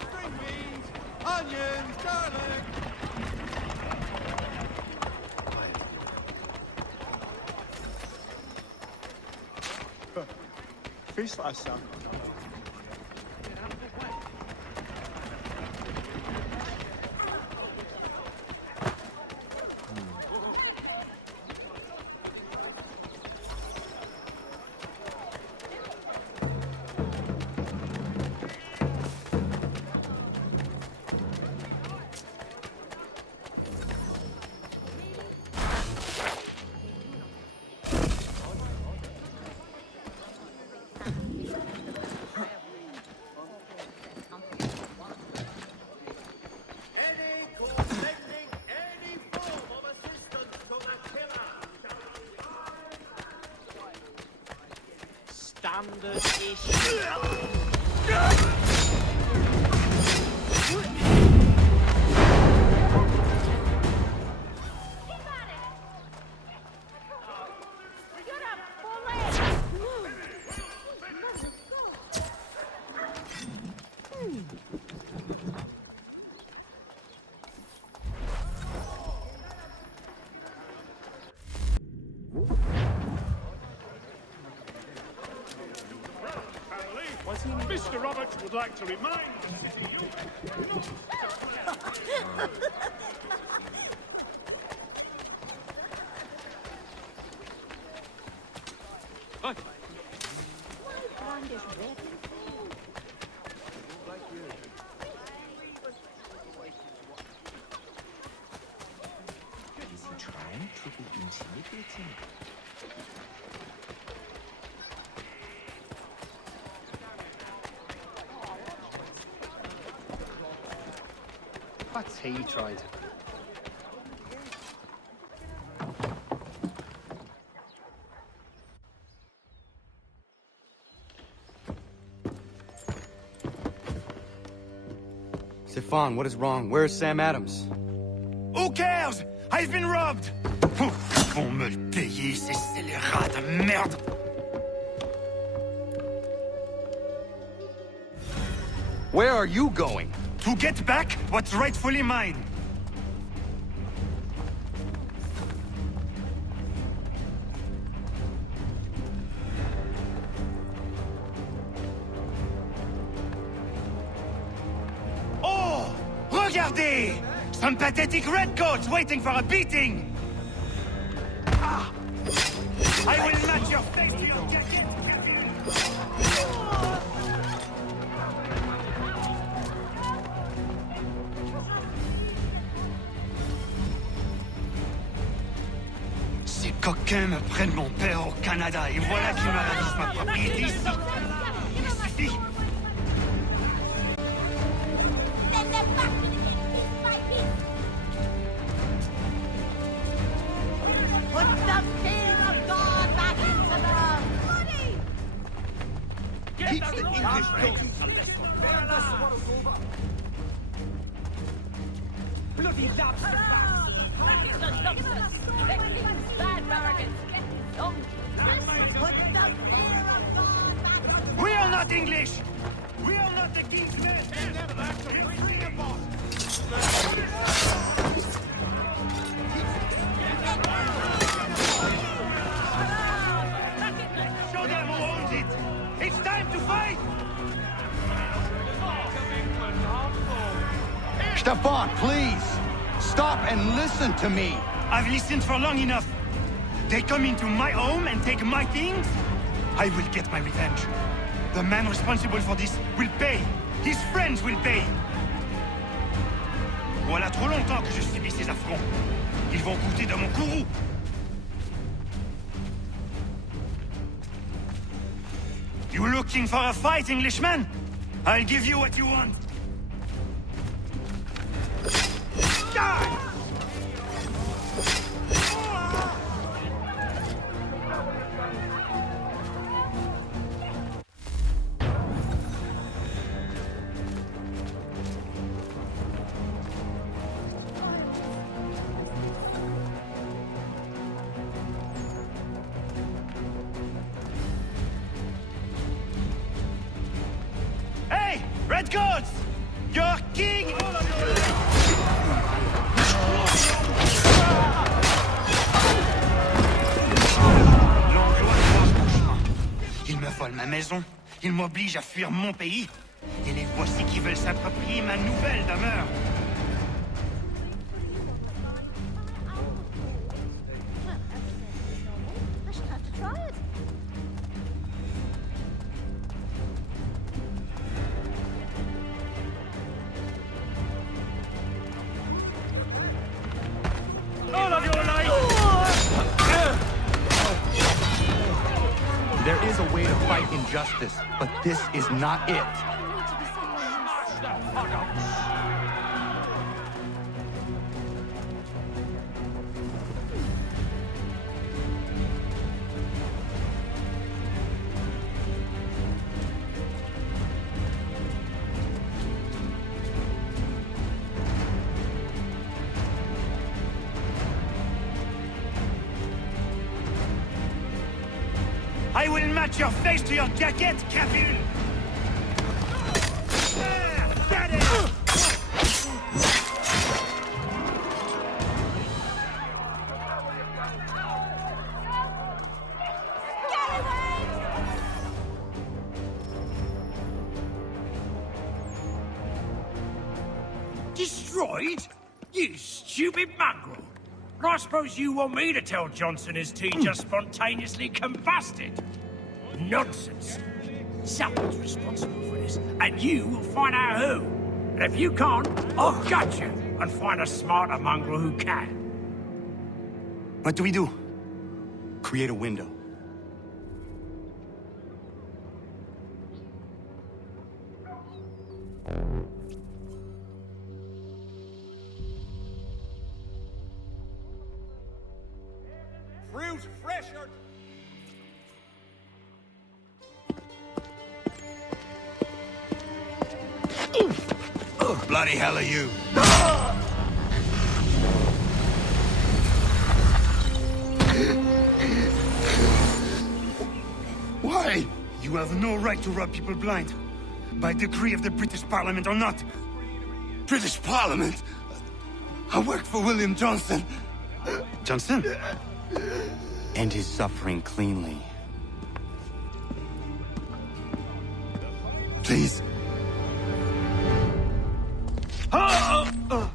String beans, onions, garlic. Fish like Sam. Standard issue. Mr. Roberts would like to remind the city Is he trying to be intimidating? What's he trying to do? Stefan, what is wrong? Where is Sam Adams? Who cares? I've been robbed! Vont me le payer, ces scélérats de merde! Where are you going? To get back what's rightfully mine. Oh! Regardez! Some pathetic redcoats waiting for a beating! Ah! I will match your face to your jacket! Ces coquins me prennent mon père au Canada et voilà qu'ils me ravissent ma propriété ici. Il suffit. Put the fear of God back into them! Keep the English talking. Bloody lobster! Back in the lobsters! Let these bad barricades get long! Put the fear of God back into them! We are not English! We are not the king's men! Show them who owns it! It's time to fight! Stefan, please! Stop and listen to me! I've listened for long enough. They come into my home and take my things? I will get my revenge. The man responsible for this will pay. His friends will pay. Voilà trop longtemps que je subis ces affronts. Ils vont goûter de mon courroux. You looking for a fight, Englishman? I'll give you what you want. Die! Red Guards! Your king! Ils me volent ma maison, ils m'obligent à fuir mon pays, et les voici qui veulent s'approprier ma nouvelle demeure. I should have to try it. All of your life! There is a way to fight injustice, but this is not it. I will match your face to your jacket, Capul! Got it! Destroyed? You stupid mongrel! I suppose you want me to tell Johnson his tea just spontaneously combusted? Nonsense. Someone's responsible for this, and you will find out who. And if you can't, I'll gut you and find a smarter mongrel who can. What do we do? Create a window. Fruit fresher. Bloody hell are you? Why? You have no right to rob people blind. By decree of the British Parliament or not. British Parliament? I work for William Johnson. Johnson? End his suffering cleanly. Please. The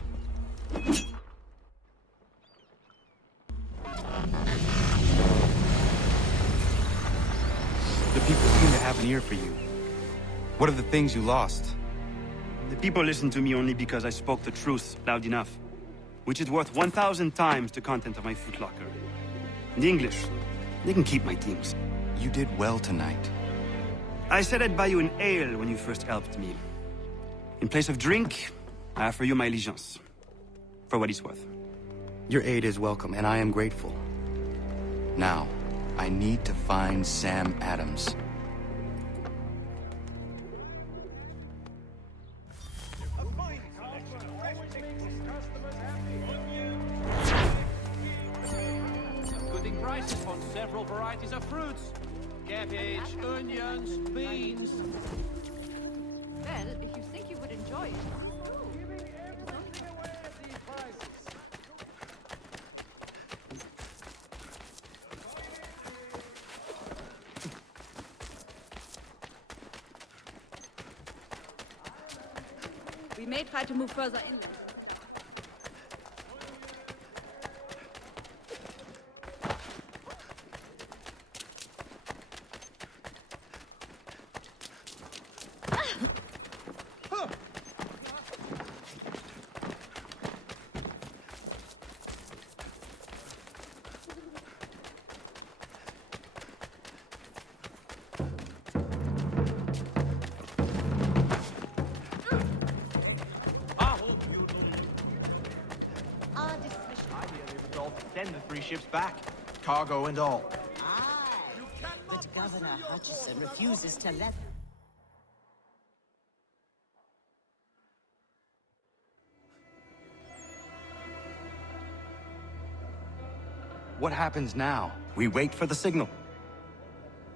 people seem to have an ear for you. What are the things you lost? The people listen to me only because I spoke the truth loud enough. Which is worth 1,000 times the content of my footlocker. And the English, they can keep my things. You did well tonight. I said I'd buy you an ale when you first helped me. In place of drink, I offer you my allegiance. For what it's worth. Your aid is welcome, and I am grateful. Now, I need to find Sam Adams. Cutting prices on several varieties of fruits. Cabbage, onions, beans. Well, if you think you would enjoy it. We may try to move further inland. Send the 3 ships back, cargo and all. But Governor Hutchison refuses to let... What happens now? We wait for the signal.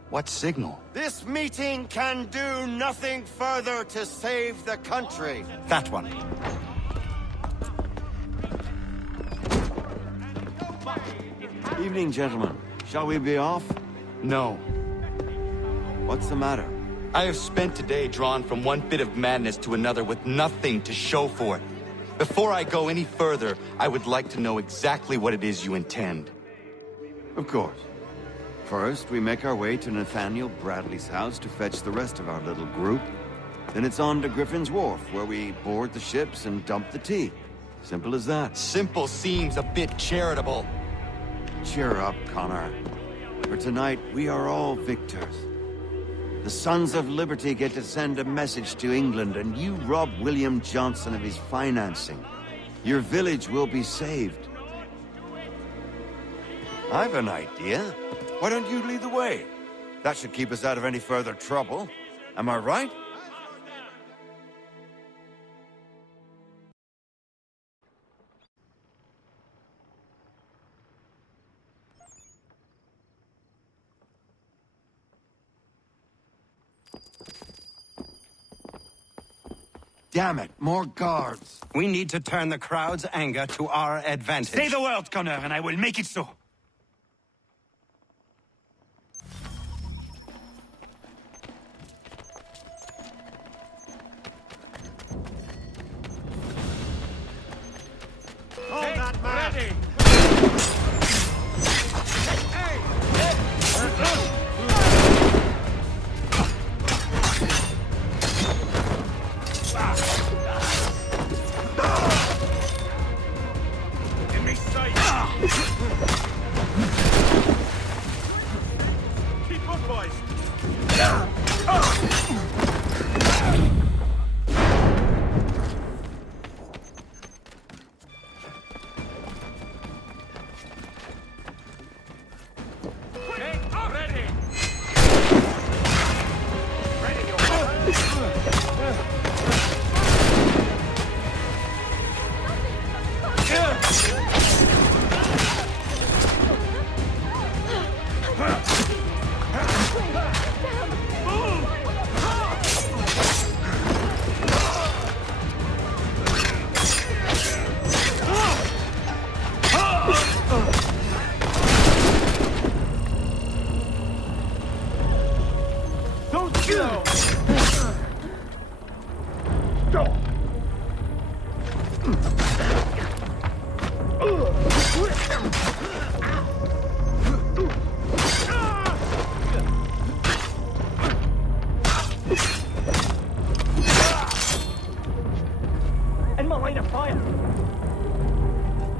What signal? This meeting can do nothing further to save the country. That one. Evening, gentlemen. Shall we be off? No. What's the matter? I have spent today drawn from one bit of madness to another with nothing to show for it. Before I go any further, I would like to know exactly what it is you intend. Of course. First, we make our way to Nathaniel Bradley's house to fetch the rest of our little group. Then it's on to Griffin's Wharf, where we board the ships and dump the tea. Simple as that. Simple seems a bit charitable. Cheer up, Connor. For tonight, we are all victors. The Sons of Liberty get to send a message to England, and you rob William Johnson of his financing. Your village will be saved. I've an idea. Why don't you lead the way? That should keep us out of any further trouble. Am I right? Damn it, more guards. We need to turn the crowd's anger to our advantage. Say the word, Connor, and I will make it so. Hold that man! Ready! Give me sight! Keep on, boys! And my line of fire!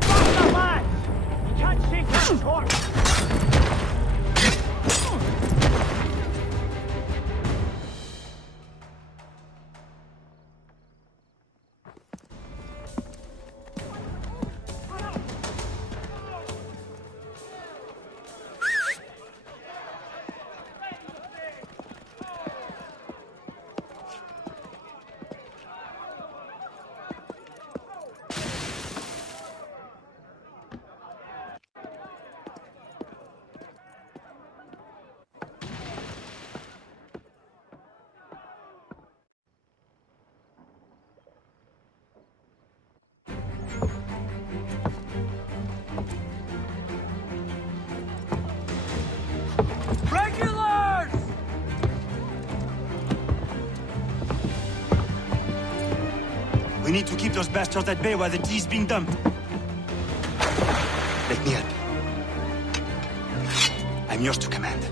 Fuck the man! You can't shake that torch! Regulars! We need to keep those bastards at bay while the tea's being dumped. Let me help. I'm yours to command.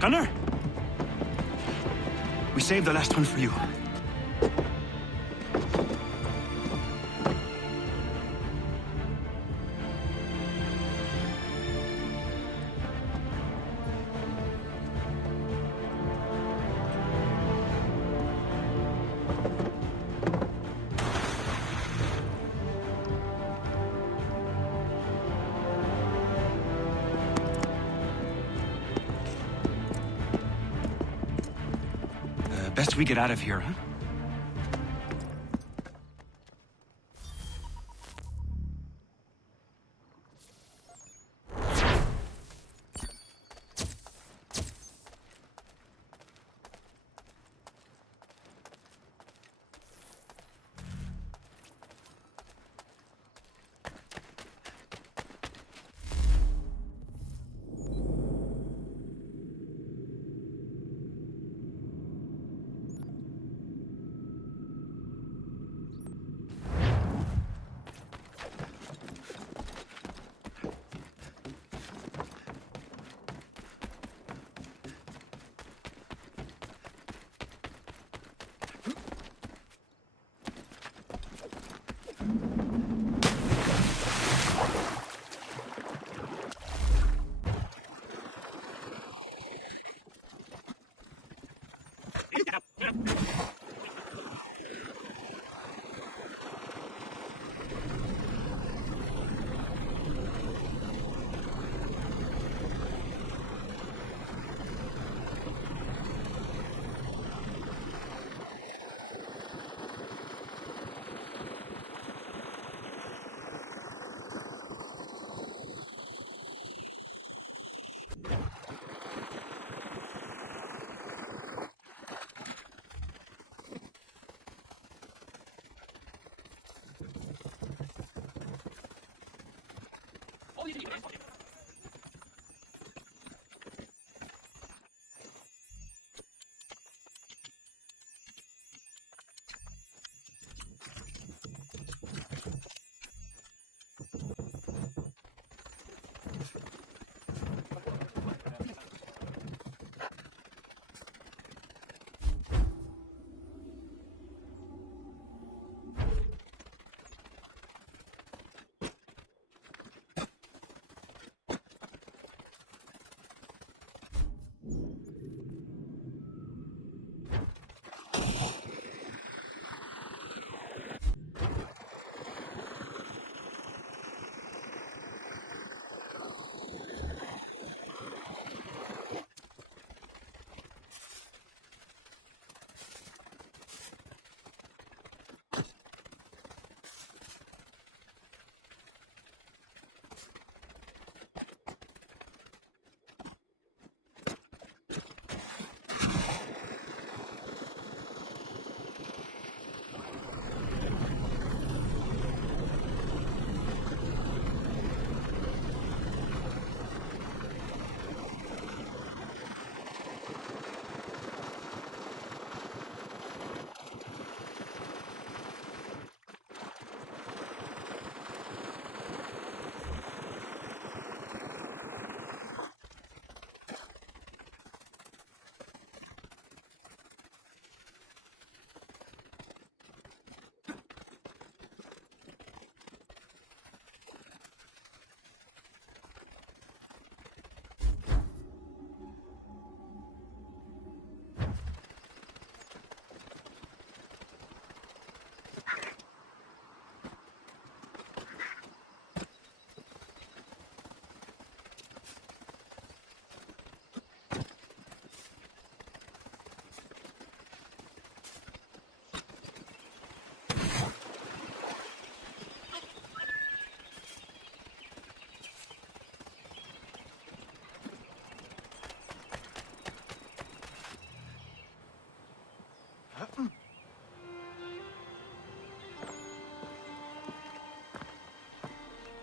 Connor? We saved the last one for you. Best we get out of here, huh?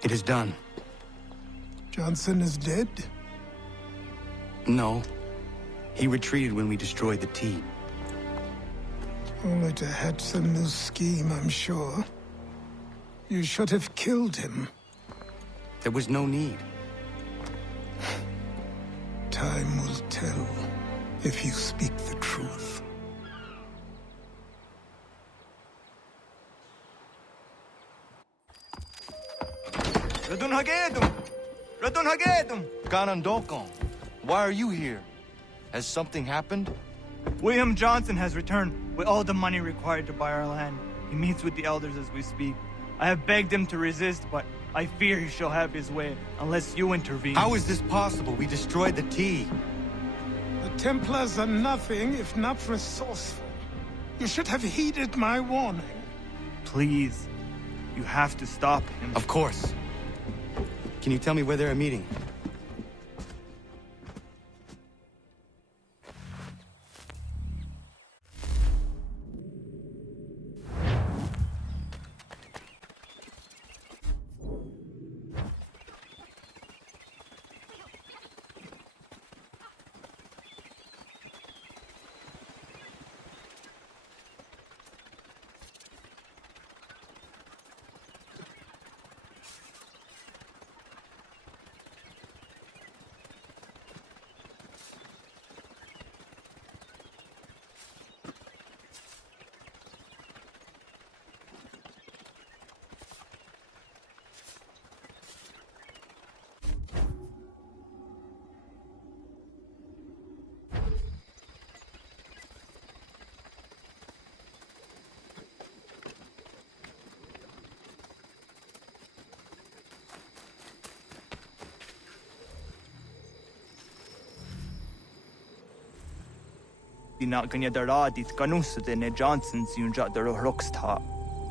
It is done. Johnson is dead? No. He retreated when we destroyed the tea. Only to hatch some new scheme, I'm sure. You should have killed him. There was no need. Time will tell. if you speak the truth. Radun Hagedum! Radun Hagedum! Ganondokon, why are you here? Has something happened? William Johnson has returned with all the money required to buy our land. He meets with the elders as we speak. I have begged him to resist, but I fear he shall have his way unless you intervene. How is this possible? We destroyed the tea. The Templars are nothing if not resourceful. You should have heeded my warning. Please, you have to stop him. Of course. Can you tell me where they're meeting? Not gonna daradit ganusade ne Johnson's yunja daro rocksta.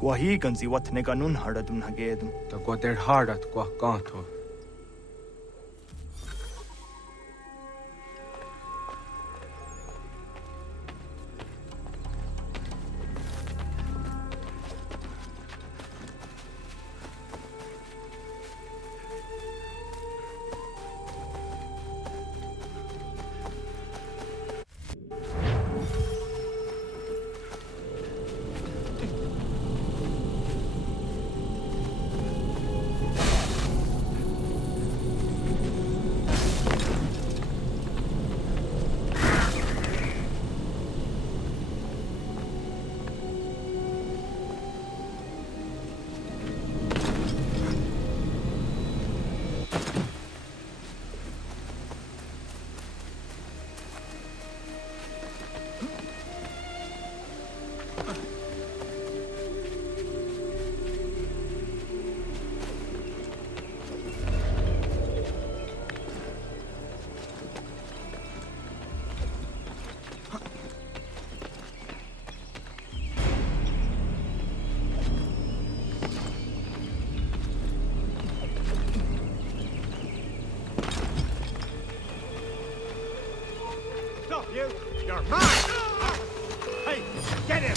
Guahigan zi what ne ganun haradun hagedum. The guader hardat guakanto. You're mine! Hey, get him!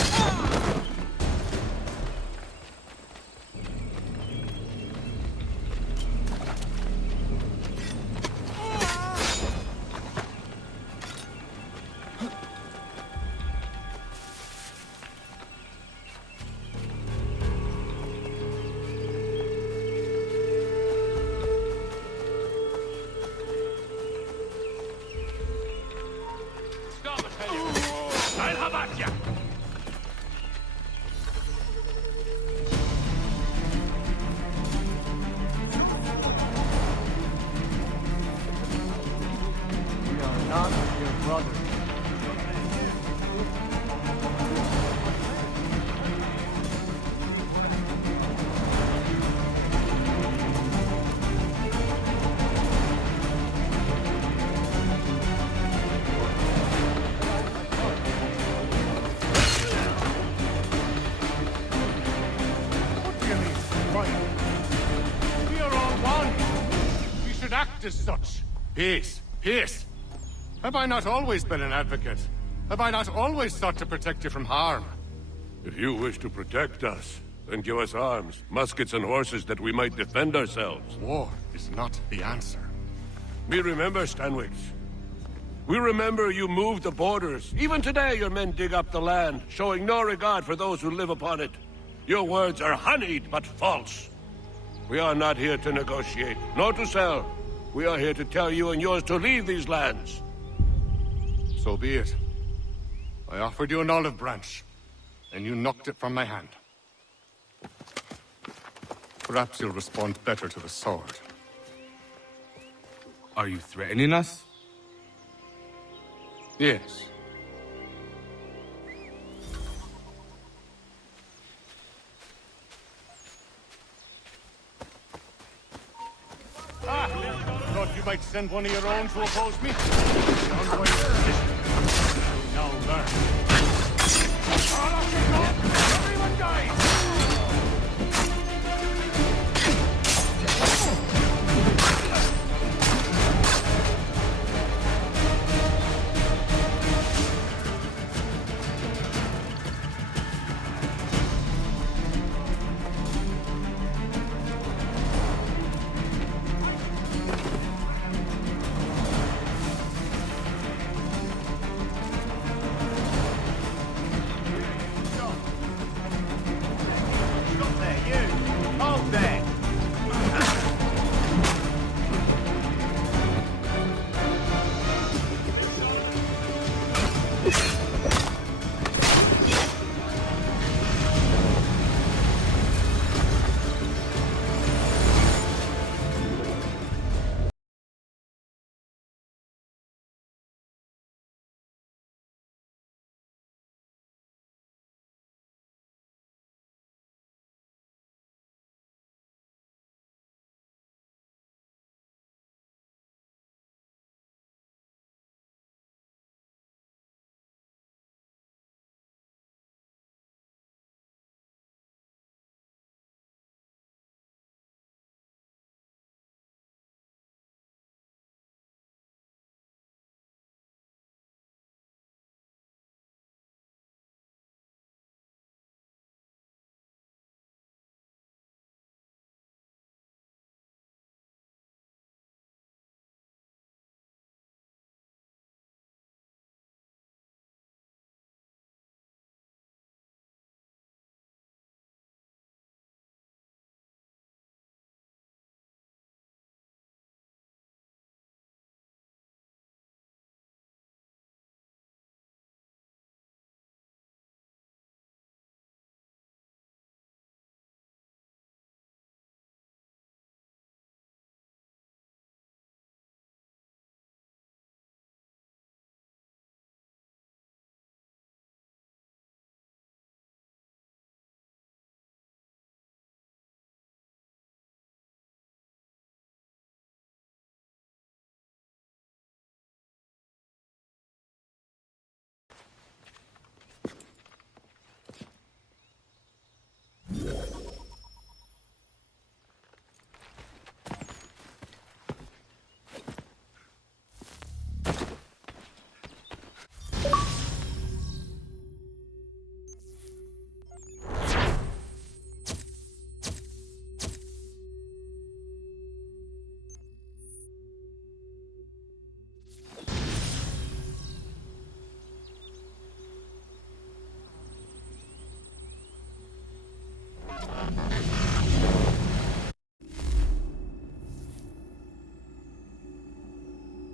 Not your brother. We are all one. We should act as such. Peace. Peace. Have I not always been an advocate? Have I not always sought to protect you from harm? If you wish to protect us, then give us arms, muskets and horses that we might defend ourselves. War is not the answer. We remember, Stanwix. We remember you moved the borders. Even today your men dig up the land, showing no regard for those who live upon it. Your words are honeyed, but false. We are not here to negotiate, nor to sell. We are here to tell you and yours to leave these lands. So be it. I offered you an olive branch, and you knocked it from my hand. Perhaps you'll respond better to the sword. Are you threatening us? Yes. Thought you might send one of your own to oppose me? Now learn. Everyone dies!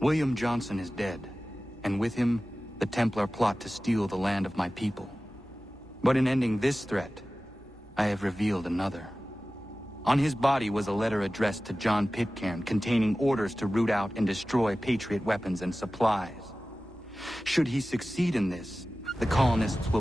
William Johnson is dead, and with him, the Templar plot to steal the land of my people. But in ending this threat, I have revealed another. On his body was a letter addressed to John Pitcairn containing orders to root out and destroy Patriot weapons and supplies. Should he succeed in this, the colonists will